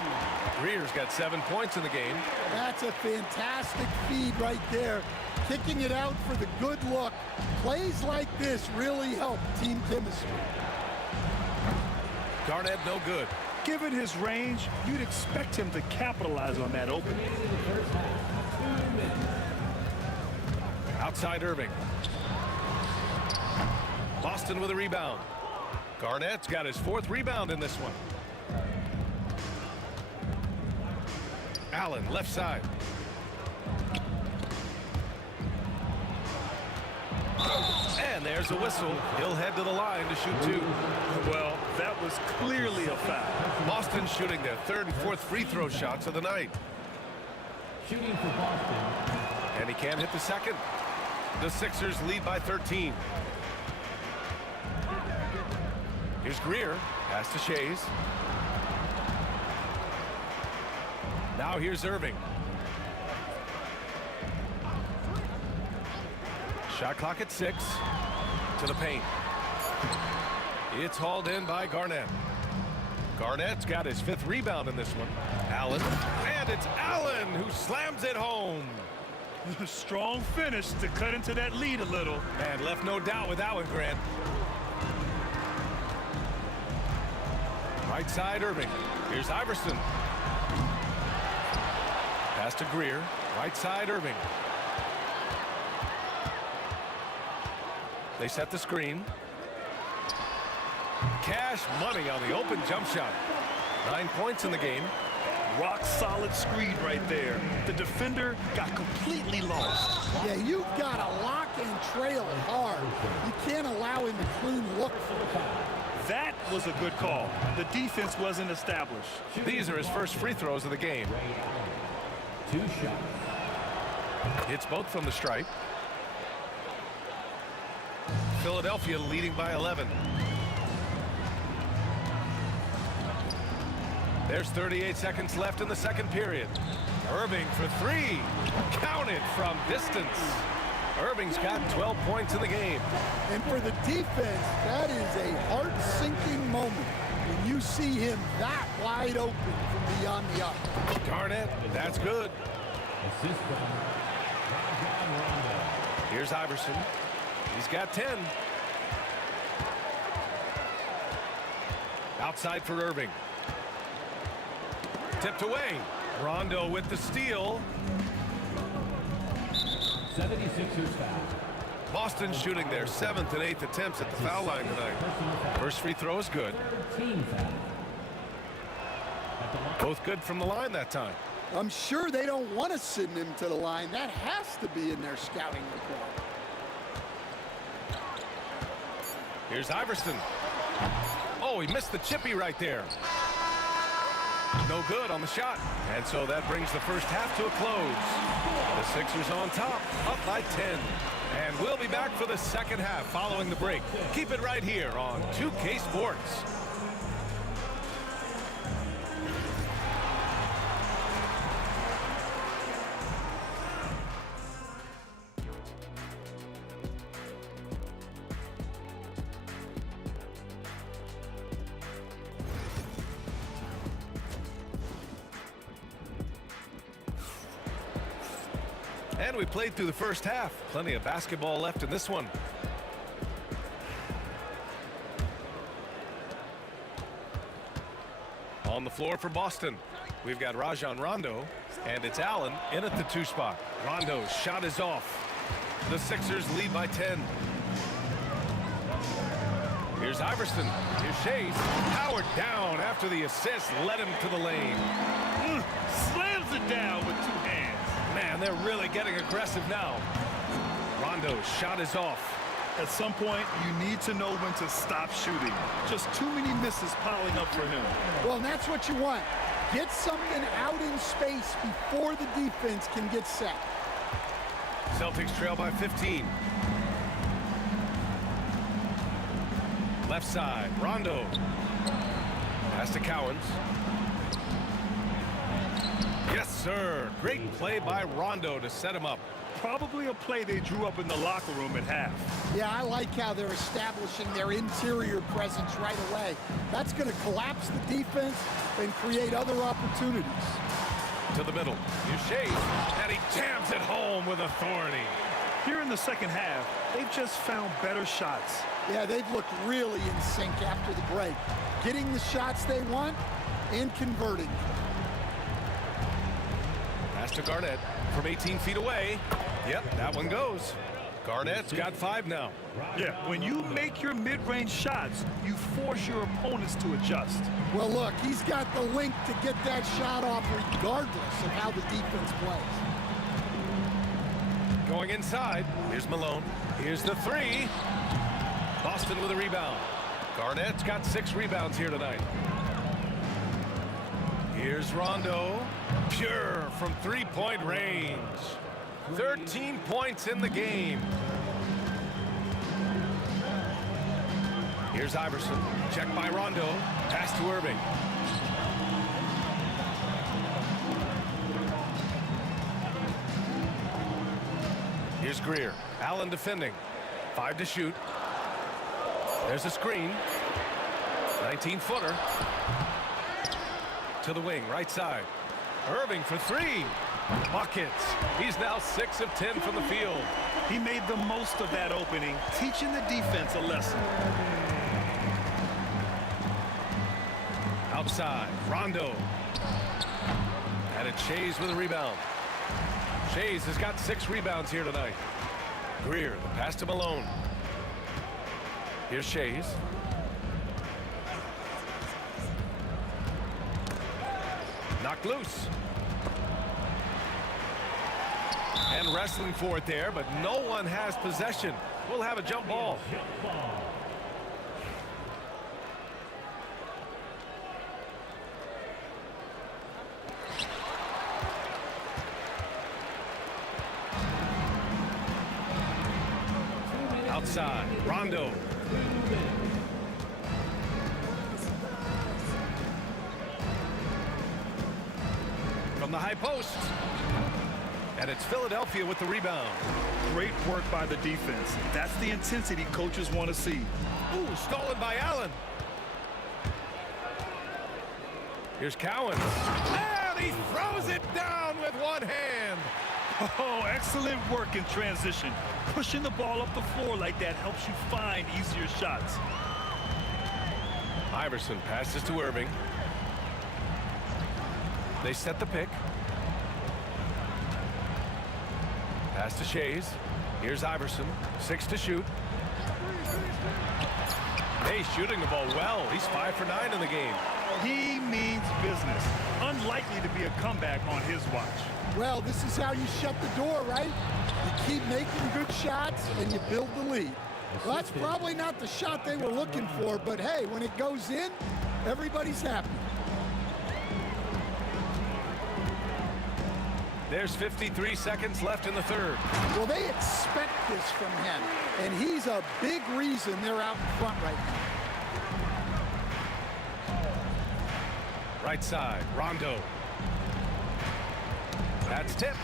Greer's got 7 points in the game. That's a fantastic feed right there. Kicking it out for the good look. Plays like this really help team chemistry. Garnett no good. Given his range, you'd expect him to capitalize on that opening. Outside Irving. Boston with a rebound. Garnett's got his 4th rebound in this one. Allen, left side. And there's a whistle. He'll head to the line to shoot 2. Well, that was clearly a foul. Boston shooting their 3rd and 4th free throw shots of the night. Shooting for Boston. And he can't hit the second. The Sixers lead by 13. Here's Greer. Pass to Shays. Now here's Irving. Shot clock at 6. To the paint. It's hauled in by Garnett. Garnett's got his 5th rebound in this one. Allen. And it's Allen who slams it home. Strong finish to cut into that lead a little. And left no doubt with that one, Grant. Right side, Irving. Here's Iverson. Pass to Greer. Right side, Irving. They set the screen. Cash money on the open jump shot. 9 points in the game. Rock solid screen right there. The defender got completely lost. Yeah, you've got to lock and trail hard. You can't allow him a clean look. That was a good call. The defense wasn't established. These are his first free throws of the game. 2 shots. Hits both from the stripe. Philadelphia leading by 11. There's 38 seconds left in the second period. Irving for 3. Counted from distance. Irving's got 12 points in the game. And for the defense, that is a heart-sinking moment when you see him that wide open from beyond the arc. Garnett, that's good. Assist from Rondo. Here's Iverson. He's got 10. Outside for Irving. Tipped away. Rondo with the steal. 76ers foul. Boston shooting their 7th and 8th attempts at the foul line tonight. First free throw is good. 13 foul. Both good from the line that time. I'm sure they don't want to send him to the line. That has to be in their scouting report. Here's Iverson. Oh, he missed the chippy right there. No good on the shot. And so that brings the first half to a close. The Sixers on top, up by 10. And we'll be back for the second half following the break. Keep it right here on 2K Sports. And we played through the first half. Plenty of basketball left in this one. On the floor for Boston, we've got Rajon Rondo, and it's Allen in at the 2 spot. Rondo's shot is off. The Sixers lead by 10. Here's Iverson. Here's Shays. Howard down after the assist led him to the lane. Slams it down with 2 hands. Man, they're really getting aggressive now. Rondo's shot is off. At some point, you need to know when to stop shooting. Just too many misses piling up for him. Well, and that's what you want. Get something out in space before the defense can get set. Celtics trail by 15. Left side, Rondo. Pass to Cowens. Yes, sir. Great play by Rondo to set him up. Probably a play they drew up in the locker room at half. Yeah, I like how they're establishing their interior presence right away. That's going to collapse the defense and create other opportunities. To the middle. Here's Shays, and he jams it home with authority. Here in the second half, they've just found better shots. Yeah, they've looked really in sync after the break. Getting the shots they want and converting. Pass to Garnett from 18 feet away. Yep, that one goes. Garnett's got 5 now. Yeah, when you make your mid-range shots, you force your opponents to adjust. Well, look, he's got the link to get that shot off regardless of how the defense plays. Going inside. Here's Malone. Here's the three. Boston with a rebound. Garnett's got 6 rebounds here tonight. Here's Rondo. Pure from three-point range. 13 points in the game. Here's Iverson. Check by Rondo. Pass to Irving. Here's Greer. Allen defending. 5 to shoot. There's a screen. 19-footer. To the wing, right side. Irving for 3. Buckets. He's now 6 of 10 from the field. He made the most of that opening, teaching the defense a lesson. Outside, Rondo. And it's Shays with a rebound. Shays has got 6 rebounds here tonight. Greer, the pass to Malone. Here's Shays. Knocked loose. And wrestling for it there, but no one has possession. We'll have a jump ball. Outside, Rondo. From the high post. And it's Philadelphia with the rebound. Great work by the defense. That's the intensity coaches want to see. Ooh, stolen by Allen. Here's Cowan. And he throws it down with one hand. Oh, excellent work in transition. Pushing the ball up the floor like that helps you find easier shots. Iverson passes to Irving. They set the pick. Pass to Shays. Here's Iverson. 6 to shoot. Hey, shooting the ball well. He's 5 for 9 in the game. He means business. Unlikely to be a comeback on his watch. Well, this is how you shut the door, right? You keep making good shots and you build the lead. Well, that's probably not the shot they were looking for, but hey, when it goes in, everybody's happy. There's 53 seconds left in the third. Well, they expect this from him, and he's a big reason they're out in front right now. Right side, Rondo. That's tipped.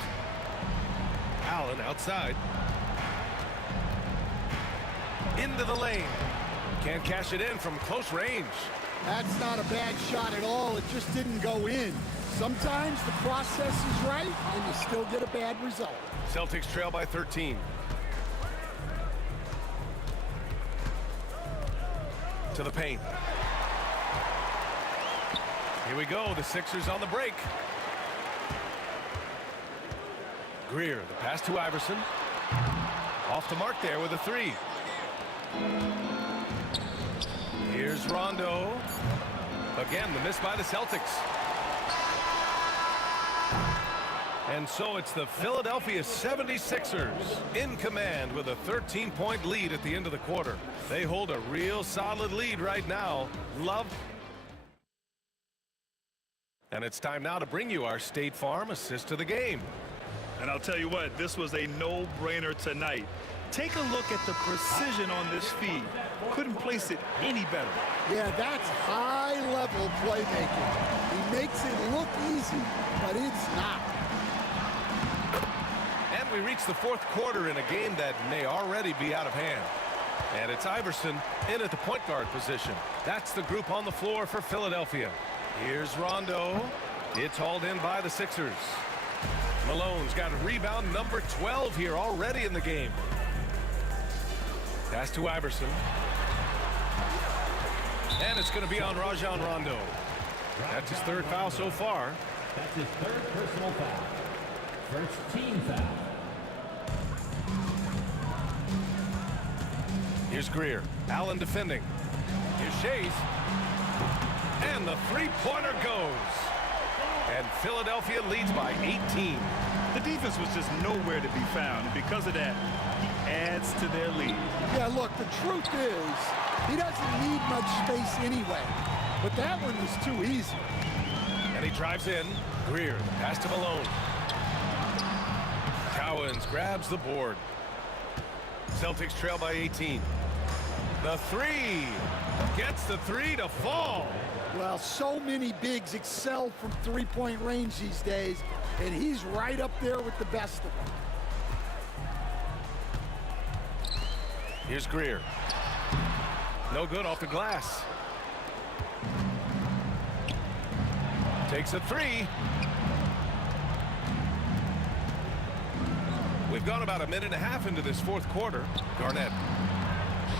Allen outside. Into the lane. Can't cash it in from close range. That's not a bad shot at all. It just didn't go in. Sometimes the process is right, and you still get a bad result. Celtics trail by 13. To the paint. Here we go. The Sixers on the break. Greer, the pass to Iverson. Off the mark there with a 3. Here's Rondo. Again, the miss by the Celtics. And so it's the Philadelphia 76ers in command with a 13-point lead at the end of the quarter. They hold a real solid lead right now. Love. And it's time now to bring you our State Farm assist to the game. And I'll tell you what, this was a no-brainer tonight. Take a look at the precision on this feed. Couldn't place it any better. Yeah, that's high-level playmaking. He makes it look easy, but it's not. And we reach the fourth quarter in a game that may already be out of hand. And it's Iverson in at the point guard position. That's the group on the floor for Philadelphia. Here's Rondo. It's hauled in by the Sixers. Malone's got rebound number 12 here already in the game. Pass to Iverson. And it's going to be on Rajon Rondo. That's his third foul so far. That's his third personal foul. First team foul. Here's Greer. Allen defending. Here's Shays. And the three-pointer goes. And Philadelphia leads by 18. The defense was just nowhere to be found, and because of that, he adds to their lead. Yeah, look, the truth is, he doesn't need much space anyway. But that one was too easy. And he drives in. Greer, pass to Malone. Cowens grabs the board. Celtics trail by 18. The three. Gets the three to fall. Well, so many bigs excel from three-point range these days, and he's right up there with the best of them. Here's Greer. No good off the glass. Takes a three. We've gone about a minute and a half into this fourth quarter. Garnett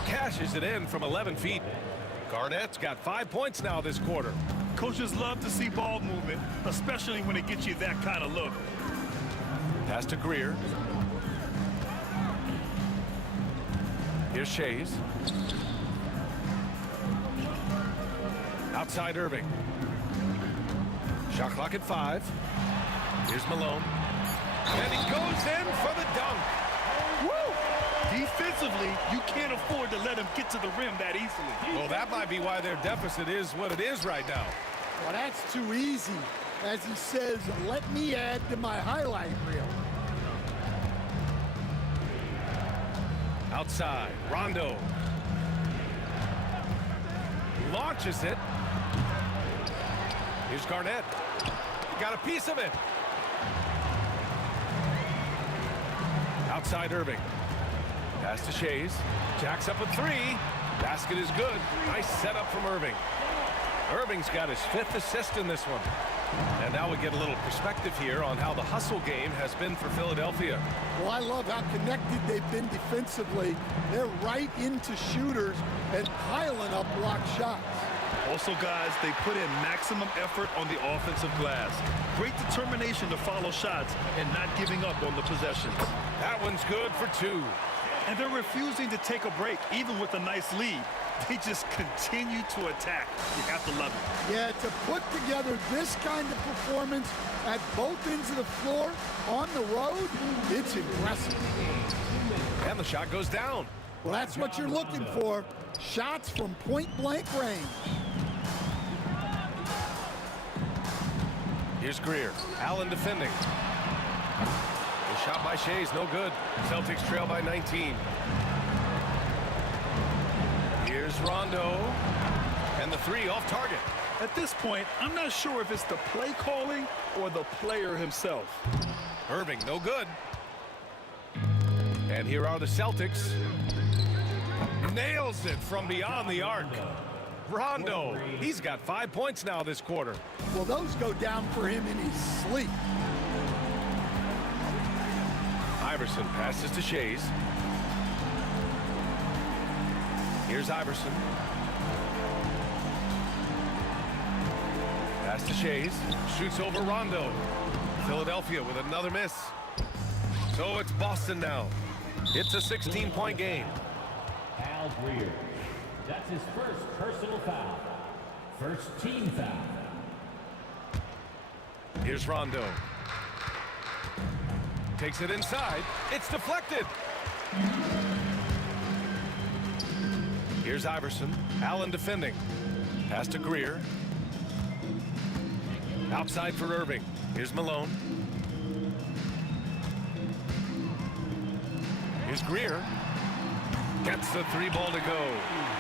cashes it in from 11 feet. Garnett's got 5 points now this quarter. Coaches love to see ball movement, especially when it gets you that kind of look. Pass to Greer. Here's Shays. Outside Irving. Shot clock at 5. Here's Malone. And he goes in for the dunk. Woo! Defensively, you can't afford to let him get to the rim that easily. Well, that might be why their deficit is what it is right now. Well, that's too easy. As he says, let me add to my highlight reel. Outside, Rondo. Launches it. Here's Garnett. Got a piece of it. Outside Irving. Pass to Shays. Jacks up a three. Basket is good. Nice setup from Irving. Irving's got his 5th assist in this one. And now we get a little perspective here on how the hustle game has been for Philadelphia. Well, I love how connected they've been defensively. They're right into shooters and piling up block shots. Also, guys, they put in maximum effort on the offensive glass. Great determination to follow shots and not giving up on the possessions. That one's good for 2. And they're refusing to take a break, even with a nice lead. They just continue to attack. You have to love it. Yeah, to put together this kind of performance at both ends of the floor on the road, it's impressive. And the shot goes down. Well, that's what you're looking for. Shots from point-blank range. Here's Greer. Allen defending. The shot by Shays, no good. Celtics trail by 19. Here's Rondo. And the three off target. At this point, I'm not sure if it's the play calling or the player himself. Irving, no good. And here are the Celtics. Nails it from beyond the arc. Rondo, he's got 5 points now this quarter. Well, those go down for him in his sleep. Iverson passes to Shays. Here's Iverson. Pass to Shays. Shoots over Rondo. Philadelphia with another miss. So it's Boston now. It's a 16-point game. Al Greer. That's his first personal foul. First team foul. Here's Rondo. Takes it inside. It's deflected. Here's Iverson. Allen defending. Pass to Greer. Outside for Irving. Here's Malone. Here's Greer. Gets the three ball to go.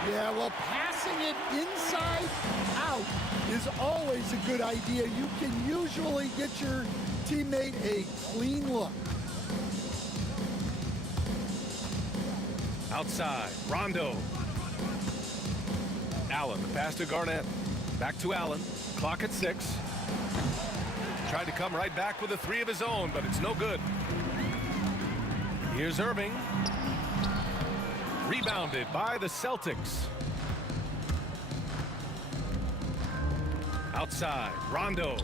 Yeah, well, passing it inside out is always a good idea. You can usually get your teammate a clean look. Outside, Rondo. Allen, the pass to Garnett. Back to Allen. Clock at 6. Tried to come right back with a three of his own, but it's no good. Here's Irving. Rebounded by the Celtics. Outside, Rondo.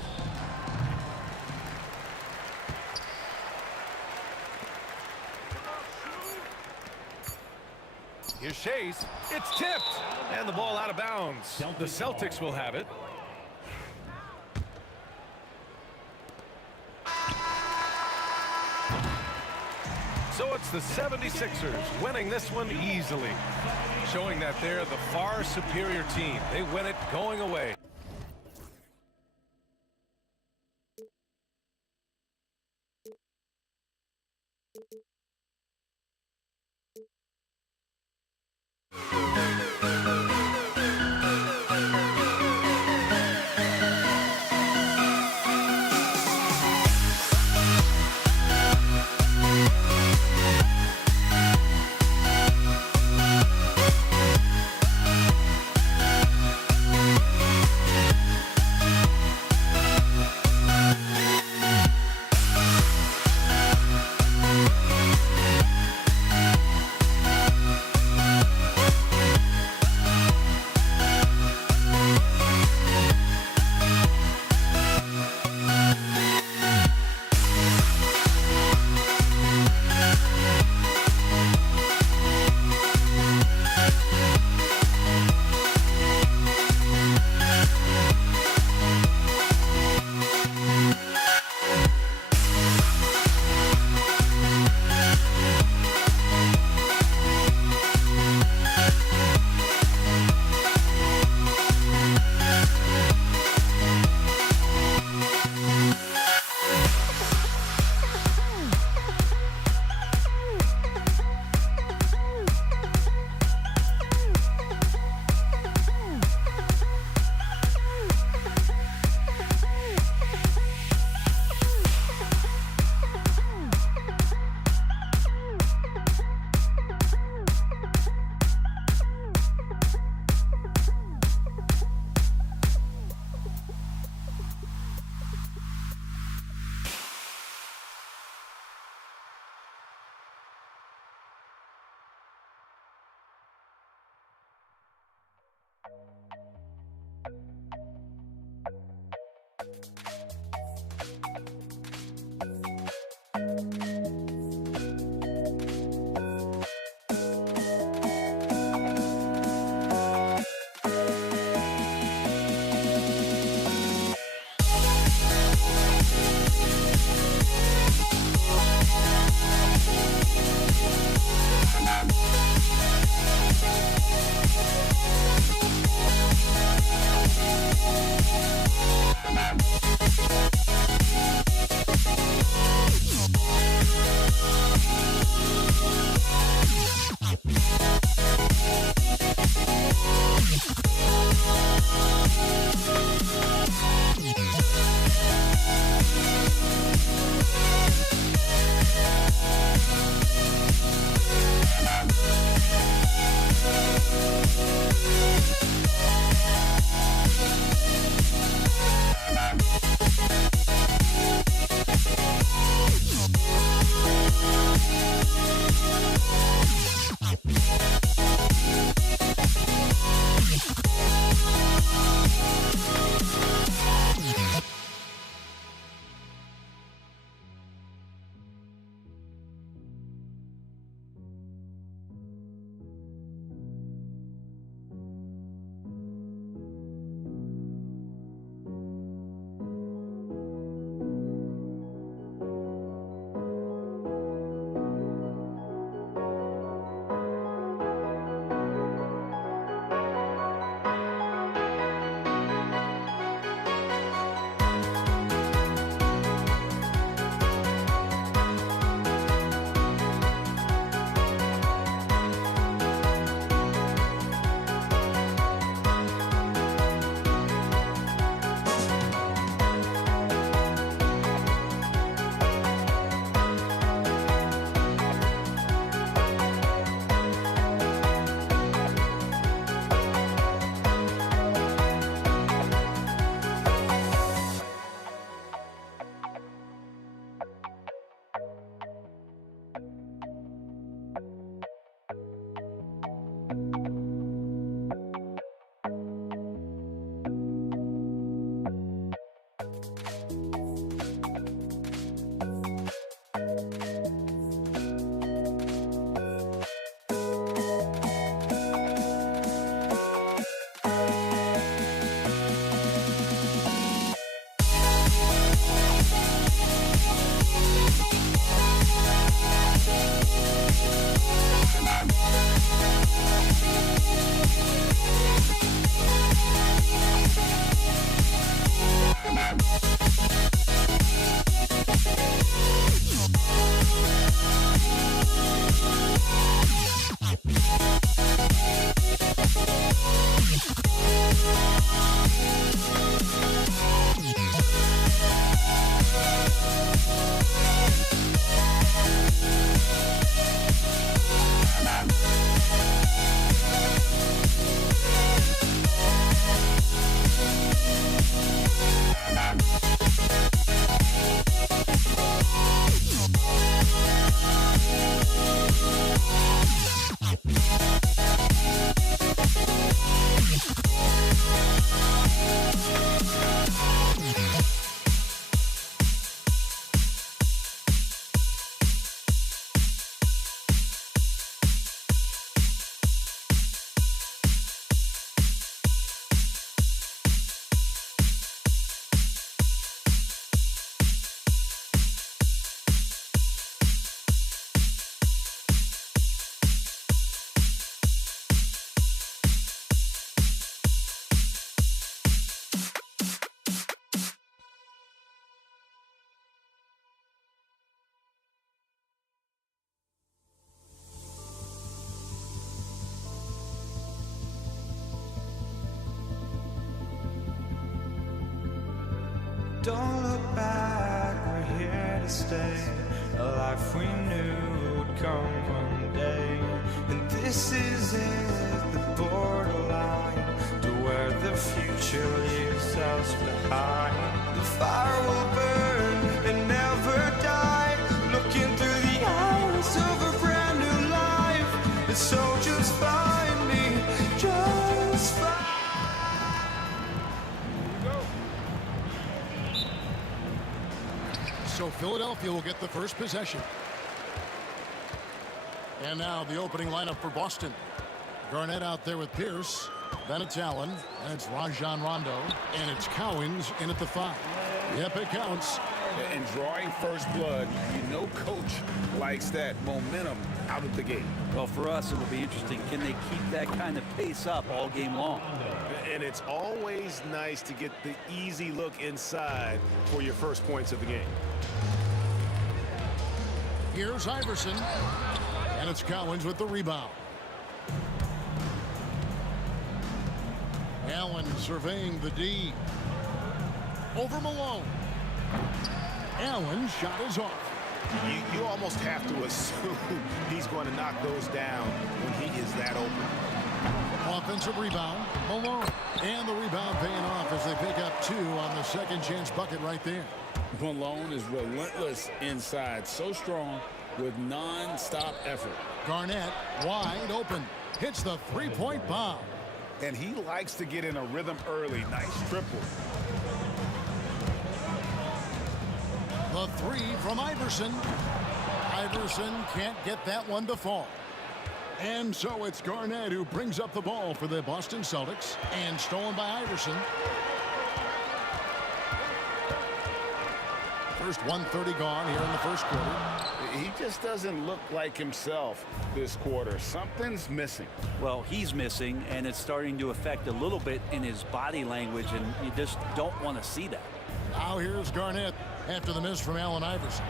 Here's Shays. It's tipped. And the ball out of bounds. The Celtics will have it. So it's the 76ers winning this one easily, showing that they're the far superior team. They win it going away. Don't look back, we're here to stay. A life we knew would come one day. And this is it, the borderline to where the future leaves us behind. The fire will burn and never die. Looking through the eyes of a brand new life. And so just find me, just find. So Philadelphia will get the first possession. And now the opening lineup for Boston. Garnett out there with Pierce. Then it's Allen. And it's Rajon Rondo. And it's Cowens in at the 5. Yep, it counts. And drawing first blood, you know coach likes that momentum out of the gate. Well, for us, it will be interesting. Can they keep that kind of pace up all game long? And it's always nice to get the easy look inside for your first points of the game. Here's Iverson. And it's Cowens with the rebound. Allen surveying the D. Over Malone. Allen's shot is off. You almost have to assume he's going to knock those down when he is that open. Offensive rebound, Malone. And the rebound paying off as they pick up 2 on the second chance bucket right there. Malone is relentless inside, so strong with non-stop effort. Garnett wide open, hits the three-point bomb. And he likes to get in a rhythm early. Nice triple. The 3 from Iverson. Iverson can't get that one to fall. And so it's Garnett who brings up the ball for the Boston Celtics, and stolen by Iverson. First 1:30 gone here in the first quarter. He just doesn't look like himself this quarter. Something's missing. Well, he's missing, and it's starting to affect a little bit in his body language, and you just don't want to see that. Now here's Garnett after the miss from Allen Iverson.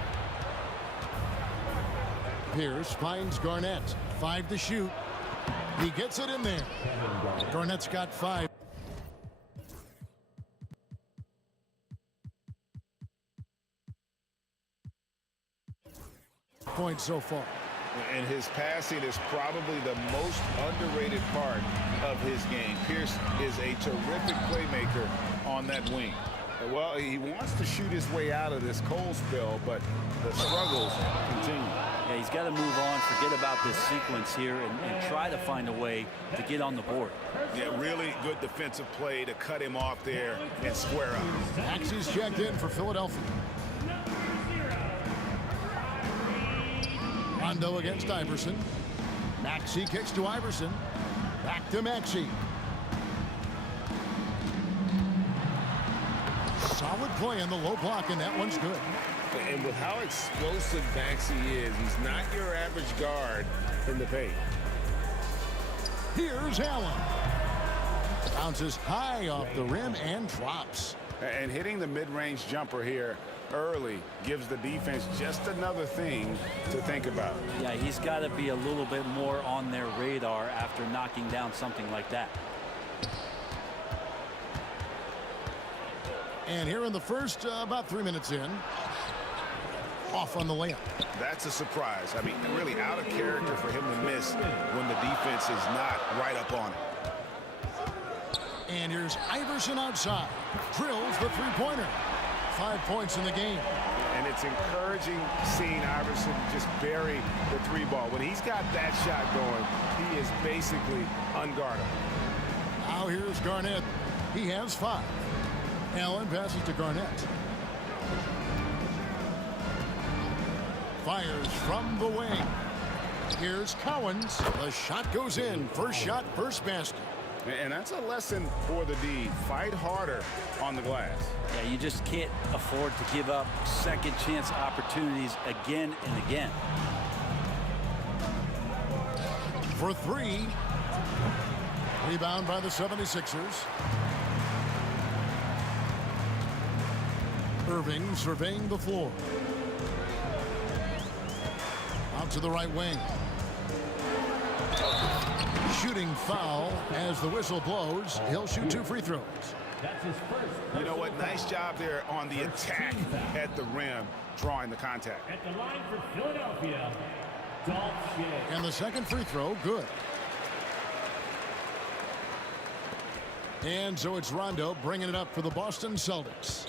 Pierce finds Garnett. 5 to shoot. He gets it in there. Garnett's got 5. Points so far. And his passing is probably the most underrated part of his game. Pierce is a terrific playmaker on that wing. Well, he wants to shoot his way out of this cold spell, but the struggles continue. Yeah, he's got to move on, forget about this sequence here, and try to find a way to get on the board. Yeah, really good defensive play to cut him off there and square up. Maxey's checked in for Philadelphia. Rondo against Iverson. Maxey kicks to Iverson. Back to Maxey. Solid play in the low block, and that one's good. And with how explosive Maxey is, he's not your average guard in the paint. Here's Allen. Bounces high off the rim and drops. And hitting the mid-range jumper here early gives the defense just another thing to think about. Yeah, he's got to be a little bit more on their radar after knocking down something like that. And here in the first, about 3 minutes in, off on the layup. That's a surprise. I mean, really out of character for him to miss when the defense is not right up on it. And here's Iverson outside. Drills the three-pointer. 5 points in the game. And it's encouraging seeing Iverson just bury the 3 ball. When he's got that shot going, he is basically unguardable. Now here's Garnett. He has 5. Allen passes to Garnett. Fires from the wing. Here's Cowens. The shot goes in. First shot, first basket. And that's a lesson for the D. Fight harder on the glass. Yeah, you just can't afford to give up second chance opportunities again and again. For 3. Rebound by the 76ers. Irving surveying the floor. Out to the right wing. Shooting foul as the whistle blows. He'll shoot 2 free throws. That's his first. You know what? Nice job there on the attack at the rim, drawing the contact. At the line for Philadelphia, Dolph Shea. And the second free throw, good. And so it's Rondo bringing it up for the Boston Celtics.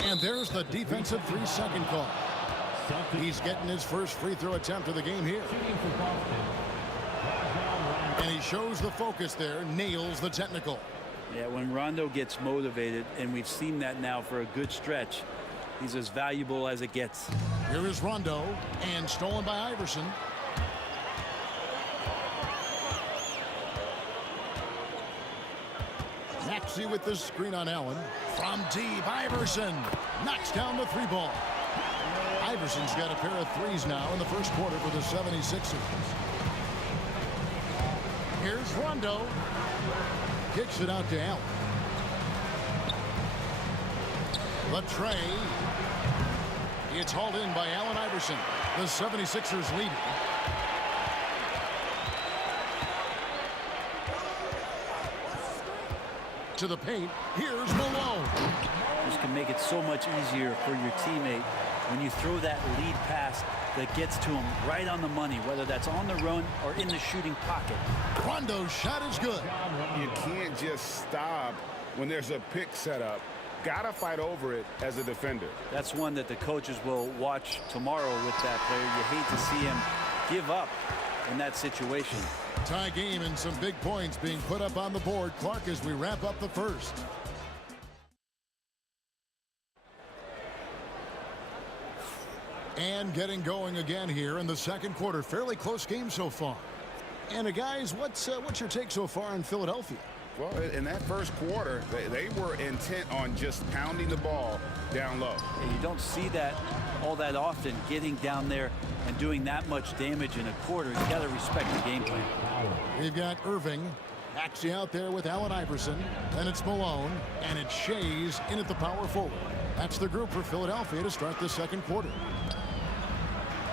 And there's the defensive 3-second call. He's getting his first free throw attempt of the game here. And he shows the focus there, nails the technical. Yeah, when Rondo gets motivated, and we've seen that now for a good stretch, he's as valuable as it gets. Here is Rondo, and stolen by Iverson. Maxey with the screen on Allen. From deep, Iverson knocks down the three ball. Iverson's got a pair of threes now in the first quarter for the 76ers. Here's Rondo. Kicks it out to Allen. The tray. It's hauled in by Allen Iverson. The 76ers lead. To the paint. Here's Malone. This can make it so much easier for your teammate when you throw that lead pass that gets to him right on the money, whether that's on the run or in the shooting pocket. Rondo's shot is good. You can't just stop when there's a pick set up. Gotta fight over it as a defender. That's one that the coaches will watch tomorrow with that player. You hate to see him give up in that situation. Tie game and some big points being put up on the board. Clark, as we wrap up the first. And getting going again here in the second quarter. Fairly close game so far. And guys, what's your take so far on Philadelphia? Well, in that first quarter, they were intent on just pounding the ball down low. And you don't see that all that often, getting down there and doing that much damage in a quarter. You got to respect the game plan. We've got Irving. Maxey out there with Allen Iverson. Then it's Malone. And it's Shea's in at the power forward. That's the group for Philadelphia to start the second quarter.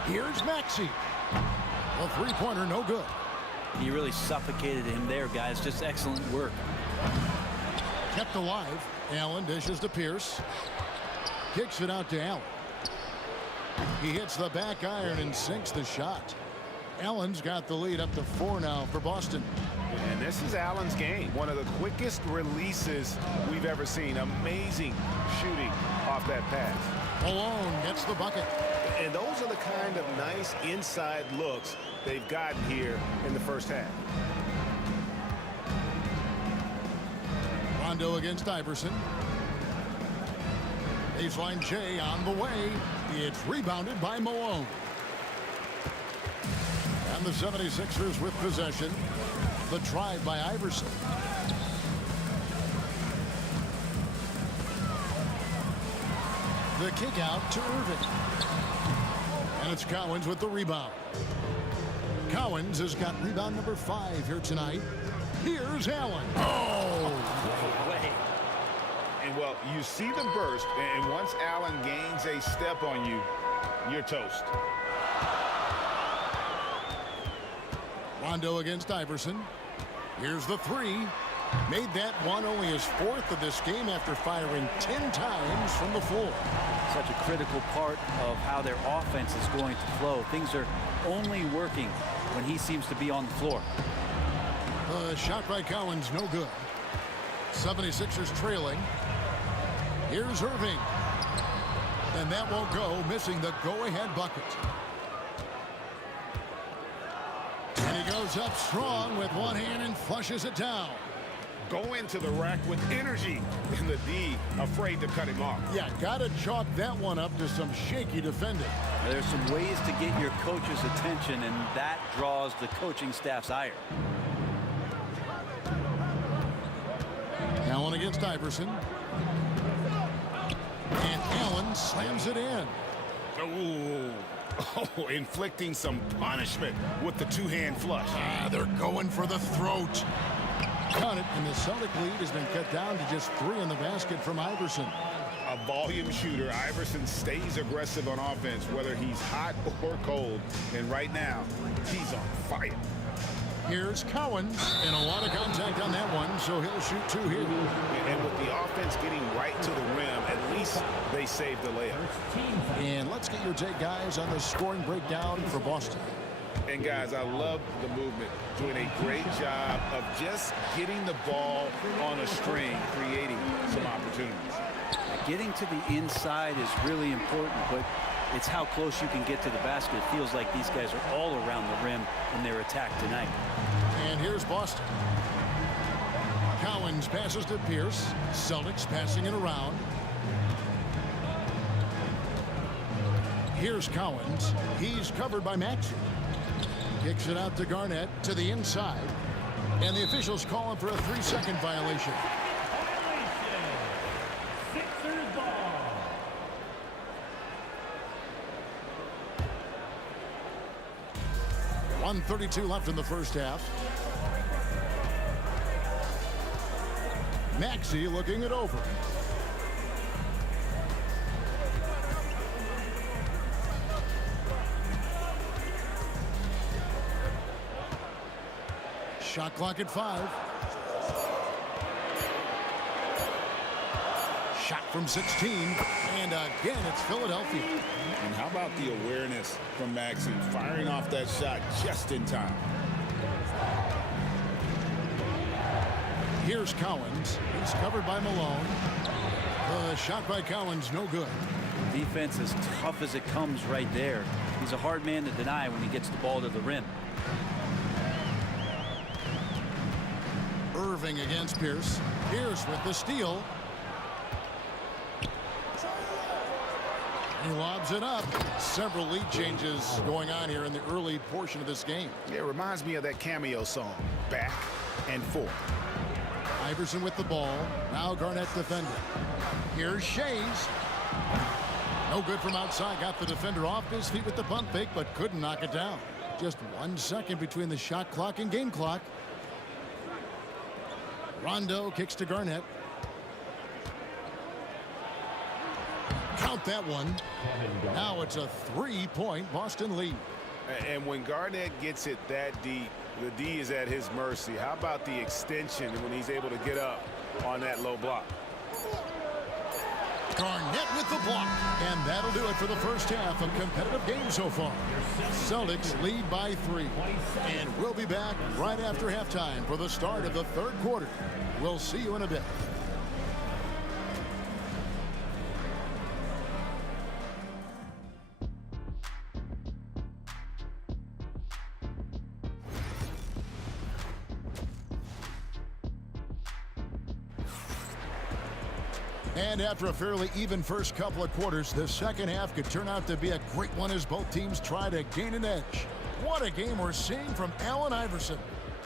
Here's Maxey. A three-pointer, no good. He really suffocated him there, guys. Just excellent work. Kept alive. Allen dishes to Pierce. Kicks it out to Allen. He hits the back iron and sinks the shot. Allen's got the lead up to 4 now for Boston. And this is Allen's game. One of the quickest releases we've ever seen. Amazing shooting off that pass. Malone gets the bucket. And those are the kind of nice inside looks they've gotten here in the first half. Rondo against Iverson. Baseline Jay on the way. It's rebounded by Malone. And the 76ers with possession. The drive by Iverson. The kick out to Irving. And it's Cowens with the rebound. Cowens has got rebound number 5 here tonight. Here's Allen. Oh! And, well, you see the burst, and once Allen gains a step on you, you're toast. Rondo against Iverson. Here's the 3. Made that one, only his 4th of this game after firing 10 times from the floor. Such a critical part of how their offense is going to flow. Things are only working when he seems to be on the floor. Shot by Cowens, no good. 76ers trailing. Here's Irving. And that won't go, missing the go-ahead bucket. And he goes up strong with one hand and flushes it down. Go into the rack with energy, and the D afraid to cut him off. Yeah, gotta chalk that one up to some shaky defending. There's some ways to get your coach's attention, and that draws the coaching staff's ire. Allen against Iverson. And Allen slams it in. Oh, inflicting some punishment with the two-hand flush. They're going for the throat. Got it, and the Celtic lead has been cut down to just 3 in the basket from Iverson. a volume shooter. Iverson stays aggressive on offense, whether he's hot or cold. And right now, he's on fire. Here's Cowens, and a lot of contact on that one, so he'll shoot 2 here. And with the offense getting right to the rim, at least they saved the layup. And let's get your take, guys, on the scoring breakdown for Boston. And, guys, I love the movement, doing a great job of just getting the ball on a string, creating some opportunities. Getting to the inside is really important, but it's how close you can get to the basket. It feels like these guys are all around the rim in their attack tonight. And here's Boston. Cowens passes to Pierce. Celtics passing it around. Here's Cowens. He's covered by Maxey. Kicks it out to Garnett to the inside. And the officials call him for a 3-second violation. Sixers ball. 1:32 left in the first half. Maxey looking it over. Shot clock at 5. Shot from 16. And again, it's Philadelphia. And how about the awareness from Maxey, firing off that shot just in time. Here's Cowens. He's covered by Malone. The shot by Cowens, no good. Defense as tough as it comes right there. He's a hard man to deny when he gets the ball to the rim. Irving against Pierce. Pierce with the steal. He lobs it up. Several lead changes going on here in the early portion of this game. It reminds me of that cameo song, Back and Forth. Iverson with the ball. Now Garnett defending. Here's Shays. No good from outside. Got the defender off his feet with the pump fake, but couldn't knock it down. Just 1 second between the shot clock and game clock. Rondo kicks to Garnett. Count that one. Now it's a 3-point Boston lead. And when Garnett gets it that deep, the D is at his mercy. How about the extension when he's able to get up on that low block? Garnett with the block. And that'll do it for the first half. A competitive game so far. Celtics lead by 3. And we'll be back right after halftime for the start of the third quarter. We'll see you in a bit. And after a fairly even first couple of quarters, the second half could turn out to be a great one as both teams try to gain an edge. What a game we're seeing from Allen Iverson.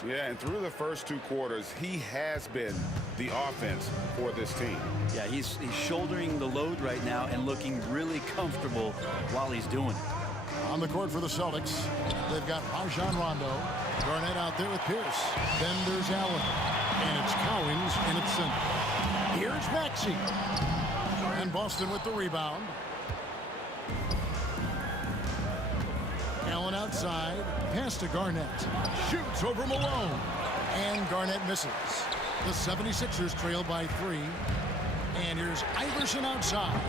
Yeah, and through the first 2 quarters, he has been the offense for this team. Yeah, he's shouldering the load right now and looking really comfortable while he's doing it. On the court for the Celtics, they've got Rajon Rondo. Garnett out there with Pierce. Then there's Allen. And it's Cowens, and it's center. Here's Maxey. And Boston with the rebound. Allen outside. Pass to Garnett. Shoots over Malone. And Garnett misses. The 76ers trail by 3. And here's Iverson outside.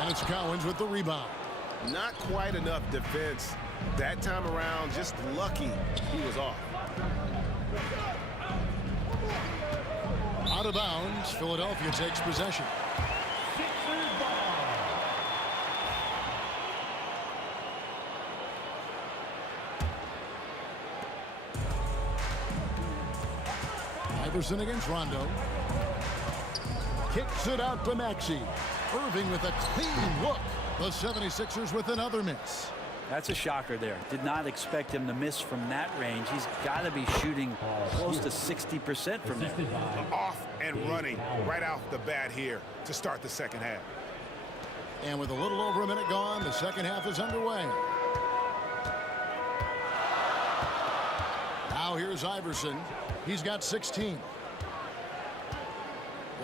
And it's Cowens with the rebound. Not quite enough defense that time around. Just lucky he was off. Out of bounds, Philadelphia takes possession. Iverson against Rondo. Kicks it out to Maxey. Irving with a clean look. The 76ers with another miss. That's a shocker there. Did not expect him to miss from that range. He's got to be shooting close to 60% from there. Off and running right off the bat here to start the second half. And with a little over a minute gone, the second half is underway. Now here's Iverson. He's got 16.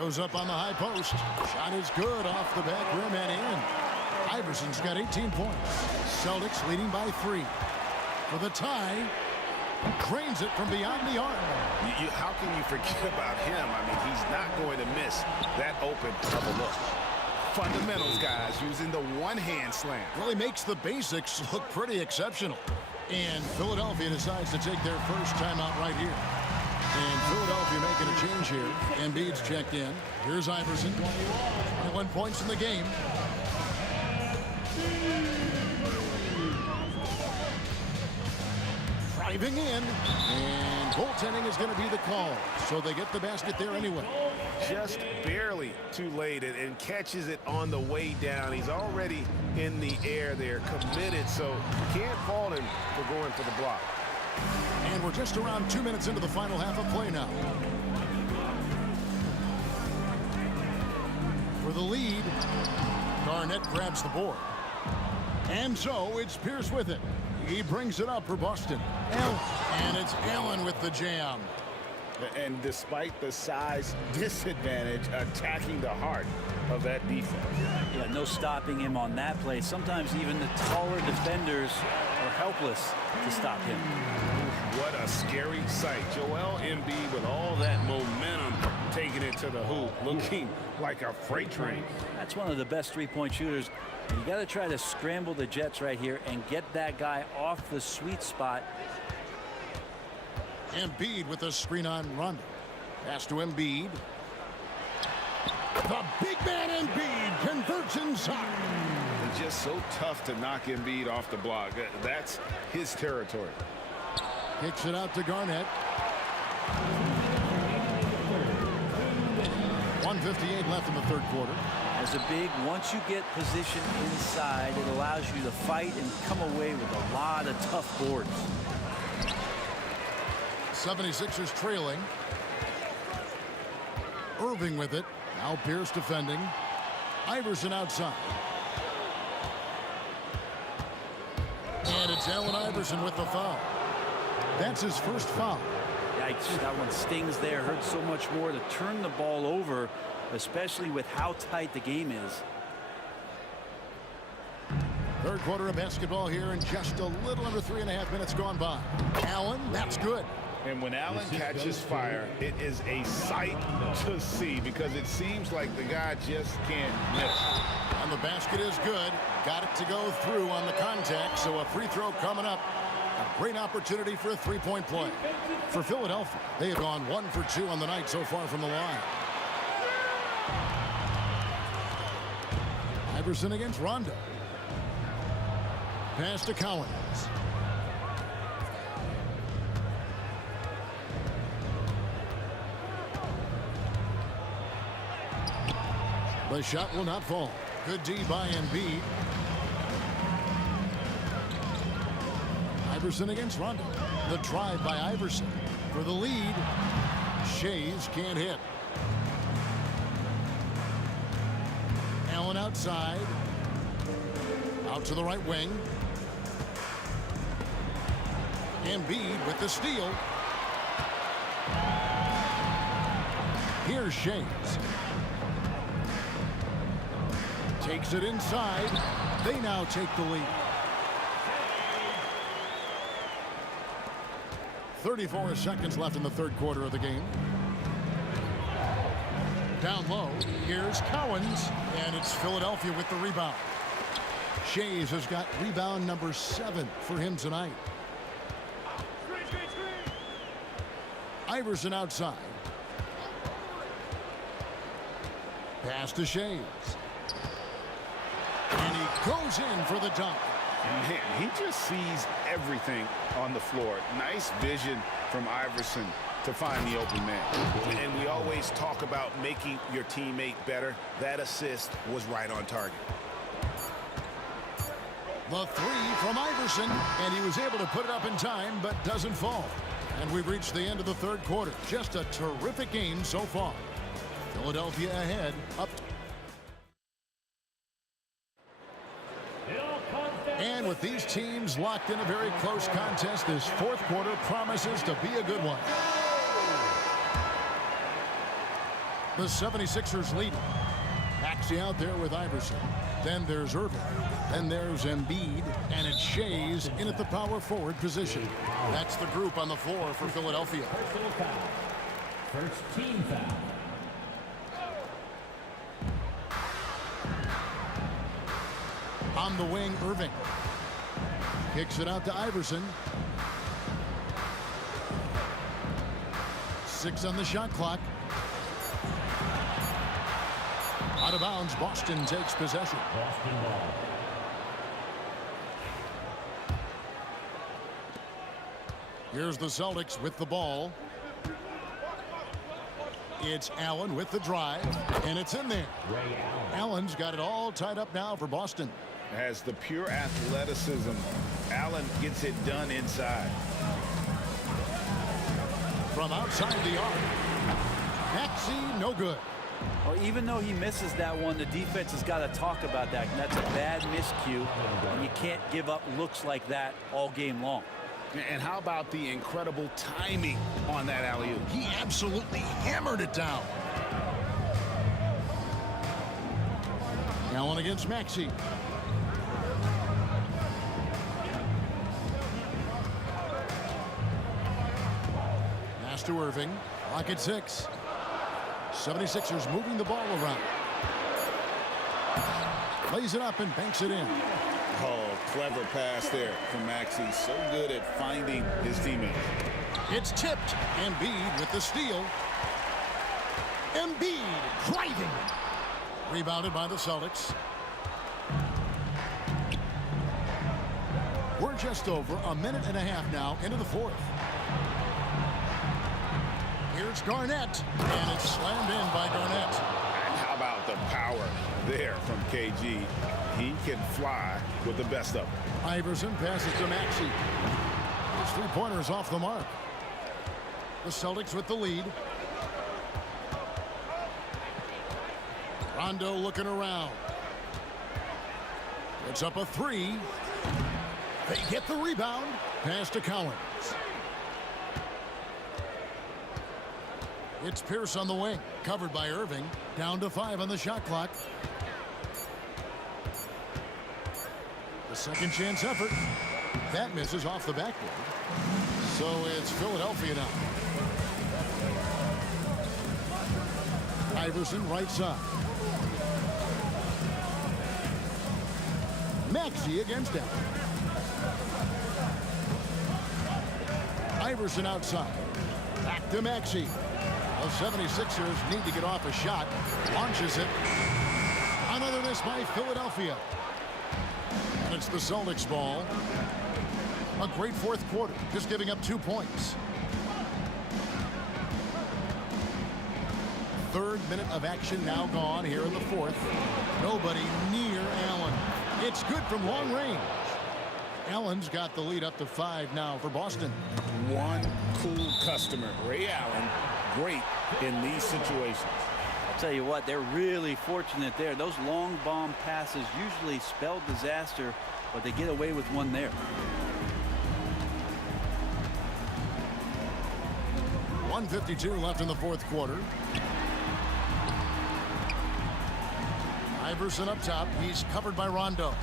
Goes up on the high post. Shot is good off the back rim and in. Iverson's got 18 points. Celtics leading by 3. For the tie, cranes it from beyond the arc. How can you forget about him? I mean, he's not going to miss that open of a look. Fundamentals, guys, using the one-hand slam. Really makes the basics look pretty exceptional. And Philadelphia decides to take their first timeout right here. And Philadelphia making a change here. Embiid's checked in. Here's Iverson. 21 points in the game. Driving in. And goaltending is going to be the call. So they get the basket there anyway. Just barely too late and catches it on the way down. He's already in the air there, committed, so can't fault him for going for the block. And we're just around 2 minutes into the final half of play now. For the lead, Garnett grabs the board. And so it's Pierce with it. He brings it up for Boston. And it's Allen with the jam. And despite the size disadvantage, attacking the heart of that defense. Yeah, no stopping him on that play. Sometimes even the taller defenders are helpless to stop him. What a scary sight. Joel Embiid with all that momentum taking it to the hoop, looking like a freight train. That's one of the best three-point shooters. You got to try to scramble the Jets right here and get that guy off the sweet spot. Embiid with a screen on Rondo. Pass to Embiid. The big man Embiid converts inside. It's just so tough to knock Embiid off the block. That's his territory. Kicks it out to Garnett. 1:58 left in the third quarter. As a big, once you get position inside, it allows you to fight and come away with a lot of tough boards. 76ers trailing. Irving with it. Now Pierce defending. Iverson outside. And it's Allen Iverson with the foul. That's his first foul. Yikes, that one stings there. Hurts so much more to turn the ball over, especially with how tight the game is. Third quarter of basketball here, and just a little under 3.5 minutes gone by. Allen, that's good. And when Allen catches fire, it is a sight to see because it seems like the guy just can't miss. And the basket is good. Got it to go through on the contact, so a free throw coming up. A great opportunity for a three-point play. For Philadelphia, they have gone 1 for 2 on the night so far from the line. Iverson against Rondo. Pass to Collins. The shot will not fall. Good D by Embiid. Iverson against Rondo. The drive by Iverson for the lead. Shays can't hit. Allen outside. Out to the right wing. Embiid with the steal. Here's Shays. Takes it inside. They now take the lead. 34 seconds left in the third quarter of the game. Down low, here's Cowens, and it's Philadelphia with the rebound. Shays has got rebound number 7 for him tonight. Iverson outside. Pass to Shays. And he goes in for the dunk. Man, he just sees everything on the floor. Nice vision from Iverson to find the open man. And we always talk about making your teammate better. That assist was right on target. The three from Iverson, and he was able to put it up in time, but doesn't fall. And we've reached the end of the third quarter. Just a terrific game so far. Philadelphia ahead, up. And with these teams locked in a very close contest, this fourth quarter promises to be a good one. The 76ers lead. Maxey out there with Iverson. Then there's Irving. Then there's Embiid. And it's Shays in at the power forward position. That's the group on the floor for Philadelphia. Personal foul. First team foul. On the wing, Irving. Kicks it out to Iverson. 6 on the shot clock. Out of bounds, Boston takes possession. Boston ball. Here's the Celtics with the ball. It's Allen with the drive, and it's in there. Ray Allen. Allen's got it all tied up now for Boston. Has the pure athleticism. Allen gets it done inside. From outside the arc. Maxey, no good. Well, even though he misses that one, the defense has got to talk about that. And that's a bad miscue, and you can't give up looks like that all game long. And how about the incredible timing on that alley-oop? He absolutely hammered it down. Allen against Maxey. Pass to Irving. Clock at 6. 76ers moving the ball around. Lays it up and banks it in. Oh, clever pass there from Maxey. So good at finding his teammates. It's tipped. Embiid with the steal. Embiid driving. Rebounded by the Celtics. We're just over a minute and a half now into the fourth. Here's Garnett, and it's slammed in by Garnett. And how about the power there from KG? He can fly with the best of them. Iverson passes to Maxey. His three-pointers off the mark. The Celtics with the lead. Rondo looking around. It's up a 3. They get the rebound. Pass to Collins. It's Pierce on the wing. Covered by Irving. Down to 5 on the shot clock. The second chance effort. That misses off the backboard. So it's Philadelphia now. Iverson right side. Maxey against him. Iverson outside. Back to Maxey. The 76ers need to get off a shot. Launches it. Another miss by Philadelphia. And it's the Celtics ball. A great fourth quarter. Just giving up 2 points. Third minute of action now gone here in the fourth. Nobody near Allen. It's good from long range. Allen's got the lead up to 5 now for Boston. One cool customer, Ray Allen, great in these situations. I'll tell you what, they're really fortunate there. Those long bomb passes usually spell disaster, but they get away with one there. .152 left in the fourth quarter. Iverson up top. He's covered by Rondo.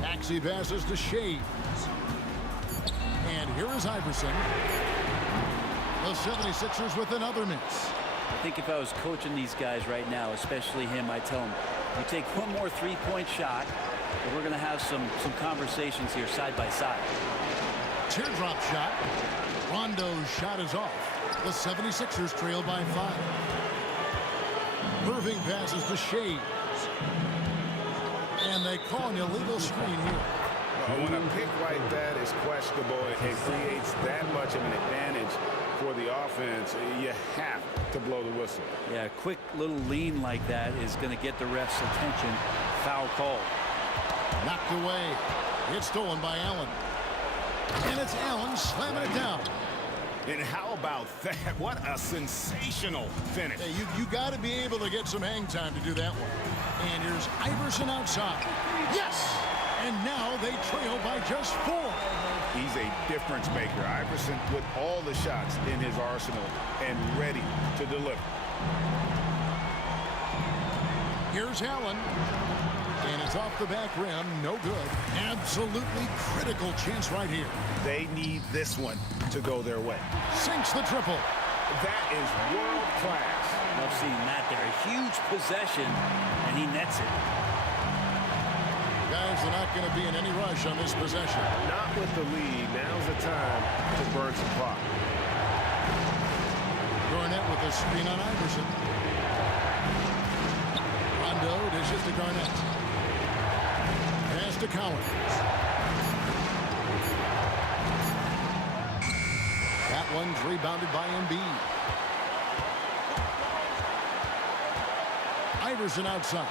Maxey passes to Shays. And here is Iverson. The 76ers with another miss. I think if I was coaching these guys right now, especially him, I'd tell him, you take one more three-point shot, and we're going to have some conversations here side by side. Teardrop shot. Rondo's shot is off. The 76ers trail by 5. Irving passes to Shays. And they call an illegal screen here. Well, when a pick like that is questionable, it creates that much of an advantage for the offense. You have to blow the whistle. Yeah, a quick little lean like that is going to get the ref's attention. Foul call. Knocked away. It's stolen by Allen. And it's Allen slamming it down. And how about that? What a sensational finish. Hey, you got to be able to get some hang time to do that one. And here's Iverson outside. Yes! And now they trail by just 4. He's a difference maker. Iverson with all the shots in his arsenal and ready to deliver. Here's Allen. And it's off the back rim. No good. Absolutely critical chance right here. They need this one to go their way. Sinks the triple. That is world class. Love seeing that there. A huge possession, and he nets it. Guys, they're not going to be in any rush on this possession. Not with the lead. Now's the time to burn some clock. Garnett with a screen on Iverson. Rondo dishes to Garnett. Pass to Collins. That one's rebounded by Embiid. Iverson outside.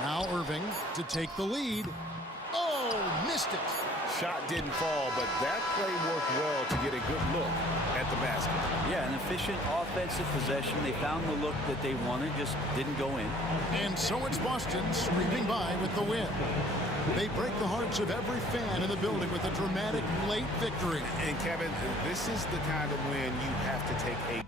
Now Irving to take the lead. Oh, missed it. Shot didn't fall, but that play worked well to get a good look at the basket. Yeah, an efficient offensive possession. They found the look that they wanted, just didn't go in. And so it's Boston sweeping by with the win. They break the hearts of every fan in the building with a dramatic late victory. And Kevin, this is the kind of win you have to take a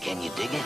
Can you dig it?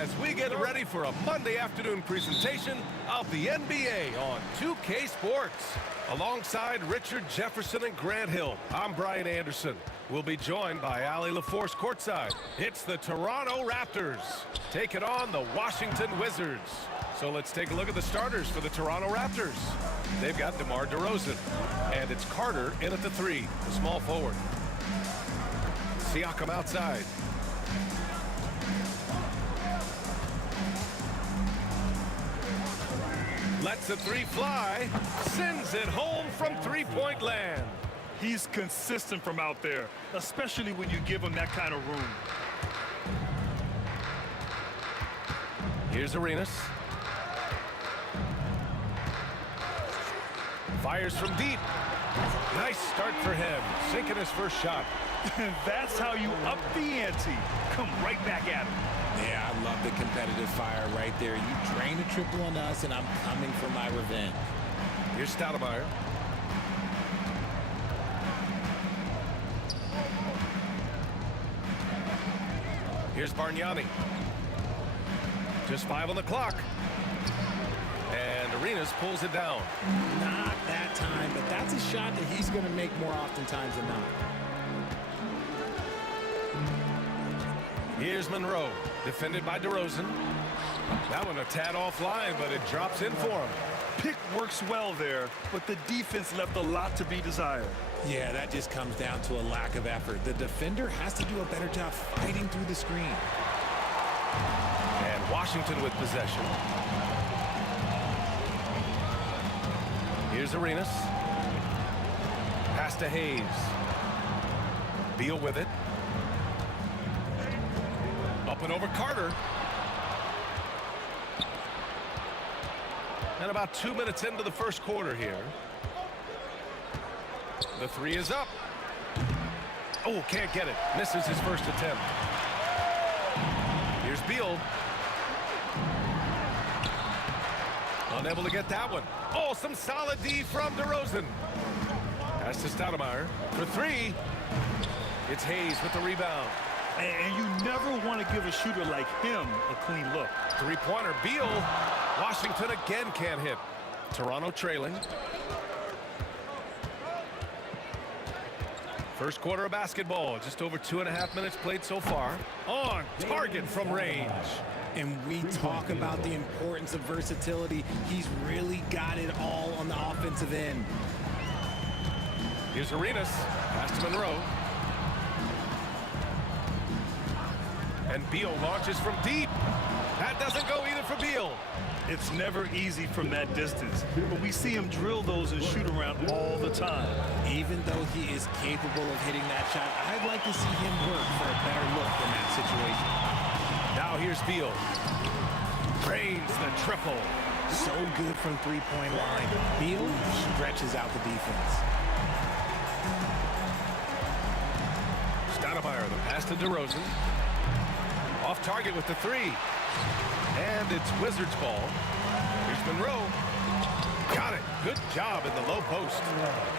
as we get ready for a Monday afternoon presentation of the NBA on 2K Sports. Alongside Richard Jefferson and Grant Hill, I'm Brian Anderson. We'll be joined by Ali LaForce courtside. It's the Toronto Raptors taking on the Washington Wizards. So let's take a look at the starters for the Toronto Raptors. They've got DeMar DeRozan, and it's Carter in at the 3, the small forward. Siakam outside. Lets the 3 fly, sends it home from three-point land. He's consistent from out there, especially when you give him that kind of room. Here's Arenas. Fires from deep. Nice start for him, sinking his first shot. That's how you up the ante. Come right back at him. Yeah, I love the competitive fire right there. You drain a triple on us, and I'm coming for my revenge. Here's Stoudemire. Here's Bargnani. Just 5 on the clock. And Arenas pulls it down. Not that time, but that's a shot that he's going to make more oftentimes than not. Here's Monroe, defended by DeRozan. That one a tad offline, but it drops in for him. Pick works well there, but the defense left a lot to be desired. Yeah, that just comes down to a lack of effort. The defender has to do a better job fighting through the screen. And Washington with possession. Here's Arenas. Pass to Hayes. Beal with it. Up and over Carter. And about 2 minutes into the first quarter here. The 3 is up. Oh, can't get it. Misses his first attempt. Beal. Unable to get that one. Oh, some solid D from DeRozan. Pass to Stoudemire for three. It's Hayes with the rebound. And you never want to give a shooter like him a clean look. Three-pointer, Beal. Washington again can't hit. Toronto trailing. First quarter of basketball. Just over 2.5 minutes played so far. On target from range. And we talk about the importance of versatility. He's really got it all on the offensive end. Here's Arenas. Pass to Monroe. And Beal launches from deep. That doesn't go either for Beal. It's never easy from that distance, but we see him drill those and shoot around all the time. Even though he is capable of hitting that shot, I'd like to see him work for a better look in that situation. Now here's Beal. Drains the triple. So good from three-point line. Beal stretches out the defense. Stoudemire, the pass to DeRozan. Off target with the three. And it's Wizards ball. Here's Monroe. Got it. Good job in the low post.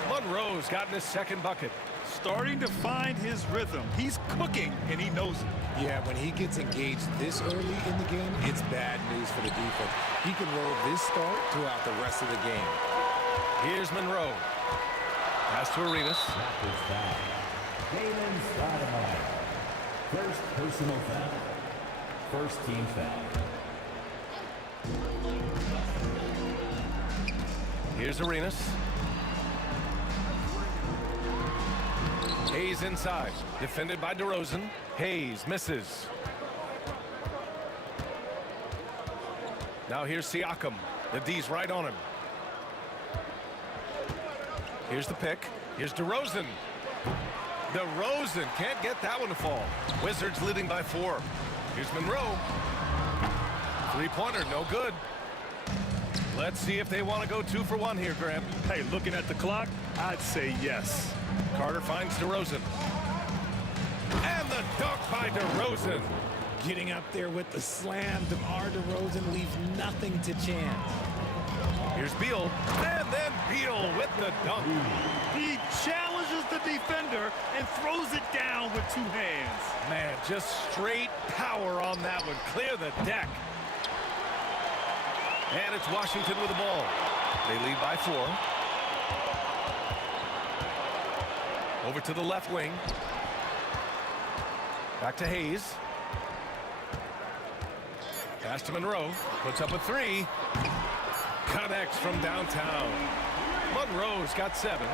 Monroe's gotten his second bucket. Starting to find his rhythm. He's cooking, and he knows it. Yeah, when he gets engaged this early in the game, it's bad news for the defense. He can roll this start throughout the rest of the game. Here's Monroe. Pass to Arenas. Jalen Stoudemire. First personal foul. First team foul. Here's Arenas. Hayes inside. Defended by DeRozan. Hayes misses. Now here's Siakam. The D's right on him. Here's the pick. Here's DeRozan. DeRozan can't get that one to fall. Wizards leading by 4. Here's Monroe. Three-pointer, no good. Let's see if they want to go 2 for 1 here, Graham. Hey, looking at the clock, I'd say yes. Carter finds DeRozan. And the dunk by DeRozan. Getting up there with the slam, DeMar DeRozan leaves nothing to chance. Here's Beal. And then Beal with the dunk. He challenges the defender and throws it down with 2 hands. Man, just straight power on that one. Clear the deck. And it's Washington with the ball. They lead by 4. Over to the left wing. Back to Hayes. Pass to Monroe. Puts up a 3. Connects from downtown. Monroe's got 7.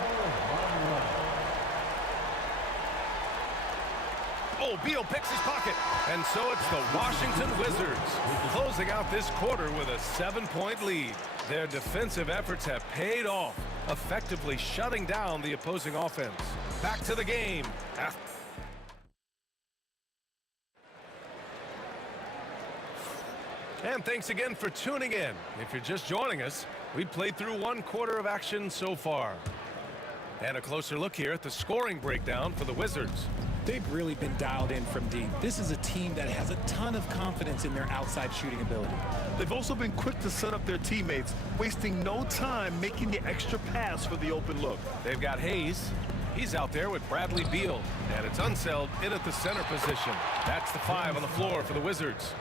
Oh, Beal picks his pocket. And so it's the Washington Wizards closing out this quarter with a 7-point lead. Their defensive efforts have paid off, effectively shutting down the opposing offense. Back to the game. And thanks again for tuning in. If you're just joining us, we played through 1 quarter of action so far. And a closer look here at the scoring breakdown for the Wizards. They've really been dialed in from deep. This is a team that has a ton of confidence in their outside shooting ability. They've also been quick to set up their teammates, wasting no time making the extra pass for the open look. They've got Hayes. He's out there with Bradley Beal. And it's Unseld in at the center position. That's the 5 on the floor for the Wizards.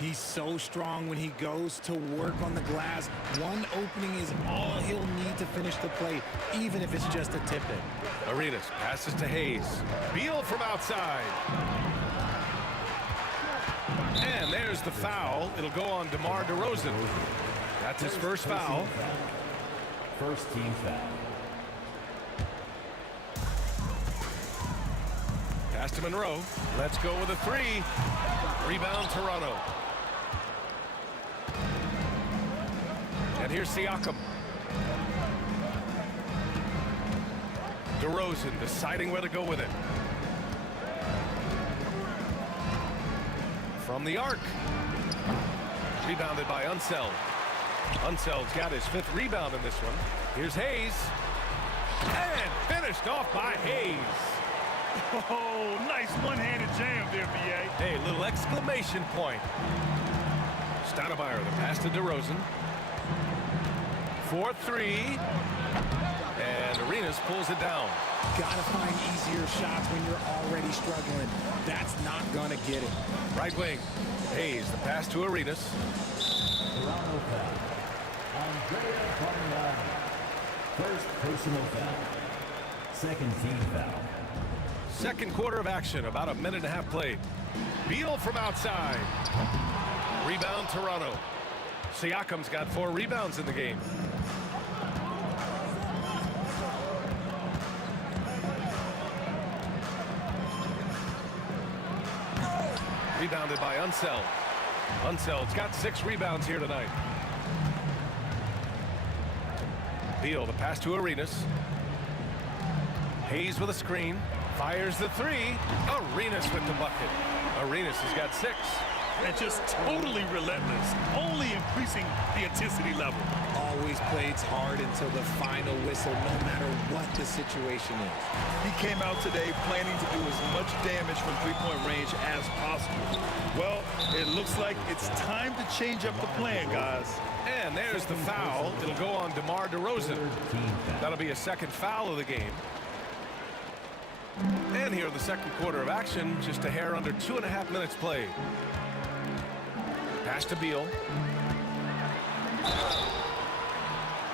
He's so strong when he goes to work on the glass. One opening is all he'll need to finish the play, even if it's just a tip-in. Arenas passes to Hayes. Beal from outside. And there's the foul. It'll go on DeMar DeRozan. That's his first foul. First team foul. Pass to Monroe. Let's go with a 3. Rebound Toronto. And here's Siakam. DeRozan deciding where to go with it. From the arc. Rebounded by Unseld. Unseld's got his 5th rebound in this one. Here's Hayes. And finished off by Hayes. Oh, nice one-handed jam there, B.A. Hey, little exclamation point. Stoudemire, the pass to DeRozan. 4-3. And Arenas pulls it down. Gotta find easier shots when you're already struggling. That's not gonna get it. Right wing. Hayes, the pass to Arenas. Toronto foul. Andrea Bargnani. First personal foul. Second team foul. Second quarter of action, about a minute and a half played. Beal from outside. Rebound, Toronto. Siakam's got 4 rebounds in the game. Rebounded by Unseld. Unseld's got 6 rebounds here tonight. Beal, the pass to Arenas. Hayes with a screen. Fires the 3. Arenas with the bucket. Arenas has got 6. And just totally relentless, only increasing the intensity level. Always plays hard until the final whistle, no matter what the situation is. He came out today planning to do as much damage from three-point range as possible. Well, it looks like it's time to change up the plan, guys. And there's the foul. It'll go on DeMar DeRozan. That'll be a second foul of the game. And here in the second quarter of action, just a hair under 2.5 minutes played. Pass to Beal.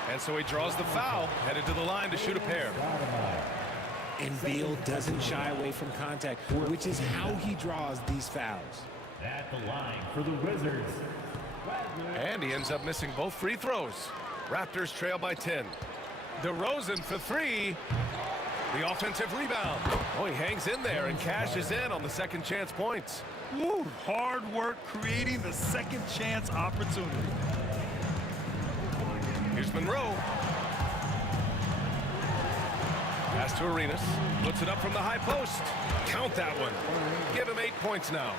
And so he draws the foul, headed to the line to shoot a pair. And Beal doesn't shy away from contact, which is how he draws these fouls. At the line for the Wizards. And he ends up missing both free throws. Raptors trail by 10. DeRozan for 3. The offensive rebound. Oh, he hangs in there and cashes in on the second chance points. Woo, hard work creating the second chance opportunity. Here's Monroe. Pass to Arenas. Puts it up from the high post. Count that one. Give him 8 points now.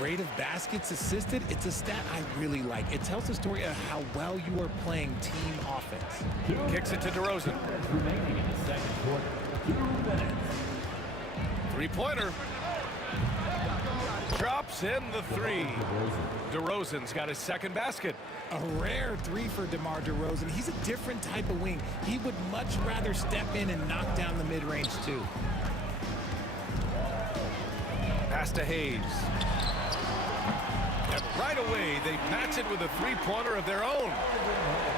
Rate of baskets assisted, it's a stat I really like. It tells the story of how well you are playing team offense. Kicks it to DeRozan. Remaining in the second quarter. 2 minutes. Three-pointer. Drops in the 3. DeRozan's got his second basket. A rare 3 for DeMar DeRozan. He's a different type of wing. He would much rather step in and knock down the mid-range too. Pass to Hayes. And right away, they match it with a three-pointer of their own.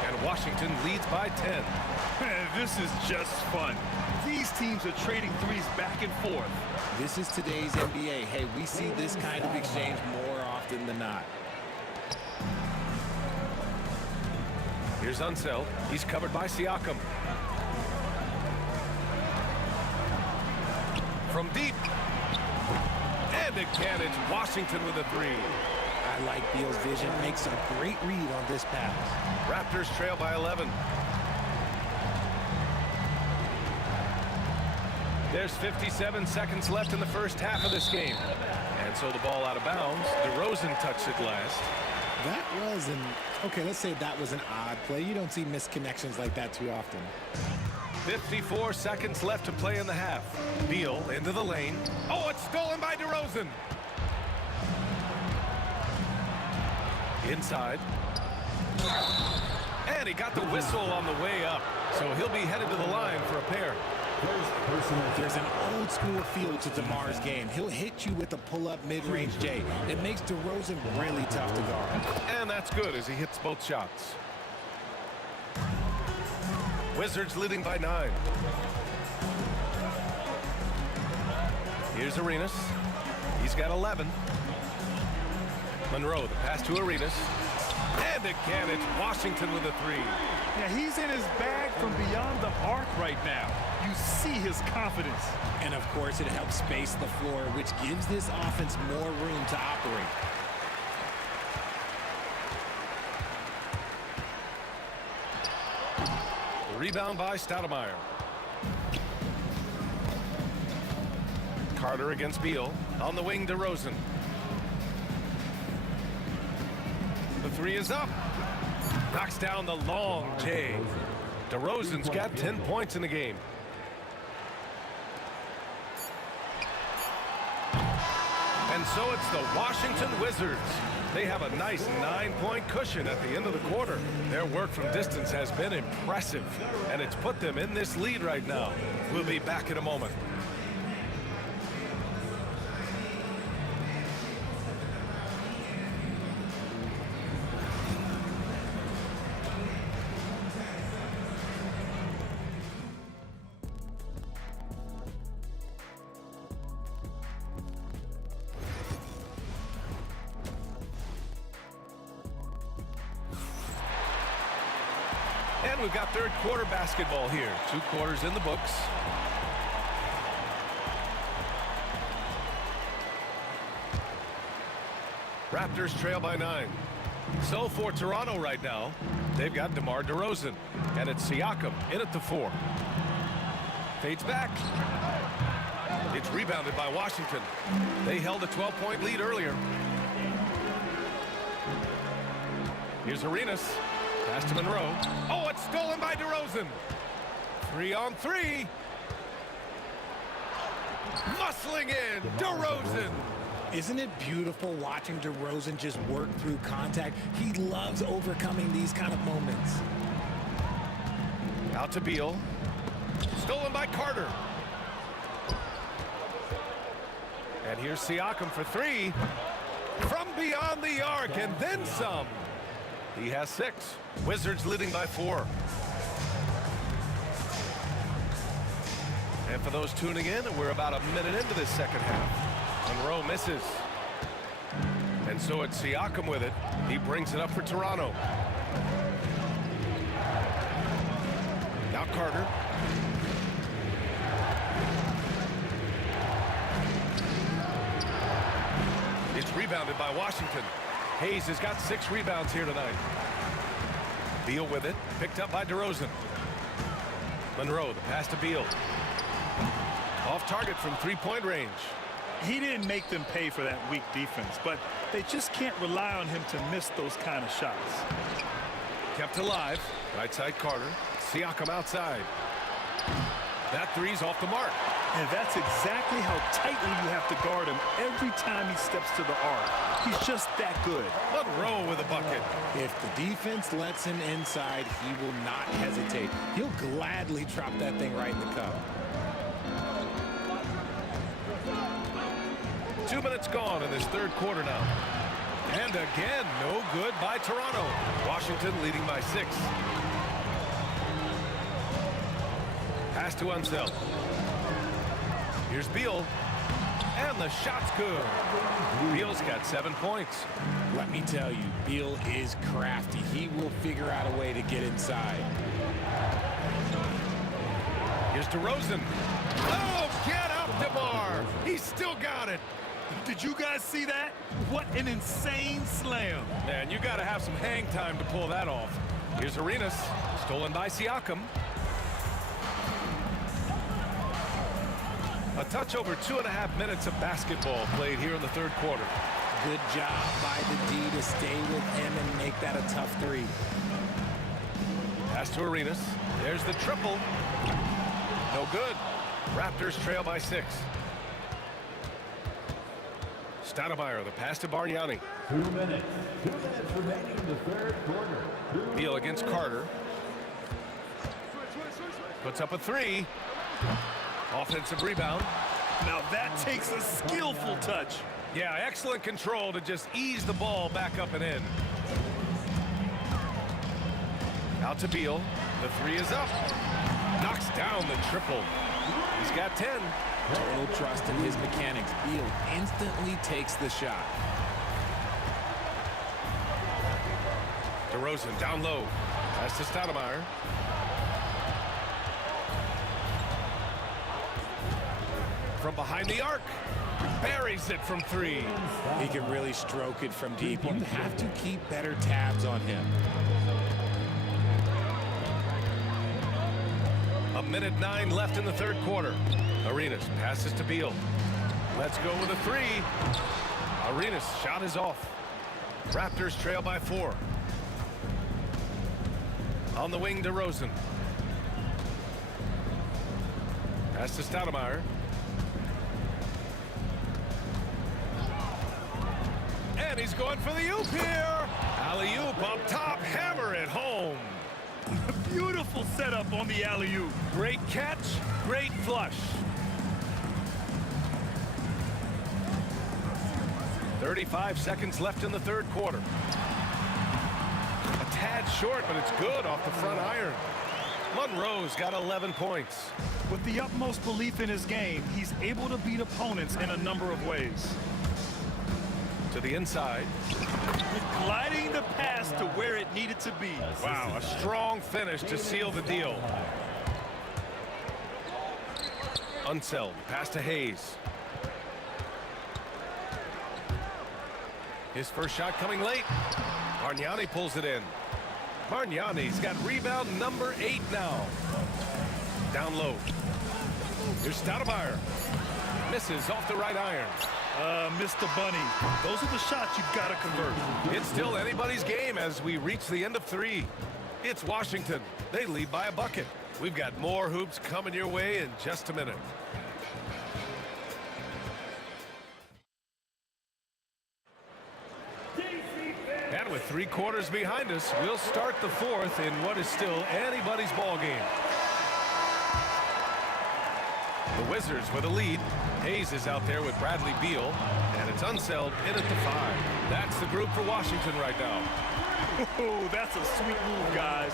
And Washington leads by 10. This is just fun. These teams are trading threes back and forth. This is today's NBA. Hey, we see this kind of exchange more often than not. Here's Unseld. He's covered by Siakam. From deep. And again, it's Washington with a 3. I like Beal's vision. Makes a great read on this pass. Raptors trail by 11. There's 57 seconds left in the first half of this game. And so the ball out of bounds. DeRozan touched it last. That was okay, let's say that was an odd play. You don't see misconnections like that too often. 54 seconds left to play in the half. Beal into the lane. Oh, it's stolen by DeRozan. Inside. And he got the whistle on the way up. So he'll be headed to the line for a pair. There's an old school feel to DeMar's game. He'll hit you with a pull-up mid-range J. It makes DeRozan really tough to guard. And that's good as he hits both shots. Wizards leading by 9. Here's Arenas. He's got 11. Monroe, the pass to Arenas. And again, it's Washington with a 3. Yeah, he's in his bag from beyond the arc right now. You see his confidence. And of course, it helps space the floor, which gives this offense more room to operate. Rebound by Stoudemire. Carter against Beal. On the wing, DeRozan. The 3 is up. Knocks down the long J. DeRozan's got 10 points in the game. And so it's the Washington Wizards. They have a nice 9-point cushion at the end of the quarter. Their work from distance has been impressive, and it's put them in this lead right now. We'll be back in a moment. And we've got third quarter basketball here. 2 quarters in the books. Raptors trail by 9. So for Toronto right now, they've got DeMar DeRozan. And it's Siakam in at the 4. Fades back. It's rebounded by Washington. They held a 12-point lead earlier. Here's Arenas. Pass to Monroe. Oh, it's stolen by DeRozan. 3-on-3. Muscling in, DeRozan. Isn't it beautiful watching DeRozan just work through contact? He loves overcoming these kind of moments. Out to Beal. Stolen by Carter. And here's Siakam for 3. From beyond the arc, and then some. He has 6. Wizards leading by 4. And for those tuning in, we're about a minute into this second half. Monroe misses. And so it's Siakam with it. He brings it up for Toronto. Now Carter. It's rebounded by Washington. Hayes has got 6 rebounds here tonight. Beal with it, picked up by DeRozan. Monroe, the pass to Beal. Off target from 3-point range. He didn't make them pay for that weak defense, but they just can't rely on him to miss those kind of shots. Kept alive. Right side Carter. Siakam outside. That 3's off the mark. And that's exactly how tightly you have to guard him every time he steps to the arc. He's just that good. Monroe with a bucket. If the defense lets him inside, he will not hesitate. He'll gladly drop that thing right in the cup. 2 minutes gone in this third quarter now. And again, no good by Toronto. Washington leading by 6. Pass to Unseld. Here's Beal. And the shot's good. Beal's got 7 points. Let me tell you, Beal is crafty. He will figure out a way to get inside. Here's DeRozan. Oh, get up, DeMar. He's still got it. Did you guys see that? What an insane slam. Man, you got to have some hang time to pull that off. Here's Arenas. Stolen by Siakam. A touch over 2.5 minutes of basketball played here in the third quarter. Good job by the D to stay with him and make that a tough 3. Pass to Arenas. There's the triple. No good. Raptors trail by 6. Stoudemire, the pass to Bargnani. 2 minutes. 2 minutes remaining in the third quarter. Beal against Carter. Puts up a 3. Offensive rebound. Now that takes a skillful touch. Yeah, excellent control to just ease the ball back up and in. Out to Beal. The 3 is up. Knocks down the triple. He's got 10. Total trust in his mechanics. Beal instantly takes the shot. DeRozan down low. Pass to Stoudemire. From behind the arc. Buries it from 3. He can really stroke it from deep. You have to keep better tabs on him. A minute 9 left in the third quarter. Arenas passes to Beal. Let's go with a 3. Arenas' shot is off. Raptors trail by 4. On the wing, DeRozan. Pass to Stoudemire. And he's going for the oop here. Alley-oop up top, hammer it home. Beautiful setup on the alley-oop. Great catch, great flush. 35 seconds left in the third quarter. A tad short, but it's good off the front iron. Monroe's got 11 points. With the utmost belief in his game, he's able to beat opponents in a number of ways. To the inside. Gliding the pass to where it needed to be. Wow, a strong finish to seal the deal. Unseld, pass to Hayes. His first shot coming late. Bargnani pulls it in. Bargnani's got rebound number 8 now. Down low. Here's Stoudemire. Misses off the right iron. Mr. Bunny. Those are the shots you've got to convert. It's still anybody's game as we reach the end of 3. It's Washington. They lead by a bucket. We've got more hoops coming your way in just a minute. And with 3 quarters behind us, we'll start the 4th in what is still anybody's ball game. The Wizards with a lead. Hayes is out there with Bradley Beal, and it's Unseld in at the 5. That's the group for Washington right now. Oh, that's a sweet move, guys.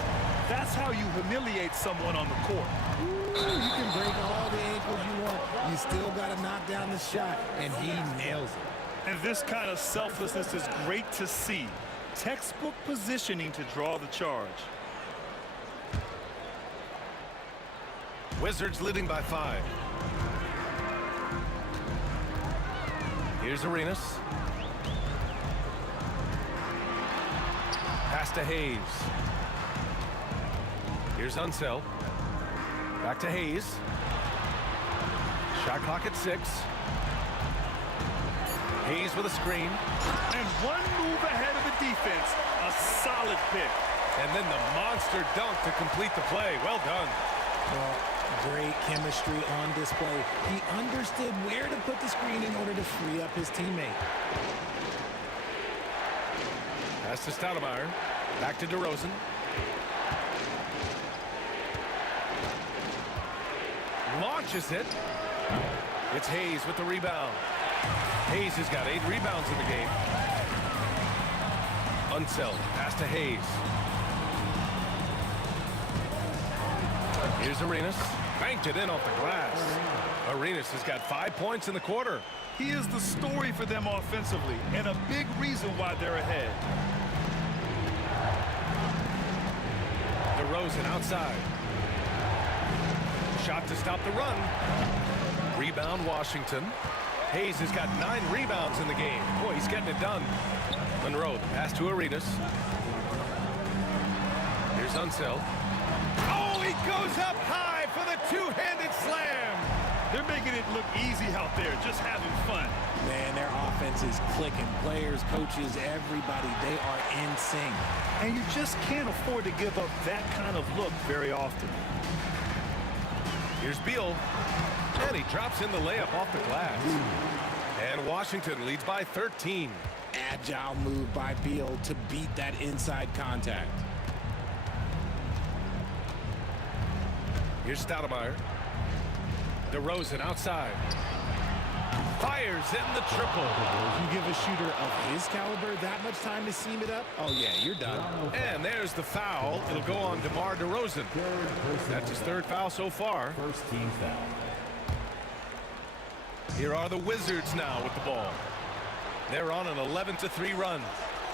That's how you humiliate someone on the court. Ooh, you can break all the ankles you want. You still got to knock down the shot, and he nails it. And this kind of selflessness is great to see. Textbook positioning to draw the charge. Wizards leading by 5. Here's Arenas. Pass to Hayes. Here's Unseld. Back to Hayes. Shot clock at 6. Hayes with a screen. And one move ahead of the defense. A solid pick. And then the monster dunk to complete the play. Well done. Well, great chemistry on display. He understood where to put the screen in order to free up his teammate. Pass to Stoudemire. Back to DeRozan. Launches it. It's Hayes with the rebound. Hayes has got 8 rebounds in the game. Unseld. Pass to Hayes. Here's Arenas. Banked it in off the glass. Arenas has got 5 points in the quarter. He is the story for them offensively, and a big reason why they're ahead. DeRozan outside. Shot to stop the run. Rebound Washington. Hayes has got 9 rebounds in the game. Boy, he's getting it done. Monroe, the pass to Arenas. Here's Unseld. Oh, he goes up high for the 2-handed slam. They're making it look easy out there, just having fun. Man, their offense is clicking. Players, coaches, everybody, they are in sync. And you just can't afford to give up that kind of look very often. Here's Beal. And he drops in the layup off the glass. And Washington leads by 13. Agile move by Beal to beat that inside contact. Here's Stoudemire. DeRozan outside. Fires in the triple. You give a shooter of his caliber that much time to seam it up? Oh, yeah, you're done. And there's the foul. It'll go on DeMar DeRozan. That's his 3rd foul so far. First team foul. Here are the Wizards now with the ball. They're on an 11-3 run.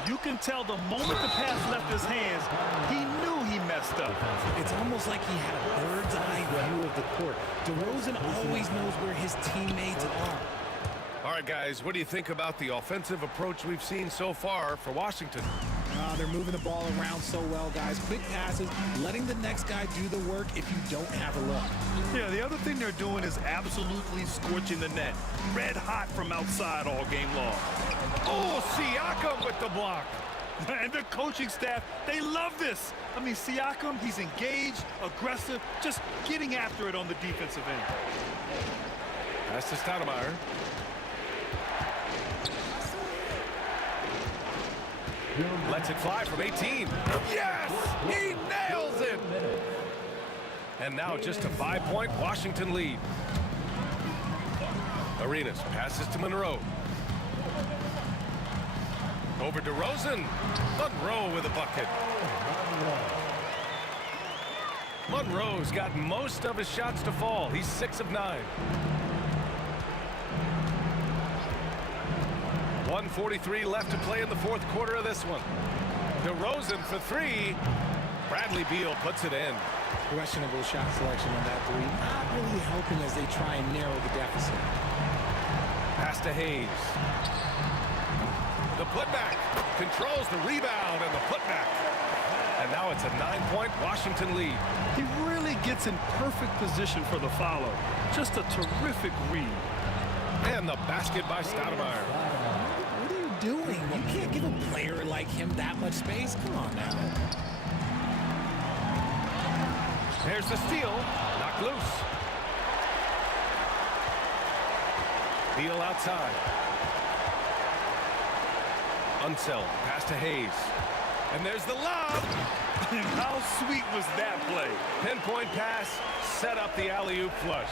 You can tell the moment the pass left his hands, he knew he messed up. It's almost like he had a bird's eye view of the court. DeRozan always knows where his teammates are. All right, guys, what do you think about the offensive approach we've seen so far for Washington? They're moving the ball around so well, guys. Quick passes, letting the next guy do the work if you don't have a look. Yeah, the other thing they're doing is absolutely scorching the net. Red hot from outside all game long. Oh, Siakam with the block. And the coaching staff, they love this. I mean, Siakam, he's engaged, aggressive, just getting after it on the defensive end. Pass to Stoudemire. Lets it fly from 18. Yes! He nails it! And now just a 5-point Washington lead. Arenas passes to Monroe. Over to Rosen. Monroe with a bucket. Monroe's got most of his shots to fall. He's 6 of 9. 1:43 left to play in the fourth quarter of this one. DeRozan for 3. Bradley Beal puts it in. Questionable shot selection on that three. Not really helping as they try and narrow the deficit. Pass to Hayes. The putback. Controls the rebound and the putback. And now it's a 9-point Washington lead. He really gets in perfect position for the follow. Just a terrific read. And the basket by Stoudemire. What are you doing? You can't give a player like him that much space. Come on now. There's the steal. Knocked loose. Beal outside. Unseld. Pass to Hayes. And there's the lob. How sweet was that play? Pinpoint pass. Set up the alley-oop flush.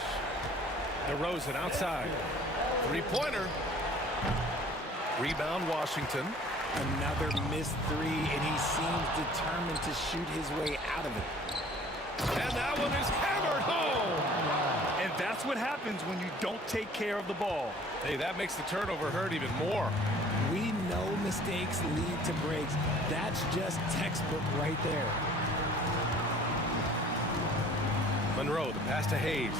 DeRozan outside. Three-pointer. Rebound Washington. Another missed three, and he seems determined to shoot his way out of it. And that one is hammered home. And that's what happens when you don't take care of the ball. Hey, that makes the turnover hurt even more. We know mistakes lead to breaks. That's just textbook right there. Monroe, the pass to Hayes.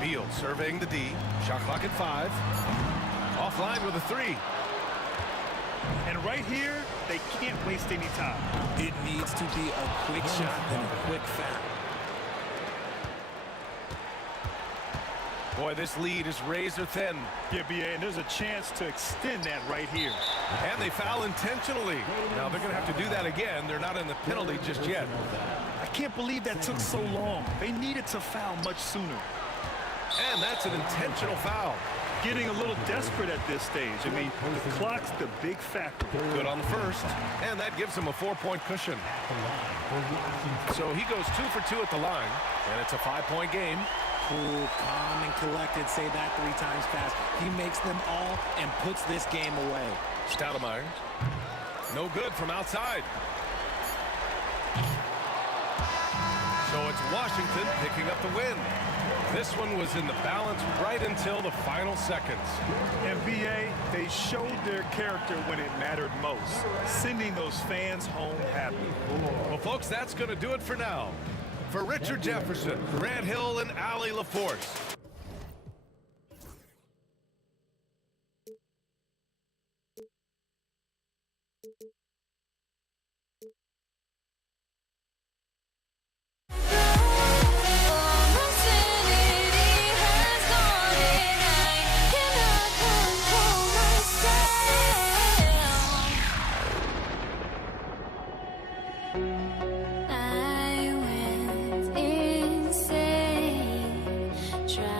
Beal surveying the D. Shot clock at 5. Offline with a 3. And right here, they can't waste any time. It needs to be a quick shot and a quick foul. Boy, this lead is razor thin. Yeah, BA, and there's a chance to extend that right here. And they foul intentionally. Now they're going to have to do that again. They're not in the penalty just yet. I can't believe that took so long. They needed to foul much sooner. And that's an intentional foul. Getting a little desperate at this stage. I mean, the clock's the big factor. Good on the first. And that gives him a 4-point cushion. So he goes 2 for 2 at the line. And it's a 5-point game. Cool, calm, and collected. Say that 3 times fast. He makes them all and puts this game away. Stoudemire. No good from outside. So it's Washington picking up the win. This one was in the balance right until the final seconds. And BA, they showed their character when it mattered most, sending those fans home happy. Well, folks, that's going to do it for now. For Richard Jefferson, Grant Hill, and Allie LaForce. I went insane. Try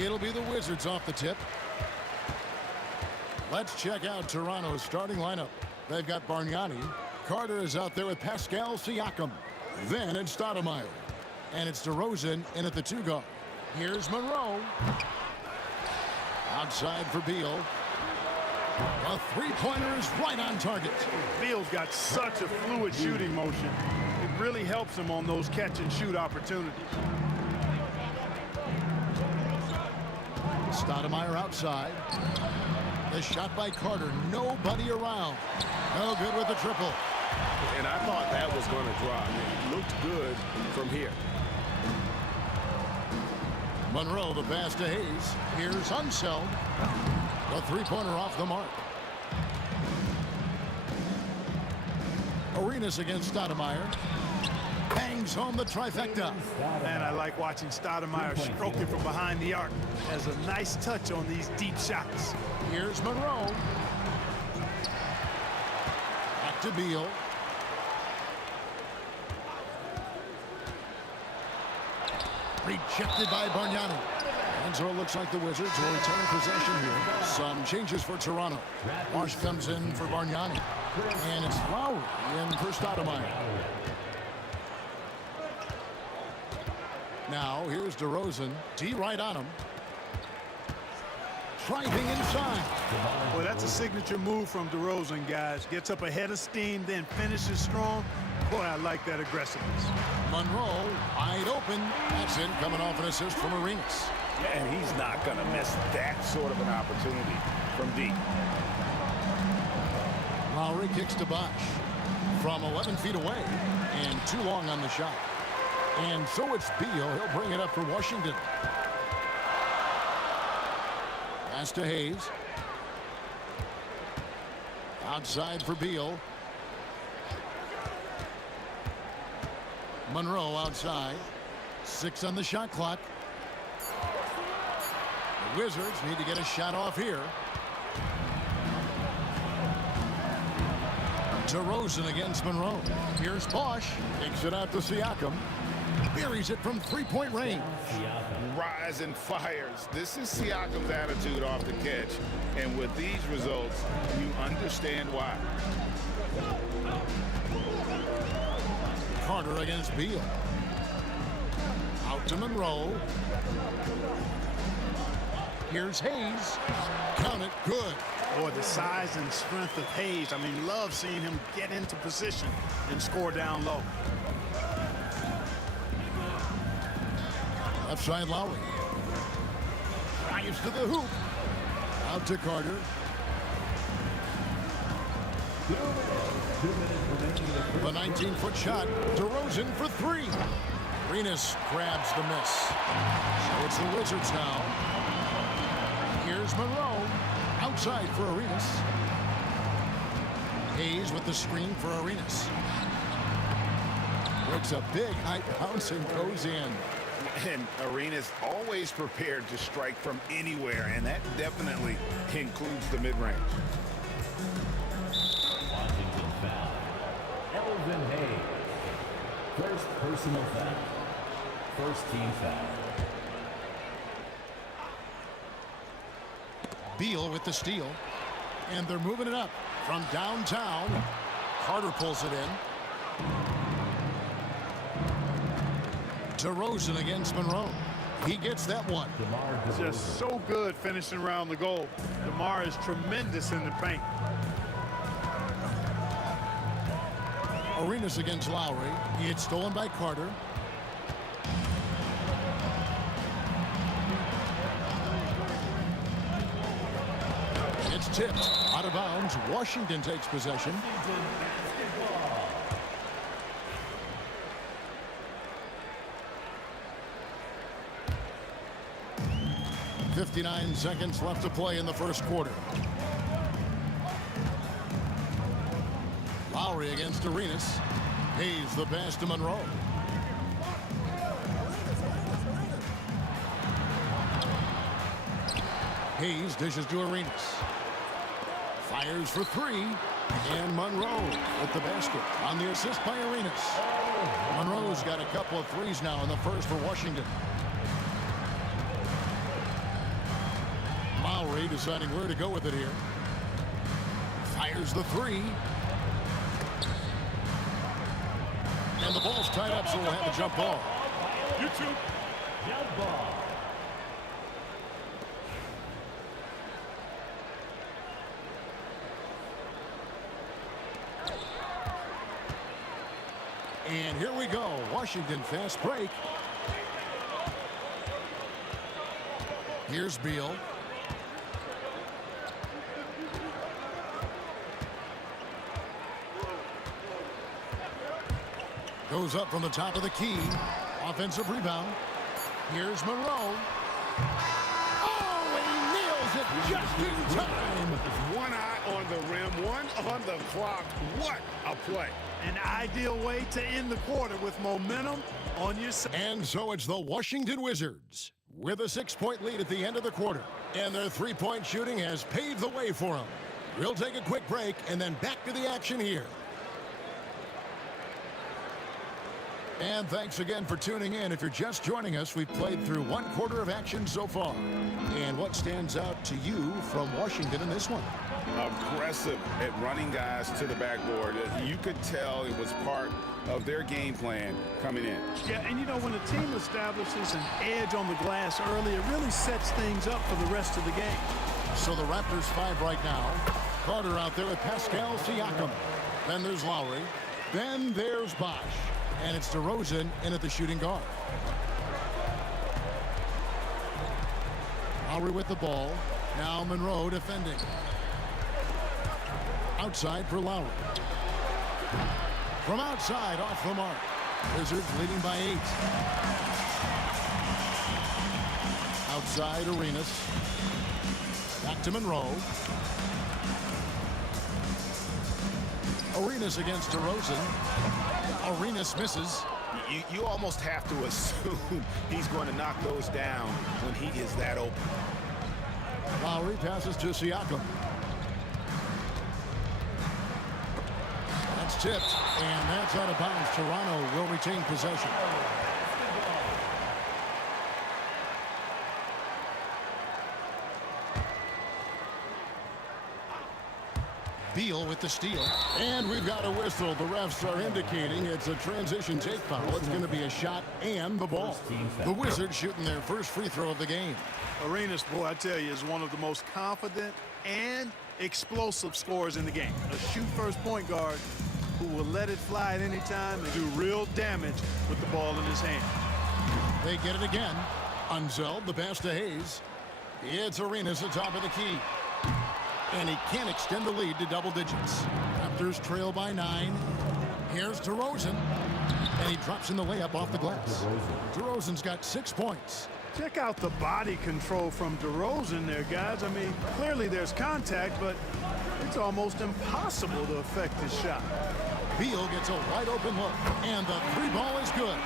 It'll be the Wizards off the tip. Let's check out Toronto's starting lineup. They've got Bargnani. Carter is out there with Pascal Siakam. Then it's Stoudemire. And it's DeRozan in at the 2-guard. Here's Monroe. Outside for Beal. A three-pointer is right on target. Beal's got such a fluid shooting motion. It really helps him on those catch-and-shoot opportunities. Stoudemire outside. The shot by Carter. Nobody around. No good with the triple. And I thought that was going to drop. It looked good from here. Monroe, the pass to Hayes. Here's Unseld. The three-pointer off the mark. Arenas against Stoudemire. Bangs home the trifecta. And I like watching Stoudemire stroking from behind the arc. Has a nice touch on these deep shots. Here's Monroe. Back to Beal. Rejected by Bargnani. And so it looks like the Wizards will retain possession here. Some changes for Toronto. Marsh comes in for Bargnani. And it's Lowry in for Stoudemire. Now here's DeRozan. D right on him. Driving inside. Well, that's a signature move from DeRozan, guys. Gets up ahead of steam, then finishes strong. Boy, I like that aggressiveness. Monroe, wide open. That's in, coming off an assist from Arenas. And he's not going to miss that sort of an opportunity from deep. Lowry kicks to Bosch from 11 feet away, and too long on the shot. And so it's Beal. He'll bring it up for Washington. Pass to Hayes. Outside for Beal. Monroe outside. 6 on the shot clock. The Wizards need to get a shot off here. DeRozan against Monroe. Here's Bosch. Takes it out to Siakam. Buries it from three-point range. Rise and fires. This is Siakam's attitude off the catch. And with these results, you understand why. Carter against Beal. Out to Monroe. Here's Hayes. Count it. Good. Boy, the size and strength of Hayes. I mean, love seeing him get into position and score down low. Left side Lowry. Drives to the hoop. Out to Carter. The 19-foot shot. DeRozan for 3. Arenas grabs the miss. So it's the Wizards now. Here's Monroe. Outside for Arenas. Hayes with the screen for Arenas. Breaks a big high bounce and goes in. And Arenas always prepared to strike from anywhere, and that definitely includes the mid-range. Washington foul. Elvin Hayes. First personal foul. First team foul. Beal with the steal. And they're moving it up from downtown. Carter pulls it in. DeRozan against Monroe. He gets that one. Just so good finishing around the goal. DeMar is tremendous in the paint. Arenas against Lowry. It's stolen by Carter. It's tipped. Out of bounds. Washington takes possession. 59 seconds left to play in the first quarter. Lowry against Arenas. Hayes the pass to Monroe. Hayes dishes to Arenas. Fires for 3. And Monroe with the basket on the assist by Arenas. Monroe's got a couple of threes now in the first for Washington. deciding where to go with it here. Fires the three. And the ball's tied up, so we'll have a jump ball. You two. Jump ball. And here we go. Washington fast break. Here's Beal. Goes up from the top of the key. Offensive rebound. Here's Monroe. Oh, and he nails it just in time. One eye on the rim, one on the clock. What a play. An ideal way to end the quarter with momentum on your side. And so it's the Washington Wizards with a 6-point lead at the end of the quarter. And their three-point shooting has paved the way for them. We'll take a quick break and then back to the action here. And thanks again for tuning in. If you're just joining us, we've played through one quarter of action so far. And what stands out to you from Washington in this one? Aggressive at running guys to the backboard. You could tell it was part of their game plan coming in. Yeah, and you know, when a team establishes an edge on the glass early, it really sets things up for the rest of the game. So the Raptors 5 right now. Carter out there with Pascal Siakam. Then there's Lowry. Then there's Bosh. And it's DeRozan in at the shooting guard. Lowry with the ball. Now Monroe defending. Outside for Lowry. From outside, off the mark. Wizards leading by 8. Outside, Arenas. Back to Monroe. Arenas against DeRozan. Arenas misses. You almost have to assume he's going to knock those down when he is that open. Lowry passes to Siakam. That's tipped, and that's out of bounds. Toronto will retain possession. Beal with the steal. And we've got a whistle. The refs are indicating it's a transition take foul. It's going to be a shot and the ball. The Wizards shooting their first free throw of the game. Arenas, boy, I tell you, is one of the most confident and explosive scorers in the game. A shoot-first point guard who will let it fly at any time and do real damage with the ball in his hand. They get it again. Unzeld, the pass to Hayes. It's Arenas at top of the key. And he can't extend the lead to double digits. Raptors trail by 9. Here's DeRozan. And he drops in the layup off the glass. DeRozan's got 6 points. Check out the body control from DeRozan there, guys. I mean, clearly there's contact, but it's almost impossible to affect his shot. Beal gets a wide open look. And the three ball is good.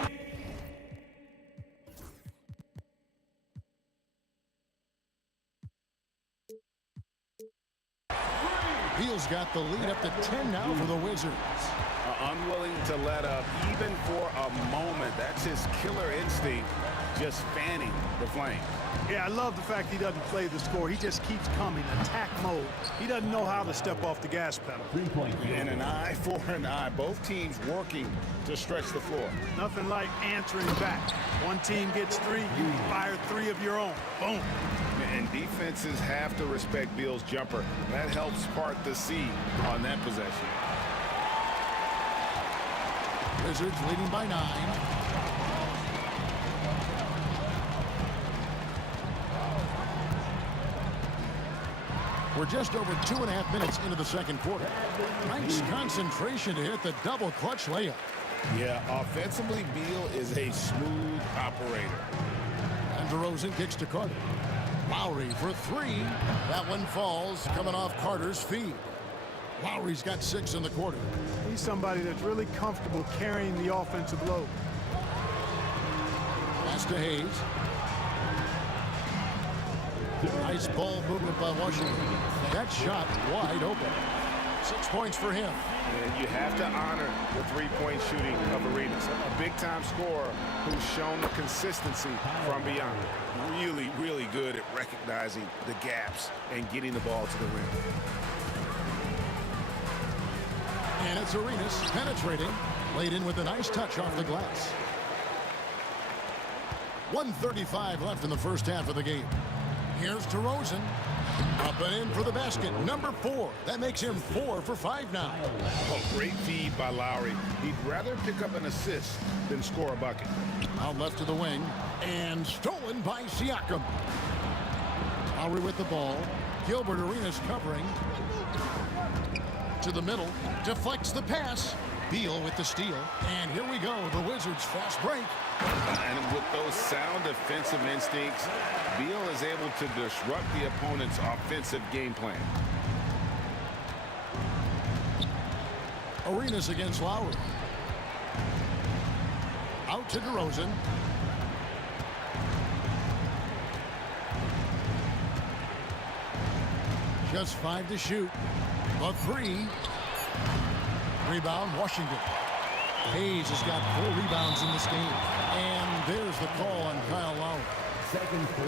Beal's got the lead up to 10 now for the Wizards. Unwilling to let up even for a moment. That's his killer instinct, just fanning the flame. Yeah, I love the fact he doesn't play the score. He just keeps coming, attack mode. He doesn't know how to step off the gas pedal. And an eye for an eye. Both teams working to stretch the floor. Nothing like answering back. One team gets 3, you fire 3 of your own. Boom. And defenses have to respect Beal's jumper. That helps part the sea on that possession. Wizards leading by 9. We're just over 2.5 minutes into the second quarter. Nice concentration to hit the double clutch layup. Yeah, offensively, Beal is a smooth operator. And DeRozan kicks to Carter. Lowry for 3. That one falls, coming off Carter's feed. Lowry's got 6 in the quarter. He's somebody that's really comfortable carrying the offensive load. Pass to Hayes. Nice ball movement by Washington. That shot wide open. 6 points for him. And you have to honor the three-point shooting of Arenas. A big-time scorer who's shown the consistency from beyond. Really, really good at recognizing the gaps and getting the ball to the rim. And it's Arenas penetrating, laid in with a nice touch off the glass. 1:35 left in the first half of the game. Here's DeRozan. Up and in for the basket. Number 4. That makes him 4 for 5 now. Oh, great feed by Lowry. He'd rather pick up an assist than score a bucket. Out left to the wing. And stolen by Siakam. Lowry with the ball. Gilbert Arenas covering. To the middle. Deflects the pass. Beal with the steal. And here we go. The Wizards fast break. And with those sound defensive instincts, Beal is able to disrupt the opponent's offensive game plan. Arenas against Lowry. Out to DeRozan. Just 5 to shoot. A 3. Rebound, Washington. Hayes has got 4 rebounds in this game. And there's the call on Kyle Lowry.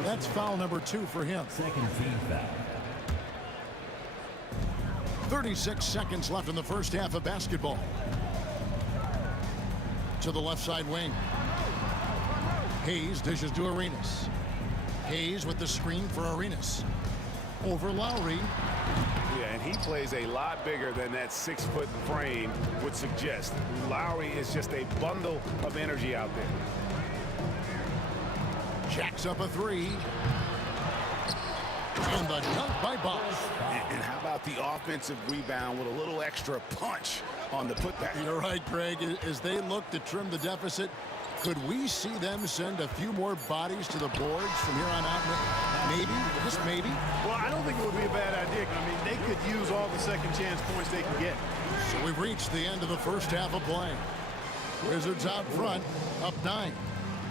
That's foul number 2 for him. Second team foul. 36 seconds left in the first half of basketball. To the left side wing. Hayes dishes to Arenas. Hayes with the screen for Arenas. Over Lowry. Yeah, and he plays a lot bigger than that 6-foot frame would suggest. Lowry is just a bundle of energy out there. Jacks up a 3. And the dunk by Bosch. And how about the offensive rebound with a little extra punch on the putback? You're right, Greg. As they look to trim the deficit, could we see them send a few more bodies to the boards from here on out? Maybe, just maybe. Well, I don't think it would be a bad idea. I mean, they could use all the second chance points they can get. So we've reached the end of the first half of play. Wizards out front, up 9.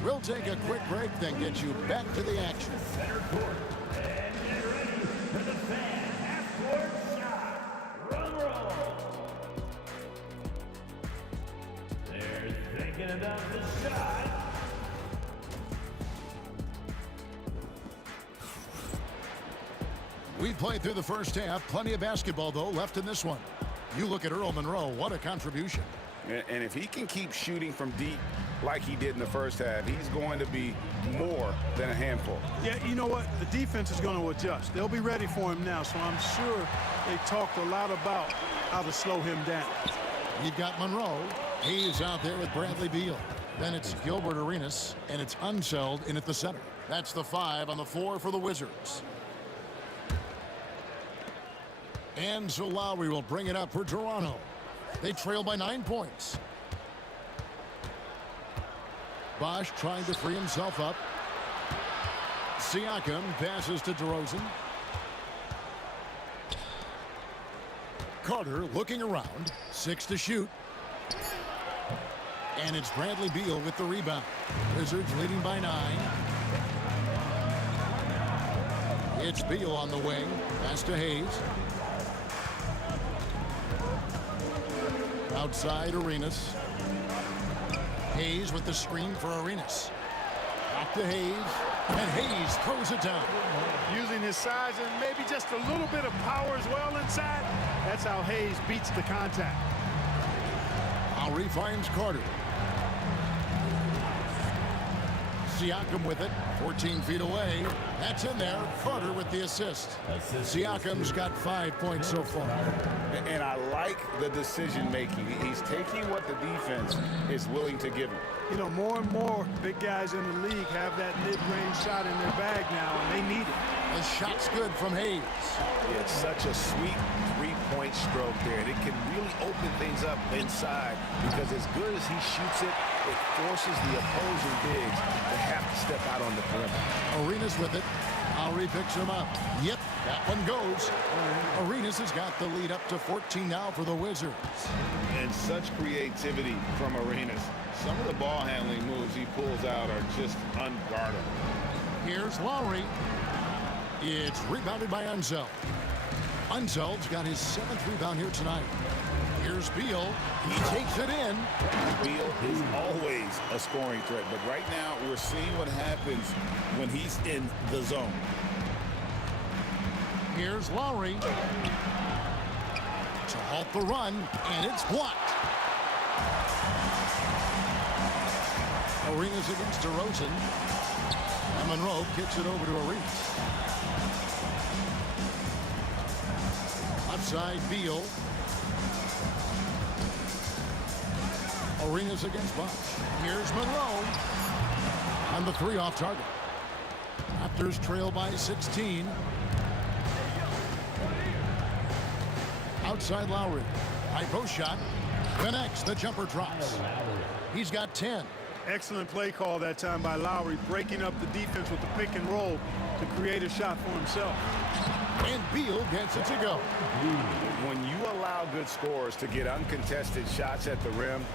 We'll take a quick break, then get you back to the action. Center court. And get ready for the fan half-court shot. Drum roll. They're thinking about the shot. We played through the first half. Plenty of basketball, though, left in this one. You look at Earl Monroe. What a contribution. And if he can keep shooting from deep like he did in the first half, he's going to be more than a handful. Yeah, you know what? The defense is going to adjust. They'll be ready for him now, so I'm sure they talked a lot about how to slow him down. You've got Monroe. He's out there with Bradley Beal. Then it's Gilbert Arenas, and it's Unseld in at the center. That's the 5 on the floor for the Wizards. And so Lowry will bring it up for Toronto. They trail by 9 points. Bosch trying to free himself up. Siakam passes to DeRozan. Carter looking around. 6 to shoot. And it's Bradley Beal with the rebound. Wizards leading by 9. It's Beal on the wing. Pass to Hayes. Outside Arenas. Hayes with the screen for Arenas. Back to Hayes. And Hayes throws it down. Using his size and maybe just a little bit of power as well inside. That's how Hayes beats the contact. Lowry finds Carter. Siakam with it, 14 feet away. That's in there. Carter with the assist. Siakam's got 5 points so far. And I like the decision-making. He's taking what the defense is willing to give him. You know, more and more big guys in the league have that mid-range shot in their bag now, and they need it. The shot's good from Hayes. It's such a sweet three-point stroke there. And it can really open things up inside because as good as he shoots it, it forces the opposing bigs to have to step out on the perimeter. Arenas with it. Lowry picks him up. Yep, that one goes. Arenas has got the lead up to 14 now for the Wizards. And such creativity from Arenas. Some of the ball handling moves he pulls out are just unguardable. Here's Lowry. It's rebounded by Unseld. Unseld's got his 7th rebound here tonight. Here's Beal. He takes it in. Beal is always a scoring threat, but right now we're seeing what happens when he's in the zone. Here's Lowry to halt the run, and it's blocked. Arenas against DeRozan. And Monroe kicks it over to Arenas. Outside Beal. Arenas against Bosch. Here's Monroe. On the three off target. Raptors trail by 16. Outside Lowry. High post shot. Connects. The jumper drops. He's got 10. Excellent play call that time by Lowry, breaking up the defense with the pick and roll to create a shot for himself. And Beal gets it to go. When you allow good scorers to get uncontested shots at the rim,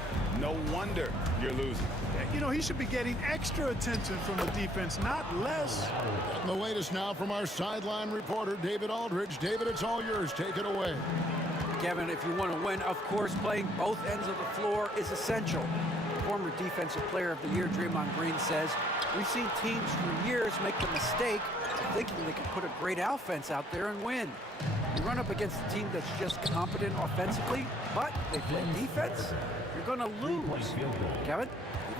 no wonder you're losing. You know, he should be getting extra attention from the defense, not less. And the latest now from our sideline reporter, David Aldridge. David, it's all yours. Take it away. Kevin, if you want to win, of course, playing both ends of the floor is essential. Former Defensive Player of the Year Draymond Green says, we've seen teams for years make the mistake of thinking they can put a great offense out there and win. You run up against a team that's just competent offensively, but they play defense, you're going to lose. Kevin?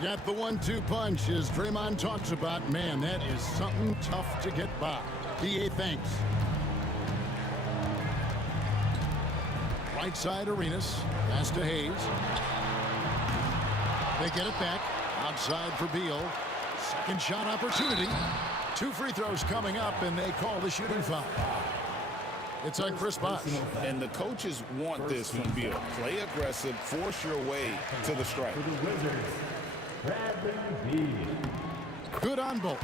Got the 1-2 punch as Draymond talks about. Man, that is something tough to get by. DA thanks. Right side Arenas. Pass to Hayes. They get it back. Outside for Beal. Second shot opportunity. 2 free throws coming up, and they call the shooting foul. It's on Chris Bosh. And the coaches want this from Beal. Play aggressive, force your way to the strike. Good on both.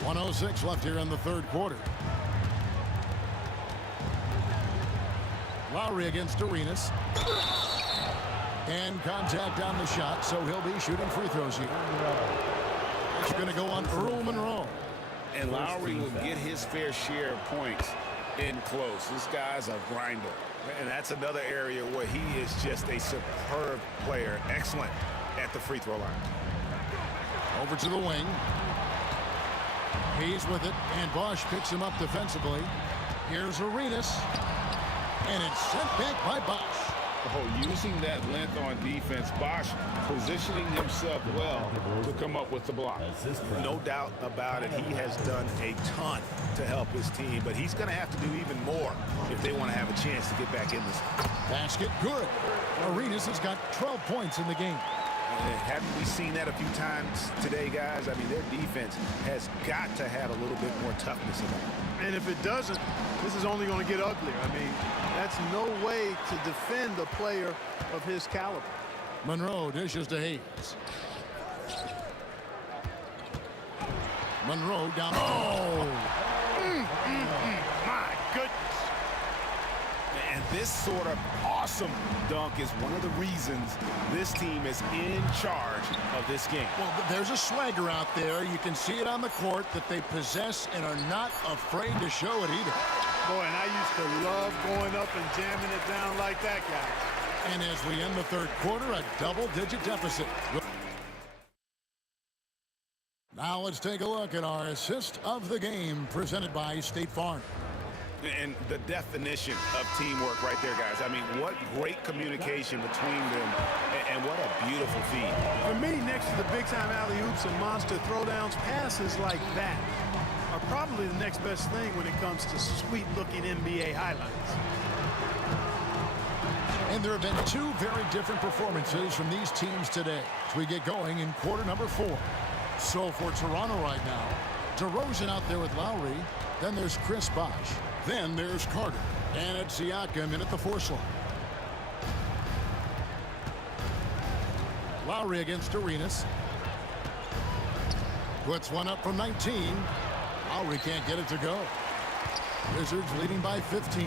1:06 left here in the third quarter. Lowry against Arenas. And contact on the shot, so he'll be shooting free throws here. It's going to go on Earl Monroe. And Lowry will get his fair share of points in close. This guy's a grinder. And that's another area where he is just a superb player. Excellent at the free throw line. Over to the wing. Hayes with it, and Bosh picks him up defensively. Here's Arenas. And it's sent back by Bosh. Oh, using that length on defense, Bosh positioning himself well to come up with the block. No doubt about it. He has done a ton to help his team, but he's going to have to do even more if they want to have a chance to get back in this. Basket good. Arenas has got 12 points in the game. Haven't we seen that a few times today, guys? I mean, their defense has got to have a little bit more toughness about it. And if it doesn't, this is only going to get uglier. I mean, that's no way to defend a player of his caliber. Monroe dishes to Hayes. Monroe down. Oh! My goodness. And this sort of awesome dunk is one of the reasons this team is in charge of this game. Well, there's a swagger out there. You can see it on the court that they possess and are not afraid to show it either. Boy, and I used to love going up and jamming it down like that guy. And as we end the third quarter, a double-digit deficit. Now let's take a look at our assist of the game presented by State Farm. And the definition of teamwork right there, guys. I mean, what great communication between them, and what a beautiful feed. For me, next to the big-time alley-oops and monster throwdowns, passes like that are probably the next best thing when it comes to sweet-looking NBA highlights. And there have been 2 very different performances from these teams today as we get going in quarter number 4. So for Toronto right now, DeRozan out there with Lowry, then there's Chris Bosh. Then there's Carter, and it's Siakam in at the 4 slot. Lowry against Arenas. Puts one up from 19. Lowry can't get it to go. Wizards leading by 15.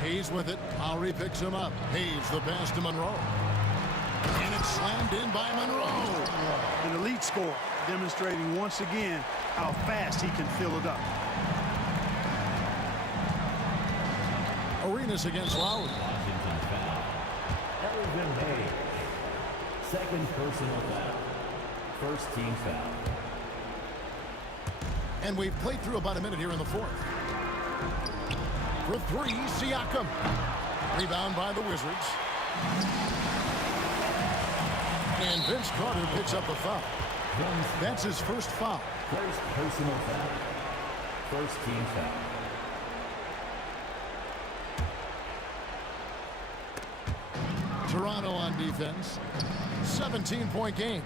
Hayes with it. Lowry picks him up. Hayes the pass to Monroe. And it's slammed in by Monroe. An elite scorer, demonstrating once again how fast he can fill it up. Arenas against Lowry. Washington foul. Elvin Hayes. Second personal foul. First team foul. And we've played through about a minute here in the fourth. For three, Siakam. Rebound by the Wizards. And Vince Carter picks up a foul. That's his first foul. First personal foul. First team foul. Toronto on defense. 17-point game.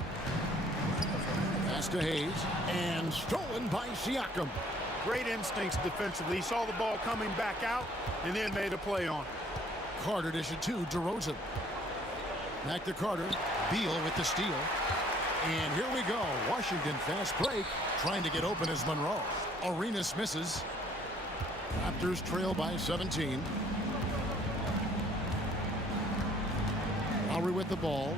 Pass to Hayes. And stolen by Siakam. Great instincts defensively. He saw the ball coming back out and then made a play on it. Carter dishes to DeRozan. Back to Carter. Beal with the steal. And here we go. Washington fast break. Trying to get open as Monroe. Arenas misses. Raptors trail by 17. Lowry with the ball.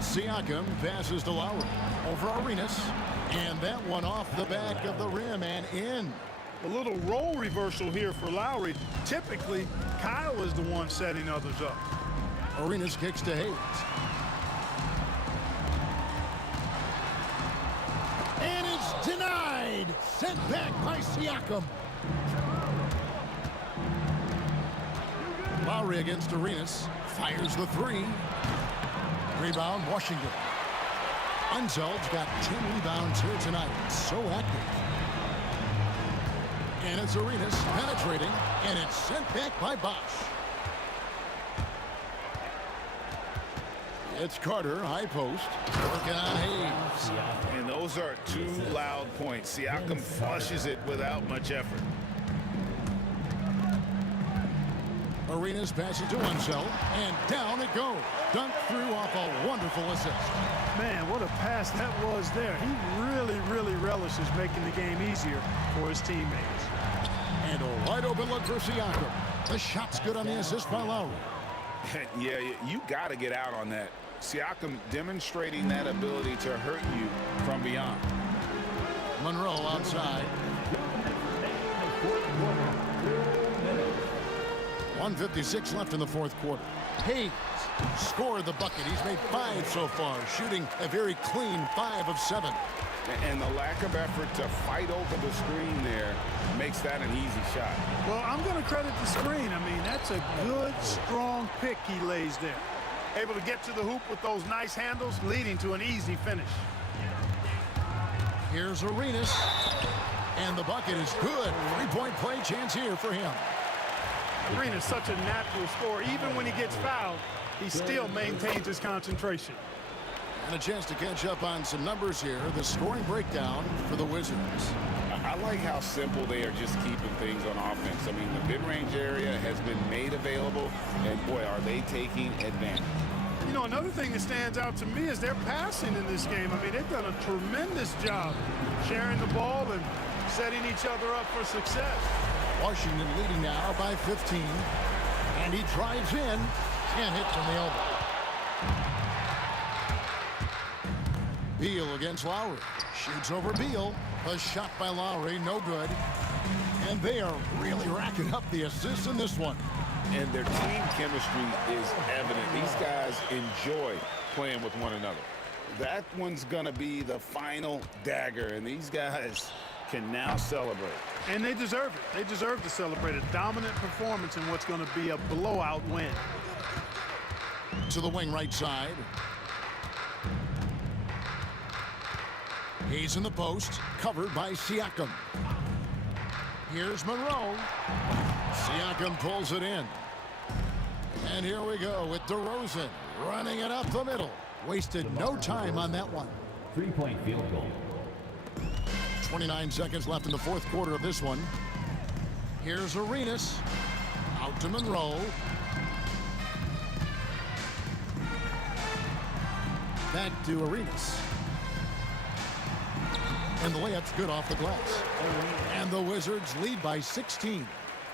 Siakam passes to Lowry. Over Arenas. And that one off the back of the rim and in. A little role reversal here for Lowry. Typically, Kyle is the one setting others up. Arenas kicks to Hayes. And it's denied. Sent back by Siakam. Lowry against Arenas. Fires the three. Rebound, Washington. Unzeld's got 10 rebounds here tonight. So active. And it's Arenas penetrating. And it's sent back by Bosch. It's Carter, high post. Working on Hayes. And those are two loud points. Siakam flushes it without much effort. Arenas passes to Unseld, and down it goes. Dunked through off a wonderful assist. Man, what a pass that was there. He really relishes making the game easier for his teammates. And a wide open look for Siakam. The shot's good on the assist by Lowry. Yeah, you got to get out on that. Siakam demonstrating that ability to hurt you from beyond. Monroe outside. 1:56 left in the fourth quarter. Hayes scored the bucket. He's made 5 so far, shooting a very clean 5 of 7. And the lack of effort to fight over the screen there makes that an easy shot. Well, I'm going to credit the screen. I mean, that's a good, strong pick he lays there. Able to get to the hoop with those nice handles, leading to an easy finish. Here's Arenas. And the bucket is good. 3-point play chance here for him. Arenas such a natural scorer. Even when he gets fouled, he still maintains his concentration. And a chance to catch up on some numbers here. The scoring breakdown for the Wizards. I like how simple they are just keeping things on offense. I mean, the mid-range area has been made available, and boy, are they taking advantage. You know, another thing that stands out to me is their passing in this game. I mean, they've done a tremendous job sharing the ball and setting each other up for success. Washington leading now by 15. And he drives in. Can't hit from the elbow. Beal against Lowry. Shoots over Beal. A shot by Lowry, no good. And they are really racking up the assists in this one. And their team chemistry is evident. These guys enjoy playing with one another. That one's going to be the final dagger, and these guys can now celebrate. And they deserve it. They deserve to celebrate a dominant performance in what's going to be a blowout win. To the wing right side. He's in the post, covered by Siakam. Here's Monroe. Siakam pulls it in. And here we go with DeRozan running it up the middle. Wasted no time on that one. 3-point field goal. 29 seconds left in the fourth quarter of this one. Here's Arenas. Out to Monroe. Back to Arenas. And the layup's good off the glass. And the Wizards lead by 16.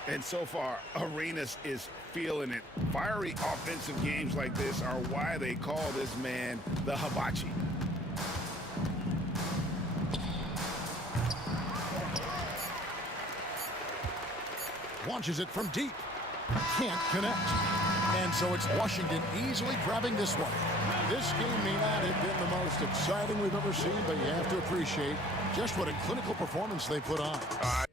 And so far, Arenas is feeling it. Fiery offensive games like this are why they call this man the hibachi. Launches it from deep. Can't connect. And so it's Washington easily grabbing this one. This game may not have been the most exciting we've ever seen, but you have to appreciate just what a clinical performance they put on.